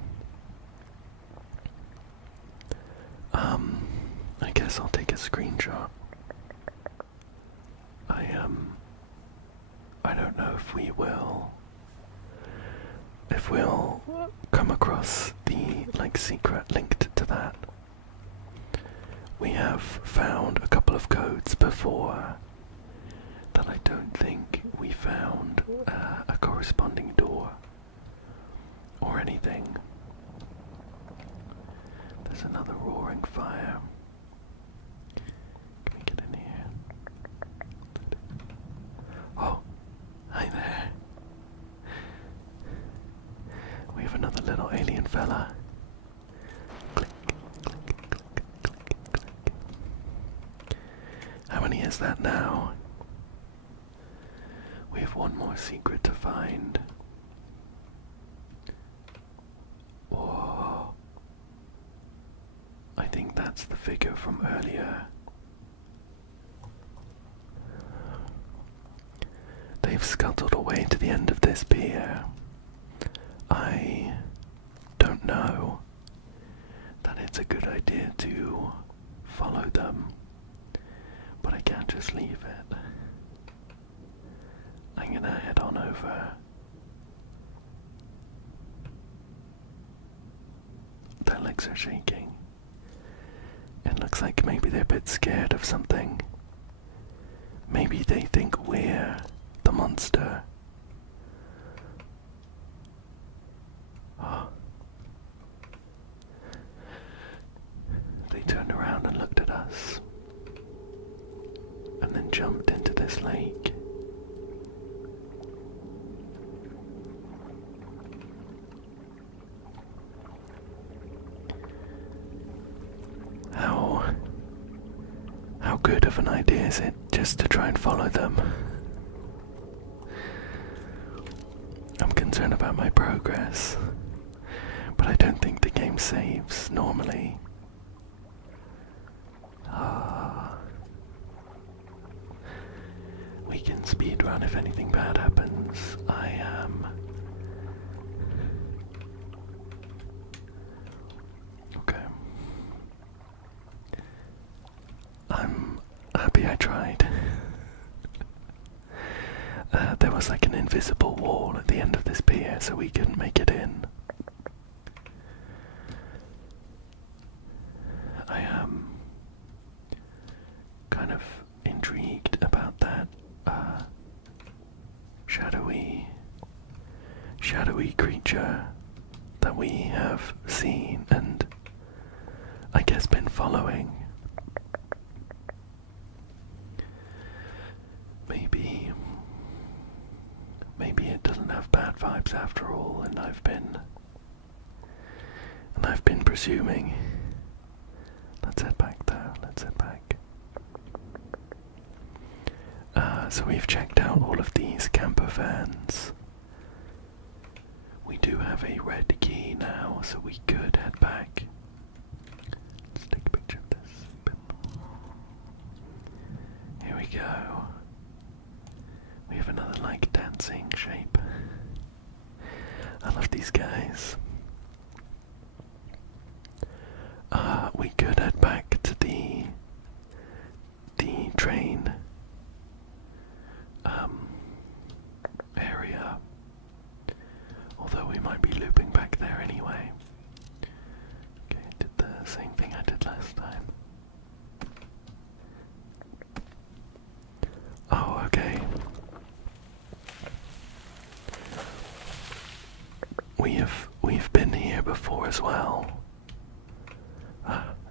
I guess I'll take a screenshot. I don't know if we'll come across the like secret linked to that. We have found a couple of codes before that I don't think we found a corresponding door or anything. There's another roaring fire. Can we get in here? Oh, hi there. We have another little alien fella. Click, click, click, click, click, click. How many is that now? We have one more secret to find. Whoa. I think that's the figure from earlier. They've scuttled away to the end of this pier. I don't know that it's a good idea to follow them, but I can't just leave it. I'm gonna head on over. Their legs are shaking. It looks like maybe they're a bit scared of something. Maybe they think we're the monster. Oh. They turned around and looked at us, and then jumped into this lake. of an idea, is it? Just to try and follow them. I'm concerned about my progress, but I don't think the game saves normally. We can speedrun if anything bad happens. I am... Okay. I'm happy I tried. There was like an invisible wall at the end of this pier, so we couldn't make it in. I am kind of intrigued about that shadowy creature that we have seen and I guess been following. Maybe it doesn't have bad vibes after all, and I've been presuming. Let's head back there. Let's head back. So we've checked out all of these camper vans. We do have a red key now, so we could head back. Let's take a picture of this. Here we go. We have another like dancing shape. I love these guys. We could head back to the train area, although we might be looping back there anyway. Okay, did the same thing I did last time. Oh, okay. We've been here before as well.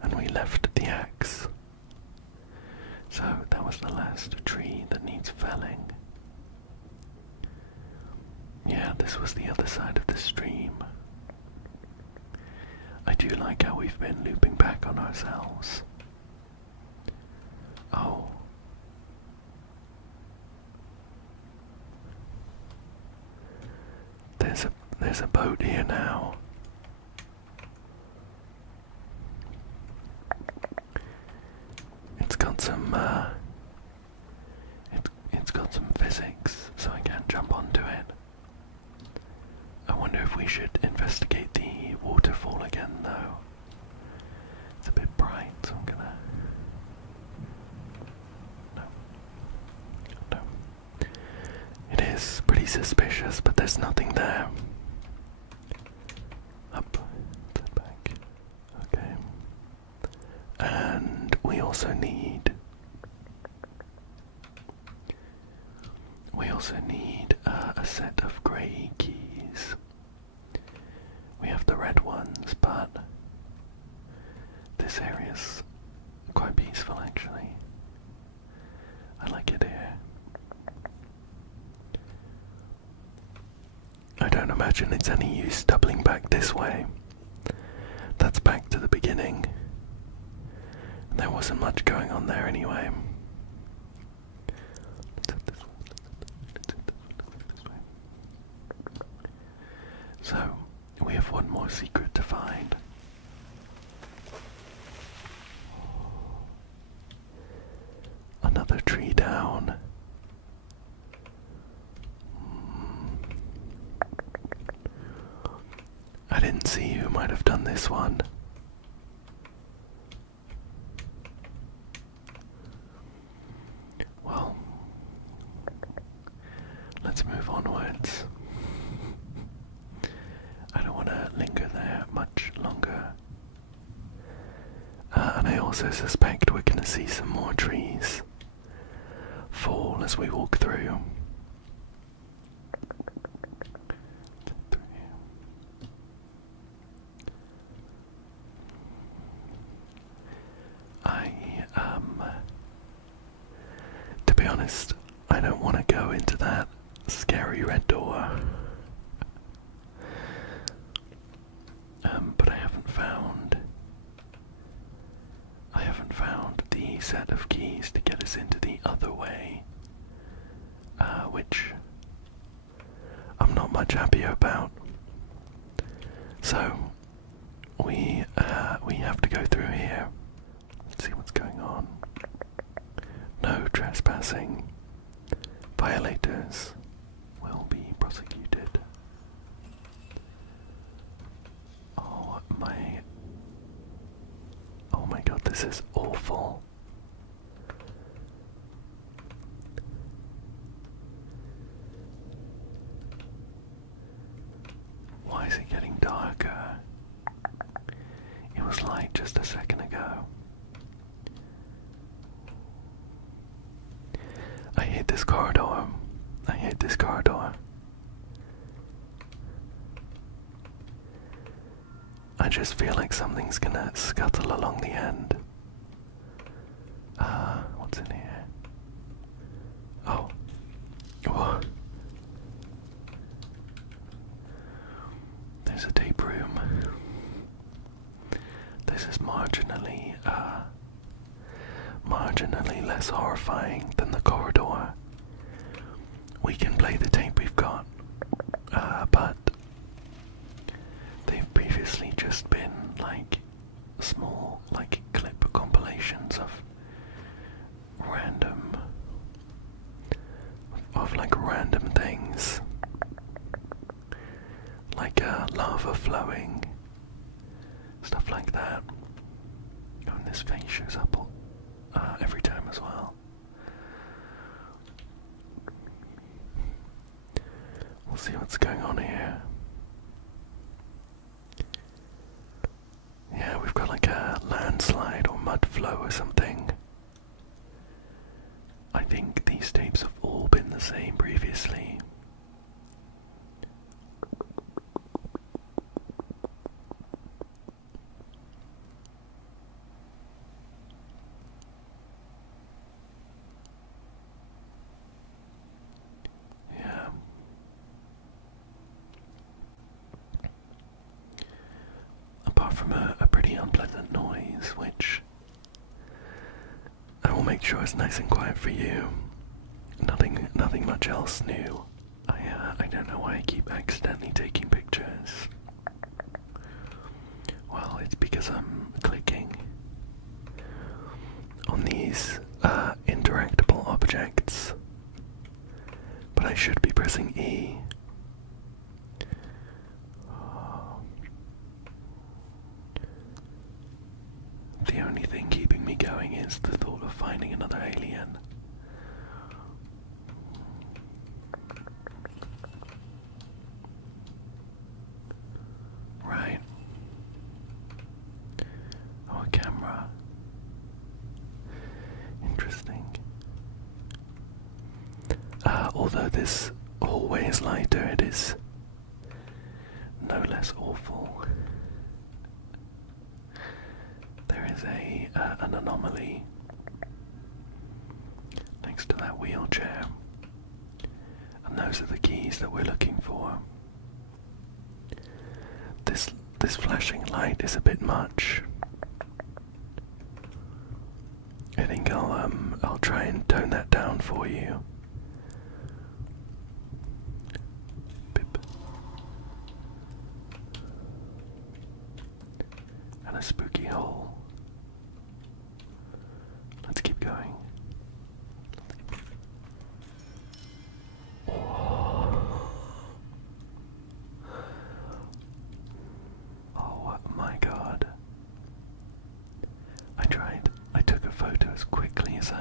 And we left the axe. So that was the last tree that needs felling. Yeah, this was the other side of the stream. I do like how we've been looping back on ourselves. Oh. There's a boat here now. It's got some it's got some physics, so I can't jump onto it. I wonder if we should investigate the waterfall again though. It's a bit bright, so I'm gonna... No. It is pretty suspicious, but there's nothing there. Up, back. Okay. And we also need a set of grey keys. We have the red ones, but this area's quite peaceful actually. I like it here. I don't imagine it's any use doubling back this way. That's back to the beginning. There wasn't much going on there anyway. So, we have one more secret to find. Another tree down. I didn't see who might have done this one. Well, let's move onwards. I don't want to linger there much longer. And I also suspect we're going to see some more trees fall as we walk through. To be honest, I don't want to go into that scary red door. But I haven't found the set of keys to get this into the other way, which I'm not much happier about. So we have to go through here. Let's see what's going on. No trespassing. Violators will be prosecuted. Oh my god, this is awful. Why is it getting darker? It was light just a second ago. I hate this corridor. I hate this corridor. I just feel like something's gonna scuttle along the end. What's in here? Oh. Whoa. There's a tape room. This is marginally less horrifying than the corridor. We can play the tape we've got, but they've previously just been like small, like clip compilations of random things, like lava flowing, stuff like that. Oh, and this face shows up every time as well. We'll see what's going on here. Yeah, we've got like a landslide or mud flow or something. I think these tapes have all been the same previously. Yeah. Apart from a pretty unpleasant noise, which I will make sure it's nice and quiet for you. Nothing much else new. I don't know why I keep accidentally taking pictures. Well, it's because I'm clicking on these interactable objects, but I should be pressing E. The only thing keeping me going is the thought of finding another alien. Right. Oh, a camera. Interesting. Although this hallway is lighter, it is no less awful. There is an anomaly next to that wheelchair, and those are the keys that we're looking for. This flashing light is a bit much. I think I'll try and tone that down for you. Pip. And a spooky hole. Let's keep going. Oh my god. I took a photo as quickly as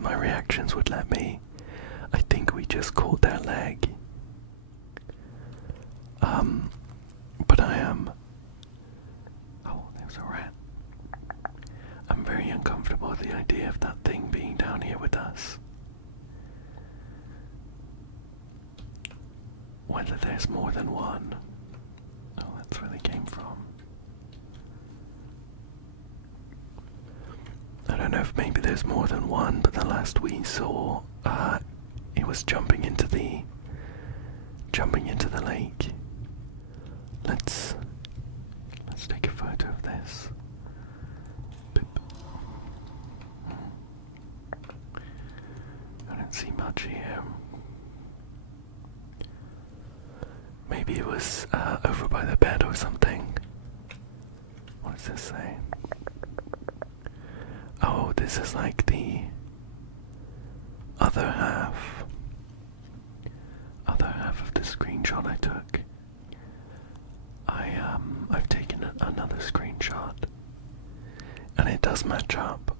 my reactions would let me. I think we just caught their leg. But I am... Oh, there's a rat. I'm very uncomfortable with the idea of that thing being down here with us. Whether there's more than one. Oh, that's where they came from. I don't know if maybe there's more than one, but the last we saw, it was jumping into the lake. Let's take a photo of this. Pip. Maybe it was over by the bed or something. What does this say? Oh, this is like the other half of the screenshot I took. I've taken another screenshot, and it does match up.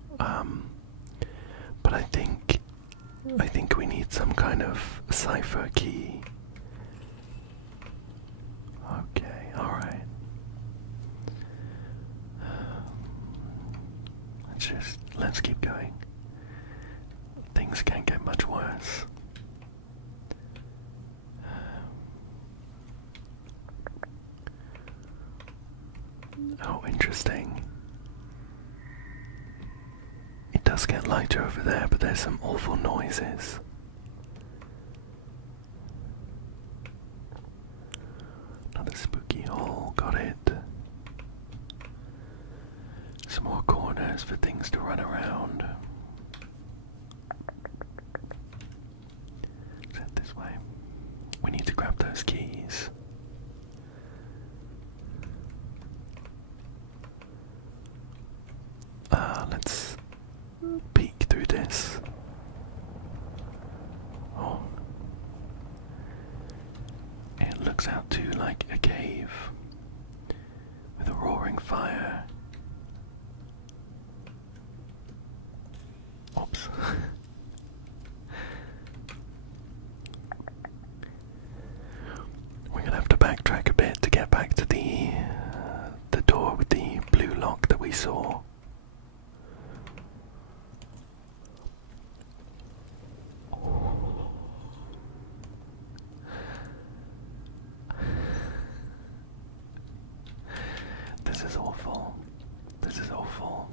But I think we need some kind of cipher key. Okay, all right. Let's keep going. Things can't get much worse. Oh, interesting. It does get lighter over there, but there's some awful noises. Another spooky hole, got it. Some more corners for things to run around. Is it this way? We need to grab those keys. Let's peek through this. Oh. It looks out to like a cave with a roaring fire. Oops. We're gonna have to backtrack a bit to get back to the door with the blue lock that we saw. This is awful. This is awful.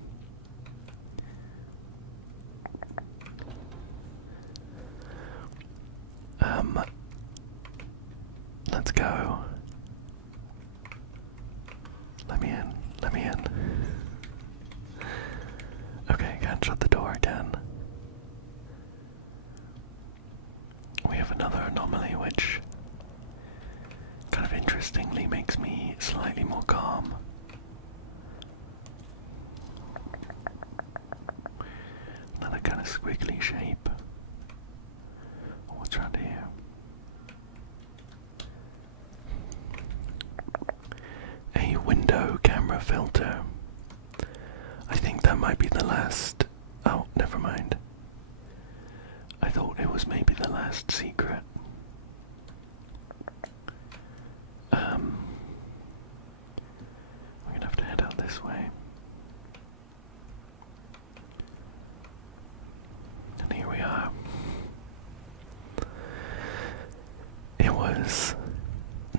Let's go. Let me in. Let me in. Okay, can't shut the door again. We have another anomaly which kind of interestingly makes me slightly more calm. Another kind of squiggly shape. What's around here? A window camera filter. I think that might be the last. Oh, never mind. I thought it was maybe the last secret. We're gonna have to head out this way. And here we are. It was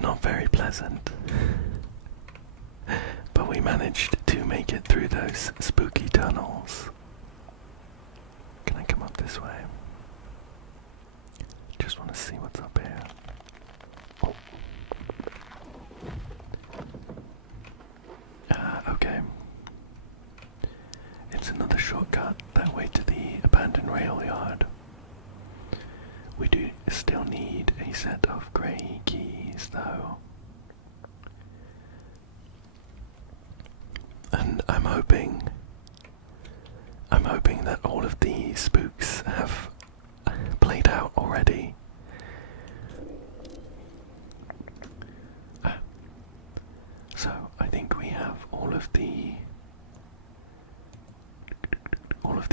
not very pleasant, but we managed to make it through those spooky tunnels. Can I come up this way? Just want to see what's up here. Oh. Okay. It's another shortcut that way to the abandoned rail yard. We do still need a set of grey keys though. And I'm hoping that all of the spooks have played out already. So I think we have all of the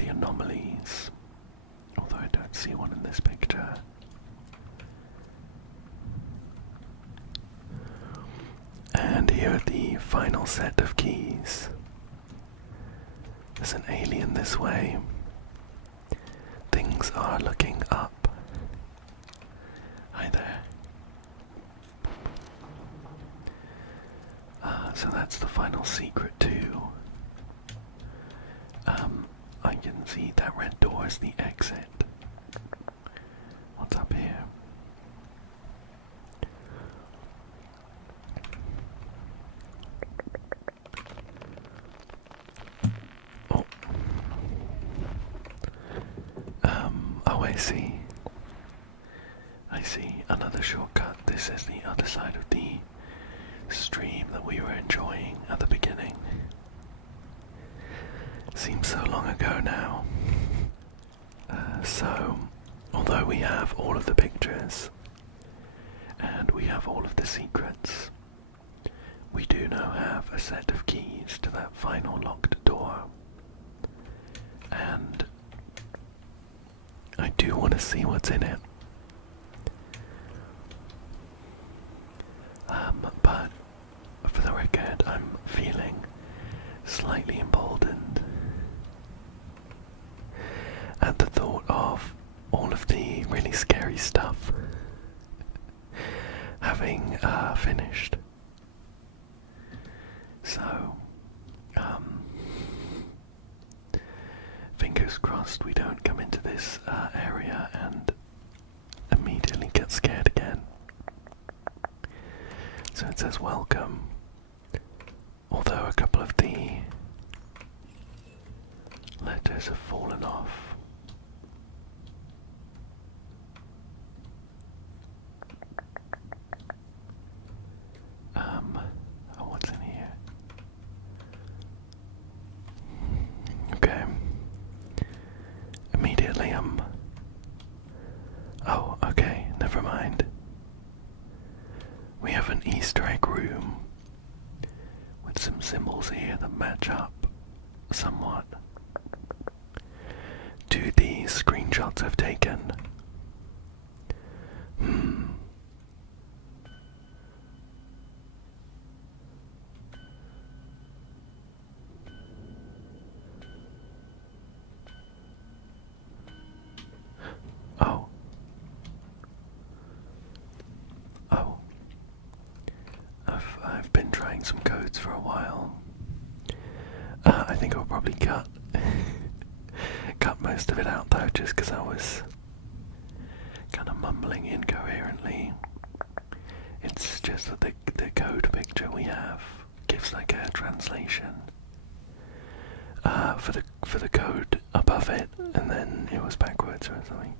anomalies, although I don't see one in this picture. And here are the final set of keys. There's an alien this way. Things are looking up. Hi there. So that's the final secret too. I can see that red door is the exit. What's up here? Oh. Oh, I see. I see. Another shortcut. This is the other side of the stream that we were enjoying at the beginning. Seems so long ago now. So, although we have all of the pictures, and we have all of the secrets, we do now have a set of keys to that final locked door. And I do want to see what's in it. But for the record, I'm feeling slightly emboldened at the thought of all of the really scary stuff having finished. So, fingers crossed we don't come into this area and immediately get scared again. So it says welcome, although a couple of the letters have fallen off. Oh, what's in here? Okay. Immediately oh, okay, never mind. We have an Easter egg room with some symbols here that match up somewhat to the screenshots I've taken. Oh. I've been trying some codes for a while. I think I'll probably cut most of it out though, just because I was kind of mumbling incoherently. It's just that the code picture we have gives like a translation for the code above it, and then it was backwards or something.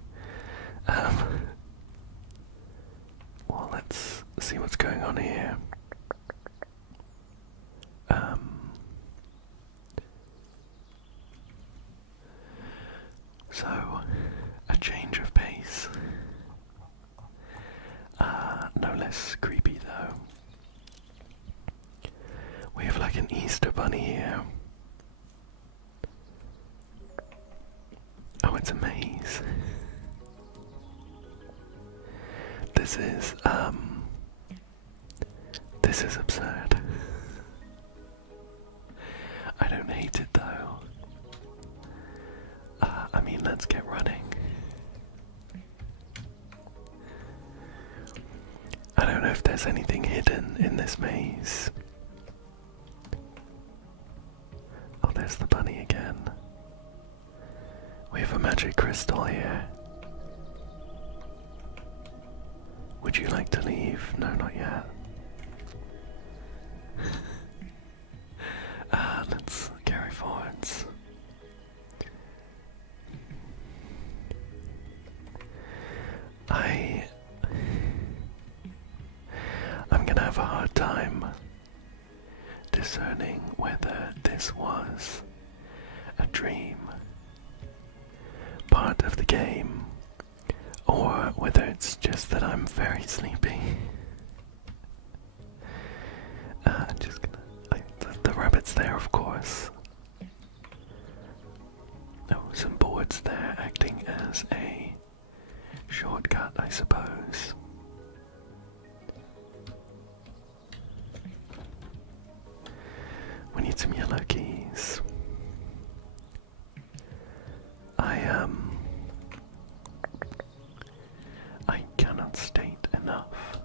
Well, let's see what's going on here. So, a change of pace. No less creepy though. We have like an Easter bunny here. Oh, it's a maze. This is absurd. I don't hate it though. I mean, let's get running. I don't know if there's anything hidden in this maze. Oh, there's the bunny again. We have a magic crystal here. Would you like to leave? No, not yet. Let's carry forwards. I'm gonna have a hard time discerning whether this was a dream, part of the game, or whether it's just that I'm very sleepy. I'm just gonna... the rabbit's there, of course. Oh, some boards there acting as a shortcut, I suppose. We need some yellow keys. I cannot state enough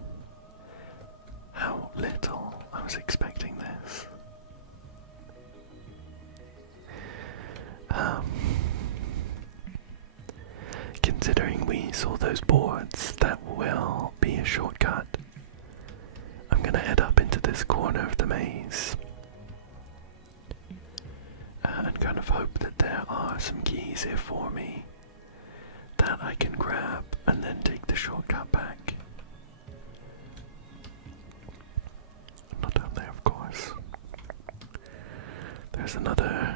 how little I was expecting this. Considering we saw those boards, that will be a shortcut. I'm gonna head up into this corner of the maze and kind of hope that there are some keys here for me that I can grab and then take the shortcut back. Not there's another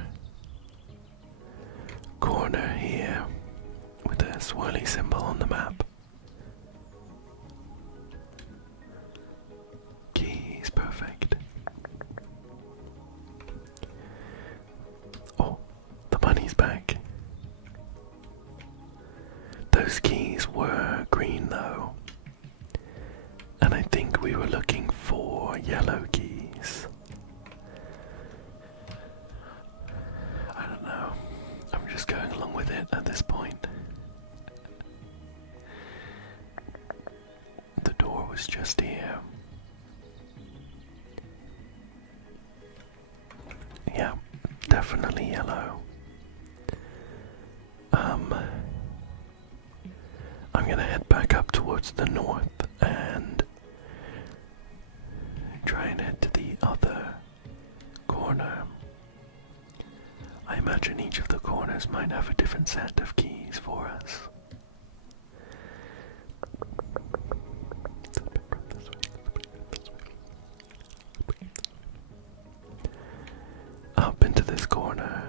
corner here with a swirly symbol on the map. Keys, perfect. Oh, the bunny's back. Those keys were green though, and I think we were looking for yellow keys. I don't know, I'm just going along with it at this point. The door was just here. Yeah, definitely yellow. I'm gonna head back up towards the north and try and head to the other corner. I imagine each of the corners might have a different set of keys for us. Up into this corner.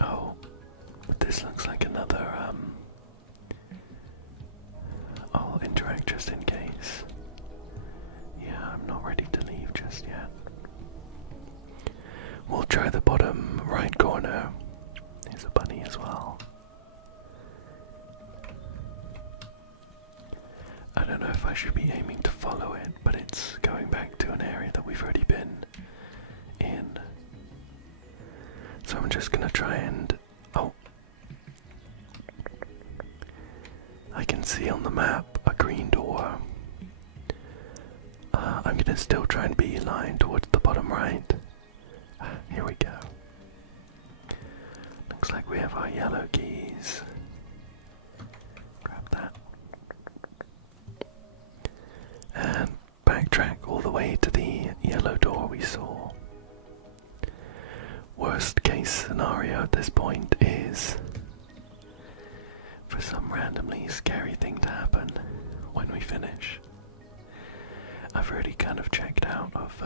Oh, this looks like another, I'll interact just in case. Yeah, I'm not ready to leave just yet. We'll try the bottom right corner. There's a bunny as well. I don't know if I should be aiming to follow it, but it's going back to an area that we've already been in. So I'm just gonna try and... Oh! I can see on the map a green door. I'm gonna still try and beeline towards the bottom right. Here we go. Looks like we have our yellow keys. Grab that. And backtrack all the way to the yellow door we saw. Worst case scenario at this point is for some randomly scary thing to happen when we finish. I've already kind of checked out of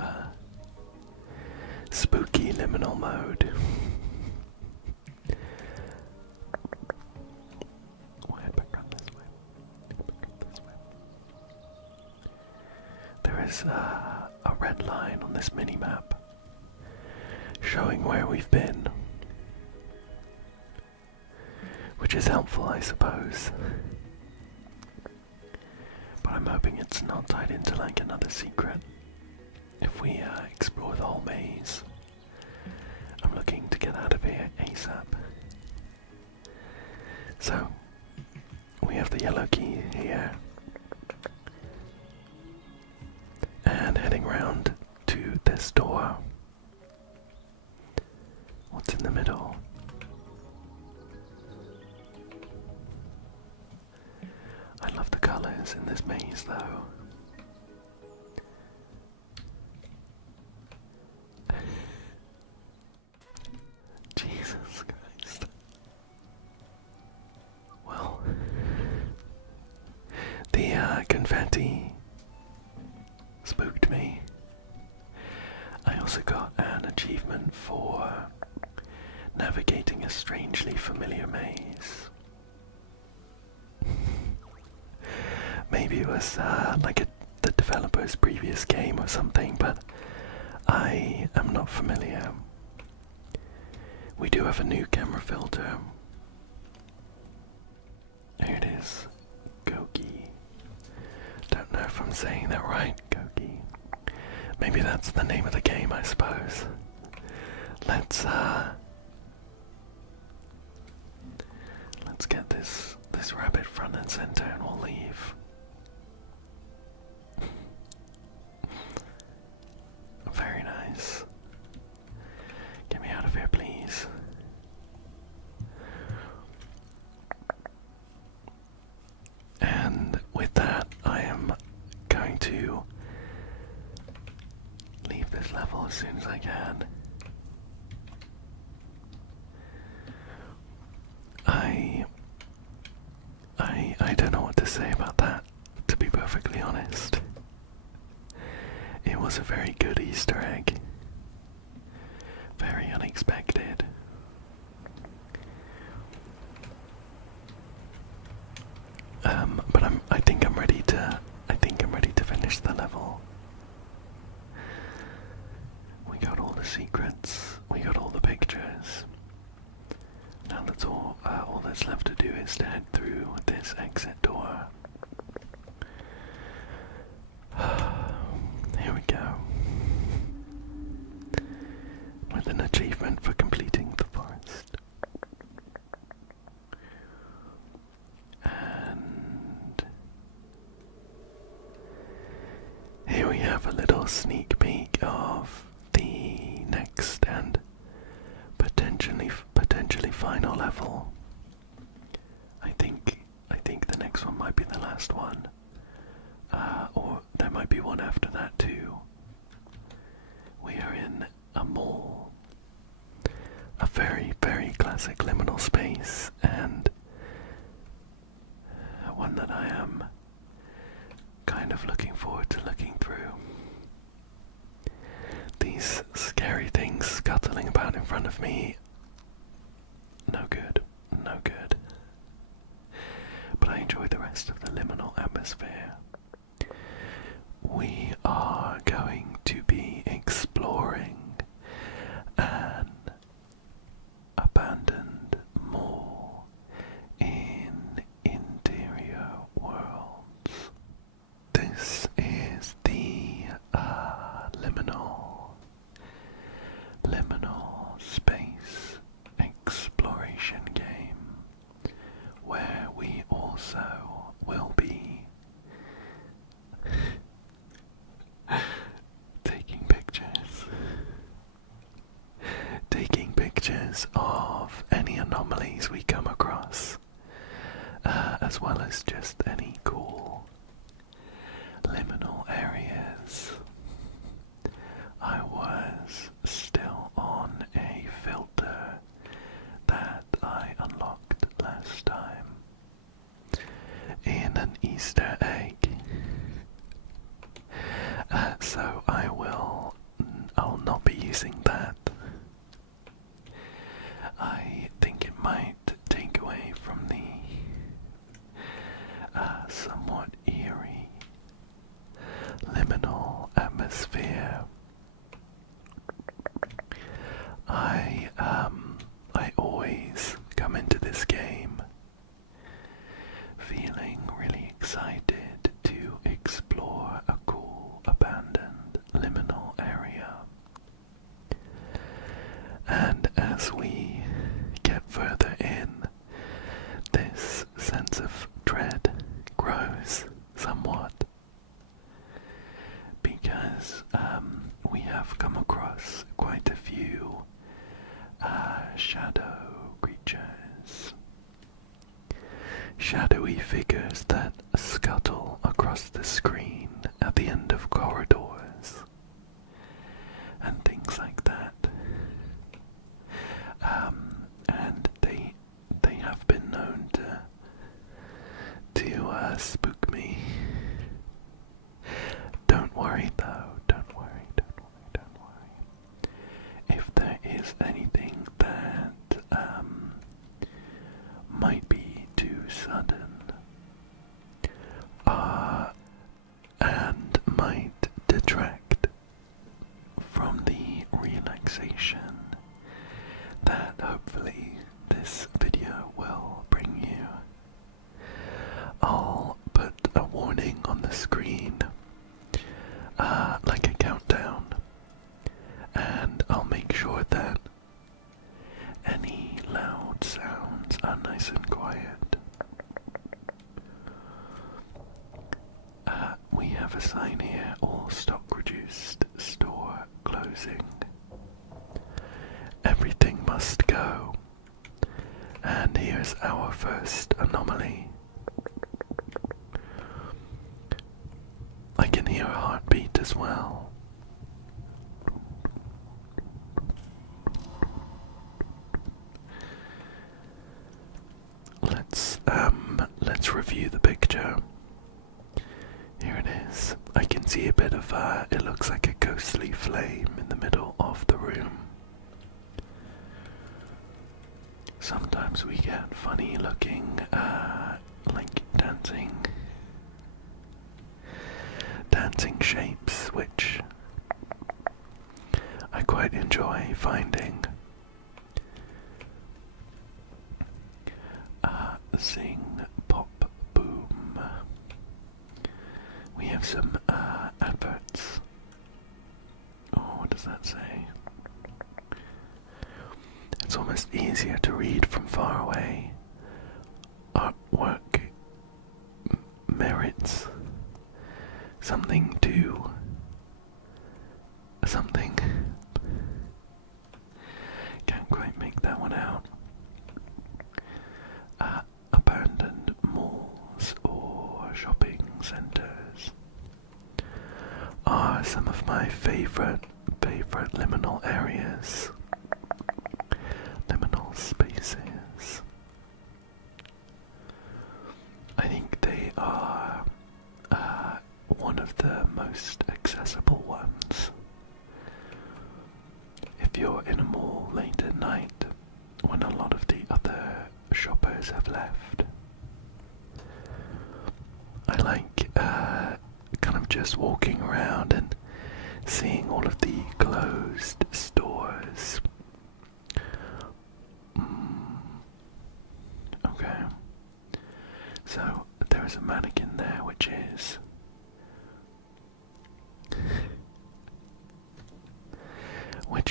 spooky liminal mode. We'll head back around this way. There is a red line on this mini-map showing where we've been, which is helpful, I suppose. But I'm hoping it's not tied into like another secret. If we explore the whole maze, I'm looking to get out of here ASAP. So, we have the yellow key here, and heading round to this door. What's in the middle? I love the colours in this maze though. Jesus Christ. Well, the confetti spooked me. I also got an achievement for navigating a strangely familiar maze. Maybe it was like the developer's previous game or something, but I am not familiar. We do have a new camera filter. Here it is. Goki. Don't know if I'm saying that right, Goki. Maybe that's the name of the game, I suppose. Let's get this rabbit front and center and we'll leave. Very nice. Get me out of here, please. And with that, I am going to leave this level as soon as I can. I don't know what to say about that, to be perfectly honest. It was a very good Easter egg. Very unexpected. But I think I'm ready to finish the level. We got all the secrets, we got all the pictures. Now all that's left to do is to head through this exit door. Here we go. With an achievement for completing the forest. And here we have a little sneak peek of the next and potentially final level. I think the next one might be the last one. Or there might be one after that too. We are in a mall. A very, very classic liminal space, and one that I am kind of looking forward to looking through. These scary things scuttling about in front of me. No good, no good. But I enjoy the rest of the liminal atmosphere. We are going to be exploring an abandoned mall in interior worlds. This is the liminal space exploration game, where we also will be taking pictures of any anomalies we come across, as well as just any cool liminal areas. I was still on a filter that I unlocked last time in an Easter egg. So I'll not be using that. I think it might take away from the somewhat eerie liminal atmosphere. I always come into this game feeling really excited to explore a cool abandoned liminal area. And as we get further in, this sense of dread grows somewhat, because we have come across quite a few shadow creatures. Shadowy figures that scuttle across the screen at the end of corridors, and things like that. And they have been known to spook me. Don't worry though, don't worry. If there is anything that might be too sudden, and might detract from the relaxation that hopefully this video will bring you, I'll put a warning on the screen, like a countdown, and I'll make sure that any loud sounds are nice and quiet. We have a sign here, all stock reduced, store closing. Everything must go. And here's our first anomaly. I can hear a heartbeat as well. Let's review the picture. Here it is. I can see a bit of, it looks like a ghostly flame in the middle of the room. Sometimes we get funny looking, like dancing shapes, which I quite enjoy finding. Sing, pop, boom. We have some adverts. Oh, what does that say? It's almost easier to read from far away. Artwork merits something. Can't quite make that one out. Abandoned malls or shopping centers are some of my favorite liminal areas. Liminal spaces. I think they are one of the most accessible ones. If you're in a mall late at night when a lot of the other shoppers have left, I like kind of just walking around and seeing all of the closed stores. Okay, so there is a mannequin there which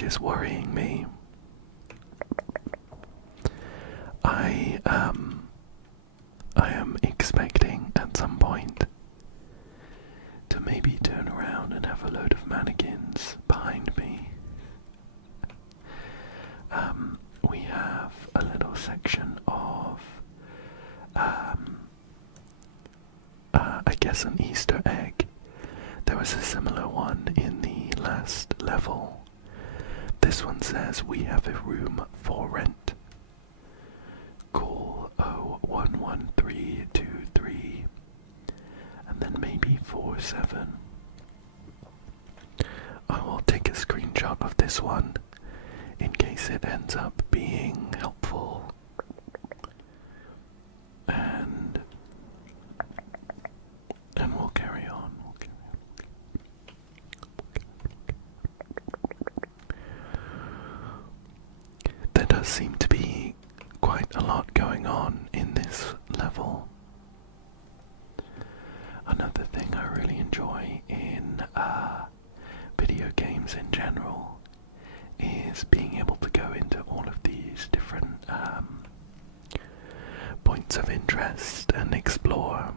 is worrying me. I am expecting at some point to maybe turn around and have a load of mannequins behind me. We have a little section of I guess an Easter egg. There was a similar one in the last level. This one says we have a room for rent. Call 011323 and then maybe 47. I will take a screenshot of this one in case it ends up being helpful. And we'll carry on. There does seem to be quite a lot going on in this level. Another thing I really enjoy in video games in general is being able to go into all of these different points of interest and explore.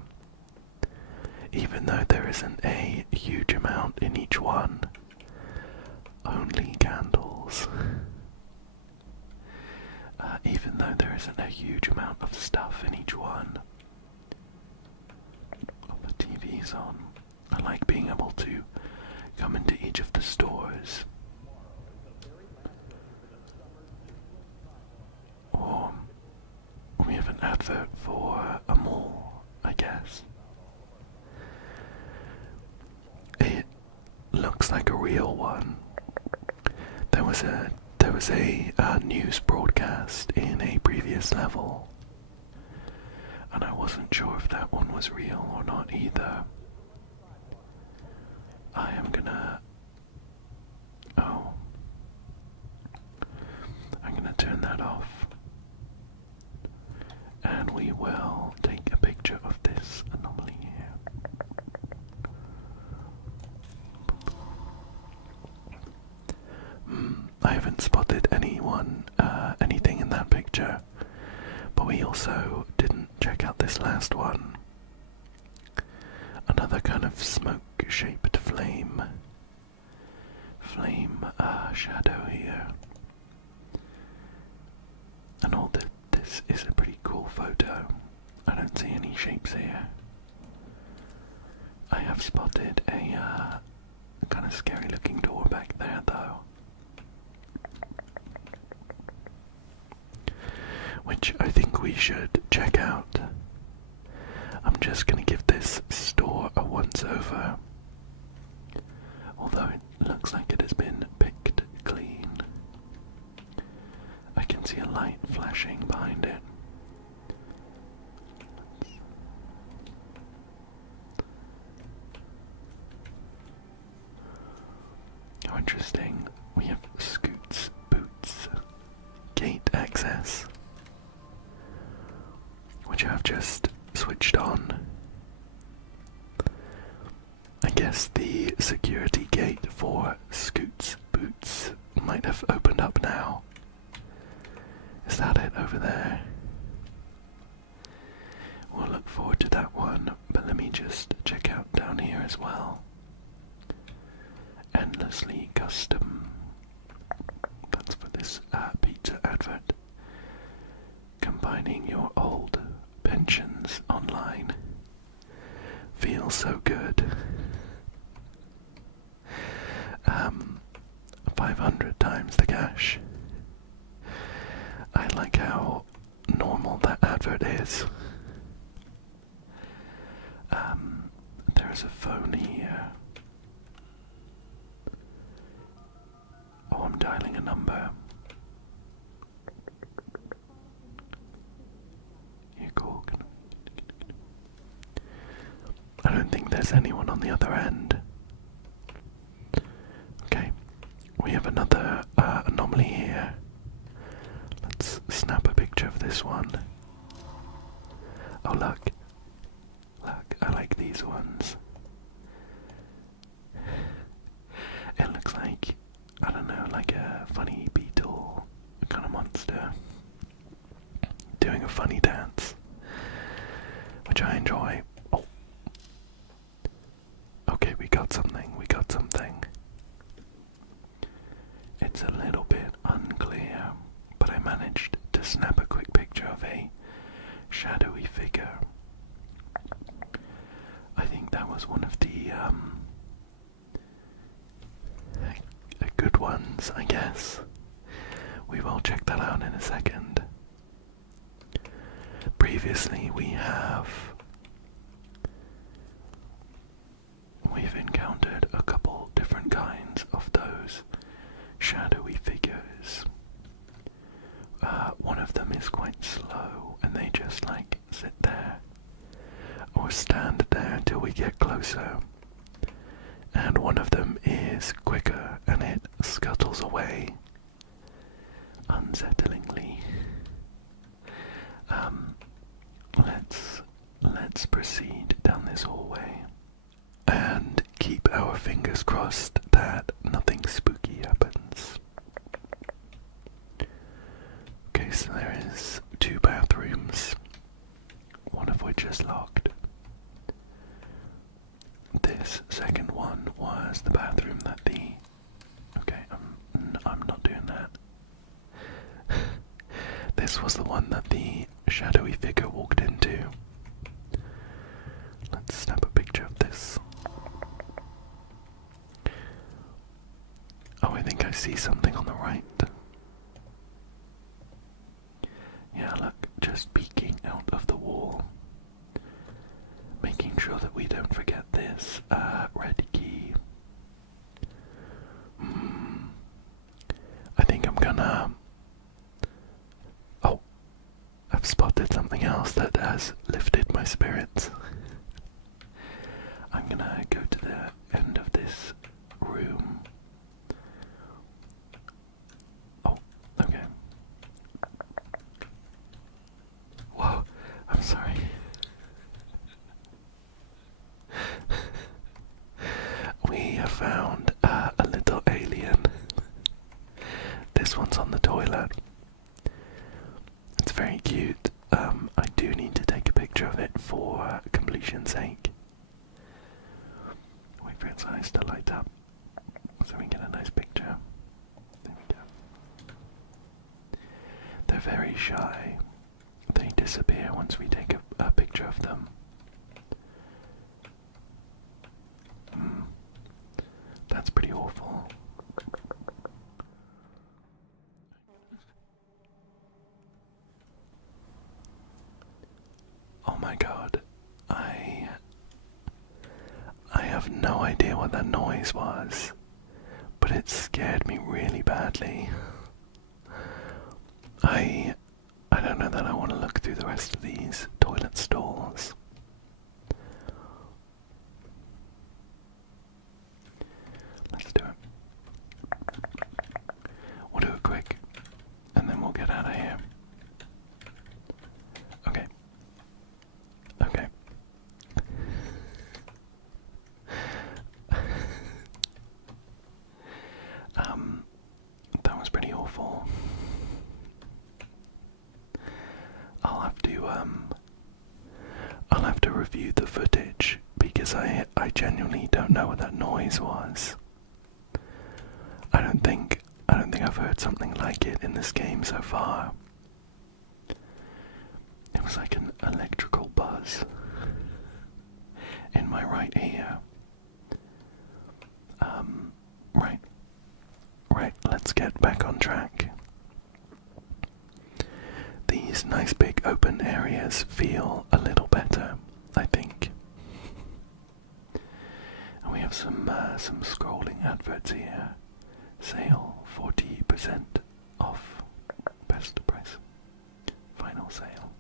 Even though there isn't a huge amount in each one, only candles. Even though there isn't a huge amount of stuff in each one. Oh, the TV's on. I like being able to come into each of the stores. Or we have an advert for a mall, I guess. It looks like a real one. There was a news broadcast in a previous level, and I wasn't sure if that one was real or not either. I'm gonna turn that off, and we will take a picture of this anomaly here. I haven't spotted anything in that picture, but we also didn't check out this last one. Another kind of smoke-shaped flame shadow here. And all this is a pretty cool photo. I don't see any shapes here. I have spotted a kind of scary looking door back there though, which I think we should check out. I'm just going to give this store a once over. although it looks like it has been picked clean. I can see a light flashing behind it. How interesting. We have scoots, boots, gate access, which I've just switched on. I guess the security gate for scoots, boots might have opened up now. Is that it over there? We'll look forward to that one, but let me just check out down here as well. Endlessly custom. That's for this pizza advert. Combining your old pensions online. Feels so good. 500 times the cash. I like how normal that advert is. There's a phone here. Oh, I'm dialing a number. You call. I don't think there's anyone on the other end. Okay, we have another anomaly here. Let's snap a picture of this one. Oh look, I like these ones. It looks like, I don't know, like a funny beetle kind of monster doing a funny dance, which I enjoy. Oh. Okay, we got something. It's a little bit unclear, but I managed to snap a quick picture of a shadowy figure. I think that was one of the good ones, I guess. We will check that out in a second. Previously we've encountered a couple different kinds of those shadowy figures. One of them is quite slow and they just like sit there or stand there until we get closer, and one of them is quicker and it scuttles away unsettlingly. Let's proceed down this hallway and keep our fingers crossed that nothing spooky happens. Okay, so there is 2 bathrooms, one of which is locked. This second one was the bathroom that okay, I'm not doing that. This was the one that the shadowy figure walked into. Let's snap a picture of this. Oh, I think I see something on the right. Yeah, look, just peeking out of the wall. Making sure that we don't forget this red key. I think I'm gonna... Oh, I've spotted something else that has lifted my spirits. I'm gonna go to the end of this room. Oh, okay. Whoa, I'm sorry. We have found a little alien. This one's on the toilet. It's very cute. I do need to take a picture of it for completion's sake. Wait for its eyes to light up so we get a nice picture. There we go. They're very shy. They disappear once we take a picture of them. That's pretty awful. Oh my god, I have no idea what that noise was, but it scared me really badly. I don't know that I want to look through the rest of these toilet stalls. Let's do it. We'll do it quick, and then we'll get out of here. Okay. Okay. That was pretty awful. I'll have to review the footage because I genuinely don't know what that noise was. I don't think I've heard something like it in this game so far. It was like an electrical buzz in my right ear. Right, let's get back on track. These nice big open areas feel a little better, I think. And we have some scrolling adverts here. Sale 40% off. Best price. Final sale.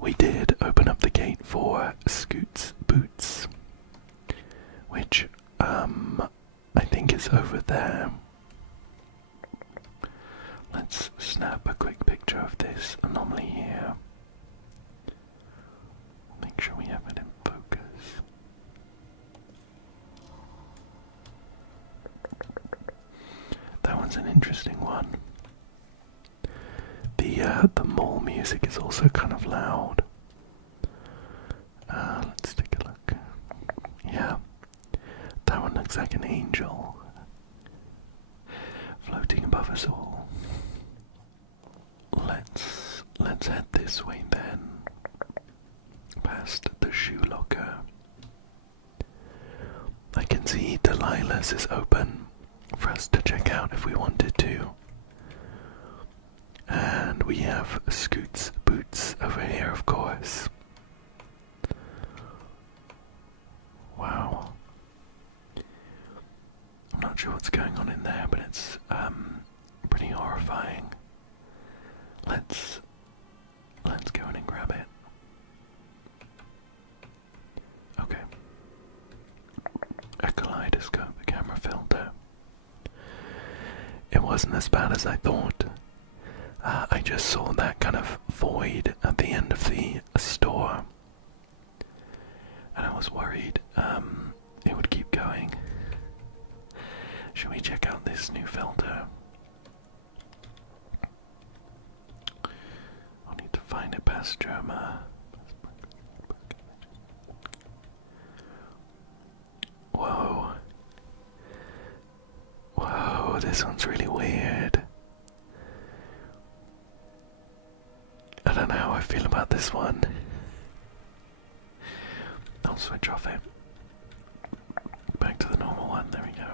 We did open up the gate for Scoot's Boots, which I think is over there. Let's snap a quick picture of this anomaly here. Make sure we have it in focus. That one's an interesting one. The mall music is also kind of loud. Let's take a look. Yeah, that one looks like an angel floating above us all. Let's head this way then, past the shoe locker. I can see Delilah's is open for us to check out if we wanted to. And we have Scoot's Boots over here, of course. Wow. I'm not sure what's going on in there, but it's pretty horrifying. Let's go in and grab it. Okay. A kaleidoscope, a camera filter. It wasn't as bad as I thought. I just saw that kind of void at the end of the store, and I was worried it would keep going. Should we check out this new filter? I'll need to find it past Germa. Whoa. Whoa, this one's really weird. I don't know how I feel about this one. I'll switch off it. Back to the normal one, there we go.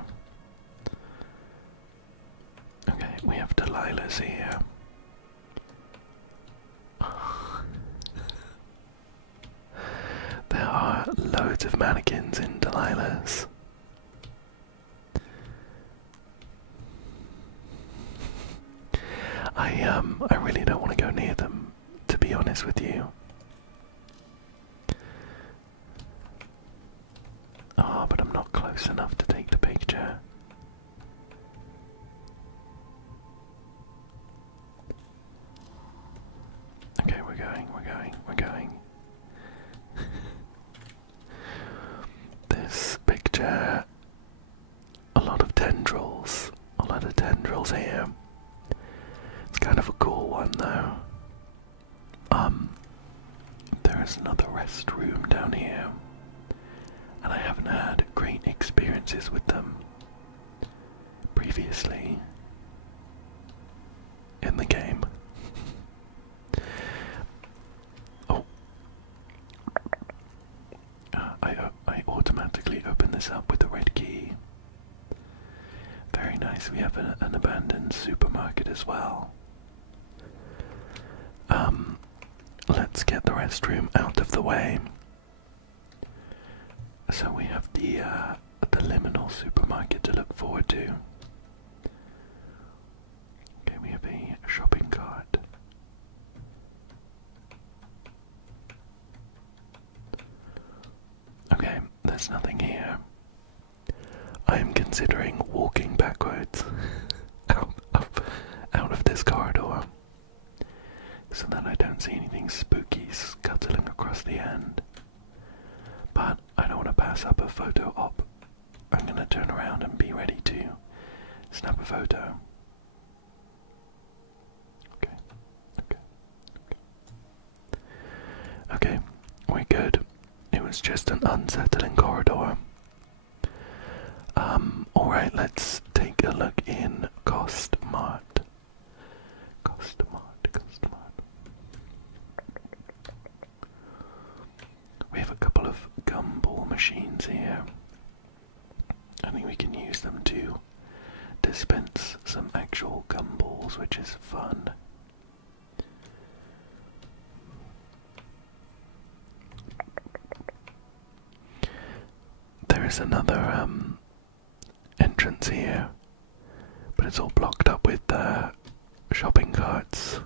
Okay, we have Delilah's here. There are loads of mannequins in Delilah's. I really don't want to go near them, to be honest with you. Oh, but I'm not close enough to take the picture. Okay, we're going. This picture, a lot of tendrils here. It's kind of a cool one though. There is another restroom down here, and I haven't had great experiences with them previously in the game. Oh, I automatically open this up with the red key. Very nice. We have an abandoned supermarket as well. let's get the restroom out of the way. So we have the Liminal supermarket to look forward to. Okay, we have a shopping cart. Okay, there's nothing here. I am considering walking backwards out of this corridor so that I don't see anything spooky scuttling across the end. But I don't want to pass up a photo op. I'm going to turn around and be ready to snap a photo. Okay, we're good. It was just an unsettling corridor. Alright, let's take a look in Cost Mart. Cost Mart. We have a couple of gumball machines here. I think we can use them to dispense some actual gumballs, which is fun. There is another entrance here, but it's all blocked up with shopping carts,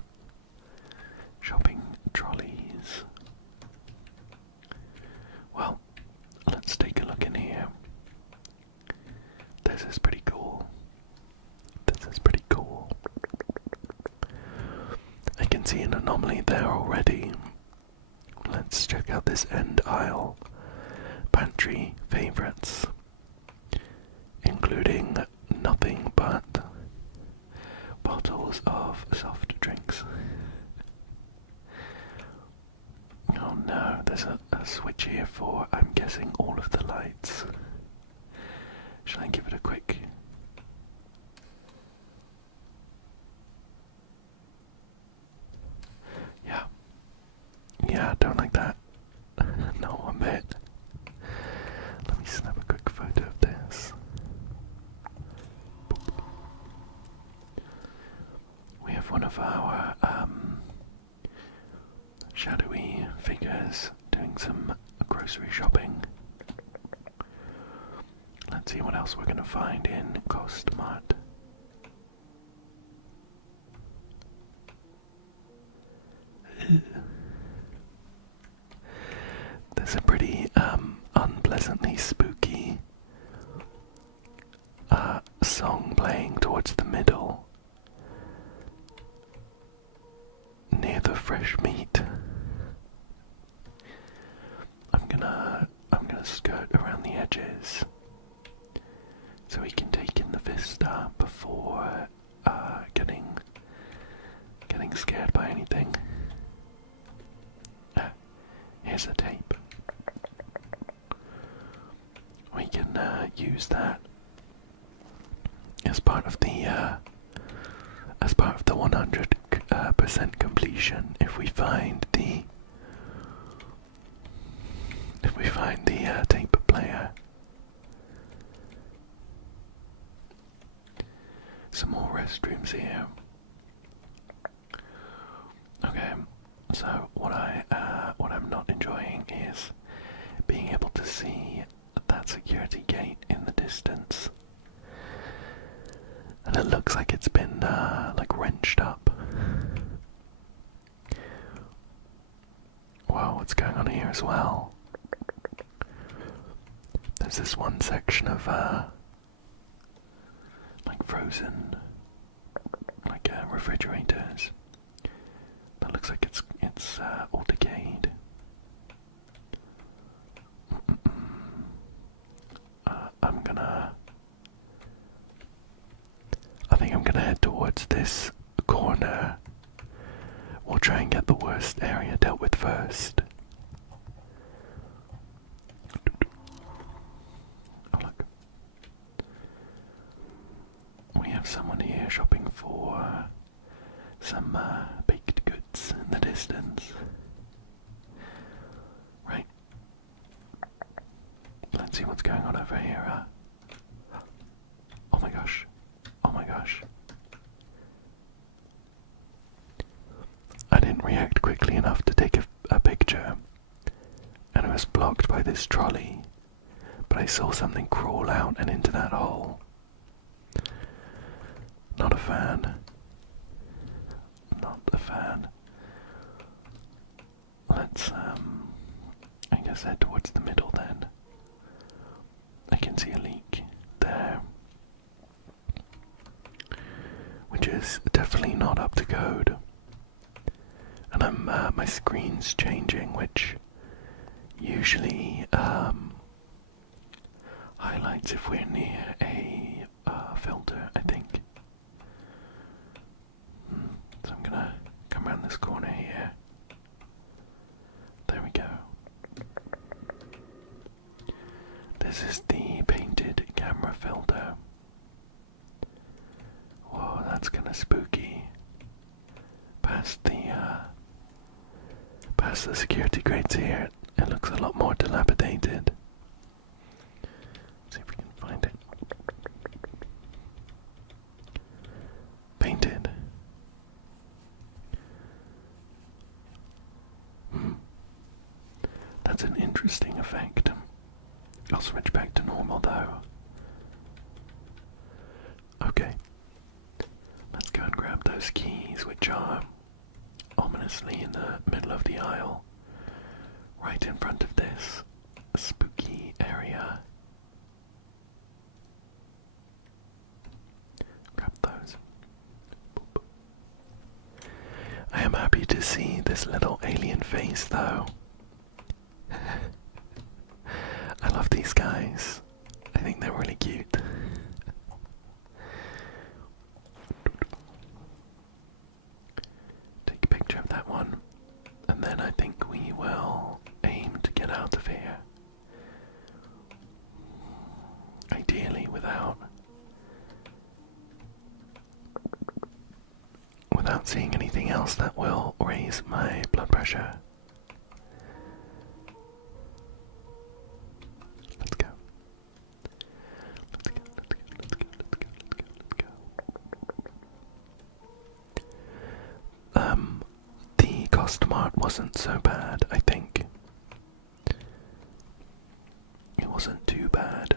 shopping trolleys. Well, let's take a look in here. This is pretty cool. I can see an anomaly there already. Let's check out this end aisle. Pantry favorites, including nothing but bottles of soft drinks. Oh no, there's a switch here for, I'm guessing, all of the lights. Shall I give it a quick... Yeah, don't like that. No, one bit. Let me snap a quick photo of this. We have one of our shadowy figures doing some grocery shopping. Let's see what else we're going to find in Cost Mart. There's a pretty unpleasantly spooky song playing towards the middle near the fresh meat. I'm gonna skirt around the edges so we can take in the vista before getting scared by anything. Here's a tape. We can use that as part of the 100% completion if we find the tape player. Some more restrooms here. Okay, so what I'm not enjoying is being able to see that security gate in the distance, and it looks like it's been like wrenched up. Wow, what's going on here as well? There's this one section of like frozen, like refrigerators. That looks like it's all decayed. I think I'm gonna head towards this corner. We'll try and get the worst area dealt with first. Oh look. We have someone here shopping for some baked goods in the distance. Right. Let's see what's going on over here. Oh my gosh. Oh my gosh. I didn't react quickly enough to take was blocked by this trolley, but I saw something crawl out and into that hole. Not a fan. Not a fan. Let's, I guess head towards the middle then. I can see a leak there, which is definitely not up to code. And my screen's changing, which usually highlights if we're near a filter, I think. So I'm gonna come around this corner here. There we go. This is the painted camera filter. Whoa, that's kinda spooky. Past the security grates here, it looks a lot more dilapidated. Let's see if we can find it. Painted. That's an interesting effect. I'll switch back to normal though. Okay. Let's go and grab those keys, which are ominously in the middle of the aisle, right in front of this spooky area. Grab those. Boop. I am happy to see this little alien face though. I love these guys. I think they're really cute. Take a picture of that one, and then I think we will aim to get out of here. Ideally without seeing anything else that will raise my blood pressure. Let's go. The costume art wasn't so bad, I think. It wasn't too bad.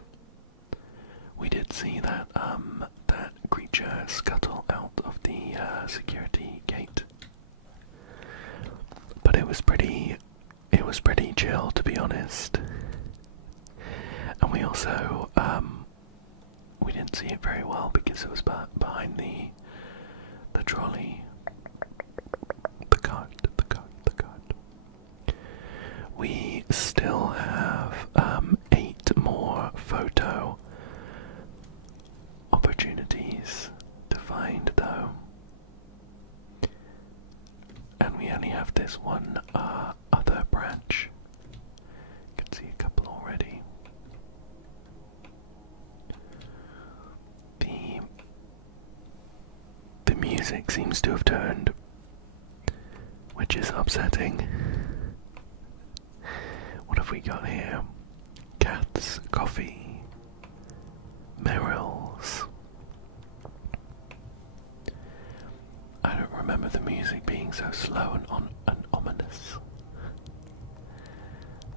We did see that that creature scuttle out of the security gate, but it was pretty chill, to be honest. And we also we didn't see it very well because it was behind the trolley. The cart. We still have 8 more photo opportunities to find though, and we only have this one other branch. You can see a couple already. The music seems to have turned, which is upsetting. What have we got here? Cats, coffee, mirrors. I don't remember the music being so slow and ominous.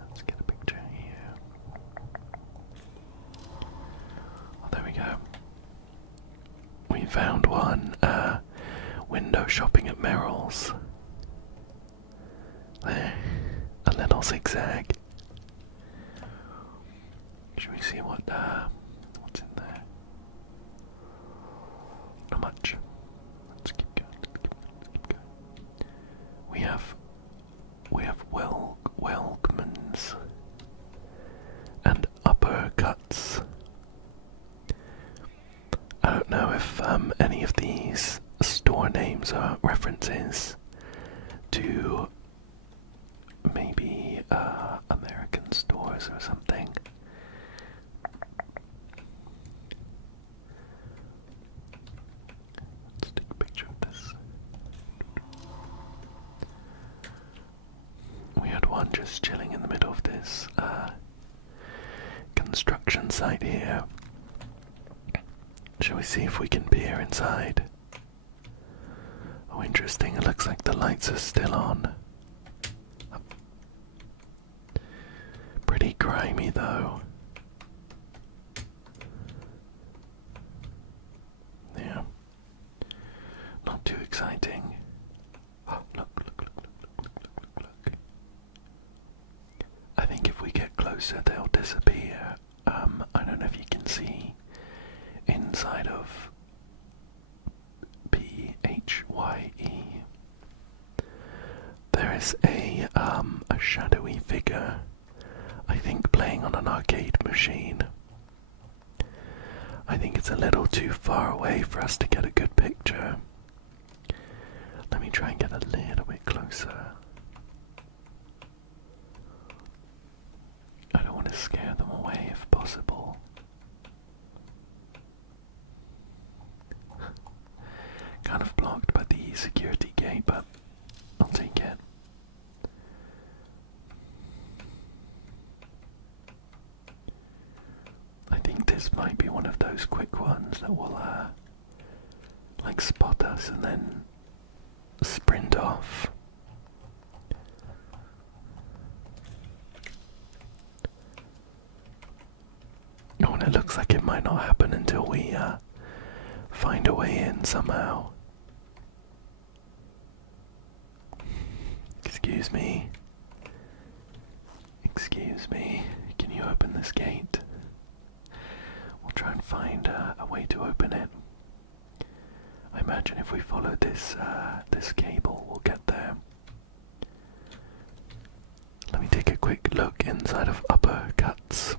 Let's get a picture here. Oh, there we go. We found one window shopping at Merrill's. There, a little zigzag. Should we see what's in there? Not much. Let's keep going. We have Welkmans and uppercuts. I don't know if any of these store names are references to maybe American stores or something. Let's take a picture of this. We had one just chilling in the middle of this construction site here. Shall we see if we can peer inside? Oh, interesting. It looks like the lights are still on. grimy though. Yeah. Not too exciting. Oh, look. I think if we get closer they'll disappear. I don't know if you can see inside of PHYE. There is a shadowy figure, I think playing on an arcade machine. I think it's a little too far away for us to get a good picture. Let me try and get a little bit closer. I don't want to scare them away if possible. Kind of blocked by the security gate, but I'll take it. I think this might be one of those quick ones that will like spot us and then sprint off. Oh, and it looks like it might not happen until we find a way in somehow. Excuse me. Excuse me. Can you open this gate? We'll try and find a way to open it. I imagine if we follow this this cable, we'll get there. Let me take a quick look inside of Uppercuts.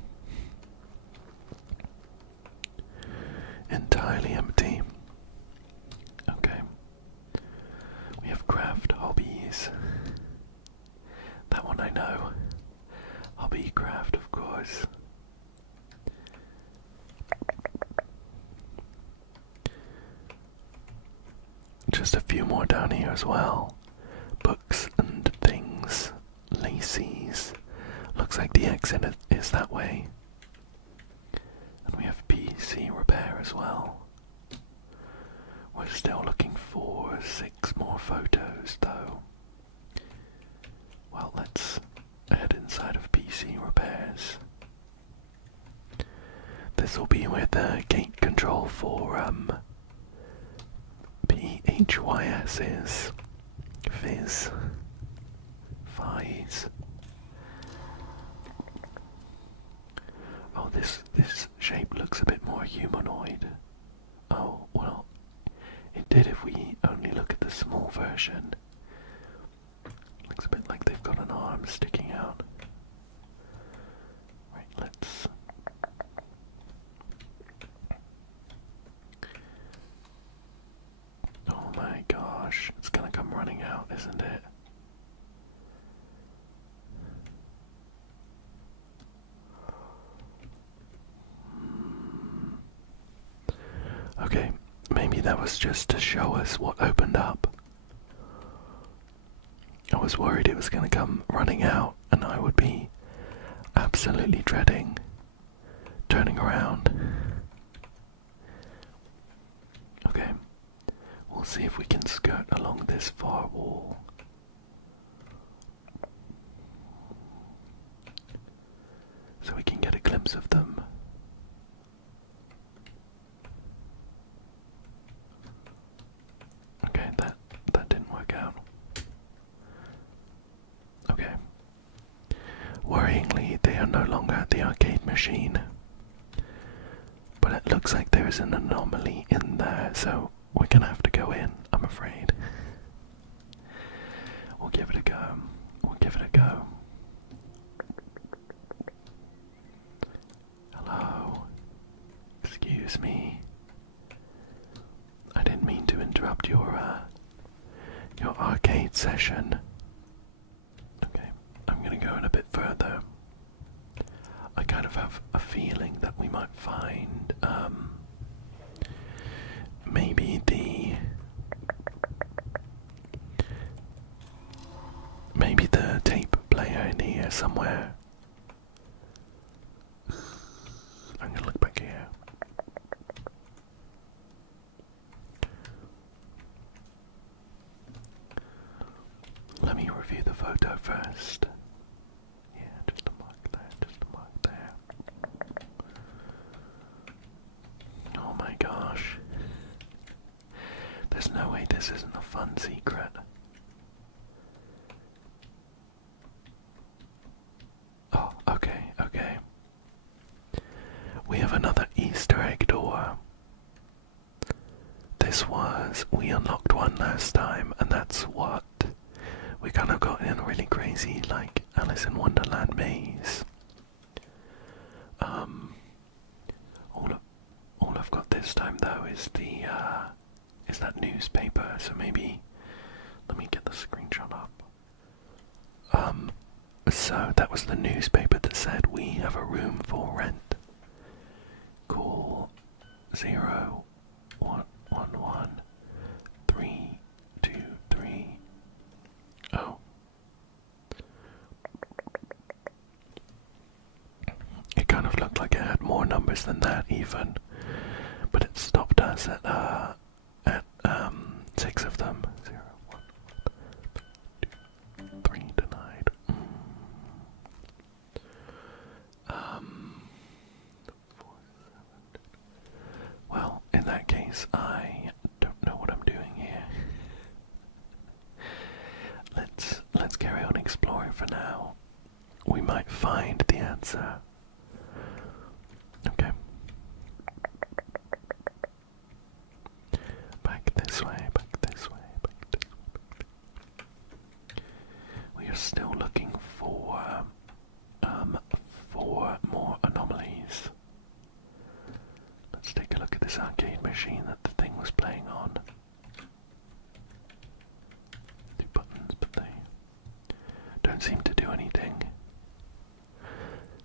Entirely empty. Okay. We have craft hobbies. That one I know. Hobby craft, of course. Just a few more down here as well. Books and things. Laces. Looks like the exit is that way. And we have PC repair as well. We're still looking for 6 more photos though. Well, let's head inside of PC repairs. This will be where the gate control for PHYS is. Fizz. Fies. Oh, this shape looks a bit more humanoid. Oh, well, it did if we only look at the small version. Looks a bit like they've got an arm sticking out. Right, let's... Oh my gosh, it's gonna come running out, isn't it? Okay, maybe that was just to show us what opened up. I was worried it was going to come running out and I would be absolutely dreading turning around. Okay, we'll see if we can skirt along this far wall. So we can get a glimpse of them. Okay, that didn't work out. Okay. Worryingly, they are no longer at the arcade machine. But it looks like there is an anomaly in there, so we're gonna have to go in, I'm afraid. We'll give it a go. We'll give it a go. Hello. Excuse me. I didn't mean to interrupt your arcade session. Okay, I'm gonna go in a bit further. I kind of have a feeling that we might find maybe the tape player in here somewhere. I'm gonna look back here. secret. Oh, okay, okay. We have another Easter egg door. We unlocked one last time, and that's what we kind of got in a really crazy, like, Alice in Wonderland maze. All I've got this time though is that newspaper, so maybe let me get the screenshot up. So that was the newspaper that said we have a room for rent. Call 0111-323. Oh. It kind of looked like it had more numbers than that even, but it stopped us at 6 of them. 0, 1, 2, 3 denied. 4, 7. Well, in that case, I don't know what I'm doing here. Let's carry on exploring for now. We might find the answer. Okay. Back this way, back this way, back this way. We are still looking for more anomalies. Let's take a look at this arcade machine that the thing was playing on. 2 buttons, but they don't seem to do anything.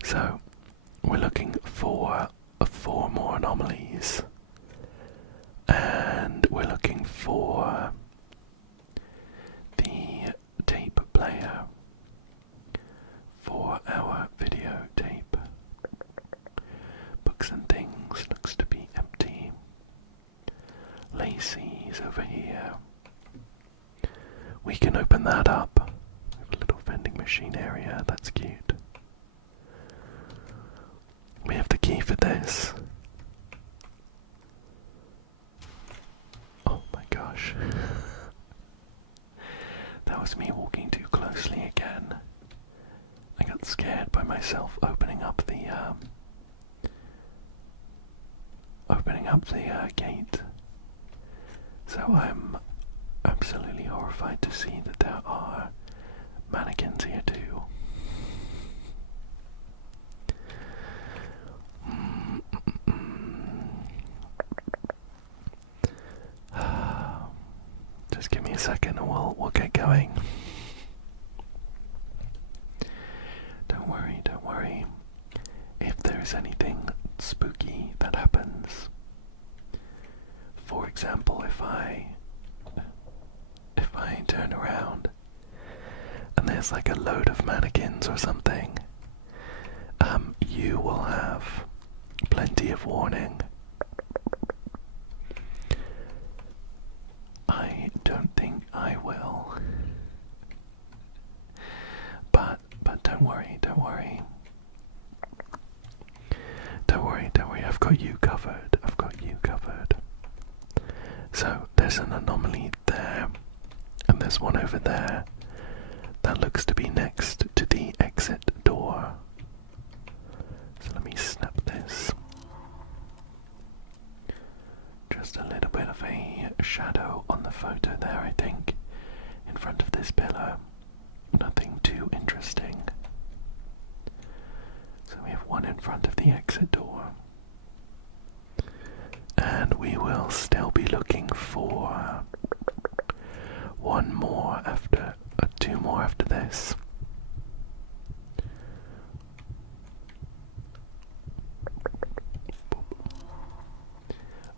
So, we're looking for 4 more anomalies. And we're looking for the tape player for our videotape. Books and things looks to be empty. Lacey's over here. We can open that up. We have a little vending machine area, that's cute. We have the key for this. Oh my gosh. That was me walking too closely again. I got scared by myself opening up the gate. So I'm absolutely horrified to see that there are mannequins here too. Just give me a second and we'll get going. Don't worry. If there's anything spooky that happens, for example, if I turn around and there's like a load of mannequins or something, you will have plenty of warning. I don't think I will. But don't worry. Don't worry, I've got you covered. So there's an anomaly there, and there's one over there that looks to be next to the exit door. So let me snap this. Just a little bit of a shadow on the photo there, I think, in front of this pillar. Nothing too interesting. So we have one in front of the exit door. And we will still be looking for 1 more after, 2 more after this.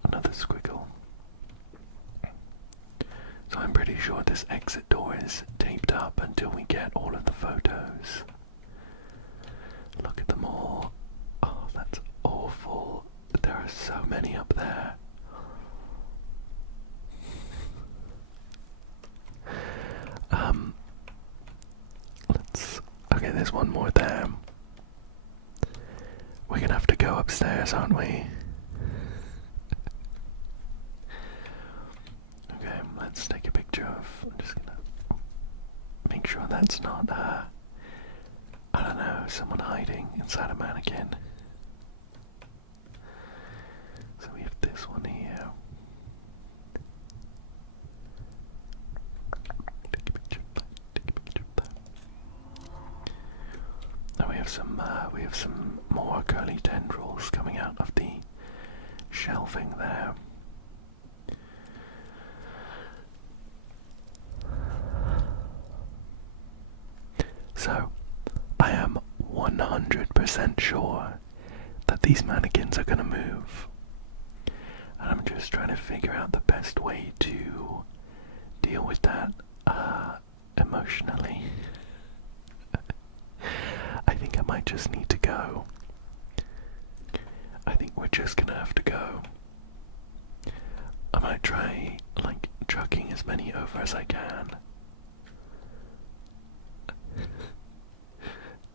Another squiggle. So I'm pretty sure this exit door is taped up until we get all of the photos. Look at them all. Oh, that's awful. There are so many up there. Okay, there's one more there. We're gonna have to go upstairs, aren't we? Okay, let's take a picture of that's not, I don't know, someone hiding inside a mannequin. So we have this one here. Take a picture of that, take a picture of that. Now we have some more curly tendrils coming out of the shelving there. So, I am 100% sure that these mannequins are going to move. And I'm just trying to figure out the best way to deal with that emotionally. I think I might just need to go. I think we're just going to have to go. I might try, like, chucking as many over as I can.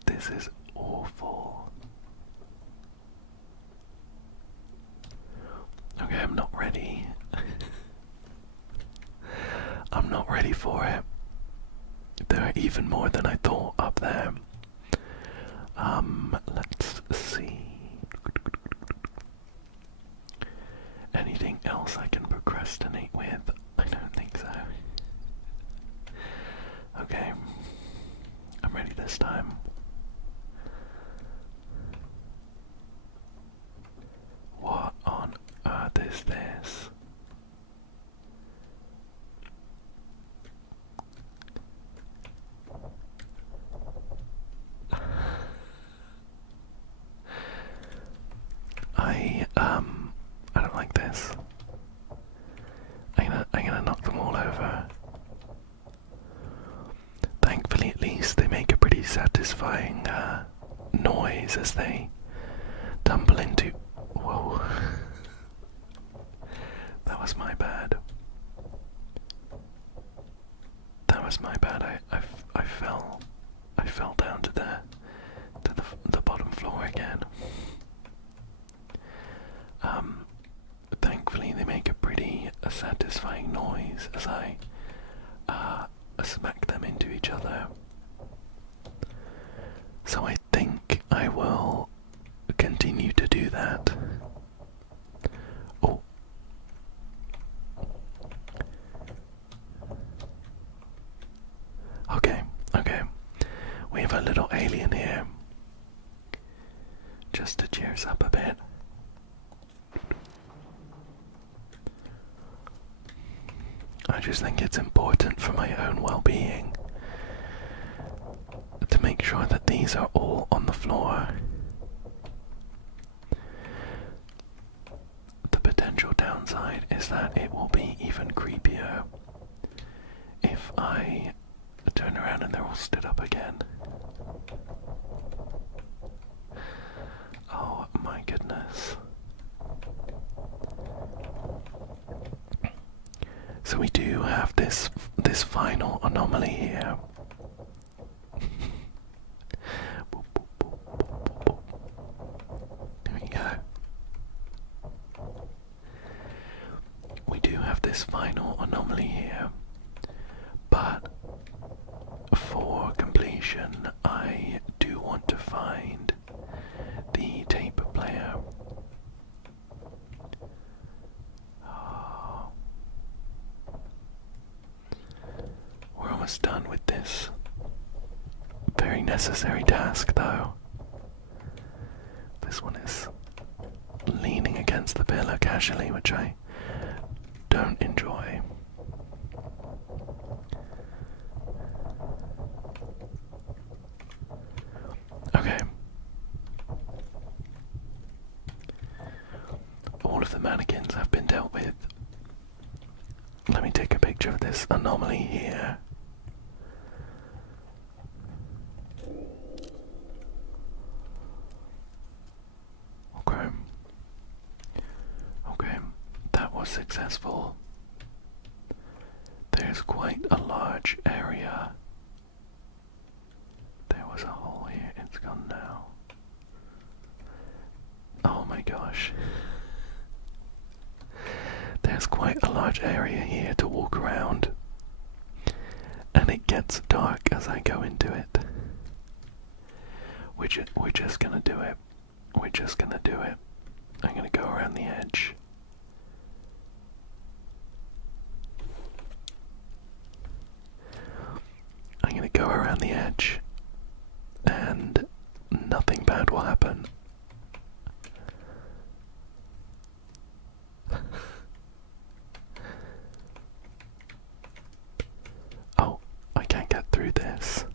This is awful. Okay, I'm not ready. I'm not ready for it. There are even more than I thought up there. Let's see. Anything else I can procrastinate with? I don't think so. Okay. I'm ready this time. What on earth is this? I don't like this. I'm gonna knock them all over. Thankfully, at least they make a pretty satisfying noise as they tumble into. Whoa. That was my bad. That was my bad. I fell down to the bottom floor again. Thankfully they make a pretty satisfying noise as I smack them into each other. So I think I will continue to do that. Oh. Okay. We have a little alien here. Just to cheer us up a bit. I just think it's important for my own well-being to make sure that these are all on the floor. The potential downside is that it will be even creepier if I turn around and they're all stood up again. Oh my goodness. So we do have this final anomaly here. There we go. We do have this final anomaly here, but for completion I do want to find the tape player. We're almost done with this very necessary task, though. This one is leaning against the pillar casually, which I don't enjoy. Okay. All of the mannequins have been dealt with. Let me take a picture of this anomaly here. Okay, that was successful. There's quite a large area. There was a hole here, it's gone now. Oh my gosh. There's quite a large area here to walk around, and it gets dark as I go into it. We're just gonna do it. We're just gonna do it. I'm gonna go around the edge. I'm gonna go around the edge, and nothing bad will happen. Oh, I can't get through this.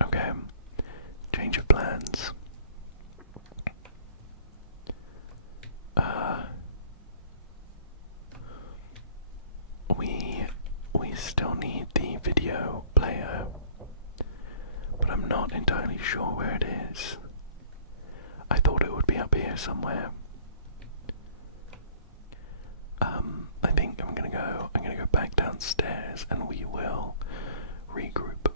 Okay, change of plans. We still need the video player, but I'm not entirely sure where it is. I thought it would be up here somewhere. I think I'm gonna go back downstairs and we will regroup.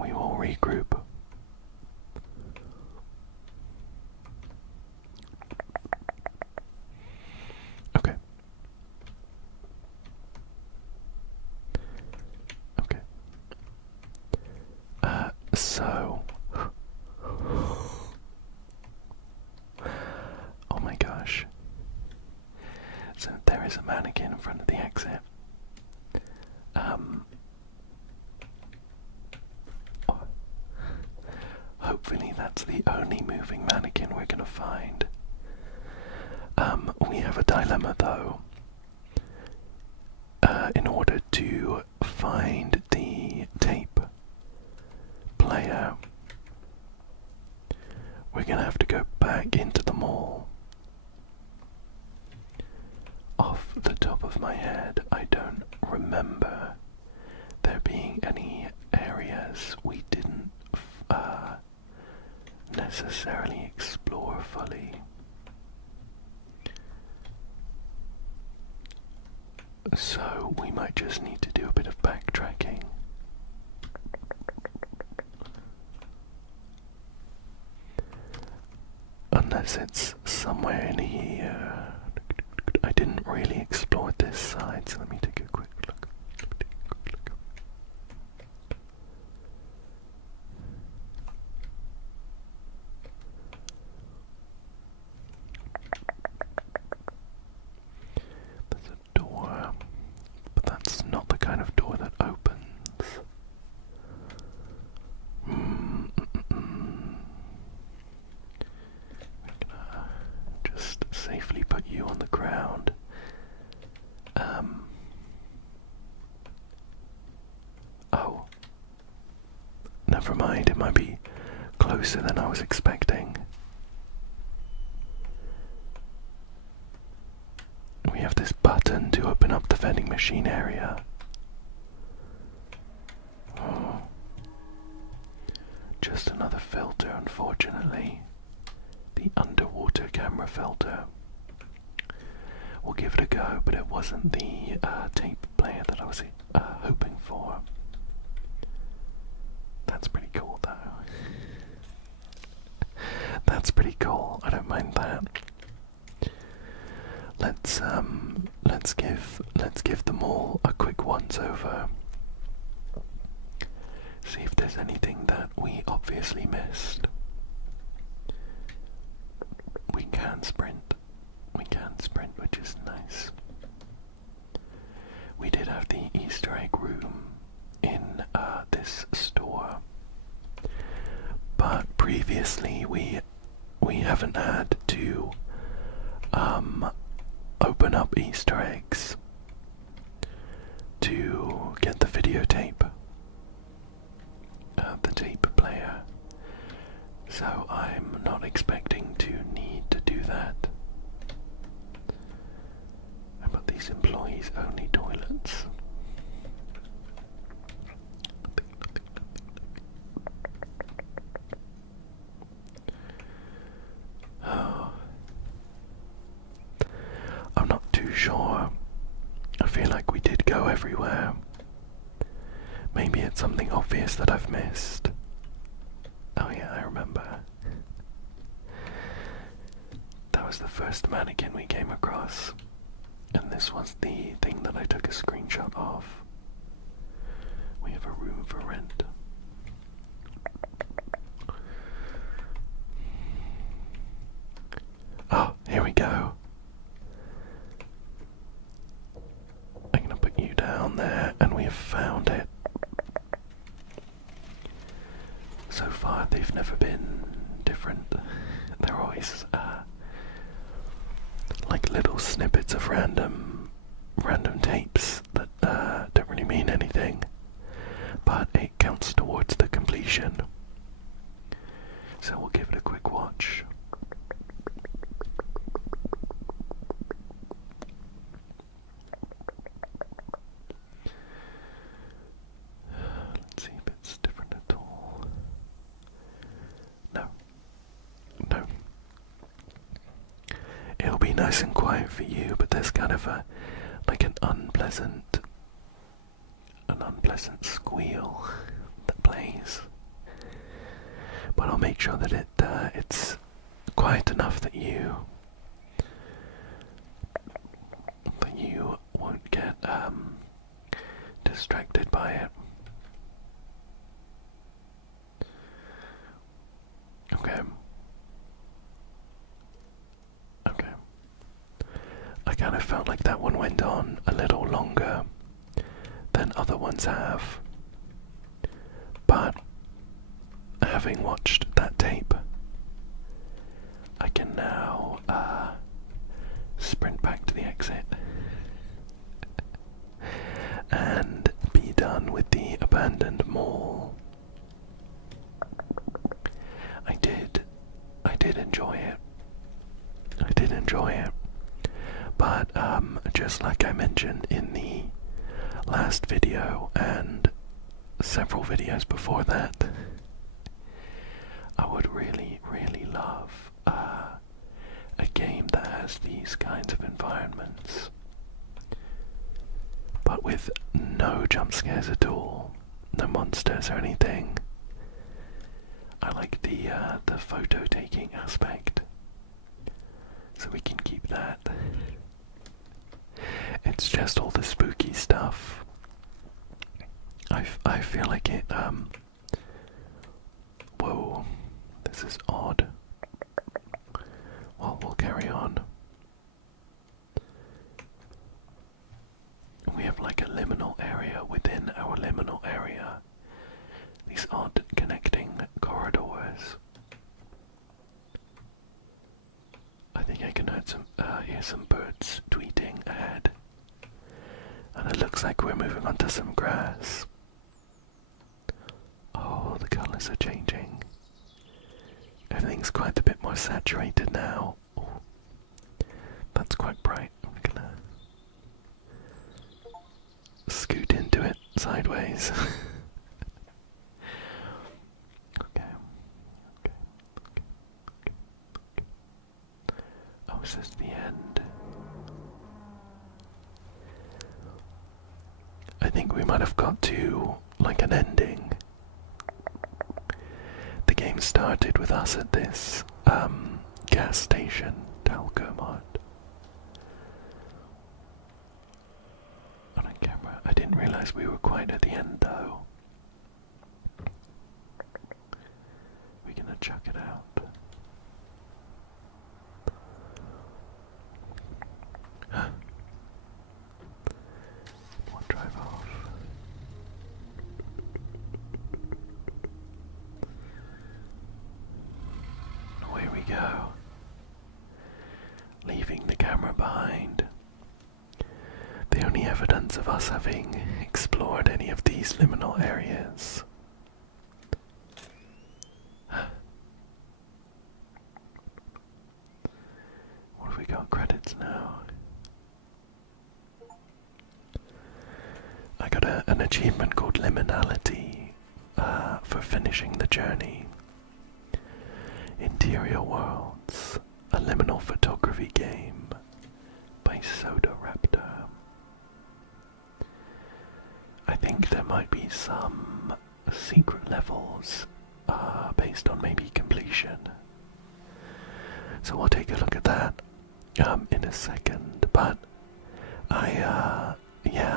We will regroup. Okay. Okay. So oh my gosh. So there is a mannequin in front of the exit. Hopefully that's the only moving mannequin we're gonna find. We have a dilemma though. In order to find the tape player, we're gonna have to go back into the mall. Off the top of my head, I don't remember there being any areas we didn't necessarily explore fully. So we might just need to do a bit of backtracking. Unless it's somewhere in here. I didn't really explore this side, so let me take a quick look. There's a door, but that's not the kind of door that opens. Just safely put you on the ground. Oh. Never mind, it might be closer than I was expecting. We have this button to open up the vending machine area. Oh. Just another filter, unfortunately. The underwater camera filter. We'll give it a go, but it wasn't the tape player that I was hoping for. That's pretty cool, though. That's pretty cool. I don't mind that. Let's give them all a quick once over. See if there's anything that we obviously missed. We can sprint. We can sprint, which is nice. We did have the Easter egg room in this store, but previously we haven't had to open up Easter eggs to get the videotape, the tape player. So I'm not expecting to need to do that. How about these employees only toilets? Oh. I'm not too sure. I feel like we did go everywhere. Maybe it's something obvious that I've missed. Oh yeah, I remember. That was was the first mannequin we came across, and this was the thing that I took a screenshot of. We have a room for rent. Oh, here we go. I'm gonna put you down there, and we have found it. So far, they've never been different. They're always like little snippets of random tapes that don't really mean anything, but it counts towards the completion. So we'll give it a quick watch. Let's see if it's different at all. No. It'll be nice and quiet for you, but there's kind of an unpleasant squeal that plays. But I'll make sure that it's quiet enough that you won't get distracted by it. Okay. I kind of felt like that one went on a little longer than other ones have, but having watched that tape, I can now sprint back to the exit and be done with the abandoned mall. I did enjoy it. But just like I mentioned in the last video and several videos before that, I would really, really love a game that has these kinds of environments, but with no jump scares at all, no monsters or anything. I like the photo taking aspect, so we can keep that. It's just all the spooky stuff. I feel like it, whoa, this is odd. Well, we'll carry on. We have like a liminal area within our liminal area. These odd connecting corridors. I think I can hear some birds tweeting ahead. And it looks like we're moving onto some grass. Oh, the colours are changing. Everything's quite a bit more saturated now. Ooh, that's quite bright. I'm gonna scoot into it sideways. Okay. Oh, is this the end? I think we might have got to like an ending. The game started with us at this gas station, Talcomart. On a camera. I didn't realise we were quite at the end though. We're gonna chuck it out. We'll drive off. Away we go. Leaving the camera behind. The only evidence of us having explored any of these liminal areas. What have we got? Credits now. I got an achievement called Liminality for finishing the journey. Interior Worlds, a liminal photography game by Soda Raptor. I think there might be some secret levels based on maybe completion. So we'll take a look at that in a second, but yeah,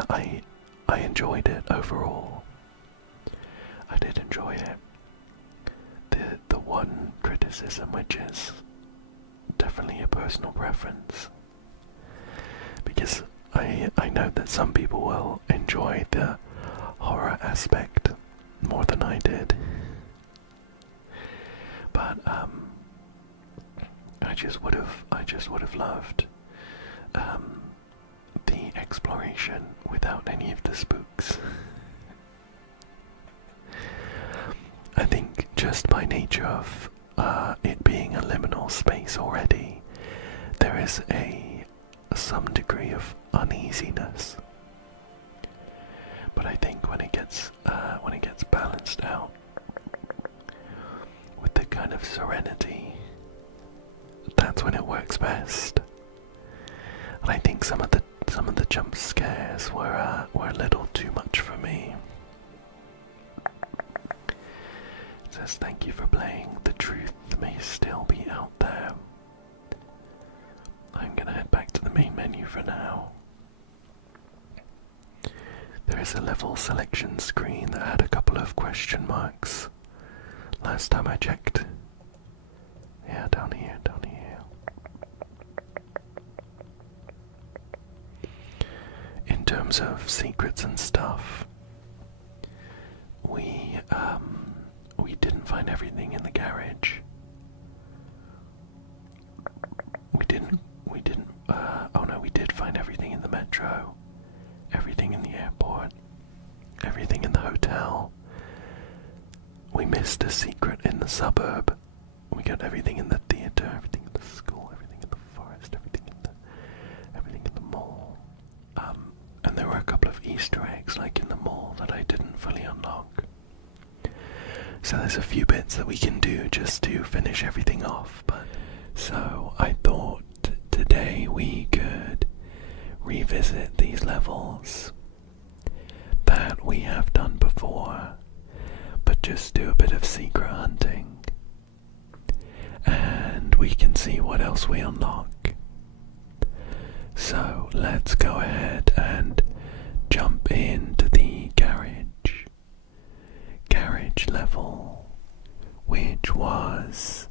I enjoyed it overall. I did enjoy it. The one criticism, which is definitely a personal preference, because I know that some people will enjoy the horror aspect more than I did, but I just would have loved the exploration without any of the spooks. I think just by nature of it being a liminal space already, there is some degree of uneasiness. But I think when it gets balanced out with the kind of serenity, that's when it works best. And I think some of the jump scares were a little too much for me. It says, thank you for playing. The truth may still be out there. I'm gonna head back to the main menu for now. There is a level selection screen that had a couple of question marks last time I checked. Yeah, down here, down here. In terms of secrets and stuff, we didn't find everything in the garage. Oh no, we did find everything in the metro, everything in the airport, everything in the hotel. We missed a secret in the suburb. We got everything in the theater, everything in the school, everything in the forest, everything in the mall. And there were a couple of Easter eggs, like in the mall, that I didn't fully unlock. So there's a few bits that we can do just to finish everything off. But so I thought today we could revisit these levels that we have done before, but just do a bit of secret hunting, and we can see what else we unlock. So let's go ahead and jump into the garage level, which was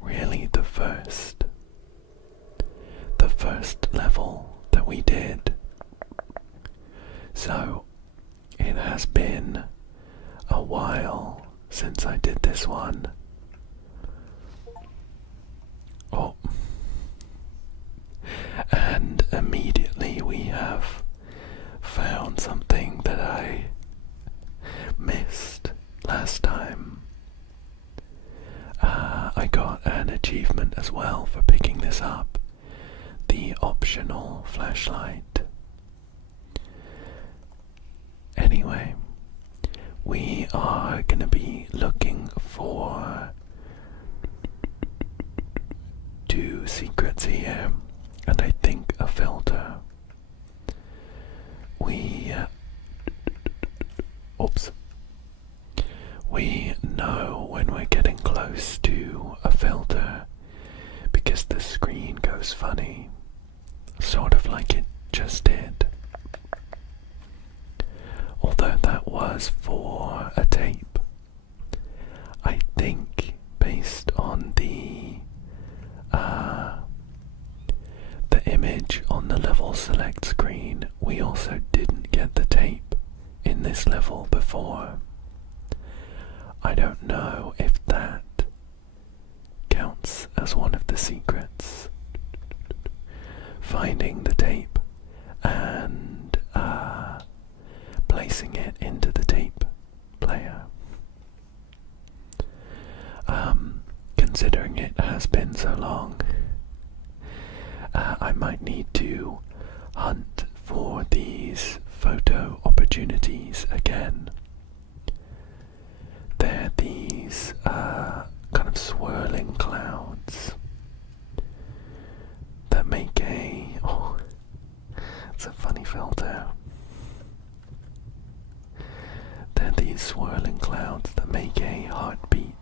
really the first level that we did. So it has been a while since I did this one. Oh, and immediately we have found something that I missed last time. I got an achievement as well for picking this up, the optional flashlight. Anyway, we are going to be looking for 2 secrets here, and I think a filter. We know when we're getting close to a filter because the screen goes funny, sort of like it just did. Although that was for a tape. I think based on the image on the level select screen, we also didn't get the tape in this level before. I don't know if that counts as one of the secrets. Finding the tape and placing it into the tape player. Considering it has been so long, I might need to hunt for these photo opportunities again. They're these kind of swirling clouds that make it's a funny filter. They're these swirling clouds that make a heartbeat.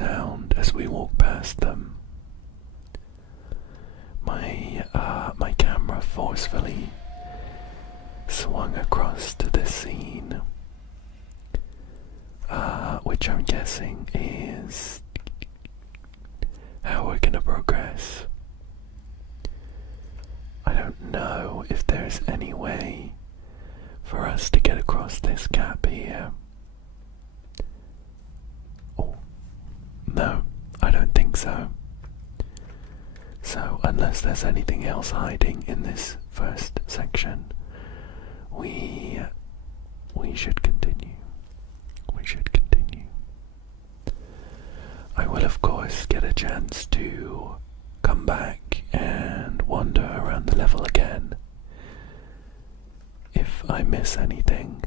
sound as we walk past them. My camera forcefully swung across to this scene, which I'm guessing is how we're gonna progress. I don't know if there's any way for us to get across this gap here. Oh, no, I don't think so. So, unless there's anything else hiding in this first section, we should continue. We should continue. I will, of course, get a chance to come back and wander around the level again if I miss anything.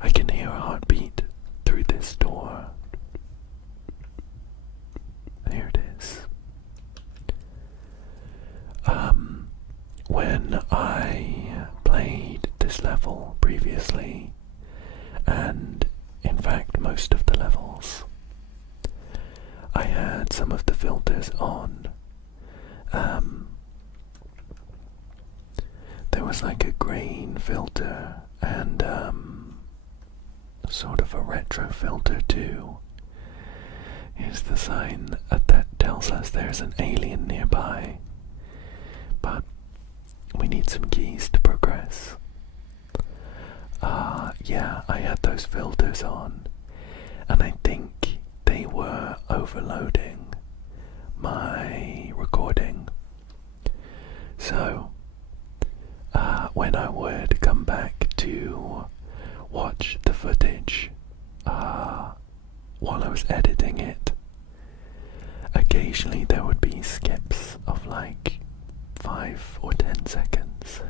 I can hear a heartbeat through this door. Here it is. When I played this level previously, and in fact most of the levels, I had some of the filters on. There was like a grain filter and sort of a retro filter too. Here's the sign that tells us there's an alien nearby, but we need some keys to progress. Yeah, I had those filters on, and I think they were overloading my recording. So, when I would come back to watch the footage while I was editing it, occasionally there would be skips of like 5 or 10 seconds.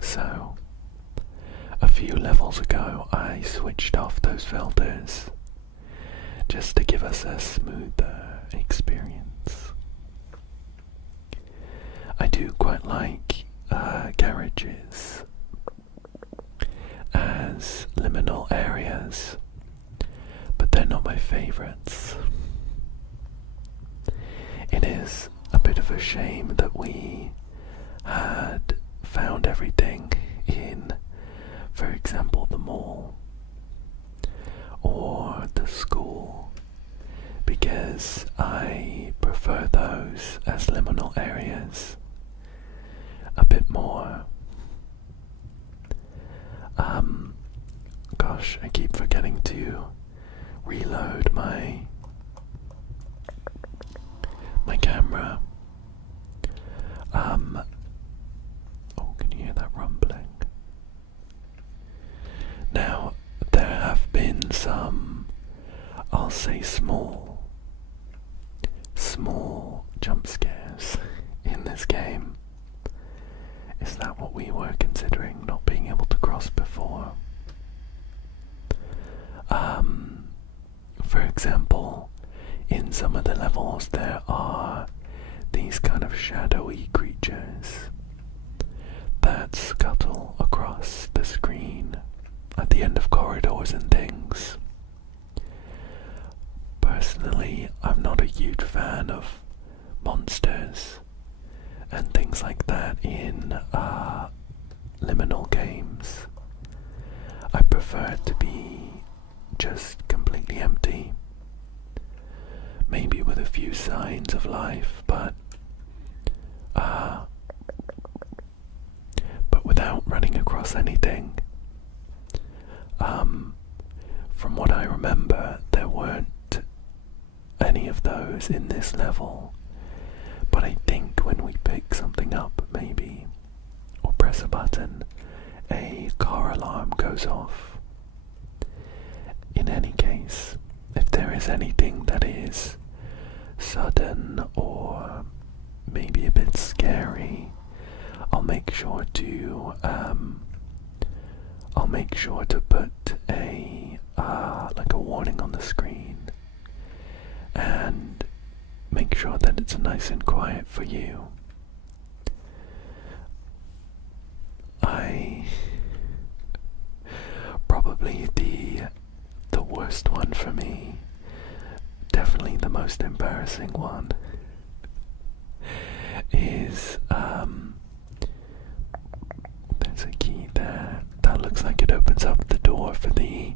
So a few levels ago I switched off those filters just to give us a smoother experience. I do quite like garages as liminal areas, but they're not my favorites. It is a bit of a shame that we had found everything in, for example, the mall or the school, because I prefer those as liminal areas a bit more. Gosh, I keep forgetting to reload my camera. Oh, can you hear that rumbling? Now, there have been some, I'll say small jump scares in this game. Is that what we were considering, not being able to cross before? For example, in some of the levels there are these kind of shadowy creatures that scuttle across the screen at the end of corridors and things. Personally, I'm not a huge fan of monsters and things like that in liminal games. I prefer it to be just completely empty, maybe with a few signs of life, but without running across anything. From what I remember, there weren't any of those in this level, but I think when we pick something up, maybe, or press a button, a car alarm goes off. In any case, if there is anything that is sudden or maybe a bit scary, I'll make sure to put a like a warning on the screen and make sure that it's nice and quiet for you. Probably the definitely the most embarrassing one is there's a key there that looks like it opens up the door for the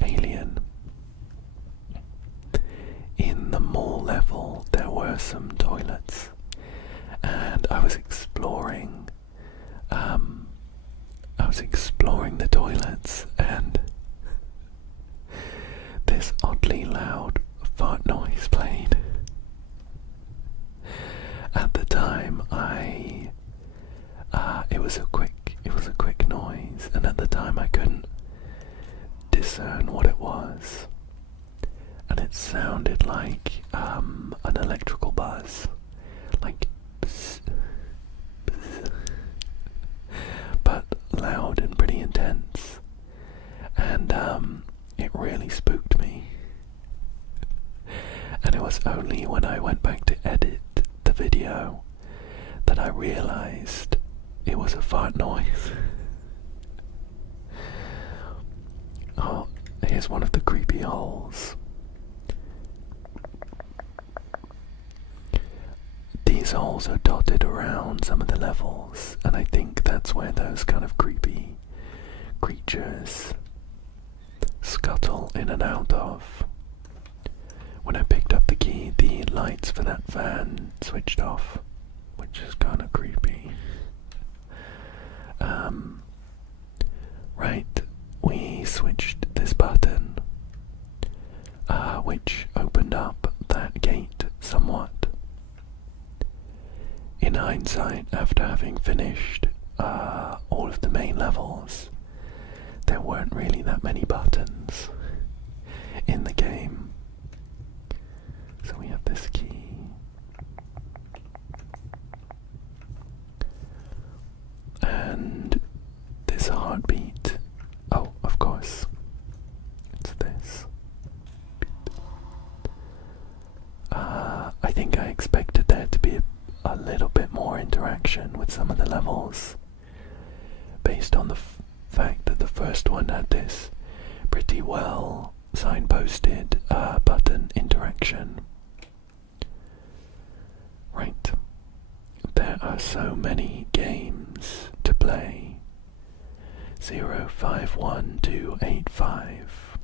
alien. In the mall level there were some toilets, and I was exploring the toilets, and this oddly loud fart noise played. At the time, it was a quick noise, and at the time I couldn't discern what it was, and it sounded like an electrical buzz, like bzz, bzz, but loud and pretty intense, and it really spooked me. And it was only when I went back to edit the video that I realized it was a fart noise. Oh, here's one of the creepy holes. These holes are dotted around some of the levels, and I think that's where those kind of creepy creatures scuttle in and out of. When I picked up the key, the lights for that fan switched off, which is kind of creepy. Right, we switched this button, which opened up that gate somewhat. In hindsight, after having finished all of the main levels, there weren't really that many buttons in the game. So we have this key. And this heartbeat. Oh, of course. It's this. I think I expected there to be a little bit more interaction with some of the levels, based on the fact that the first one had this pretty well signposted button interaction. Right, there are so many games to play. 051285.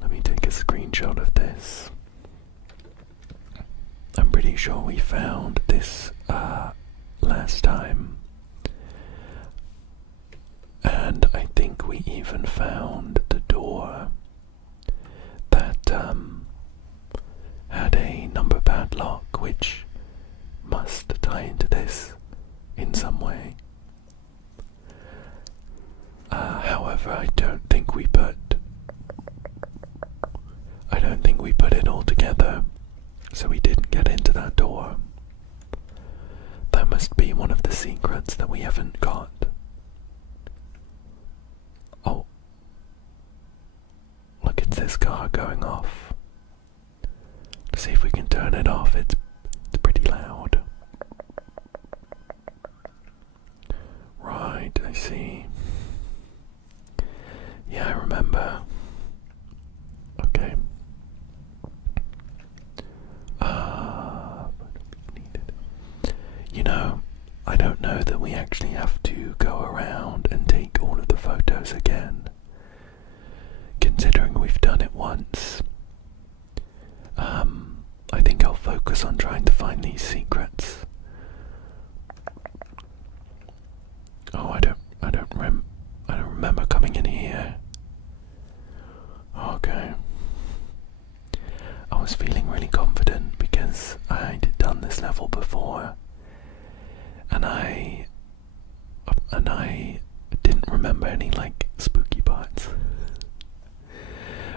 Let me take a screenshot of this. I'm pretty sure we found this last time, and I think we even found the door that had a number padlock, which must tie into this in some way. However, I don't think we put it all together, so we didn't get into that door. That must be one of the secrets that we haven't got. Oh, look, it's this car going off. Let's see if we can turn it off. It's pretty loud. Right, I see. Yeah, I remember. Okay. You know, I don't know that we actually have to go around and take all of the photos again, considering we've done it once. I think I'll focus on trying to find these secrets. Oh, I don't remember coming in here. Okay. I was feeling really confident because I'd done this level before, and I didn't remember any like spooky parts.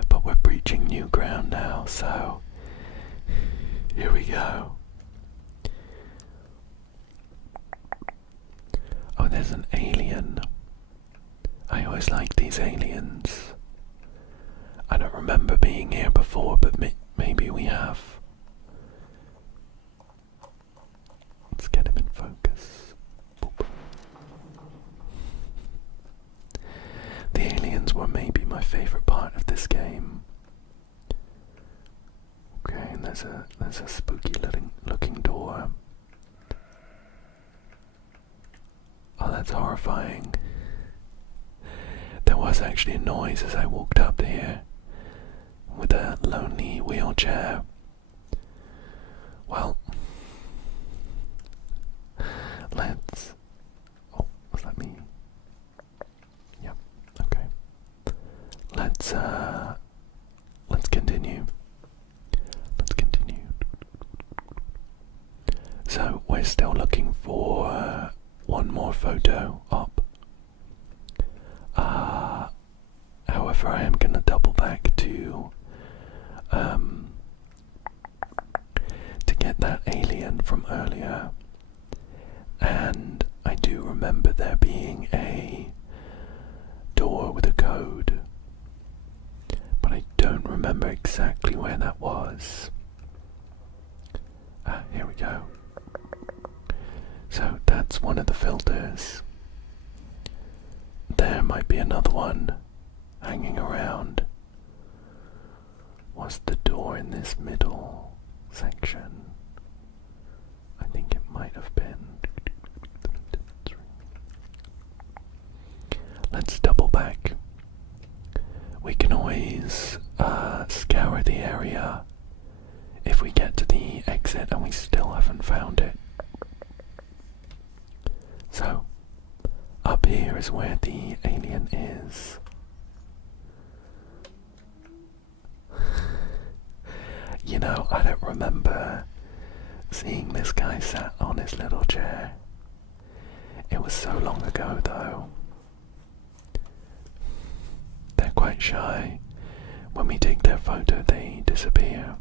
But we're breaching new ground now, so here we go. Oh, there's an alien. I always like these aliens. I don't remember being here before, but maybe we have. Let's get him in focus. Boop. The aliens were maybe my favourite part of this game. Okay, and there's a spooky looking door. Oh, that's horrifying. There was actually a noise as I walked up here with a lonely wheelchair. Well, let's... Oh, was that me? Yep, okay. Let's continue. Let's continue. So, we're still looking for one more photo up. However, I am going to double back to get that alien from earlier, and I do remember there being a door with a code, but I don't remember exactly where that was. Here we go. So that's one of the filters. There might be another one hanging around. Was the door in this middle section? I think it might have been. Let's double back. We can always scour the area if we get to the exit and we still haven't found it. So, up here is where the alien is. You know, I don't remember seeing this guy sat on his little chair. It was so long ago though. They're quite shy. When we take their photo, they disappear.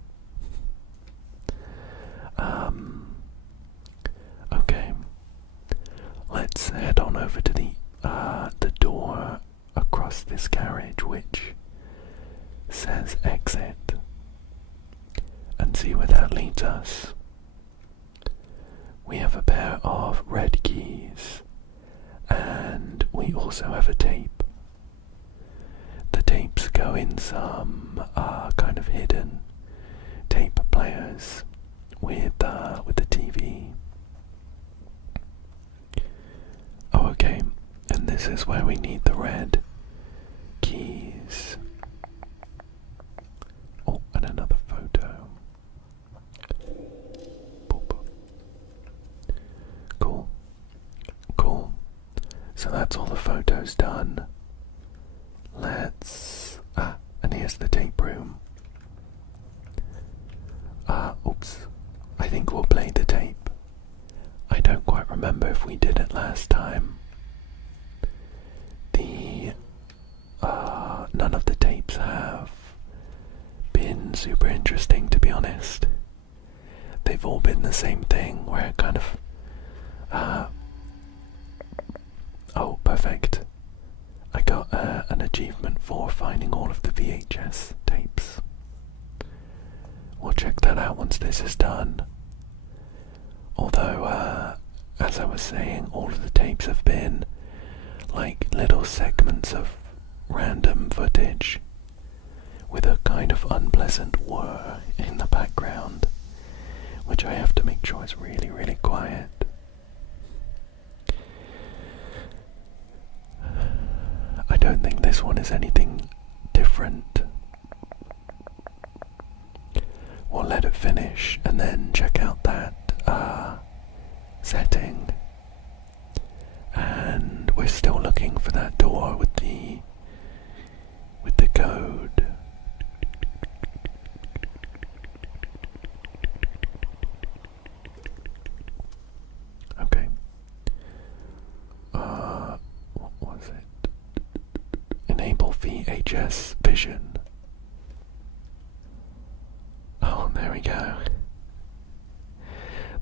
Okay. Let's head on over to the door across this carriage, which says exit, and see where that leads us. We have a pair of red keys, and we also have a tape. The tapes go in some kind of hidden tape players with the TV. Oh, okay, and this is where we need the red keys. Oh, and another photo. Boop. Cool. Cool. So that's all the photos done. Let's... and here's the tape room. Oops. I think we'll play the tape. I don't quite remember if we did it last time. None of the tapes have been super interesting, to be honest. They've all been the same thing, where it kind of... oh, perfect. I got an achievement for finding all of the VHS tapes. We'll check that out once this is done. Although, as I was saying, all of the tapes have been like little segments of random footage with a kind of unpleasant whir in the background, which I have to make sure is really, really quiet. I don't think this one is anything different. We'll let it finish and then check out that setting. And we're still looking for that door with the code. Okay. What was it? Enable VHS vision. Oh, there we go.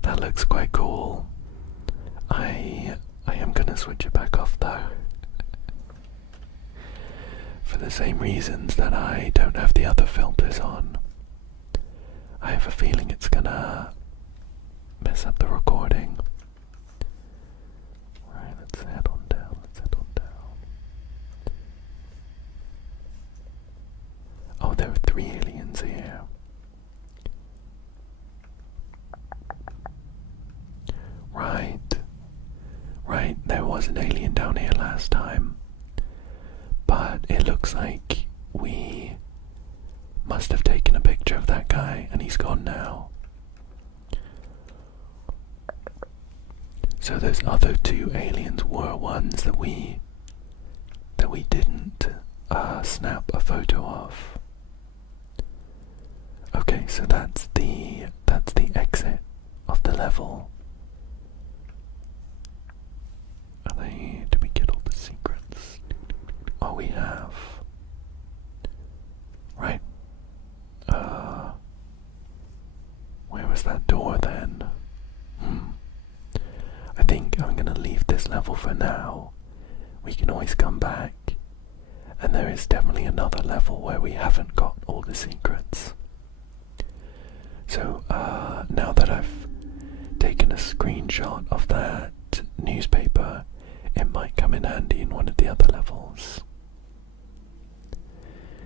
That looks quite cool. I am gonna switch it back off though. For the same reasons that I don't have the other filters on. I have a feeling it's gonna mess up the recording. Right, let's head on down, there are 3 aliens here. Right, there was an alien down here last time, but it looks like we must have taken a picture of that guy and he's gone now. So those other 2 aliens were ones that we didn't snap a photo of. Okay, so that's the exit of the level. Did we get all the secrets? Oh, we have. Right. Where was that door then? I think I'm gonna leave this level for now. We can always come back. And there is definitely another level where we haven't got all the secrets. So, now that I've taken a screenshot of that newspaper, it might come in handy in one of the other levels.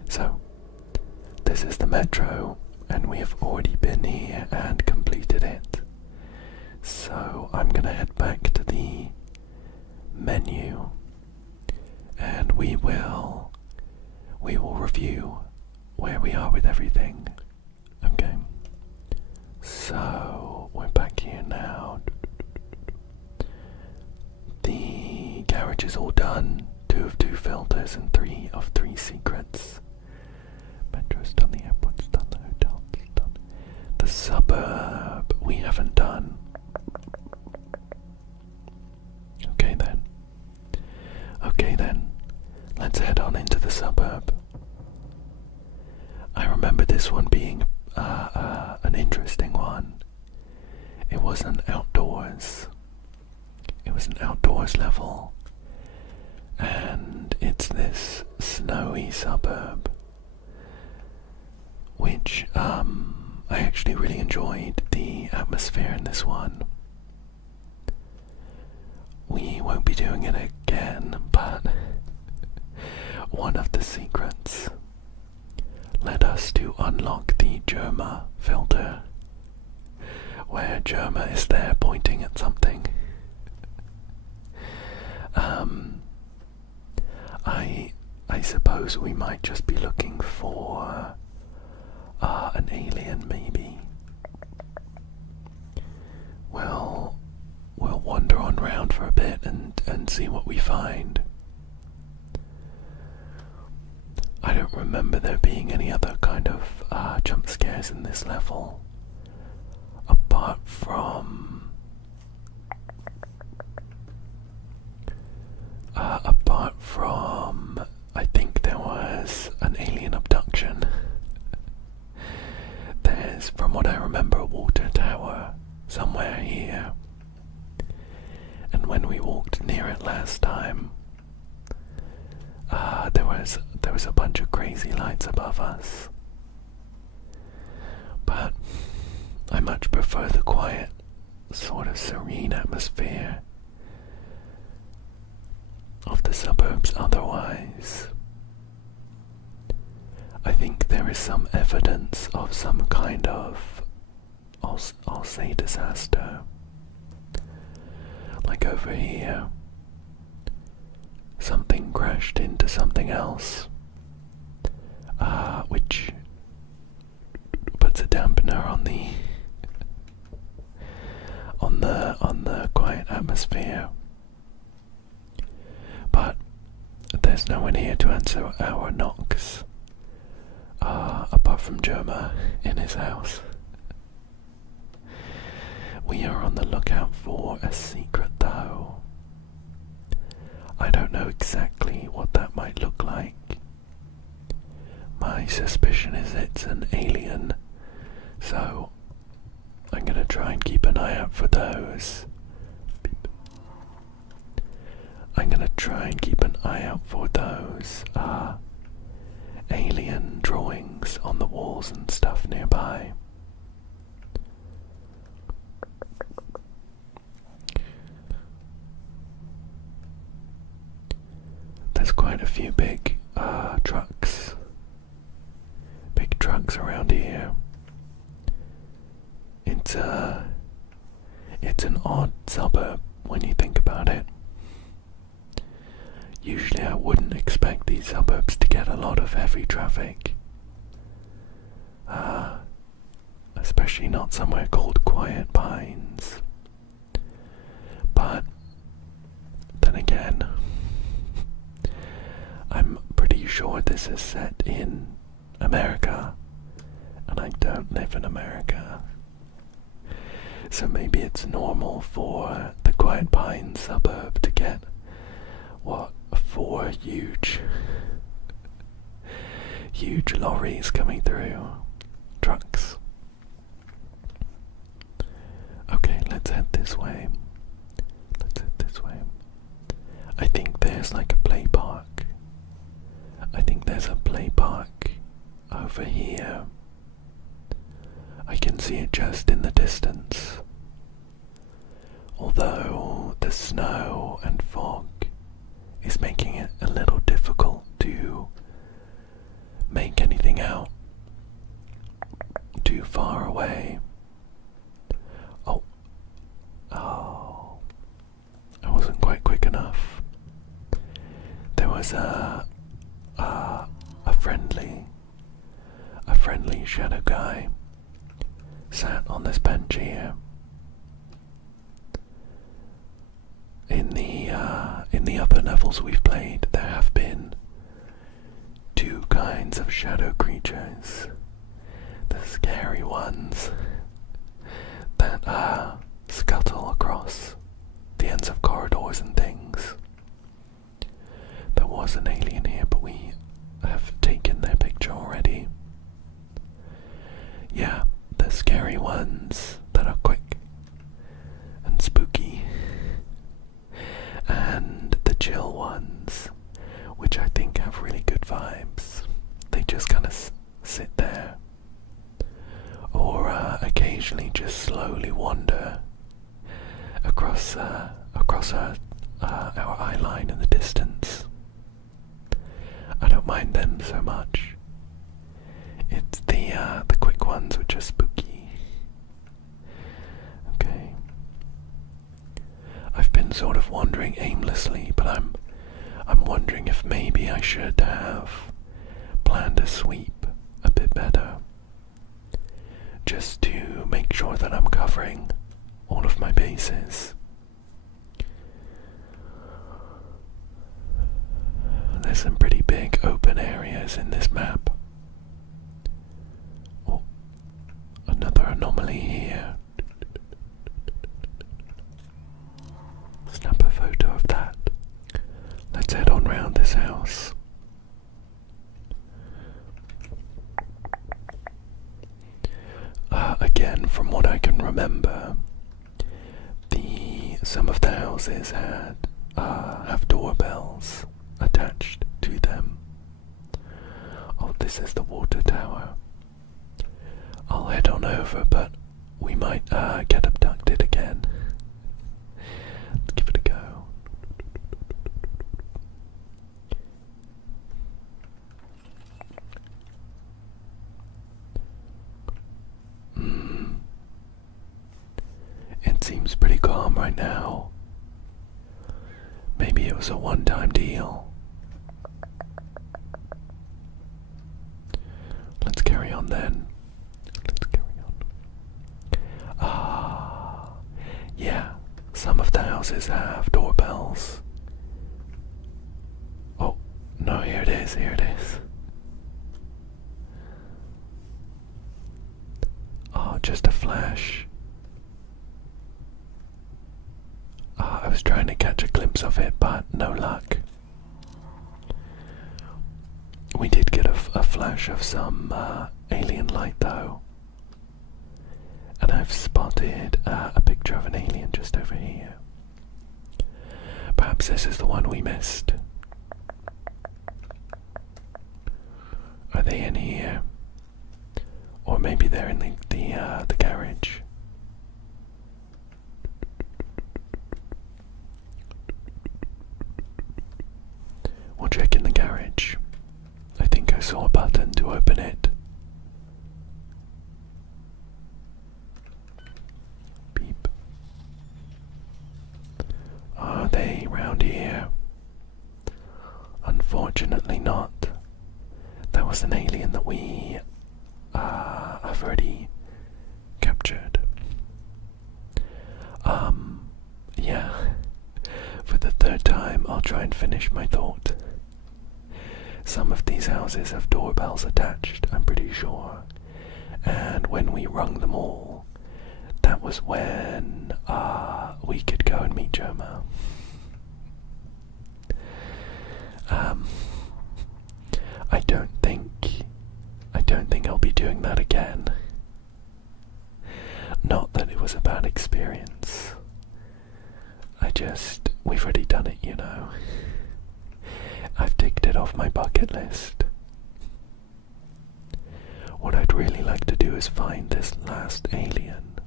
So, this is the metro, and we have already been here and completed it. So, I'm gonna head back to the menu, and we will review where we are with everything. Okay. So, we're back here now. The garage is all done. 2 of 2 filters and 3 of 3 secrets. Metro's done, the airport's done, the hotel's done. The suburb we haven't done. Okay then. Let's head on into the suburb. I remember this one being an interesting one. It was an outdoors level, and it's this snowy suburb, which I actually really enjoyed the atmosphere in this one. We won't be doing it again, but one of the secrets led us to unlock the Germa filter, where Germa is there pointing at something. I suppose we might just be looking for an alien, maybe. We'll wander on round for a bit and see what we find. I don't remember there being any other kind of jump scares in this level, apart from I think there was an alien abduction. There's, from what I remember, a water tower somewhere here, and when we walked near it last time, there was a bunch of crazy lights above us. But I much prefer the quiet, sort of serene atmosphere of the suburbs otherwise. I think there is some evidence of some kind of, I'll say, disaster. Like over here, something crashed into something else, which puts a dampener on the quiet atmosphere. But there's no one here to answer our knocks, apart from Germa in his house. We are on the lookout for a secret, though. I don't know exactly what that might look like. My suspicion is it's an alien, so I'm gonna try and keep an eye out for those. Beep. I'm gonna try and keep an eye out for those alien drawings on the walls and stuff nearby. There's quite a few big trucks trucks around here. It's an odd suburb when you think about it. Usually I wouldn't expect these suburbs to get a lot of heavy traffic. Especially not somewhere called Quiet Pines. But then again, I'm pretty sure this is set in America, and I don't live in America. So maybe it's normal for the Quiet Pines suburb to get, what, 4 huge lorries coming through. Trucks. Okay, let's head this way. I think there's like a play park. I think there's a play park over here. I can see it just in the distance. Although the snow and fog is making it a little difficult to make anything out too far away. Oh, I wasn't quite quick enough. There was a friendly shadow guy sat on this bench here. In the upper levels we've played, there have been 2 kinds of shadow creatures. The scary ones that scuttle across the ends of corridors and things. There was an alien here, but we have taken their picture already. Yeah, the scary ones that are quick and spooky. And the chill ones, which I think have really good vibes. They just kind of sit there, or occasionally just slowly wander across our eye line in the distance. I don't mind them so much. It's the quick ones which are spooky. Okay. I've been sort of wandering aimlessly, but I'm wondering if maybe I should have planned a sweep a bit better, just to make sure that I'm covering all of my bases. There's some pretty big open areas in this map. Oh, another anomaly here. Snap a photo of that. Let's head on round this house. Again, from what I can remember, some of the houses have doorbells attached to them. Oh, this is the water tower. I'll head on over, but we might get abducted again. Let's give it a go. It seems pretty calm right now. Maybe it was a one-time deal. Let's carry on then. Yeah, some of the houses have doorbells. Oh, no, here it is. Oh, just a flash. I was trying to catch a glimpse of it, but no luck. We did get a flash of some alien light though. And I've spotted a picture of an alien just over here. Perhaps this is the one we missed. Are they in here? Or maybe they're in the garage. We'll check in the garage. I think I saw a button to open it. was an alien that we have already captured. Yeah. For the third time, I'll try and finish my thought. Some of these houses have doorbells attached, I'm pretty sure. And when we rung them all, that was when we could go and meet Joma. I don't think I'll be doing that again. Not that it was a bad experience. We've already done it, you know. I've ticked it off my bucket list. What I'd really like to do is find this last alien.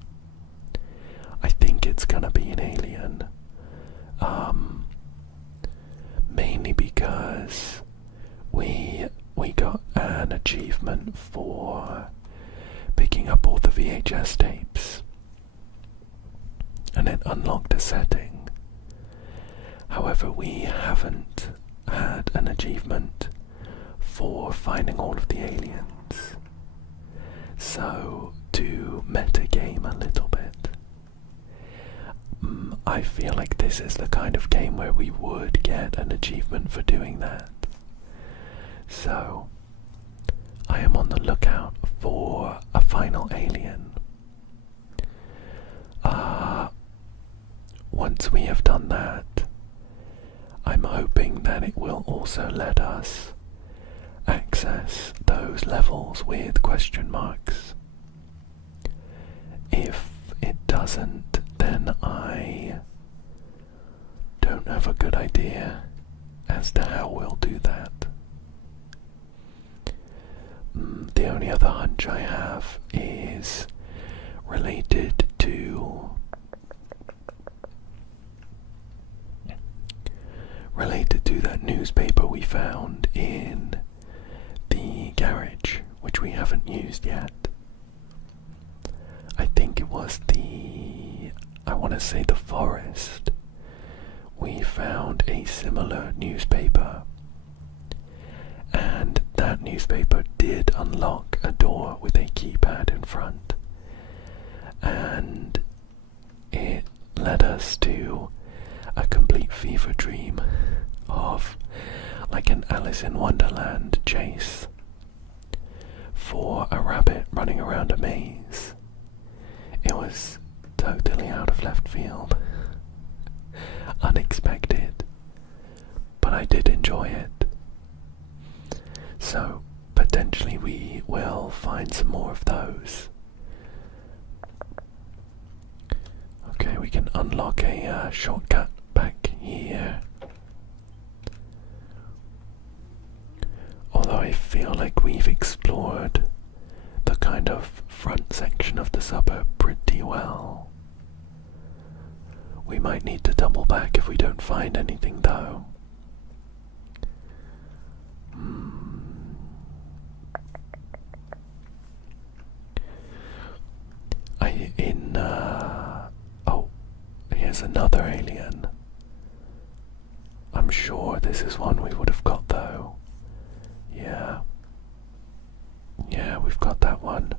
I think it's gonna be an alien. Mainly because we got an achievement for picking up all the VHS tapes, and it unlocked a setting. However, we haven't had an achievement for finding all of the aliens. So, to metagame a little bit, I feel like this is the kind of game where we would get an achievement for doing that. So, I am on the lookout for a final alien. Once we have done that, I'm hoping that it will also let us access those levels with question marks. If it doesn't, then I don't have a good idea as to how we'll do that. The only other hunch I have is related to that newspaper we found in the garage, which we haven't used yet. I think it was I want to say the forest. We found a similar newspaper, and that newspaper did unlock a door with a keypad in front, and it led us to a complete fever dream of like an Alice in Wonderland chase for a rabbit running around a maze. It was totally out of left field, unexpected, but I did enjoy it. So potentially we will find some more of those. Okay, we can unlock a shortcut back here. Although I feel like we've explored the kind of front section of the suburb pretty well. We might need to double back if we don't find anything though. Here's another alien. I'm sure this is one we would have got though. Yeah, we've got that one.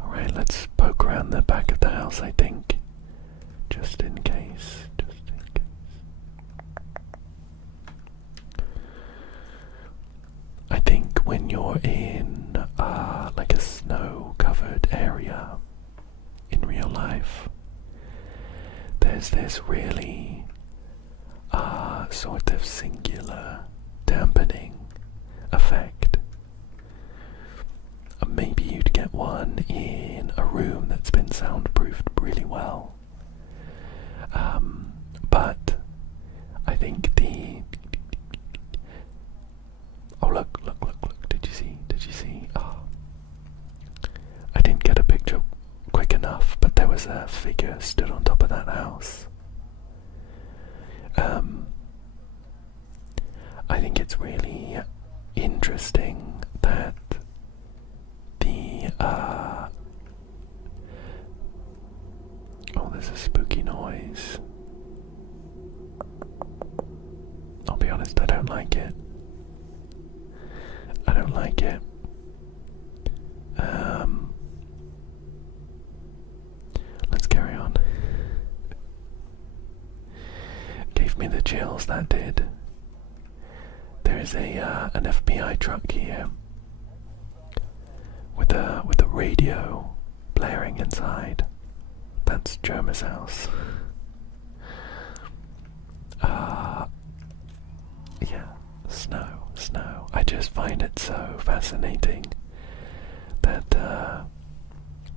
Alright, let's poke around the back of the house, I think. Just in case. I think when you're in like a snow-covered area in real life, there's this really sort of singular dampening effect. Maybe you'd get one in a room that's been soundproofed really well. But I think oh look, did you see? Oh. I didn't get a picture quick enough, but there was a figure stood on top of that house. I think it's really interesting that there's a spooky noise. I'll be honest, I don't like it. don't like it. Let's carry on. Gave me the chills, that did. There is an FBI truck here with a radio blaring inside. That's Jerma's house. Yeah, snow. I just find it so fascinating that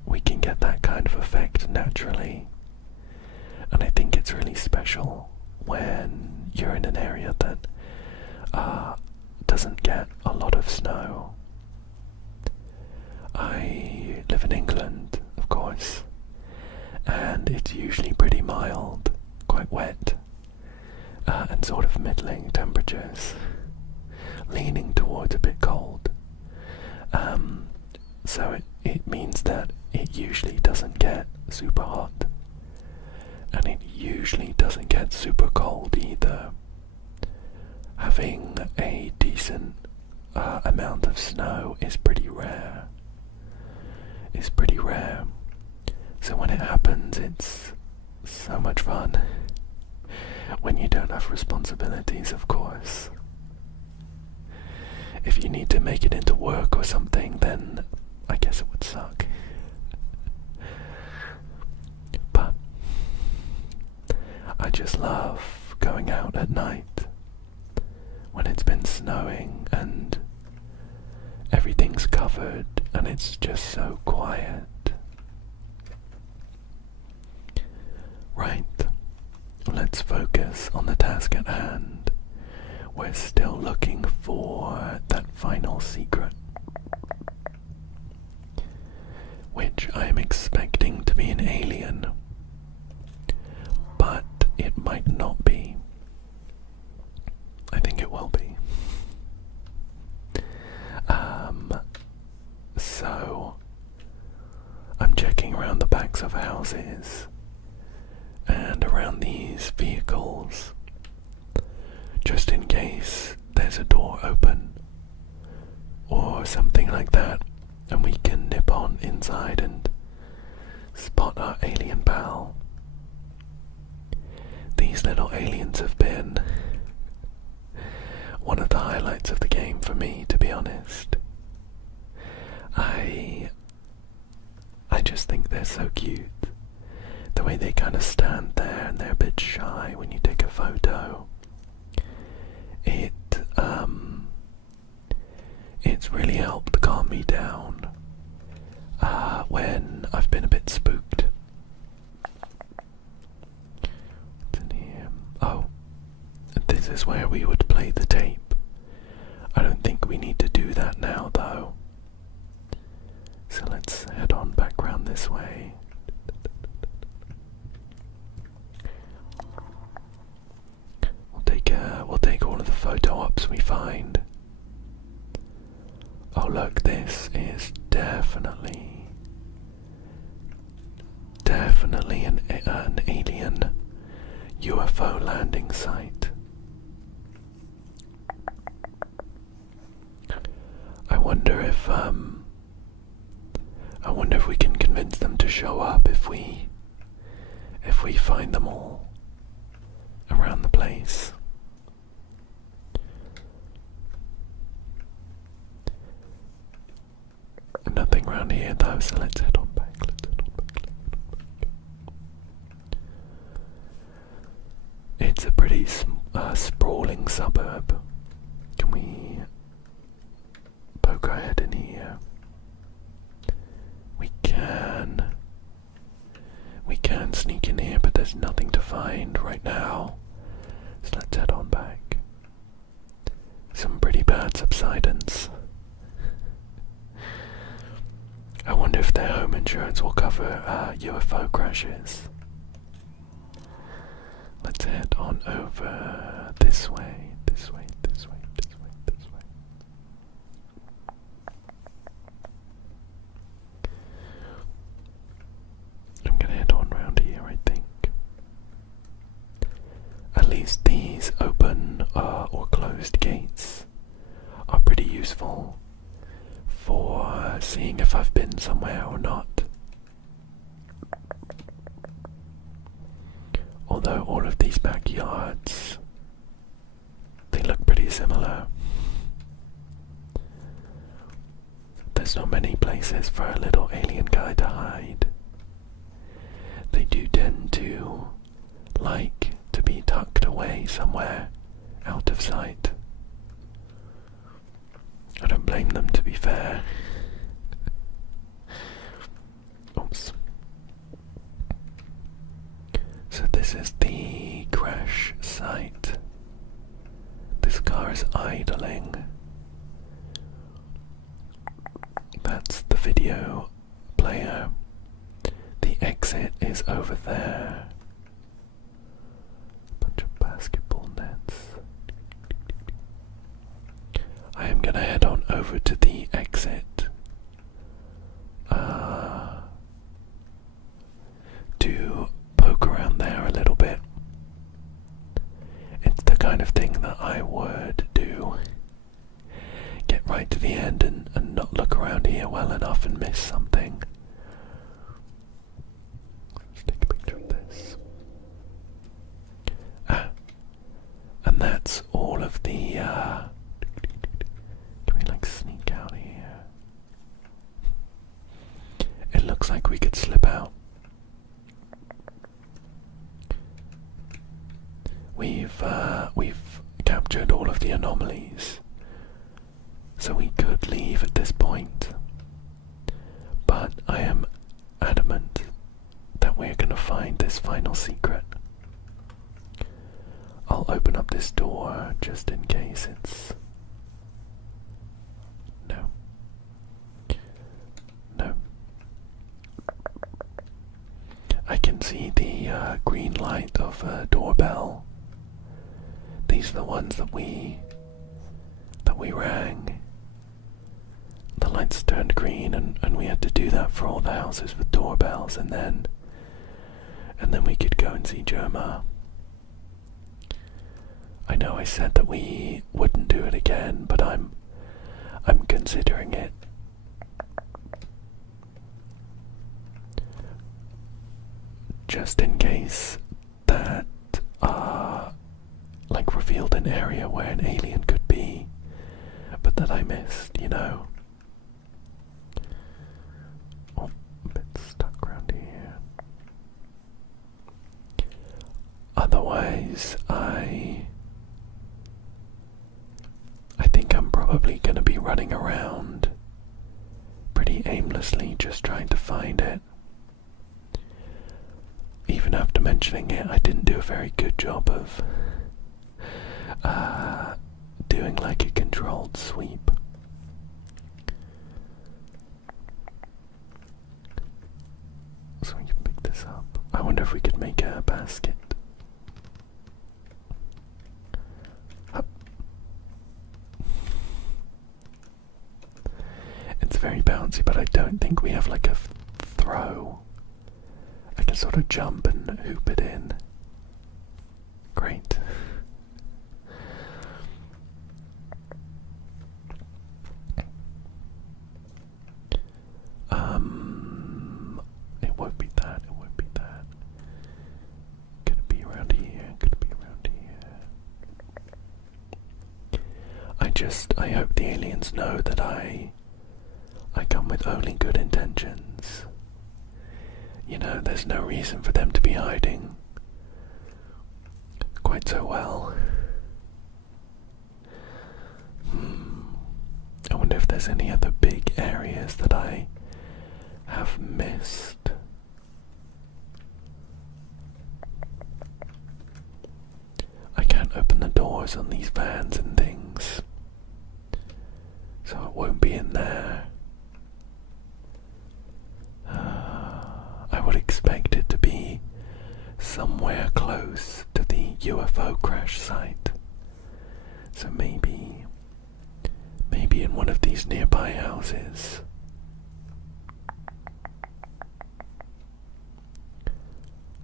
we can get that kind of effect naturally. And I think it's really special when you're in an area that doesn't get a lot of snow. I live in England, of course, and it's usually pretty mild, quite wet, and sort of middling temperatures, leaning towards a bit cold. So it means that it usually doesn't get super hot, and it usually doesn't get super cold either. Having a decent amount of snow is pretty rare. So when it happens, it's so much fun. When you don't have responsibilities, of course. If you need to make it into work or something, then I guess it would suck. But I just love going out at night when it's been snowing and everything's covered and it's just so quiet. Right, let's focus on the task at hand. We're still looking for that final secret, which I am expecting to be an alien, but it might not be. I think it will be. So I'm checking around the backs of houses and around these vehicles, just in case there's a door open or something like that, and we can nip on inside and spot our alien pal. These little aliens have been one of the highlights of the game for me, to be honest. I just think they're so cute. The way they kind of stand there and they're a bit shy when you take a photo. It's really helped calm me down when I've been a bit spooked. What's in here? Oh, this is where we would play the tape. I don't think we need to do that now, though. So let's head on back round this way. We'll take all of the photo ops we find. Oh look, this is definitely an alien UFO landing site. I wonder if we can convince them to show up if we find them all around the place. Nothing around here though, so let's head on back. It's a pretty sprawling suburb. Can we poke our head in here? We can sneak in here, but there's nothing to find right now. So let's head on back. Some pretty bad subsidence. I wonder if their home insurance will cover UFO crashes. Let's head on over this way, this way, this way, this way, this way. I'm gonna head on round here, I think. At least these open or closed gates are pretty useful seeing if I've been somewhere or not. Although all of these backyards, they look pretty similar. There's not many places for a little alien guy to hide. They do tend to like to be tucked away somewhere out of sight. I don't blame them, to be fair. Oops. So this is the crash site. This car is idling. That's the video player. The exit is over there. Bunch of basketball nets. I am gonna head on over to the exit. To poke around there a little bit. It's the kind of thing that I would do. Get right to the end and not look around here well enough and miss something. Let's take a picture of this. And that's all of the, can we like sneak out here? It looks like we could slip out. We've captured all of the anomalies, so we could leave at this point. But I am adamant that we're gonna find this final secret. I'll open up this door just in case it's... No. No. I can see the green light of a doorbell. These are the ones that we rang. The lights turned green and we had to do that for all the houses with doorbells, and then we could go and see Germa. I know I said that we wouldn't do it again, but I'm considering it. Just in case that like revealed an area where an alien could be, but that I missed, you know. Oh, a bit stuck around here. Otherwise, I think I'm probably gonna be running around pretty aimlessly just trying to find it. Even after mentioning it, I didn't do a very good job of doing like a controlled sweep. So we can pick this up. I wonder if we could make a basket. Up. It's very bouncy, but I don't think we have like a throw. I can sort of jump and hoop it in. Great. It won't be that, it won't be that. Could it be around here? Could it be around here? I hope the aliens know that I come with only good intentions. You know, there's no reason for them to be hiding quite so well. I wonder if there's any other big areas that I have missed. I can't open the doors on these vans and things, so it won't be in there. I would expect it to be somewhere close to the UFO crash site. So maybe in one of these nearby houses.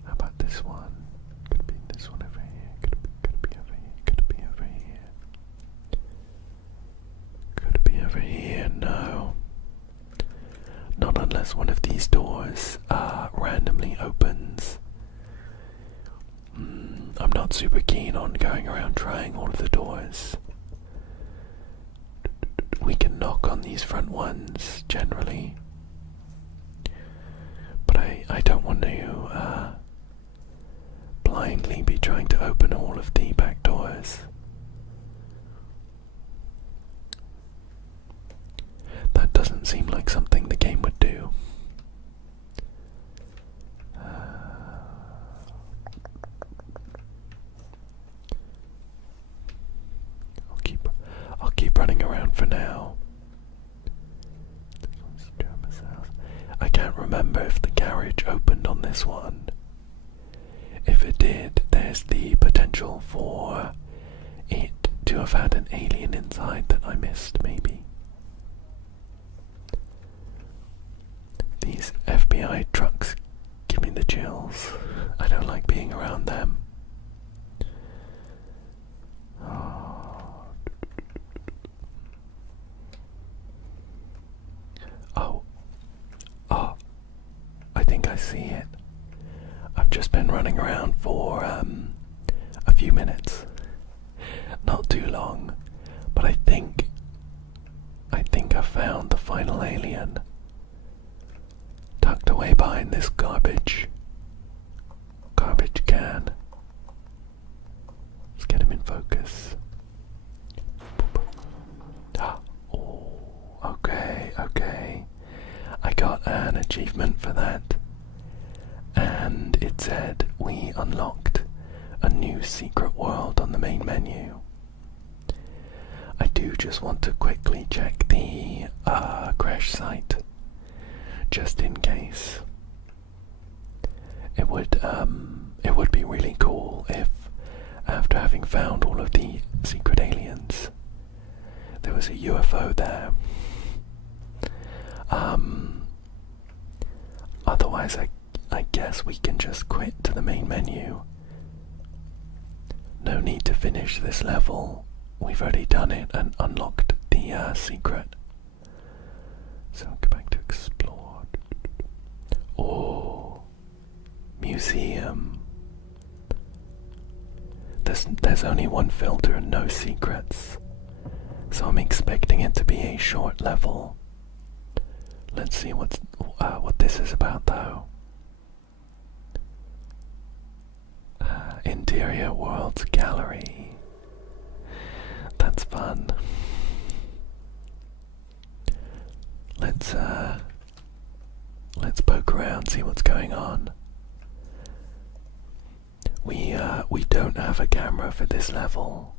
How about this one? Could it be this one over here? Could it be over here? Could it be over here? Could it be over here? No. unless one of these doors randomly opens. I'm not super keen on going around trying all of the doors. We can knock on these front ones generally, but I don't want to blindly be trying to open all of the back doors. That doesn't seem like something the game would do. I'll keep running around for now. I can't remember if the garage opened on this one. If it did, there's the potential for it to have had an alien inside that I missed, maybe. These FBI trucks give me the chills. I don't like being around them. Oh, I think I see it. I've just been running around for a few minutes. Not too long, but I think I found the final alien. Tucked away behind this garbage can. Let's get him in focus. Oh, okay. I got an achievement for that, and it said we unlocked a new secret world on the main menu. I do just want to quickly check the crash site, just in case. It would be really cool if, after having found all of the secret aliens, there was a UFO there. Otherwise, I guess we can just quit to the main menu. No need to finish this level. We've already done it and unlocked the secret. So go back to explore. Oh, museum. There's only one filter and no secrets, so I'm expecting it to be a short level. Let's see what this is about, though. Interior Worlds Gallery. That's fun. Let's poke around, see what's going on. We don't have a camera for this level.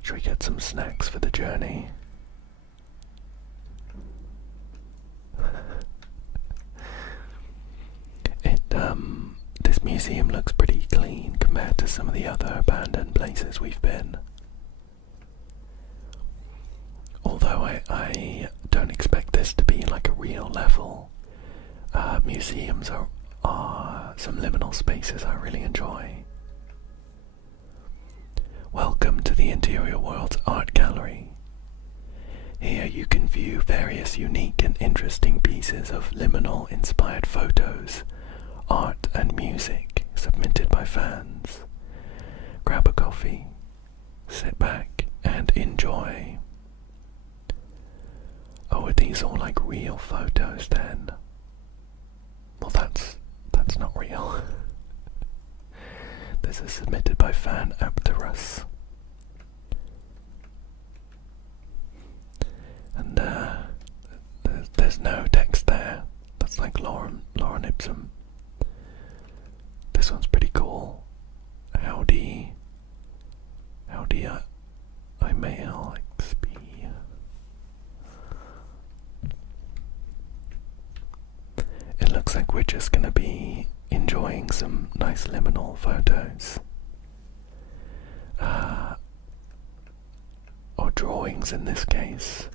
Should we get some snacks for the journey? This museum looks pretty clean compared to some of the other abandoned places we've been. Although I don't expect this to be like a real level. Museums are some liminal spaces I really enjoy. Welcome to the Interior Worlds Art Gallery. Here you can view various unique and interesting pieces of liminal-inspired photos, art and music submitted by fans. Grab a coffee, sit back and enjoy. Oh, are these all like real photos then? Well, that's not real. This is submitted by fan Apterus. And there's no text there. That's like Lauren Ipsum. This one's pretty cool. Howdy I mail XP. It looks like we're just gonna be enjoying some nice liminal photos. Or drawings in this case.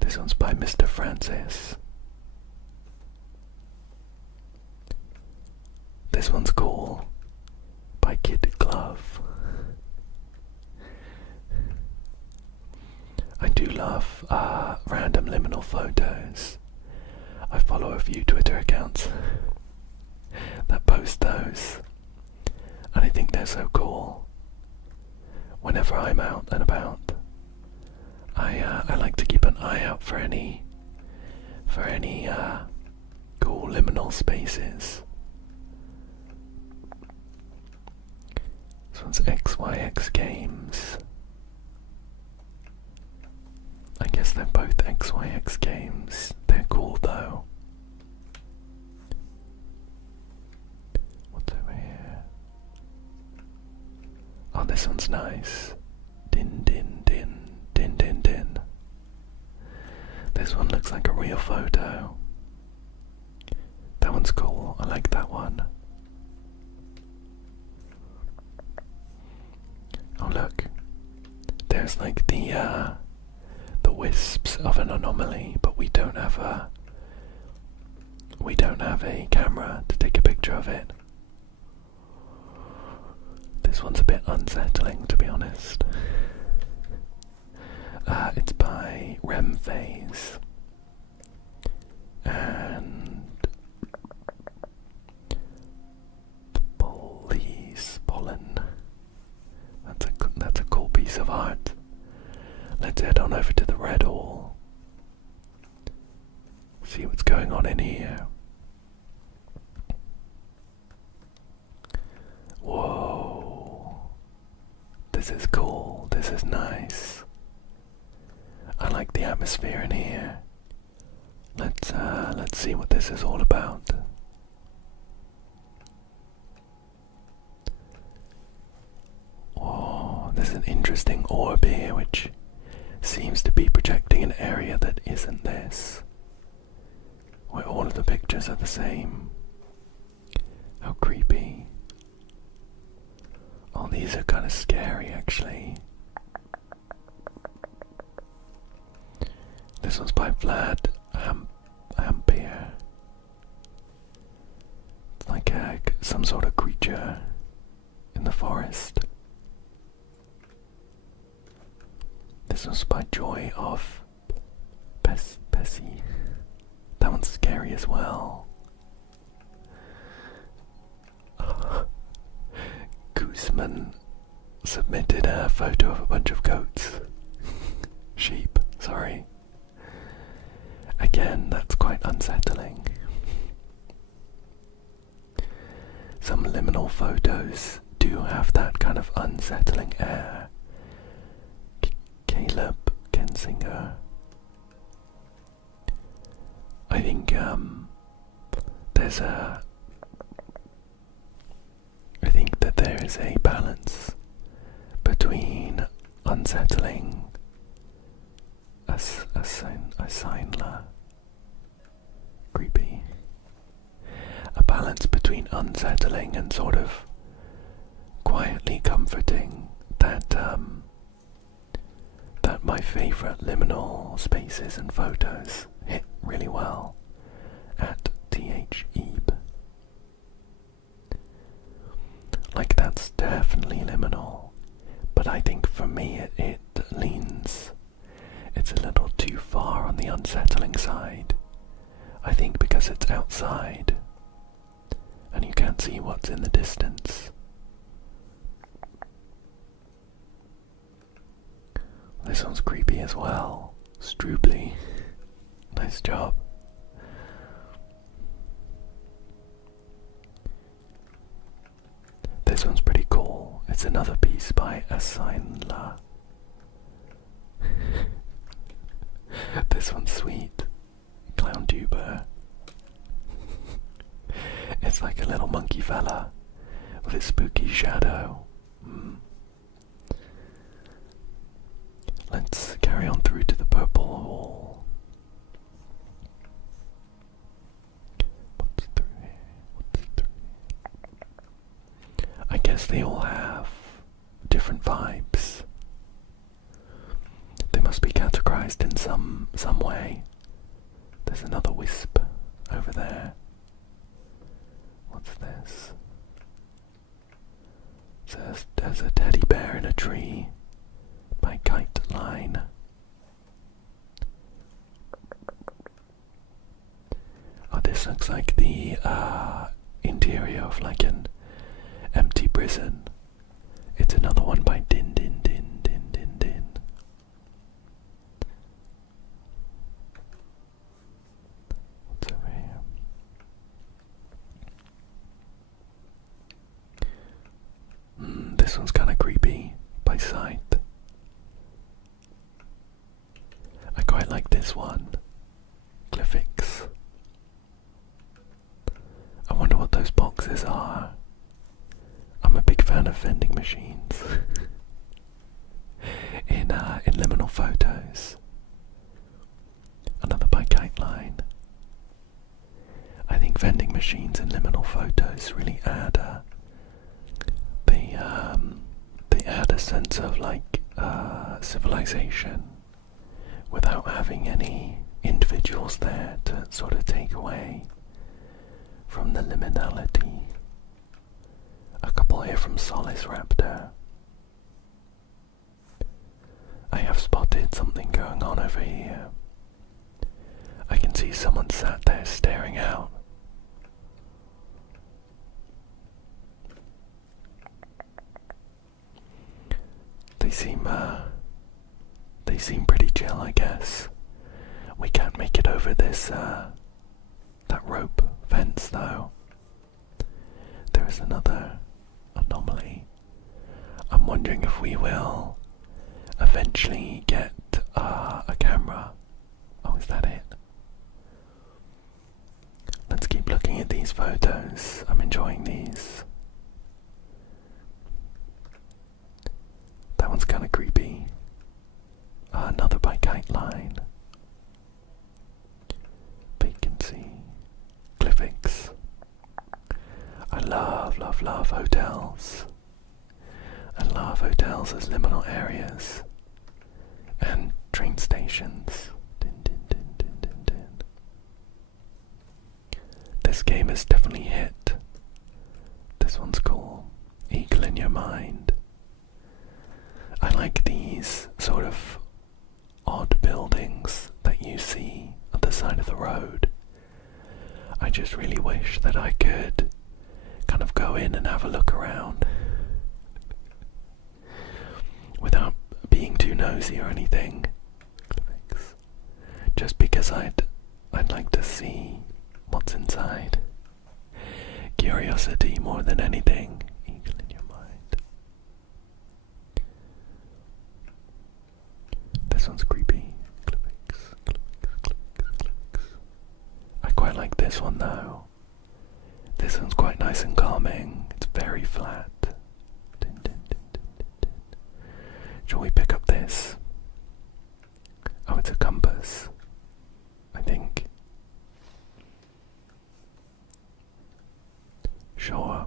This one's by Mr. Francis. This one's cool. By Kid Glove. I do love random liminal photos. I follow a few Twitter accounts that post those, and I think they're so cool. Whenever I'm out and about, I like to keep an eye out for any cool liminal spaces. This one's XYX Games. I guess they're both XYX Games. They're cool though. What's over here? Oh, this one's nice. Din din din, din din din. This one looks like a real photo. That one's cool. I like that one. Oh look, there's like the wisps of an anomaly, but we don't have a camera to take a picture of it. This one's a bit unsettling, to be honest. It's by REM Phase, and Police Pollen. That's a cool piece of art. Let's head on over to the Red Hall. See what's going on in here. Whoa. This is cool. This is nice. I like the atmosphere in here. Let's see what this is all about. Oh, there's an interesting orb here which seems to be projecting an area that isn't this, where all of the pictures are the same. How creepy. Oh, these are kind of scary actually. This one's by Vlad Ampere. It's like some sort of creature in the forest. This one's by Joy of Bessie. That one's scary as well. Guzman submitted a photo of a bunch of goats. Sheep, sorry. Again, that's quite unsettling. Some liminal photos do have that kind of unsettling air. Caleb Kensinger. I think that there is a balance between unsettling creepy. A balance between unsettling and sort of quietly comforting that my favourite liminal spaces and photos hit really well at THEB. Like, that's definitely liminal, but I think for me it leans, it's a little too far on the unsettling side. I think because it's outside and you can't see what's in the distance. This one's creepy as well. Strubly. Nice job. This one's pretty cool. It's another piece by Assignla. This one's sweet. Clown tuber. It's like a little monkey fella with a spooky shadow. Let's carry on through to the Purple Hall. What's through here? I guess they all have different vibes. They must be categorized in some way. There's another wisp over there. What's this? There's a teddy bear in a tree by Kite Line. This looks like the interior of like an empty prison. It's another one by Din Din Din Din Din Din. What's over here? This one's kind of creepy by sight. I quite like this one. Glyphics. I wonder what those boxes are. I'm a big fan of vending machines in liminal photos. Another by Kiteline. I think vending machines in liminal photos really add they add a sense of like civilization without having any individuals there to sort of take away from the liminality. A couple here from Solace Raptor. I have spotted something going on over here. I can see someone sat there staring out. They seem pretty chill, I guess. We can't make it over this, that rope fence though. There is another anomaly. I'm wondering if we will eventually get a camera. Oh, is that it? Let's keep looking at these photos. I'm enjoying these. That one's kind of creepy. Another by Kiteline. Vacancy. Glyphics. I love hotels. I love hotels as liminal areas. And train stations. Din, din, din, din, din, din. This game has definitely hit. This one's cool. Eagle in Your Mind. I like these sort of odd buildings that you see at the side of the road. I just really wish that I could kind of go in and have a look around without being too nosy or anything. Just because I'd like to see what's inside. Curiosity more than anything. Eagle in Your Mind. This one's creepy. Clicks. I quite like this one though. This one's quite nice and calming. It's very flat. Din, din, din, din, din, din. Shall we pick up this? Oh, it's a compass, I think. Sure.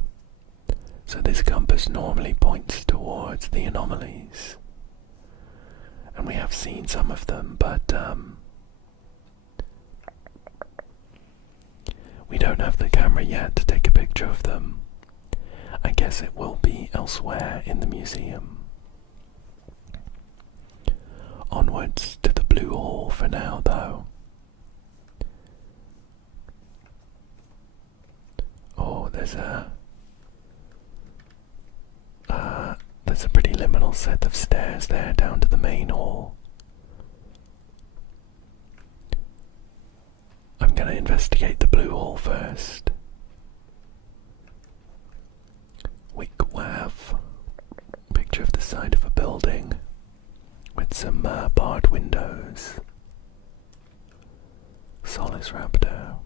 So this compass normally points towards the anomalies. And we have seen some of them, but we don't have the camera yet to take a picture of them. I guess it will be elsewhere in the museum. Onwards to the Blue Hall for now, though. Oh, there's a pretty liminal set of stairs there down to the main hall. I'm gonna investigate the Blue Hall first. Wigwav. Picture of the side of a building with some barred windows. Solace Raptor.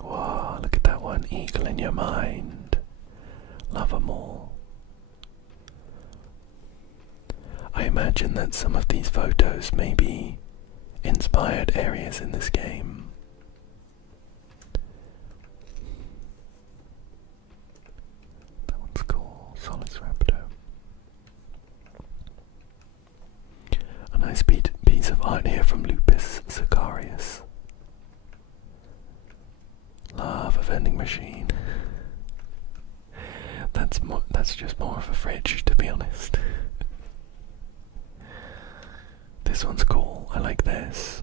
Whoa, look at that one. Eagle in Your Mind. Love 'em all. I imagine that some of these photos may be inspired areas in this game. That one's cool. Solace Raptor. A nice piece of art here from Lupus Sicarius. Love a vending machine. That's just more of a fridge, to be honest. This one's cool. I like this.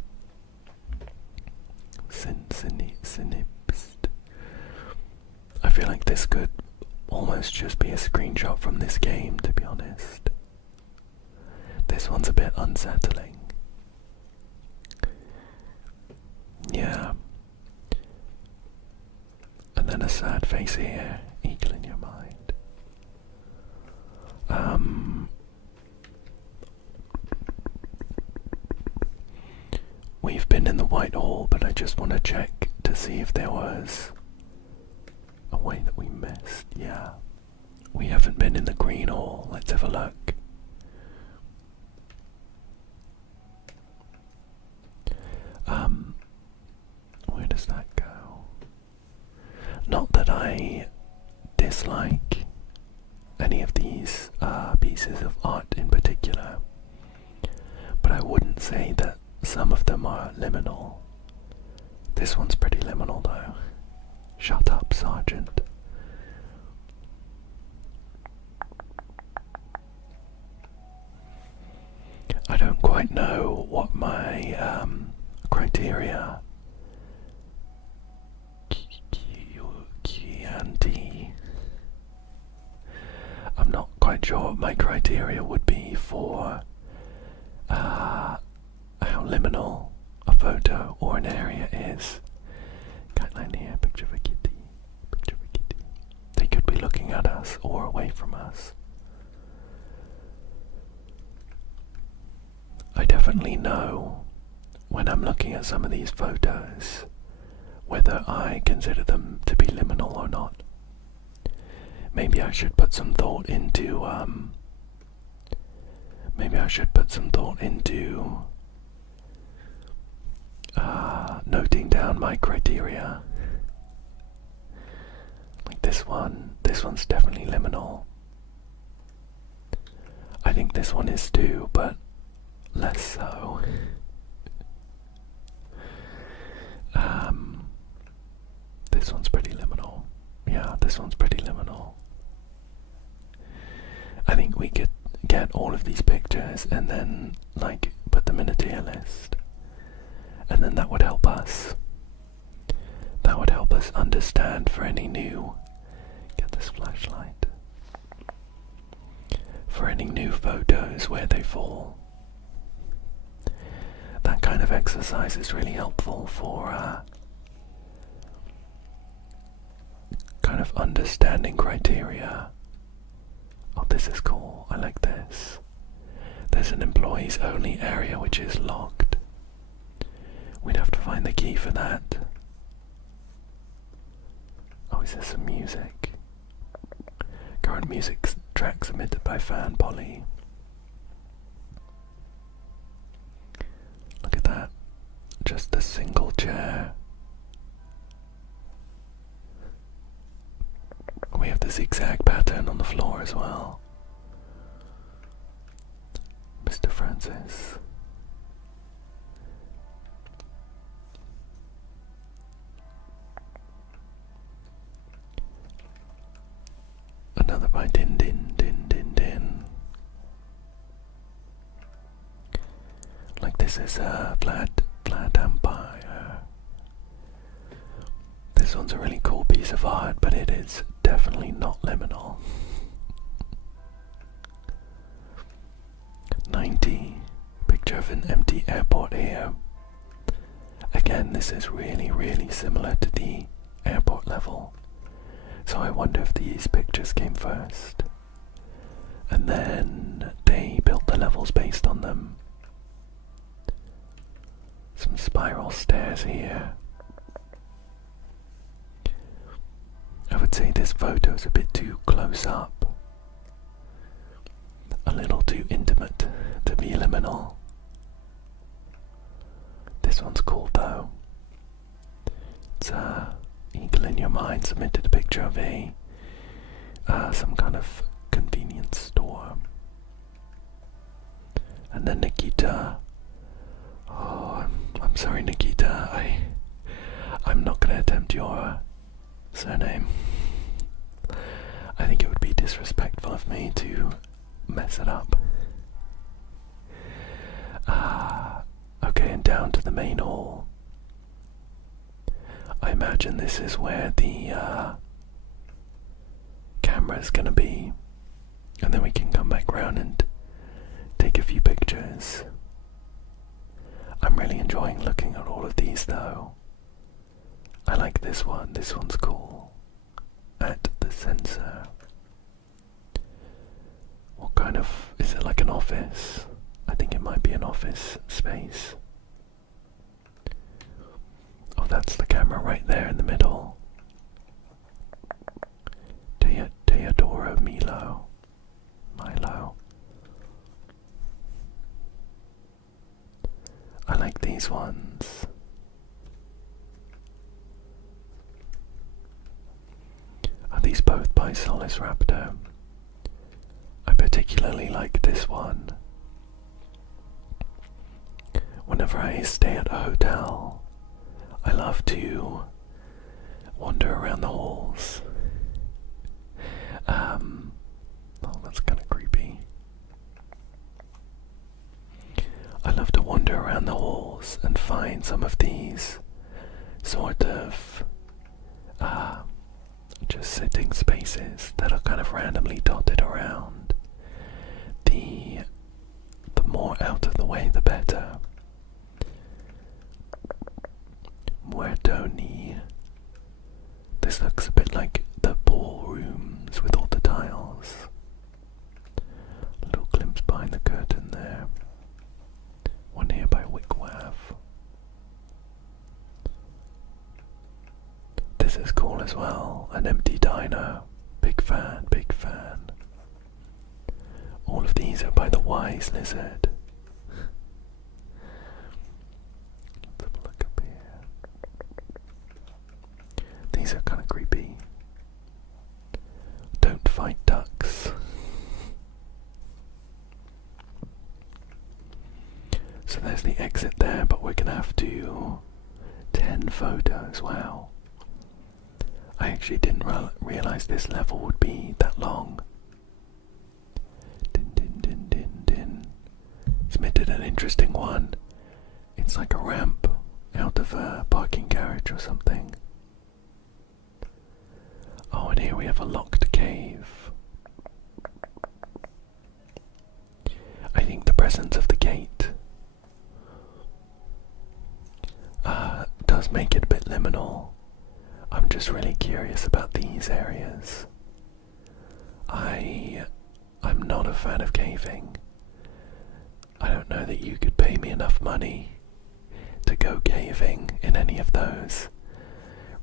Synipst. I feel like this could almost just be a screenshot from this game, to be honest. This one's a bit unsettling. Yeah. And then a sad face here, eagle in your mind. We've been in the White Hall, but I just want to check to see if there was a way that we missed. Yeah. We haven't been in the Green Hall. Let's have a look. Where does that go? Not that I dislike any of these pieces of art in particular, but I wouldn't say that some of them are liminal. This one's pretty liminal though. Shut up, Sergeant. I don't quite know what my criteria I'm not quite sure what my criteria would be for how liminal a photo or an area is. Guideline here, picture of a kitty, picture of a kitty. They could be looking at us or away from us. I definitely know when I'm looking at some of these photos whether I consider them to be liminal or not. Maybe I should put some thought into noting down my criteria. Like this one's definitely liminal. I think this one is too, but less so. This one's pretty liminal. Yeah, this one's pretty liminal. I think we could get all of these pictures and then, like, put them in a tier list. And then that would help us. That would help us understand for any new... Get this flashlight. For any new photos where they fall. That kind of exercise is really helpful for kind of understanding criteria. Oh, this is cool. I like this. There's an employees only area which is locked. We'd have to find the key for that. Oh, is there some music? Current music track submitted by Fan Polly. Look at that. Just a single chair. We have the zigzag pattern on the floor as well. Mr. Francis. Another by Din Din Din Din Din. Like this is a flat empire. This one's a really cool piece of art, but it is definitely not liminal. 90. Picture of an empty airport here. Again, this is really, really similar to the airport level. So I wonder if these pictures came first. And then they built the levels based on them. Some spiral stairs here. I would say this photo's a bit too close up. A little too intimate to be liminal. This one's cool though. It's Eagle in Your Mind submitted a picture of a some kind of convenience store. And then Nikita. Oh, I'm sorry, Nikita. I'm not gonna attempt your surname. I think it would be disrespectful of me to mess it up. down to the main hall. I imagine this is where the camera's gonna be, and then we can come back round and take a few pictures. I'm really enjoying looking at all of these though. I like this one's cool. At the sensor. What kind of, is it like an office? I think it might be an office space. Oh, that's the camera right there in the middle. Teodoro Milo. I like these ones. Are these both by Solis Raptor? I particularly like this one. Whenever I stay at a hotel, I love to wander around the halls. Oh, that's kind of creepy. I love to wander around the halls and find some of these sort of just sitting spaces that are kind of randomly dotted around. The more out of the way, the better. Muertoni. This looks a bit like the ballrooms with all the tiles. A little glimpse behind the curtain there. One here by Wigwav. This is cool as well. An empty diner. Big fan, big fan. All of these are by the Wise Lizard. Let's have a look up here. These are kind of creepy. Don't fight ducks. So there's the exit there, but we're gonna have to 10 photos. Wow. I actually didn't realize this level would be that long. Din din din din din. Submitted an interesting one. It's like a ramp out of a parking garage or something. Oh, and here we have a locked cave. I think the presence of the gate does make it a bit liminal. I'm just really curious about these areas. I'm not a fan of caving. I don't know that you could pay me enough money to go caving in any of those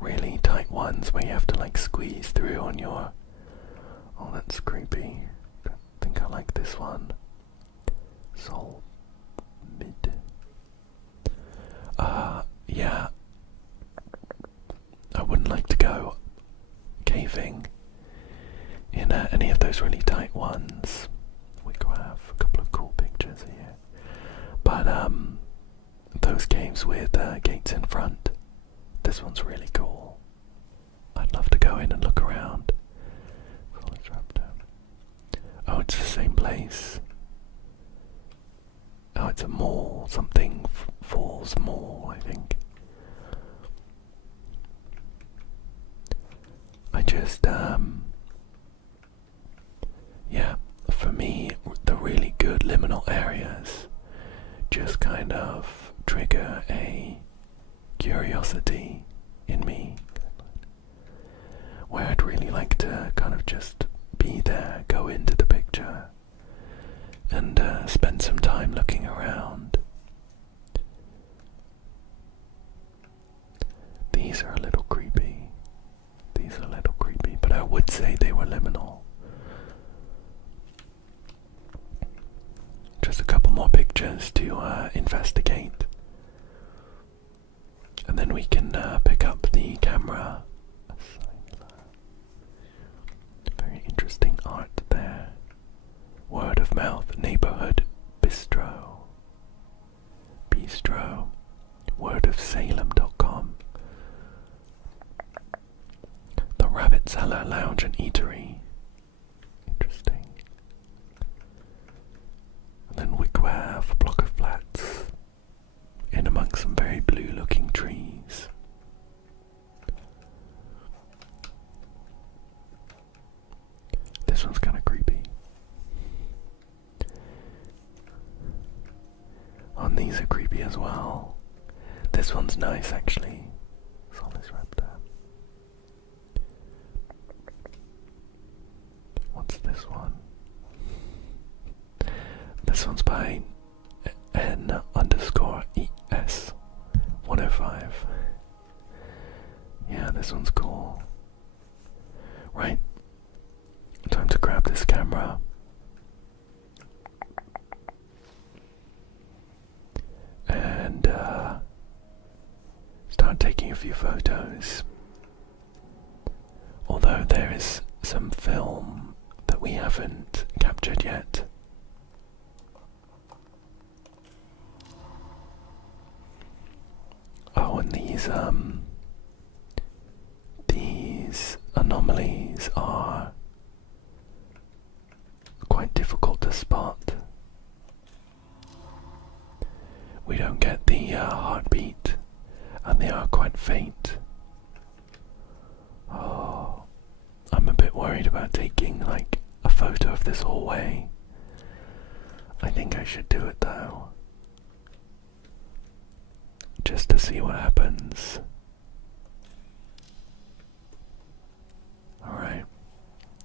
really tight ones where you have to like squeeze through on your... Oh, that's creepy. I think I like this one. Sol mid. Yeah. I wouldn't like to go caving in any of those really tight ones. We could have a couple of cool pictures here. But those caves with gates in front, this one's really cool. I'd love to go in and look around. Oh, it's the same place. Oh, it's a mall, something Falls Mall, I think. I just, yeah, for me, the really good liminal areas just kind of trigger a curiosity in me, where I'd really like to kind of just be there, go into the picture, and spend some time looking around. These are a little creepy. But I would say they were liminal. Just a couple more pictures to investigate. And then we can pick up the camera. Very interesting art there. Word of mouth, neighborhood bistro. Wordofsalem.com. The Rabbit Cellar Lounge and Eatery. Interesting. And then Wigwav, a block of flats in amongst creepy as well. This one's nice actually. Solis Raptor. What's this one? This one's by N_ES105. Yeah, this one's cool. Right. Time to grab this camera. And start taking a few photos. Although there is some film that we haven't captured yet. Oh, and these anomalies are quite difficult to spot. We don't get the heartbeat, and they are quite faint. Oh, I'm a bit worried about taking like a photo of this hallway. I think I should do it though, just to see what happens.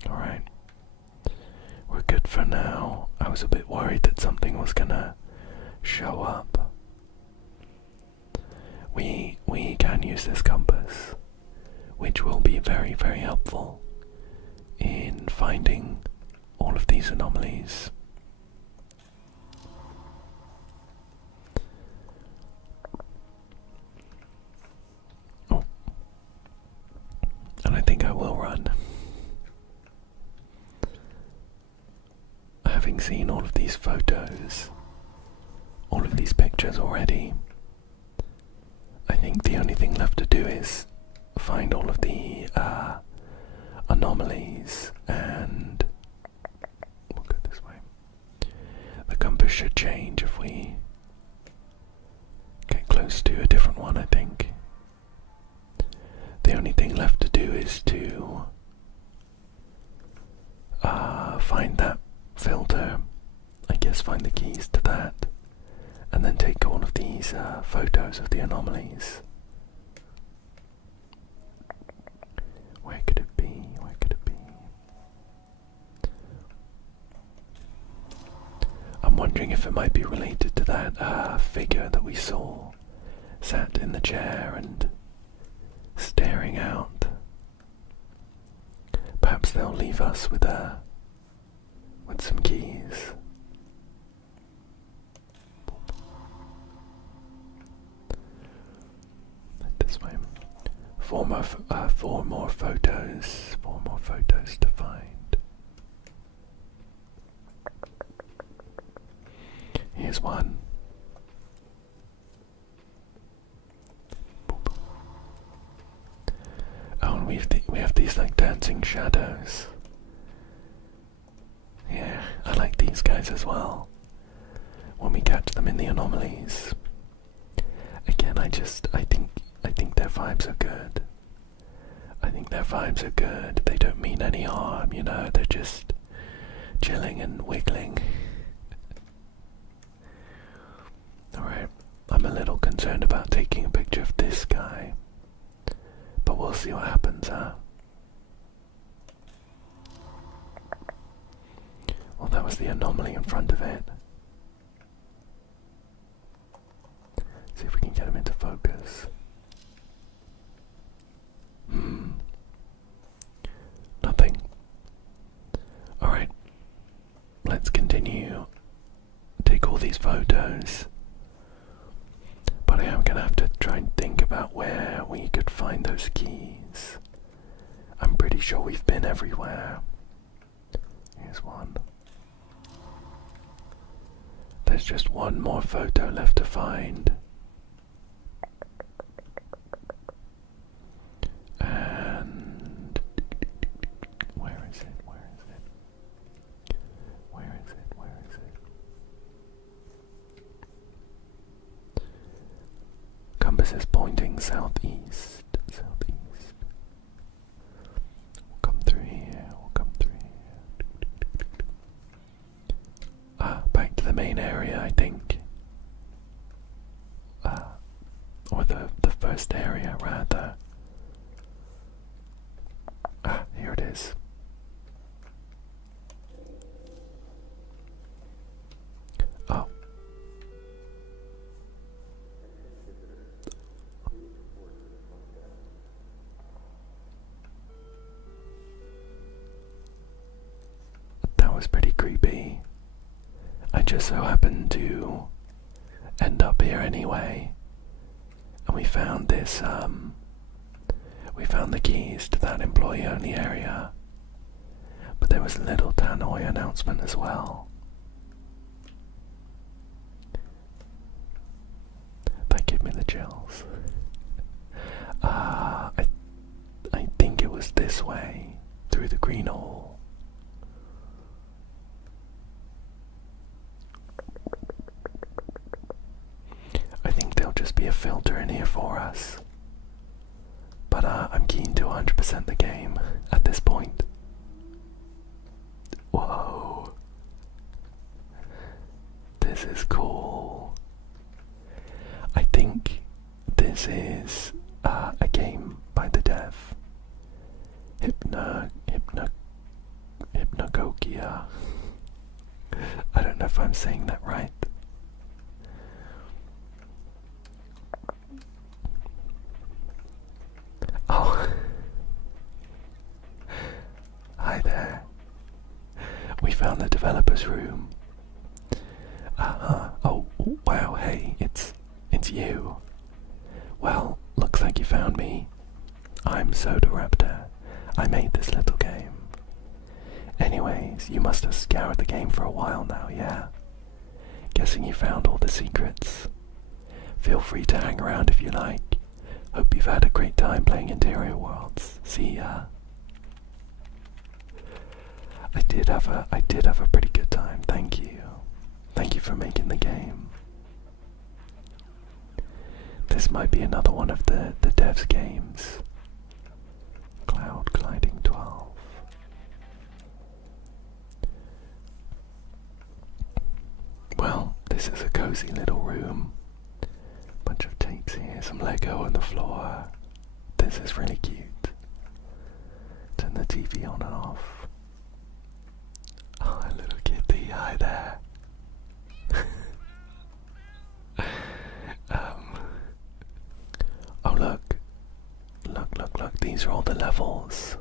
Alright, we're good for now. I was a bit worried that something was gonna show up. We can use this compass, which will be very, very helpful in finding all of these anomalies. Oh, and I think I will run. Having seen all of these photos, all of these pictures already, I think the only thing left to do is find all of the anomalies, and we'll go this way. The compass should change if we get close to a different one, I think. The only thing left to do is to find that filter, I guess find the keys to that, and then take all of these photos of the anomalies. Where could it be? Where could it be? I'm wondering if it might be related to that figure that we saw sat in the chair and staring out. Perhaps they'll leave us with some keys. This way. Four more photos. 4 more photos to find. Here's one. Boop. Oh, and we have these like dancing shadows. Yeah, I like these guys as well. When we catch them in the anomalies. Again, I think their vibes are good. I think their vibes are good. They don't mean any harm, you know, they're just chilling and wiggling. Alright, I'm a little concerned about taking a picture of this guy, but we'll see what happens, huh? Well, that was the anomaly in front of it. See if we can get him into focus. Nothing. Alright. Let's continue. Take all these photos. But I am gonna have to try and think about where we could find those keys. I'm pretty sure we've been everywhere. Here's one. There's just one more photo left to find. And where is it? Where is it? Where is it? Where is it? Compass is pointing southeast. Southeast. We'll come through here. We'll come through here. Back to the main area, I think. creepy. I just so happened to end up here anyway, and we found this, we found the keys to that employee-only area, but there was a little tannoy announcement as well. That gave me the chills. I think it was this way, through the green hole. I think there'll just be a filter in here for us. But I'm keen to 100% the game at this point. Whoa. This is cool. I think this is a game by the dev Hypnagogia. I don't know if I'm saying that right. Oh. Hi there. We found the developer's room. Oh, wow, hey, it's you. Well, looks like you found me. I'm Soda Raptor. I made this little game. Anyways, you must have scoured the game for a while now, yeah? Guessing you found all the secrets. Feel free to hang around if you like. Hope you've had a great time playing Interior Worlds. See ya. I did have a pretty good time, thank you. Thank you for making the game. This might be another one of the devs' games. Cloud Gliding 12. Well, this is a cozy little room. Bunch of tapes here, some Lego on the floor. This is really cute. Turn the TV on and off. Oh, a little kitty, hi there. Oh look, these are all the levels.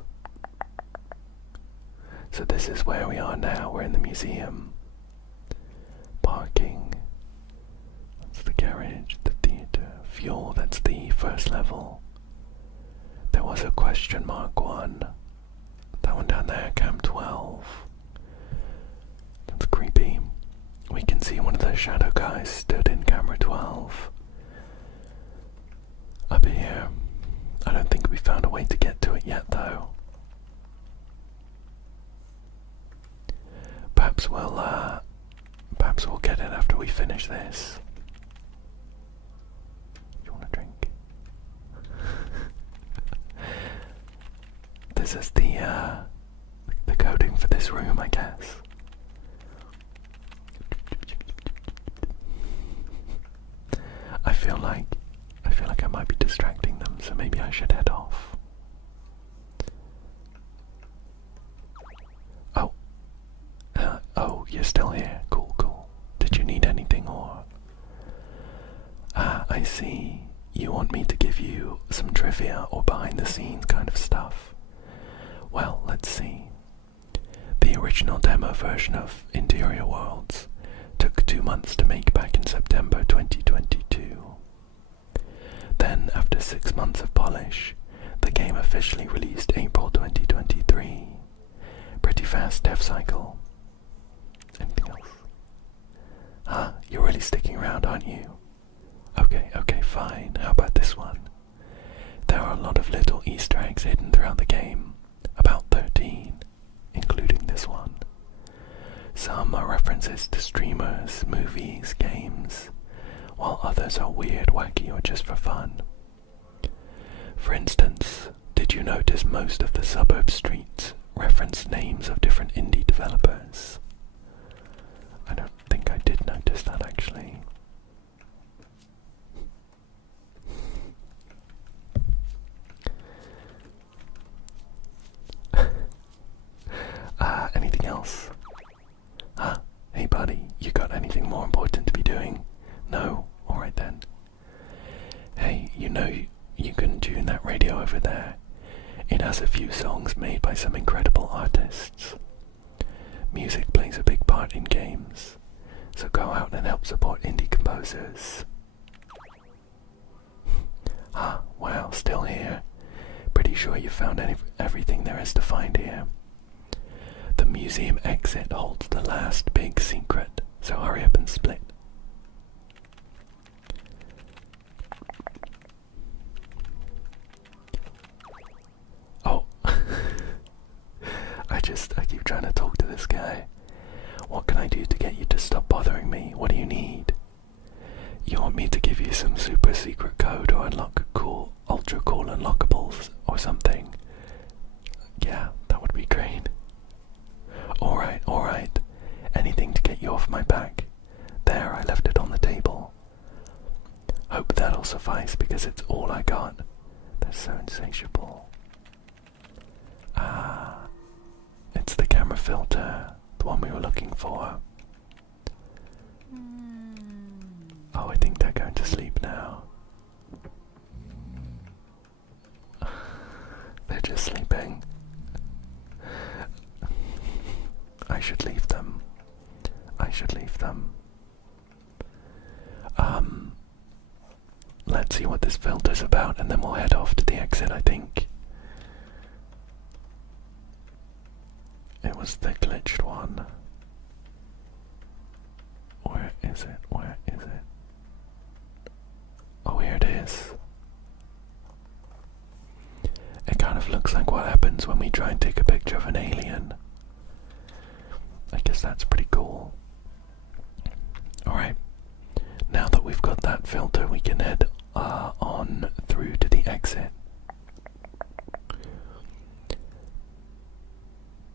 So this is where we are now, we're in the museum. Parking, that's the garage, the theatre, fuel, that's the first level. There was a question mark one. That one down there, Cam 12. That's creepy. We can see one of the shadow guys stood in camera 12. Up here, I don't think we found a way to get to it yet though. Perhaps we'll get it after we finish this. You want a drink? This is the coding for this room, I guess. I feel like I might be distracting them, so maybe I should head off. Oh, you're still here. Cool. Did you need anything or? I see. You want me to give you some trivia or behind the scenes kind of stuff. Well, let's see. The original demo version of Interior Worlds took 2 months to make back in September 2022. Then, after 6 months of polish, the game officially released April 2023. Pretty fast dev cycle. Anything else? You're really sticking around, aren't you? Okay, fine. How about this one? There are a lot of little Easter eggs hidden throughout the game. About 13, including this one. Some are references to streamers, movies, games, while others are weird, wacky, or just for fun. For instance, did you notice most of the Suburb streets reference names of different indie developers? I don't think I did notice that actually. Anything else? Hey buddy, you got anything more important to be doing? No? Alright then. Hey, you know you can tune that radio over there. It has a few songs made by some incredible artists. Music plays a big part in games, so go out and help support indie composers. Ah, wow, still here. Pretty sure you found everything there is to find here. The museum exit holds the last big secret, so hurry up and split. Oh, I keep trying to talk to this guy. What can I do to get you to stop bothering me? What do you need? You want me to give you some super secret code or unlock cool, ultra cool unlockables or something? Yeah, that would be great. Alright. Anything to get you off my back. There, I left it on the table. Hope that'll suffice because it's all I got. They're so insatiable. Ah, it's the camera filter, the one we were looking for. Oh, I think they're going to sleep now. They're just sleeping. I should leave them. Let's see what this filter's about and then we'll head off to the exit, I think. It was the glitched one. Where is it? Oh, here it is. It kind of looks like what happens when we try and take a picture of an alien. I guess that's pretty cool. Alright, now that we've got that filter, we can head on through to the exit.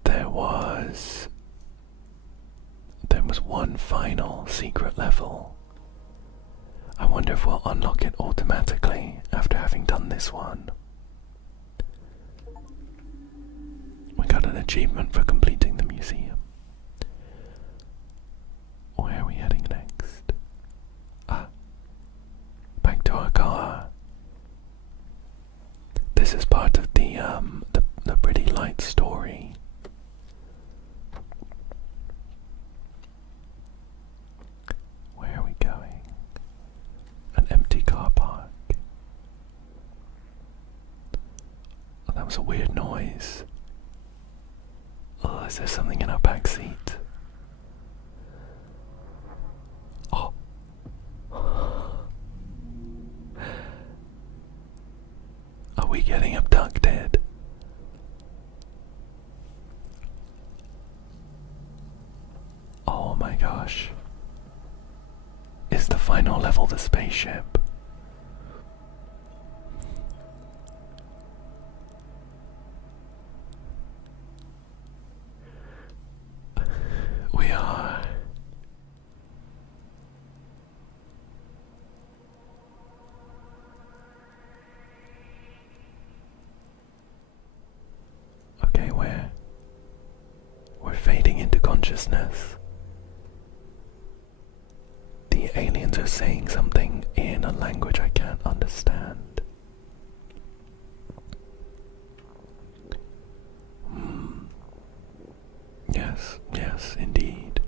There was one final secret level. I wonder if we'll unlock it automatically after having done this one. We got an achievement for completing the museum. Where are we heading next? Back to our car. This is part of the pretty light story. Where are we going? An empty car park. Oh, that was a weird noise. Oh, is there something in our back seat? Oh. Are we getting abducted? Oh my gosh. Is the final level the spaceship? We are. Okay, we're fading into consciousness. The aliens are saying something in a language I can't understand. Yes, indeed.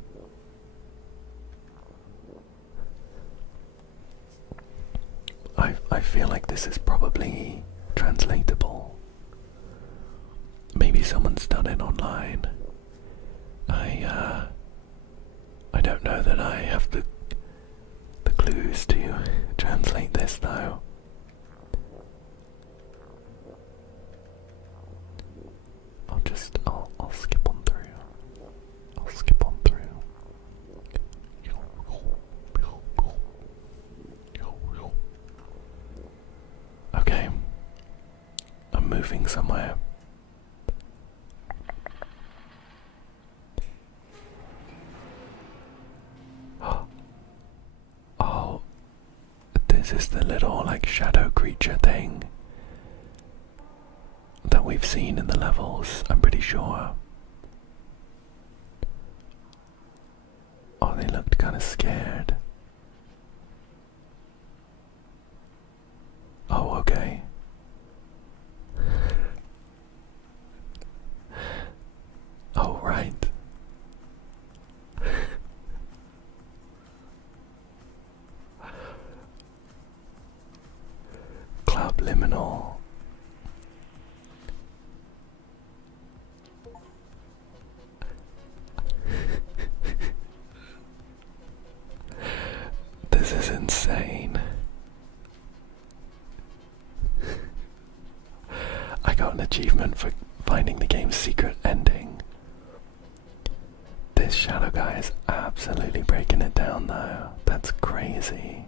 I feel like this is probably translatable. Maybe someone's done it online. I don't know that I have the clues to translate this though. I'll skip on through. Okay. I'm moving somewhere. Oh, this is the little shadow creature thing that we've seen in the levels, I'm pretty sure. Oh, they looked kind of scared. Oh, okay. Oh, right. Liminal. This is insane. I got an achievement for finding the game's secret ending. This shadow guy is absolutely breaking it down though. That's crazy.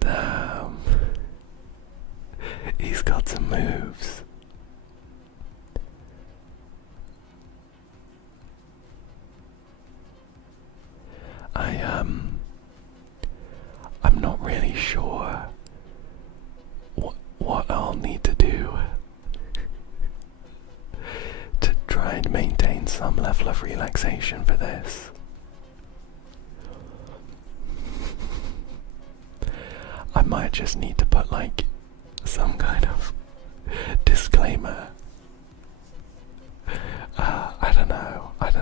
Damn. He's got some moves. I'm not really sure what I'll need to do to try and maintain some level of relaxation for this. I might just need to put like some kind of disclaimer. I don't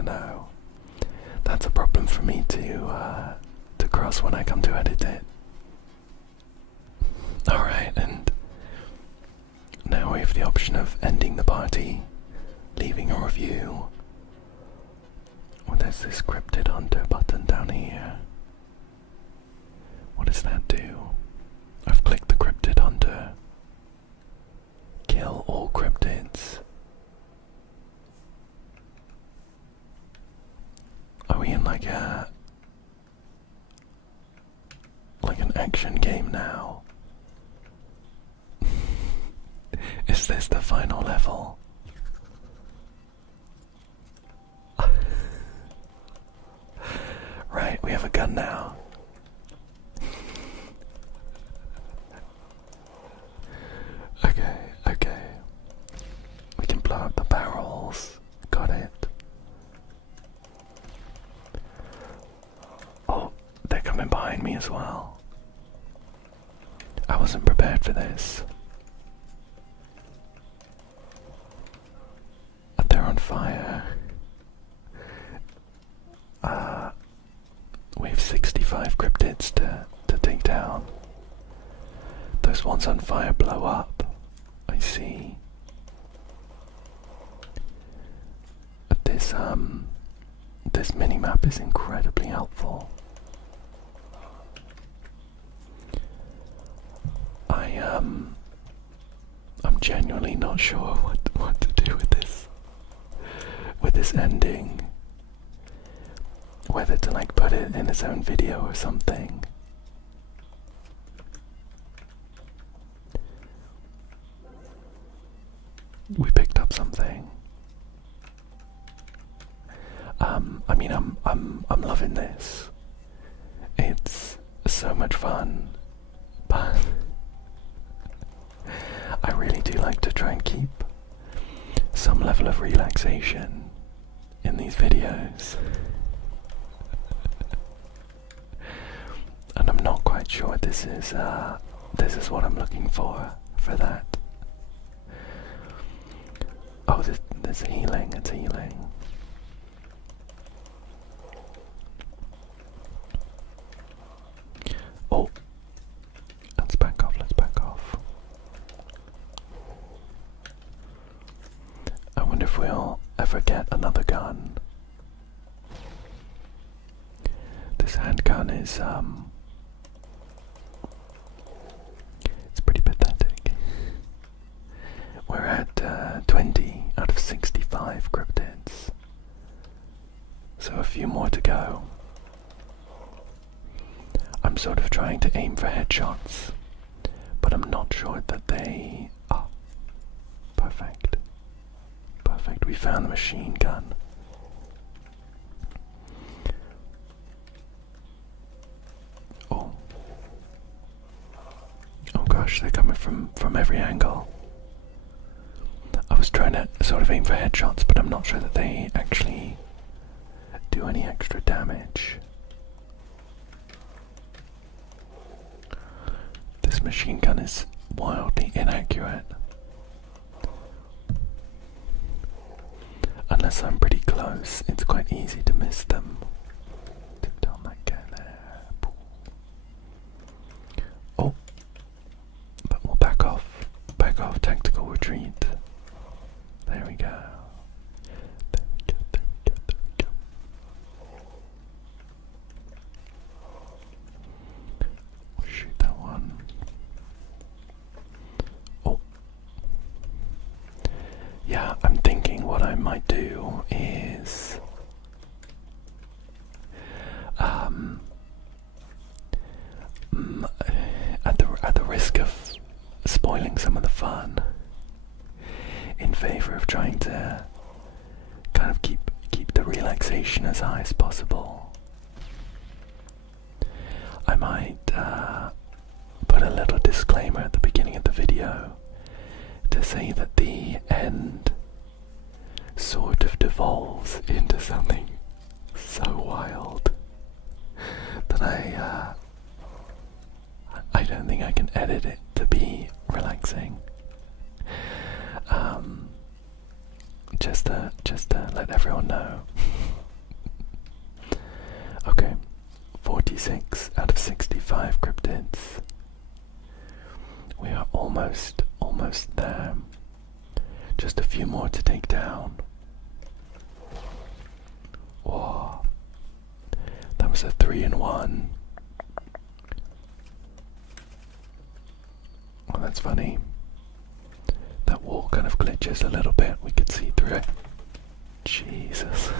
know. That's a problem for me to cross when I come to edit it. Alright, and now we have the option of ending the party, leaving a review. Well, there's this cryptid hunter button down here. What does that do? I've clicked the cryptid hunter. Kill all cryptids. Are we in like an action game now? Is this the final level? Right, we have a gun now. Okay. We can blow up the barrels. Got it. Oh, they're coming behind me as well. I wasn't prepared for this. They're on fire. We have 65 cryptids to take down. Those ones on fire blow up. I see. This mini-map is incredibly helpful. I'm genuinely not sure what to do with this ending. Whether to like put it in its own video or something. We picked up something. I mean, I'm loving this. It's so much fun, but I really do like to try and keep some level of relaxation in these videos. And I'm not quite sure this is what I'm looking for that. Oh, there's healing, it's healing. Oh, let's back off. I wonder if we'll ever get another gun. This handgun is, it's pretty pathetic. We're at 20 out of 65 cryptids. So a few more to go. I'm sort of trying to aim for headshots, but I'm not sure that they... Oh, perfect. We found the machine gun. Oh gosh, they're coming from every angle. I was trying to sort of aim for headshots, but I'm not sure that they actually do any extra damage. This machine gun is wildly inaccurate. unless I'm pretty close, it's quite easy to miss them. Take down that guy there. Oh, but we'll back off, tactical retreat. There we go. There we go, there we go, there we go. We'll shoot that one. Oh. Yeah, I'm thinking what I might do is at the risk of spoiling some of the fun, in favor of trying to kind of keep the relaxation as high as possible, I might put a little disclaimer at the beginning of the video to say that the end sort of devolves into something so wild that I don't think I can edit it to be relaxing. Just to let everyone know. Okay, 46 out of 65 cryptids. We are almost there. Just a few more to take down. Whoa. That was a 3-in-1. Well, that's funny. That wall kind of glitches a little bit. We could see through it. Jesus.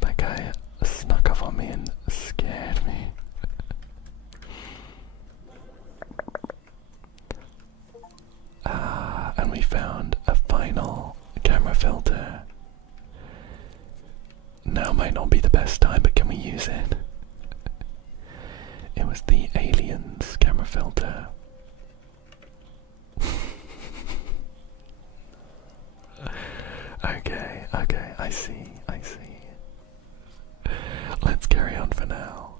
That guy snuck up on me and scared me. And we found a final camera filter. Now might not be the best time, but can we use it? It was the Aliens camera filter. Okay, I see. Let's carry on for now.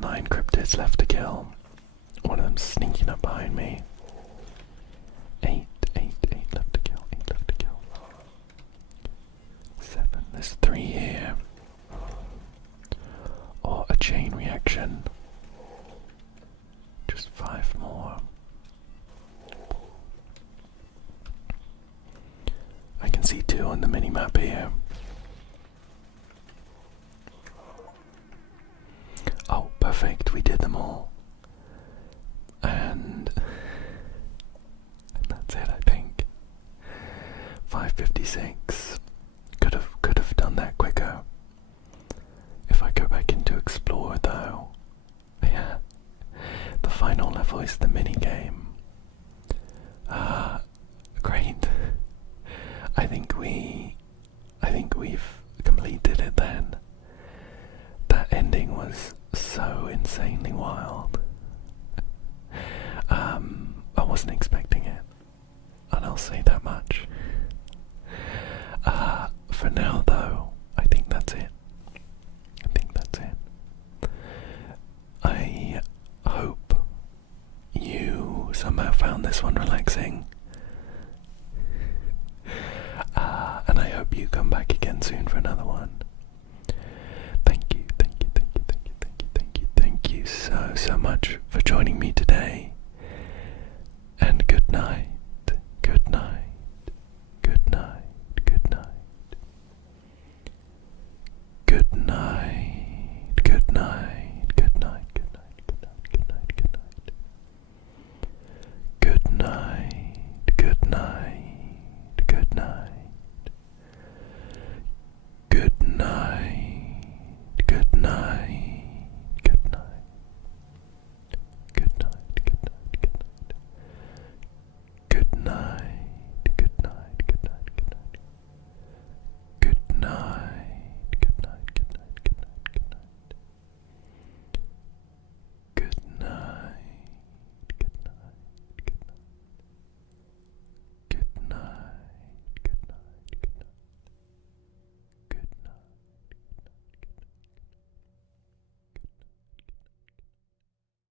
Nine cryptids left to kill. One of them sneaking up behind me. Eight left to kill. 7. There's 3 here. Or a chain reaction. Just 5 more. I can see 2 on the mini-map here. Oh, perfect, we did them all. And that's it, I think. 5:56. Could have done that quicker. If I go back into explore though. Yeah. The final level is the mini game. Great. I think we've completed it then. That ending was so insanely wild. I wasn't expecting it, and I'll say that much. For now though, I think that's it. I hope you somehow found this one relaxing. And I hope you come back again soon for another one. Thank you so much for joining me today. And good night. Good night. Good night. Good night. Good night. Good night.